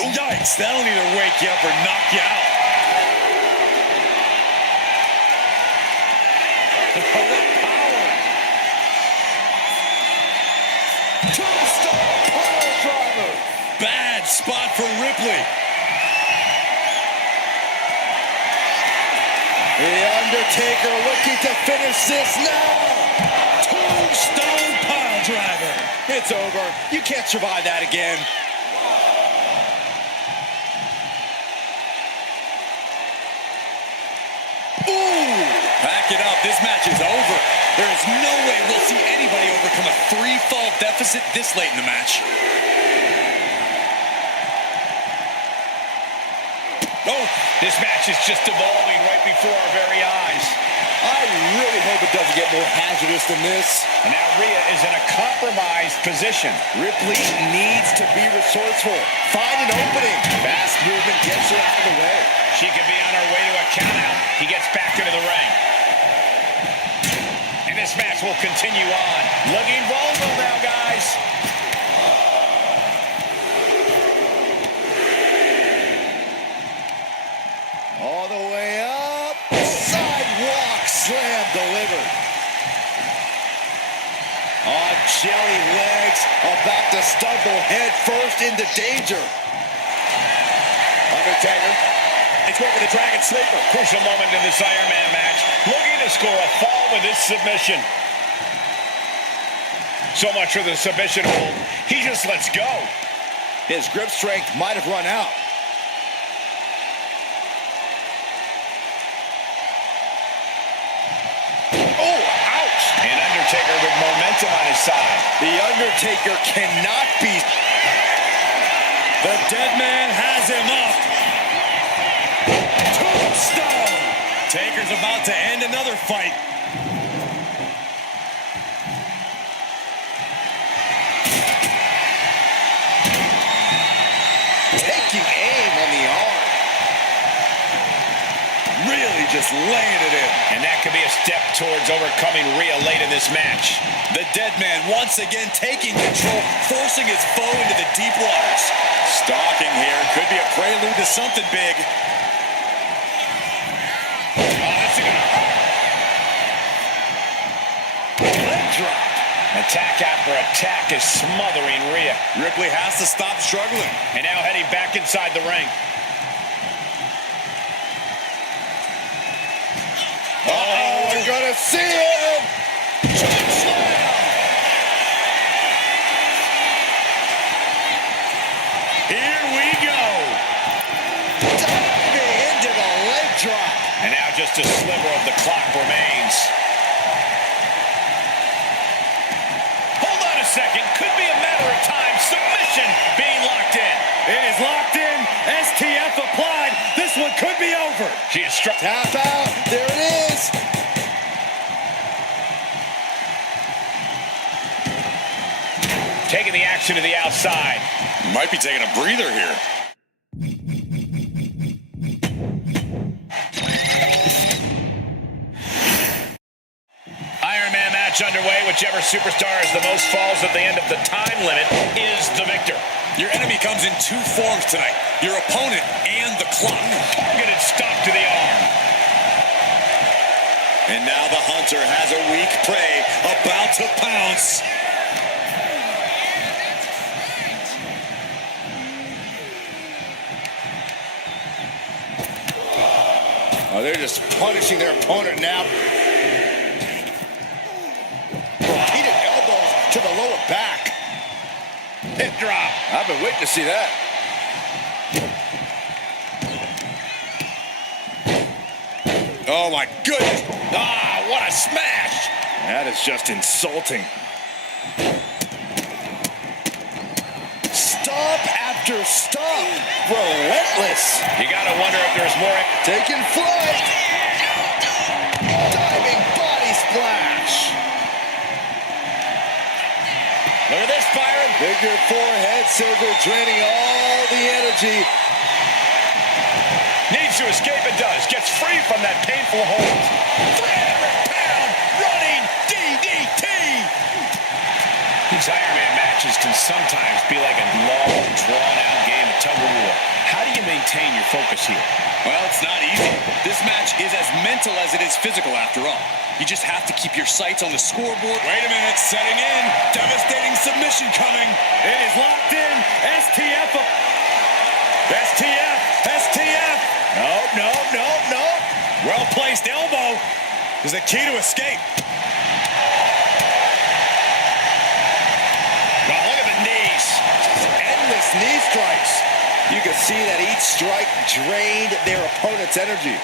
Yikes, that'll either wake you up or knock you out. Tombstone pile driver. Bad spot for Ripley. The Undertaker looking to finish this now. Tombstone pile driver. It's over. You can't survive that again. Ooh! Back it up. This match is over. There is no way we'll see anybody overcome a 3-fall deficit this late in the match. Oh, this match is just evolving right before our very eyes. I really hope it doesn't get more hazardous than this. And now Rhea is in a compromised position. Ripley needs to be resourceful. Find an opening. Fast movement gets her out of the way. She could be on her way to a countout. He gets back into the ring. And this match will continue on. Looking vulnerable now, guys. All the way up. Sidewalk slam delivered. On jelly legs, about to stumble head first into danger. Undertaker. It's going for the Dragon Sleeper. Crucial moment in this Iron Man match. Looking to score a fall with this submission. So much for the submission hold. He's just lets go. His grip strength might have run out. Oh, ouch! And Undertaker with momentum on his side. The Undertaker cannot be... The Deadman has him up. Tombstone. Taker's about to end another fight. Taking aim on the arm. Really just laying it in. And that could be a step towards overcoming Rhea late in this match. The Deadman once again taking control, forcing his foe into the deep waters. Stalking here could be a prelude to something big. Leg drop. Attack after attack is smothering Rhea. Ripley has to stop struggling. And now heading back inside the ring. Oh, we're gonna see him! Here we go. Diving into the leg drop. And now just a sliver of the clock remains. Hold on a second. Could be a matter of time. Submission being locked in. It is locked in. STF applied. This one could be over. She is struck. Tap out. There it is. Taking the action to the outside. Might be taking a breather here. Iron Man match underway. Whichever superstar has the most falls at the end of the time limit is the victor. Your enemy comes in two forms tonight. Your opponent and the clock. Targeted stop to the arm. And now the hunter has a weak prey about to pounce. Oh, they're just punishing their opponent now. Repeated elbows to the lower back. Hip drop. I've been waiting to see that. Oh my goodness. Ah, what a smash. That is just insulting. Stomp after stomp. Relentless. You gotta wonder if there's more. Taking flight. Diving body splash. Look at this, Byron. Figure four head scissor draining all the energy. Needs to escape and does. Gets free from that painful hold. 300-pound running DDT. These Iron Man matches can sometimes be like a long, drawn-out game of tug-of-war. How do you maintain your focus here? Well, it's not easy. This match is as mental as it is physical after all. You just have to keep your sights on the scoreboard. Wait a minute, setting in. Devastating submission coming. It is locked in. STF. STF. STF. No. Well-placed elbow is the key to escape. Well, look at the knees. Endless knee strikes. You can see that each strike drained their opponent's energy.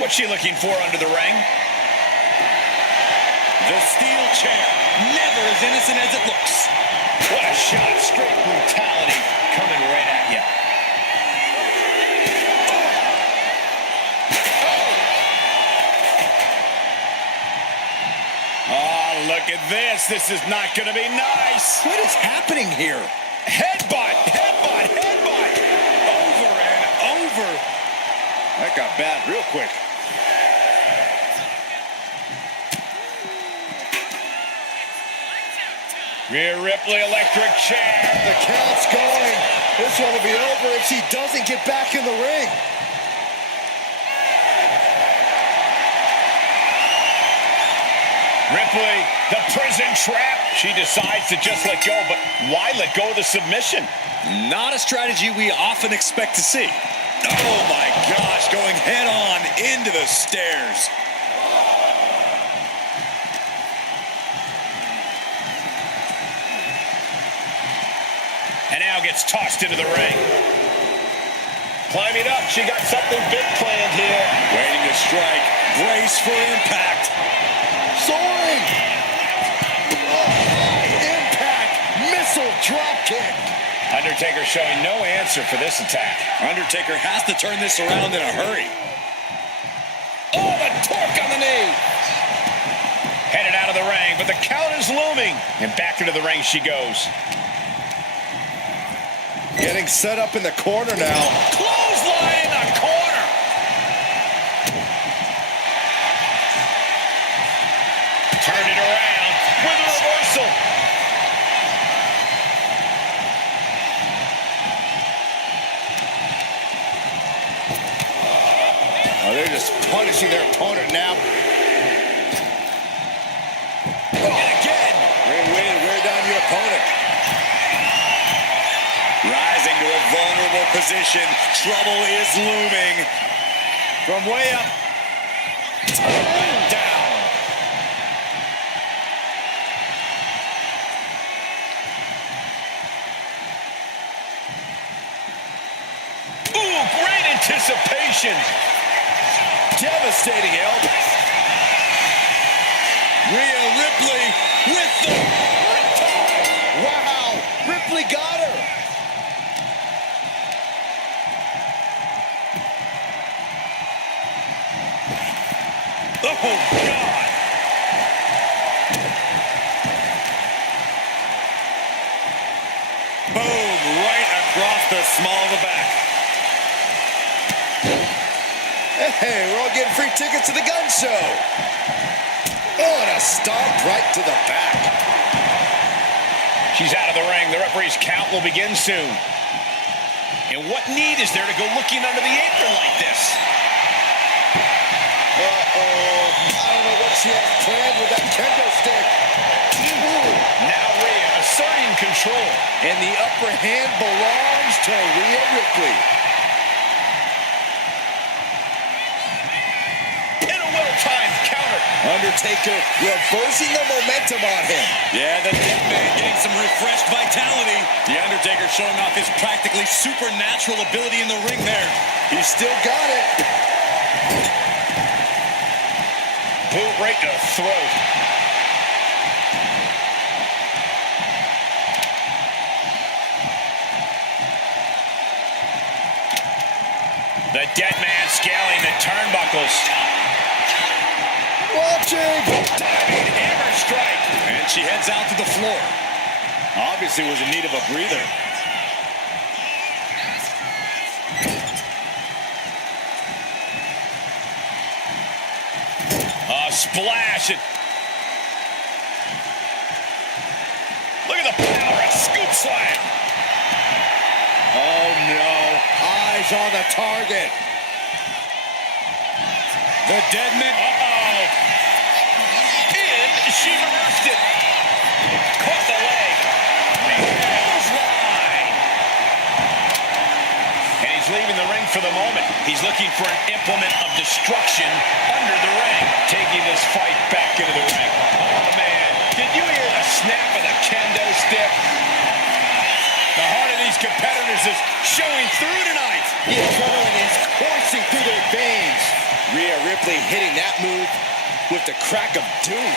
What's she looking for under the ring? The steel chair, never as innocent as it looks. What a shot. Straight brutality coming right at you. Oh, look at this. This is not going to be nice. What is happening here? Headbutt. Over and over. That got bad real quick. Rhea Ripley, electric chair. The count's going. This one will be over if she doesn't get back in the ring. Ripley, the prison trap. She decides to just let go, but why let go of the submission? Not a strategy we often expect to see. Oh my gosh, going head on into the stairs. And now gets tossed into the ring. Climbing up, she got something big planned here. Waiting to strike. Brace for impact. Soaring. Impact. Missile drop kick. Undertaker showing no answer for this attack. Undertaker has to turn this around in a hurry. Oh, the torque on the knee. Headed out of the ring, but the count is looming. And back into the ring she goes. Getting set up in the corner now. Clothesline in the corner. Turn it around with a reversal. Oh, they're just punishing their opponent now. And again. Great way to wear down your opponent. Rising to a vulnerable position. Trouble is looming. From way up. Down. Ooh, great anticipation. Devastating elbow. Rhea Ripley with the... Wow. Ripley got her. Oh, God. Boom, right across the small of the back. Hey, we're all getting free tickets to the gun show. Oh, and a stomp right to the back. She's out of the ring. The referee's count will begin soon. And what need is there to go looking under the apron like this? Uh-oh. I don't know what she has planned with that kendo stick. Now Rhea asserting control. And the upper hand belongs to Rhea Ripley. And a well-timed counter. Undertaker reversing the momentum on him. Yeah, the Deadman getting some refreshed vitality. The Undertaker showing off his practically supernatural ability in the ring there. He's still got it. Boot right to the throat. The Deadman scaling the turnbuckles. Watching. Diving hammer strike. And she heads out to the floor. Obviously was in need of a breather. A splash. Look at the power. A scoop slam. Oh, no. Eyes on the target. The Deadman. Uh-oh. And she reversed it. Caught the leg. Clothesline. And he's leaving the ring for the moment. He's looking for an implement of destruction under the ring. Taking this fight back into the ring. Oh, man. Did you hear the snap of the kendo stick? The heart of these competitors is showing through tonight. The adrenaline is coursing through their veins. Rhea Ripley hitting that move with the crack of doom.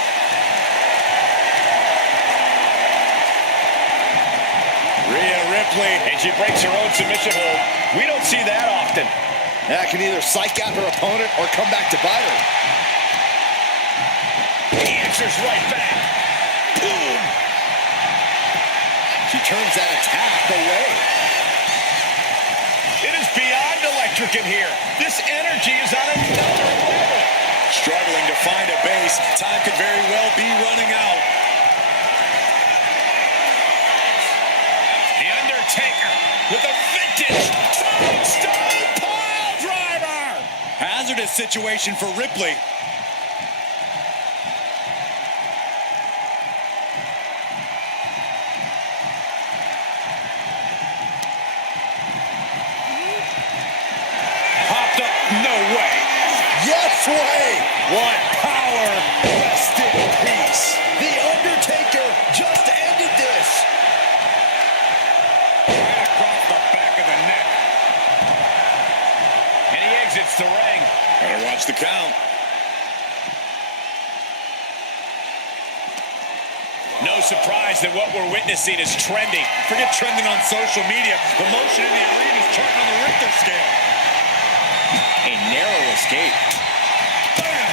Rhea Ripley. And she breaks her own submission hold. We don't see that often. That can either psych out her opponent or come back to bite her. He answers right back. Boom. She turns that attack away. It is beyond electric in here. This energy is on another level. Struggling to find a base. Time could very well be running out. The Undertaker with a vintage tombstone pile driver. Hazardous situation for Ripley. Popped up. No way. Yes way. What power. Rest in peace. The Undertaker just ended this. the ring. Better watch the count. No surprise that what we're witnessing is trending. Forget trending on social media. The motion in the arena is charting on the Richter scale. A narrow escape. Bam!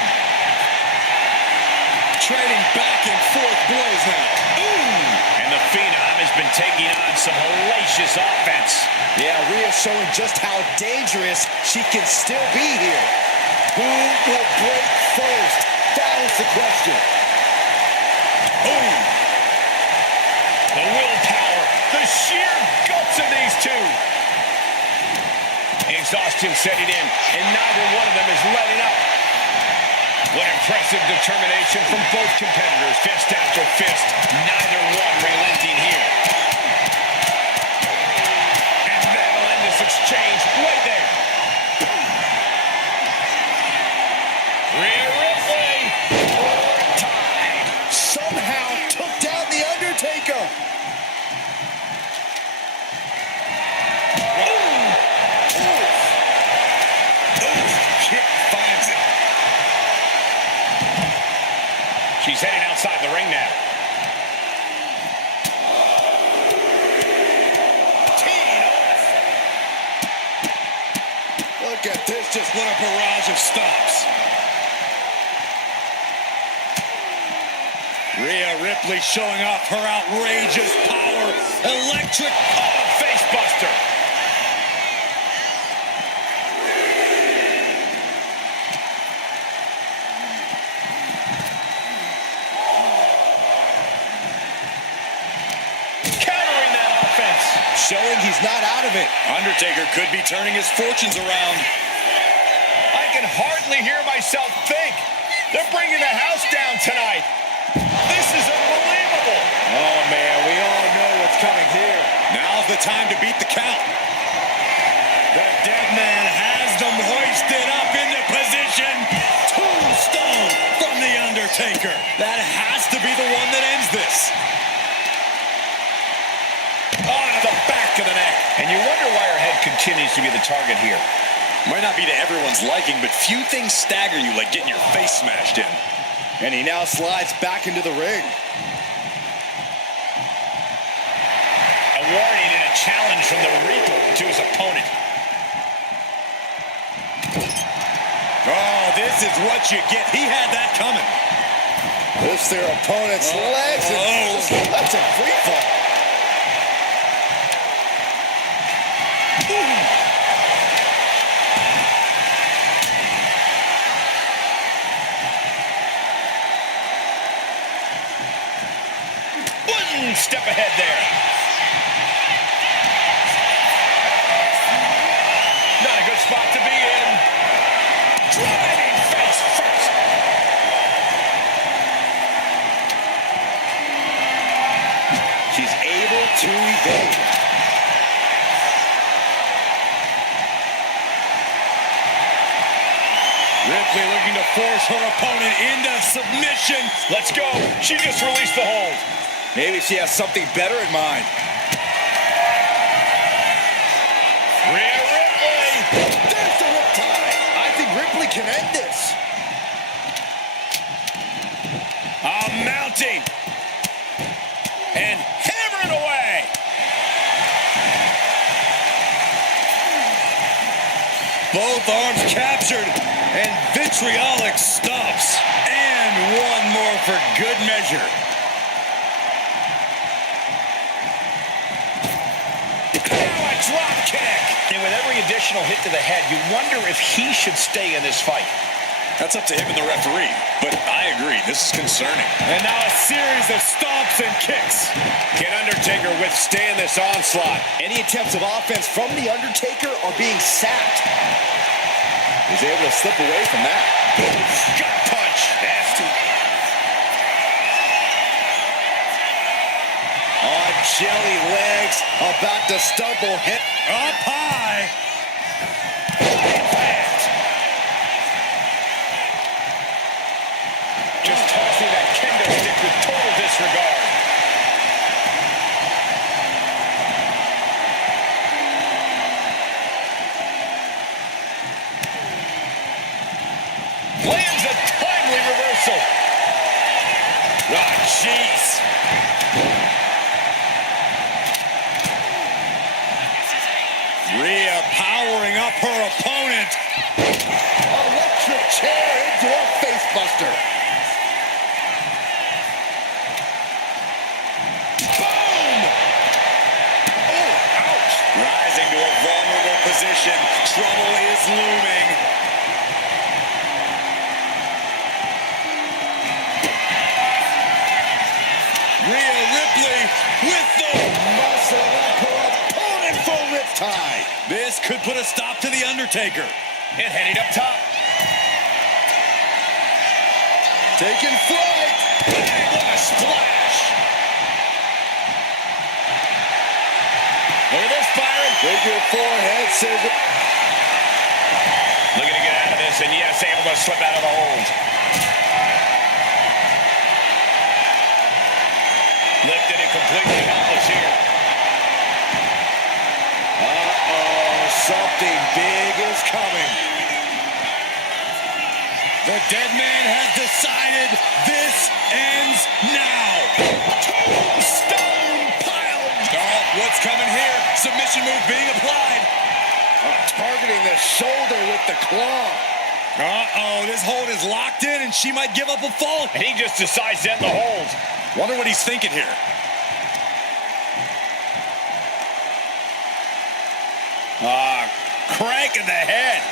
Trading back and forth blows now. Ooh! And the Phenom has been taking on some hellacious offense. Yeah, Rhea showing just how dangerous she can still be here. Who will break first? That is the question. Boom! The willpower, the sheer guts of these two. Exhaustion setting in, and neither one of them is letting up. What impressive determination from both competitors, fist after fist. Neither one relenting here. And that'll end this exchange right there. Rhea Ripley, time. Somehow took down the Undertaker. She's heading outside the ring now. Look at this, just What a barrage of stops. Rhea Ripley showing off her outrageous power. Electric Face buster. Countering that offense. showing he's not out of it. Undertaker could be turning his fortunes around. I can hardly hear myself think. They're bringing the house down tonight. This is unbelievable. Oh, man, we all know what's coming here. Now's the time to beat the count. The Deadman has them hoisted up into position. Tombstone from the Undertaker. That has to be the one that ends this. On the back of the neck. And you wonder why her head continues to be the target here. Might not be to everyone's liking, but few things stagger you like getting your face smashed in. And he now slides back into the ring. A warning and a challenge from the Reaper to his opponent. Oh, this is what you get. He had that coming. Lifts their opponent's legs and just lets him free fall. One step ahead there. Not a good spot to be in. Driving face first. She's able to evade. Ripley looking to force her opponent into submission. Let's go. She just released the hold. Maybe she has something better in mind. Rhea Ripley. There's the riptide. I think Ripley can end this. Mounting. And hammering away. Both arms captured, and vitriolic stops. And one more for good measure. Now a drop kick. And with every additional hit to the head, you wonder if he should stay in this fight. That's up to him and the referee, but I agree, this is concerning. And now a series of stomps and kicks. Can Undertaker withstand this onslaught? Any attempts of offense from the Undertaker are being sapped. He's able to slip away from that. Gut punch. Nasty. On jelly legs, about to stumble, hit Up high. Impact. Just tossing that kendo stick with total disregard. jeez. Rhea powering up her opponent. Electric chair into a facebuster. Boom! Oh, ouch! Rising to a vulnerable position. Trouble is looming. Rhea Ripley with the Muscle up her opponent for riptide. This could put a stop to the Undertaker. And heading up top. Taking flight. Bang, what a splash. Look at this, Byron. Figure forehead says it. Looking to get out of this, and yes, able to slip out of the hold. Lifted and completely helpless here. Something big is coming. The Deadman has decided this ends now. Tombstone pile. Oh, what's coming here? Submission move being applied. Targeting the shoulder with the claw. Uh-oh, this hold is locked in and she might give up a fall. And he just decides to end the hold. Wonder what he's thinking here. Crank in the head.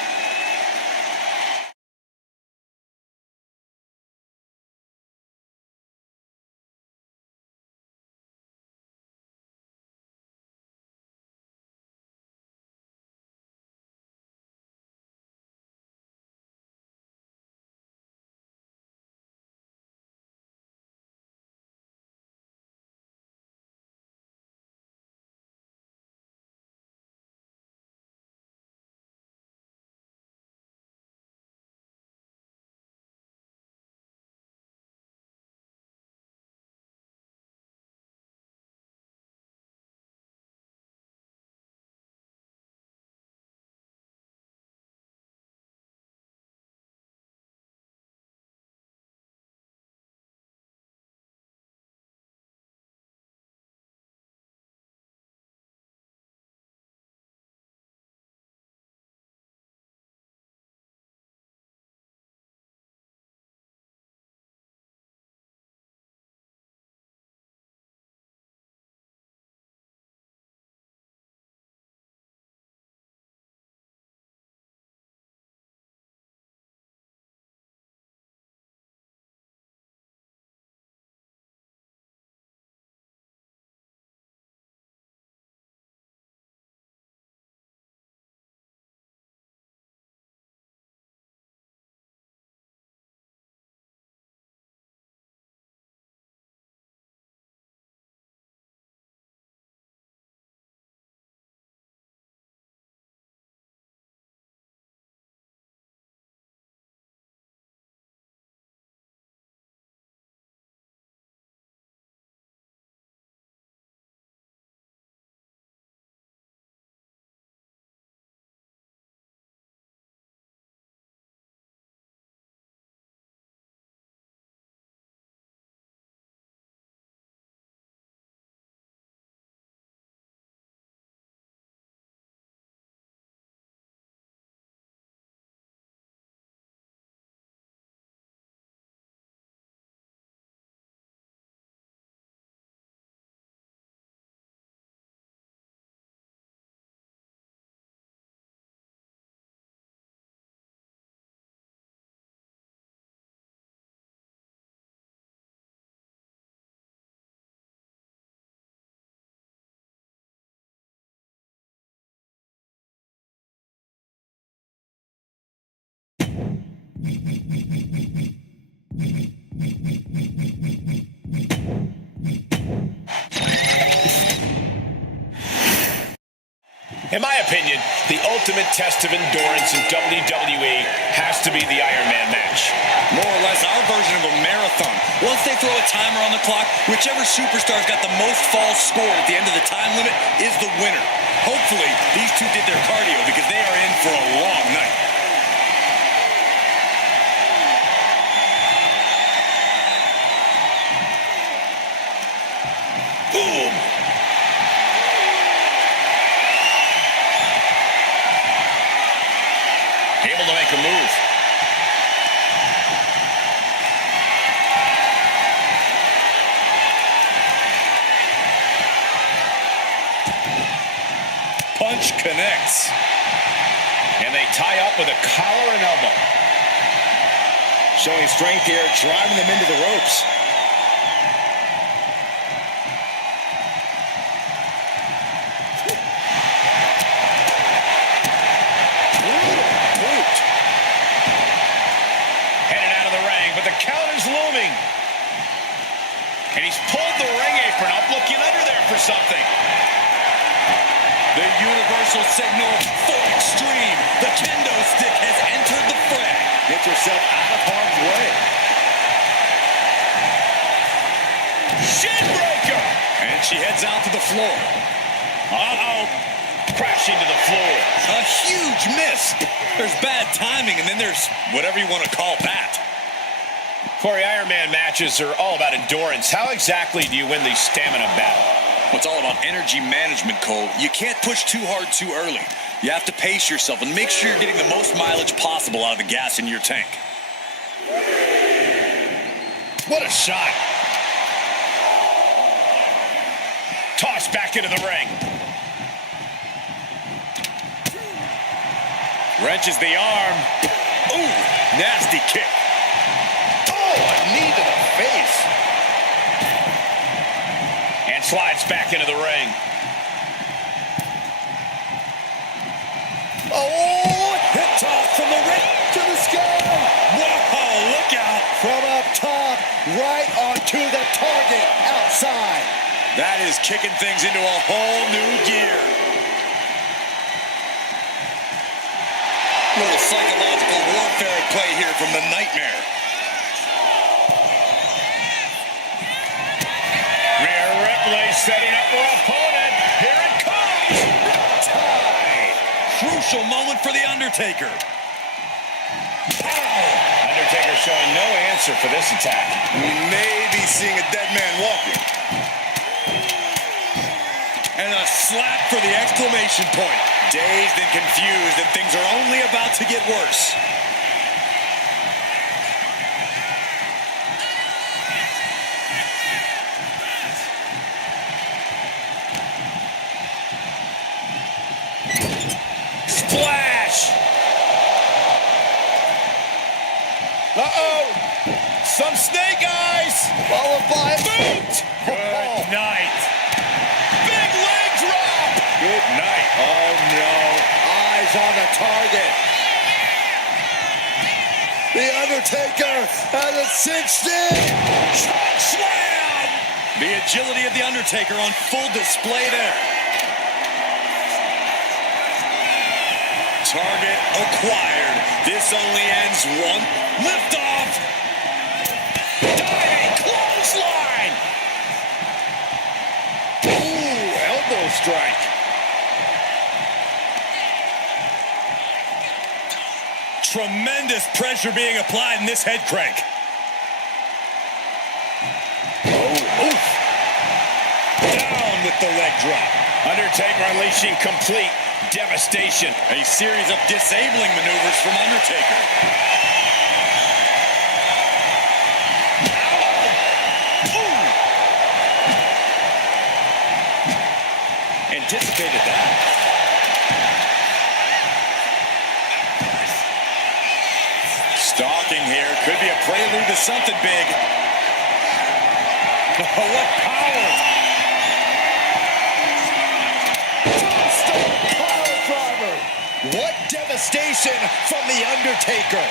In my opinion, the ultimate test of endurance in WWE has to be the Iron Man match. More or less our version of a marathon. Once they throw a timer on the clock, whichever superstar's got the most falls scored at the end of the time limit is the winner. Hopefully, these two did their cardio because they are in for a long night. Able to make a move. Punch connects. And they tie up with a collar and elbow. Showing strength here, driving them into the ropes. Headed out of the ring, but the count is looming. And he's pulled the ring apron up, looking under there for something. The universal signal for extreme. The kendo stick has entered the fray. Get yourself out of harm's way. Shin breaker! And she heads out to the floor. Uh-oh. Crashing to the floor. A huge miss. There's bad timing, and then there's whatever you want to call that. Corey, Iron Man matches are all about endurance. How exactly do you win these stamina battles? Well, it's all about energy management, Cole. You can't push too hard too early. You have to pace yourself and make sure you're getting the most mileage possible out of the gas in your tank. What a shot. Tossed back into the ring. Wrenches the arm. Ooh, nasty kick. Oh, a knee to the face. And slides back into the ring. Oh, hip toss from the ring to the sky. Whoa, look out. From up top, right onto the target outside. That is kicking things into a whole new gear. Little psychological warfare at play here from the Nightmare. Rhea Ripley setting up her opponent. Here it comes. Tie. Crucial moment for The Undertaker. Undertaker showing no answer for this attack. We may be seeing a dead man walking. And a slap for the exclamation point. Dazed and confused, and things are only about to get worse. Splash! Uh-oh! Some snake eyes! Followed by a boot. Good night. Big leg drop! Good night. Oh, no. Eyes on the target. The Undertaker has a 60. Slam! The agility of The Undertaker on full display there. Target acquired. This only ends one. Liftoff. Diving clothesline! Ooh, elbow strike. Tremendous pressure being applied in this head crank. Oh, oof. Down with the leg drop. Undertaker unleashing complete devastation. A series of disabling maneuvers from Undertaker. Anticipated that. Stalking here. Could be a prelude to something big. Oh, what power! Tombstone power driver. What devastation from The Undertaker.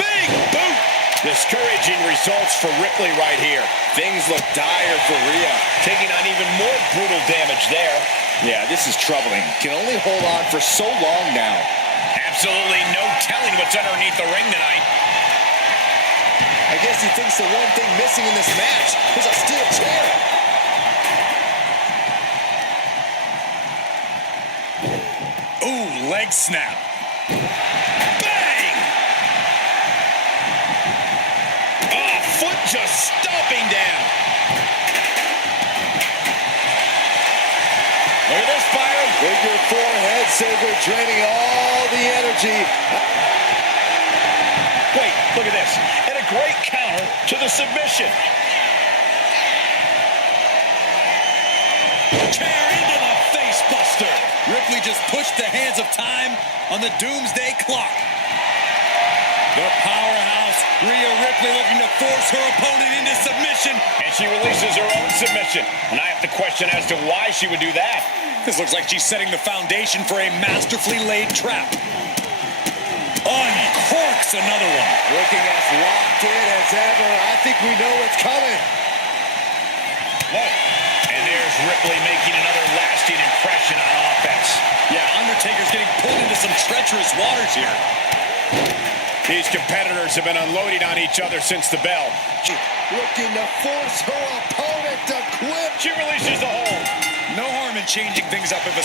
Big boot! Discouraging results for Ripley right here. Things look dire for Rhea. Taking on even more brutal damage there. Yeah, this is troubling. Can only hold on for so long now. Absolutely no telling what's underneath the ring tonight. I guess he thinks the one thing missing in this match is a steel chair. Ooh, leg snap. Bang! Foot just stomping down. figure four head saver, draining all the energy. Wait, look at this. And a great counter to the submission. Chair into the face buster. Ripley just pushed the hands of time on the doomsday clock. The powerhouse, Rhea Ripley, looking to force her opponent into submission. And she releases her own submission. And I have to question as to why she would do that. This looks like she's setting the foundation for a masterfully laid trap. Uncorks another one. Looking as locked in as ever. I think we know what's coming. Look. And there's Ripley making another lasting impression on offense. Yeah, Undertaker's getting pulled into some treacherous waters here. These competitors have been unloading on each other since the bell. Looking to force her opponent to quit. She releases the hold. No harm in changing things up if a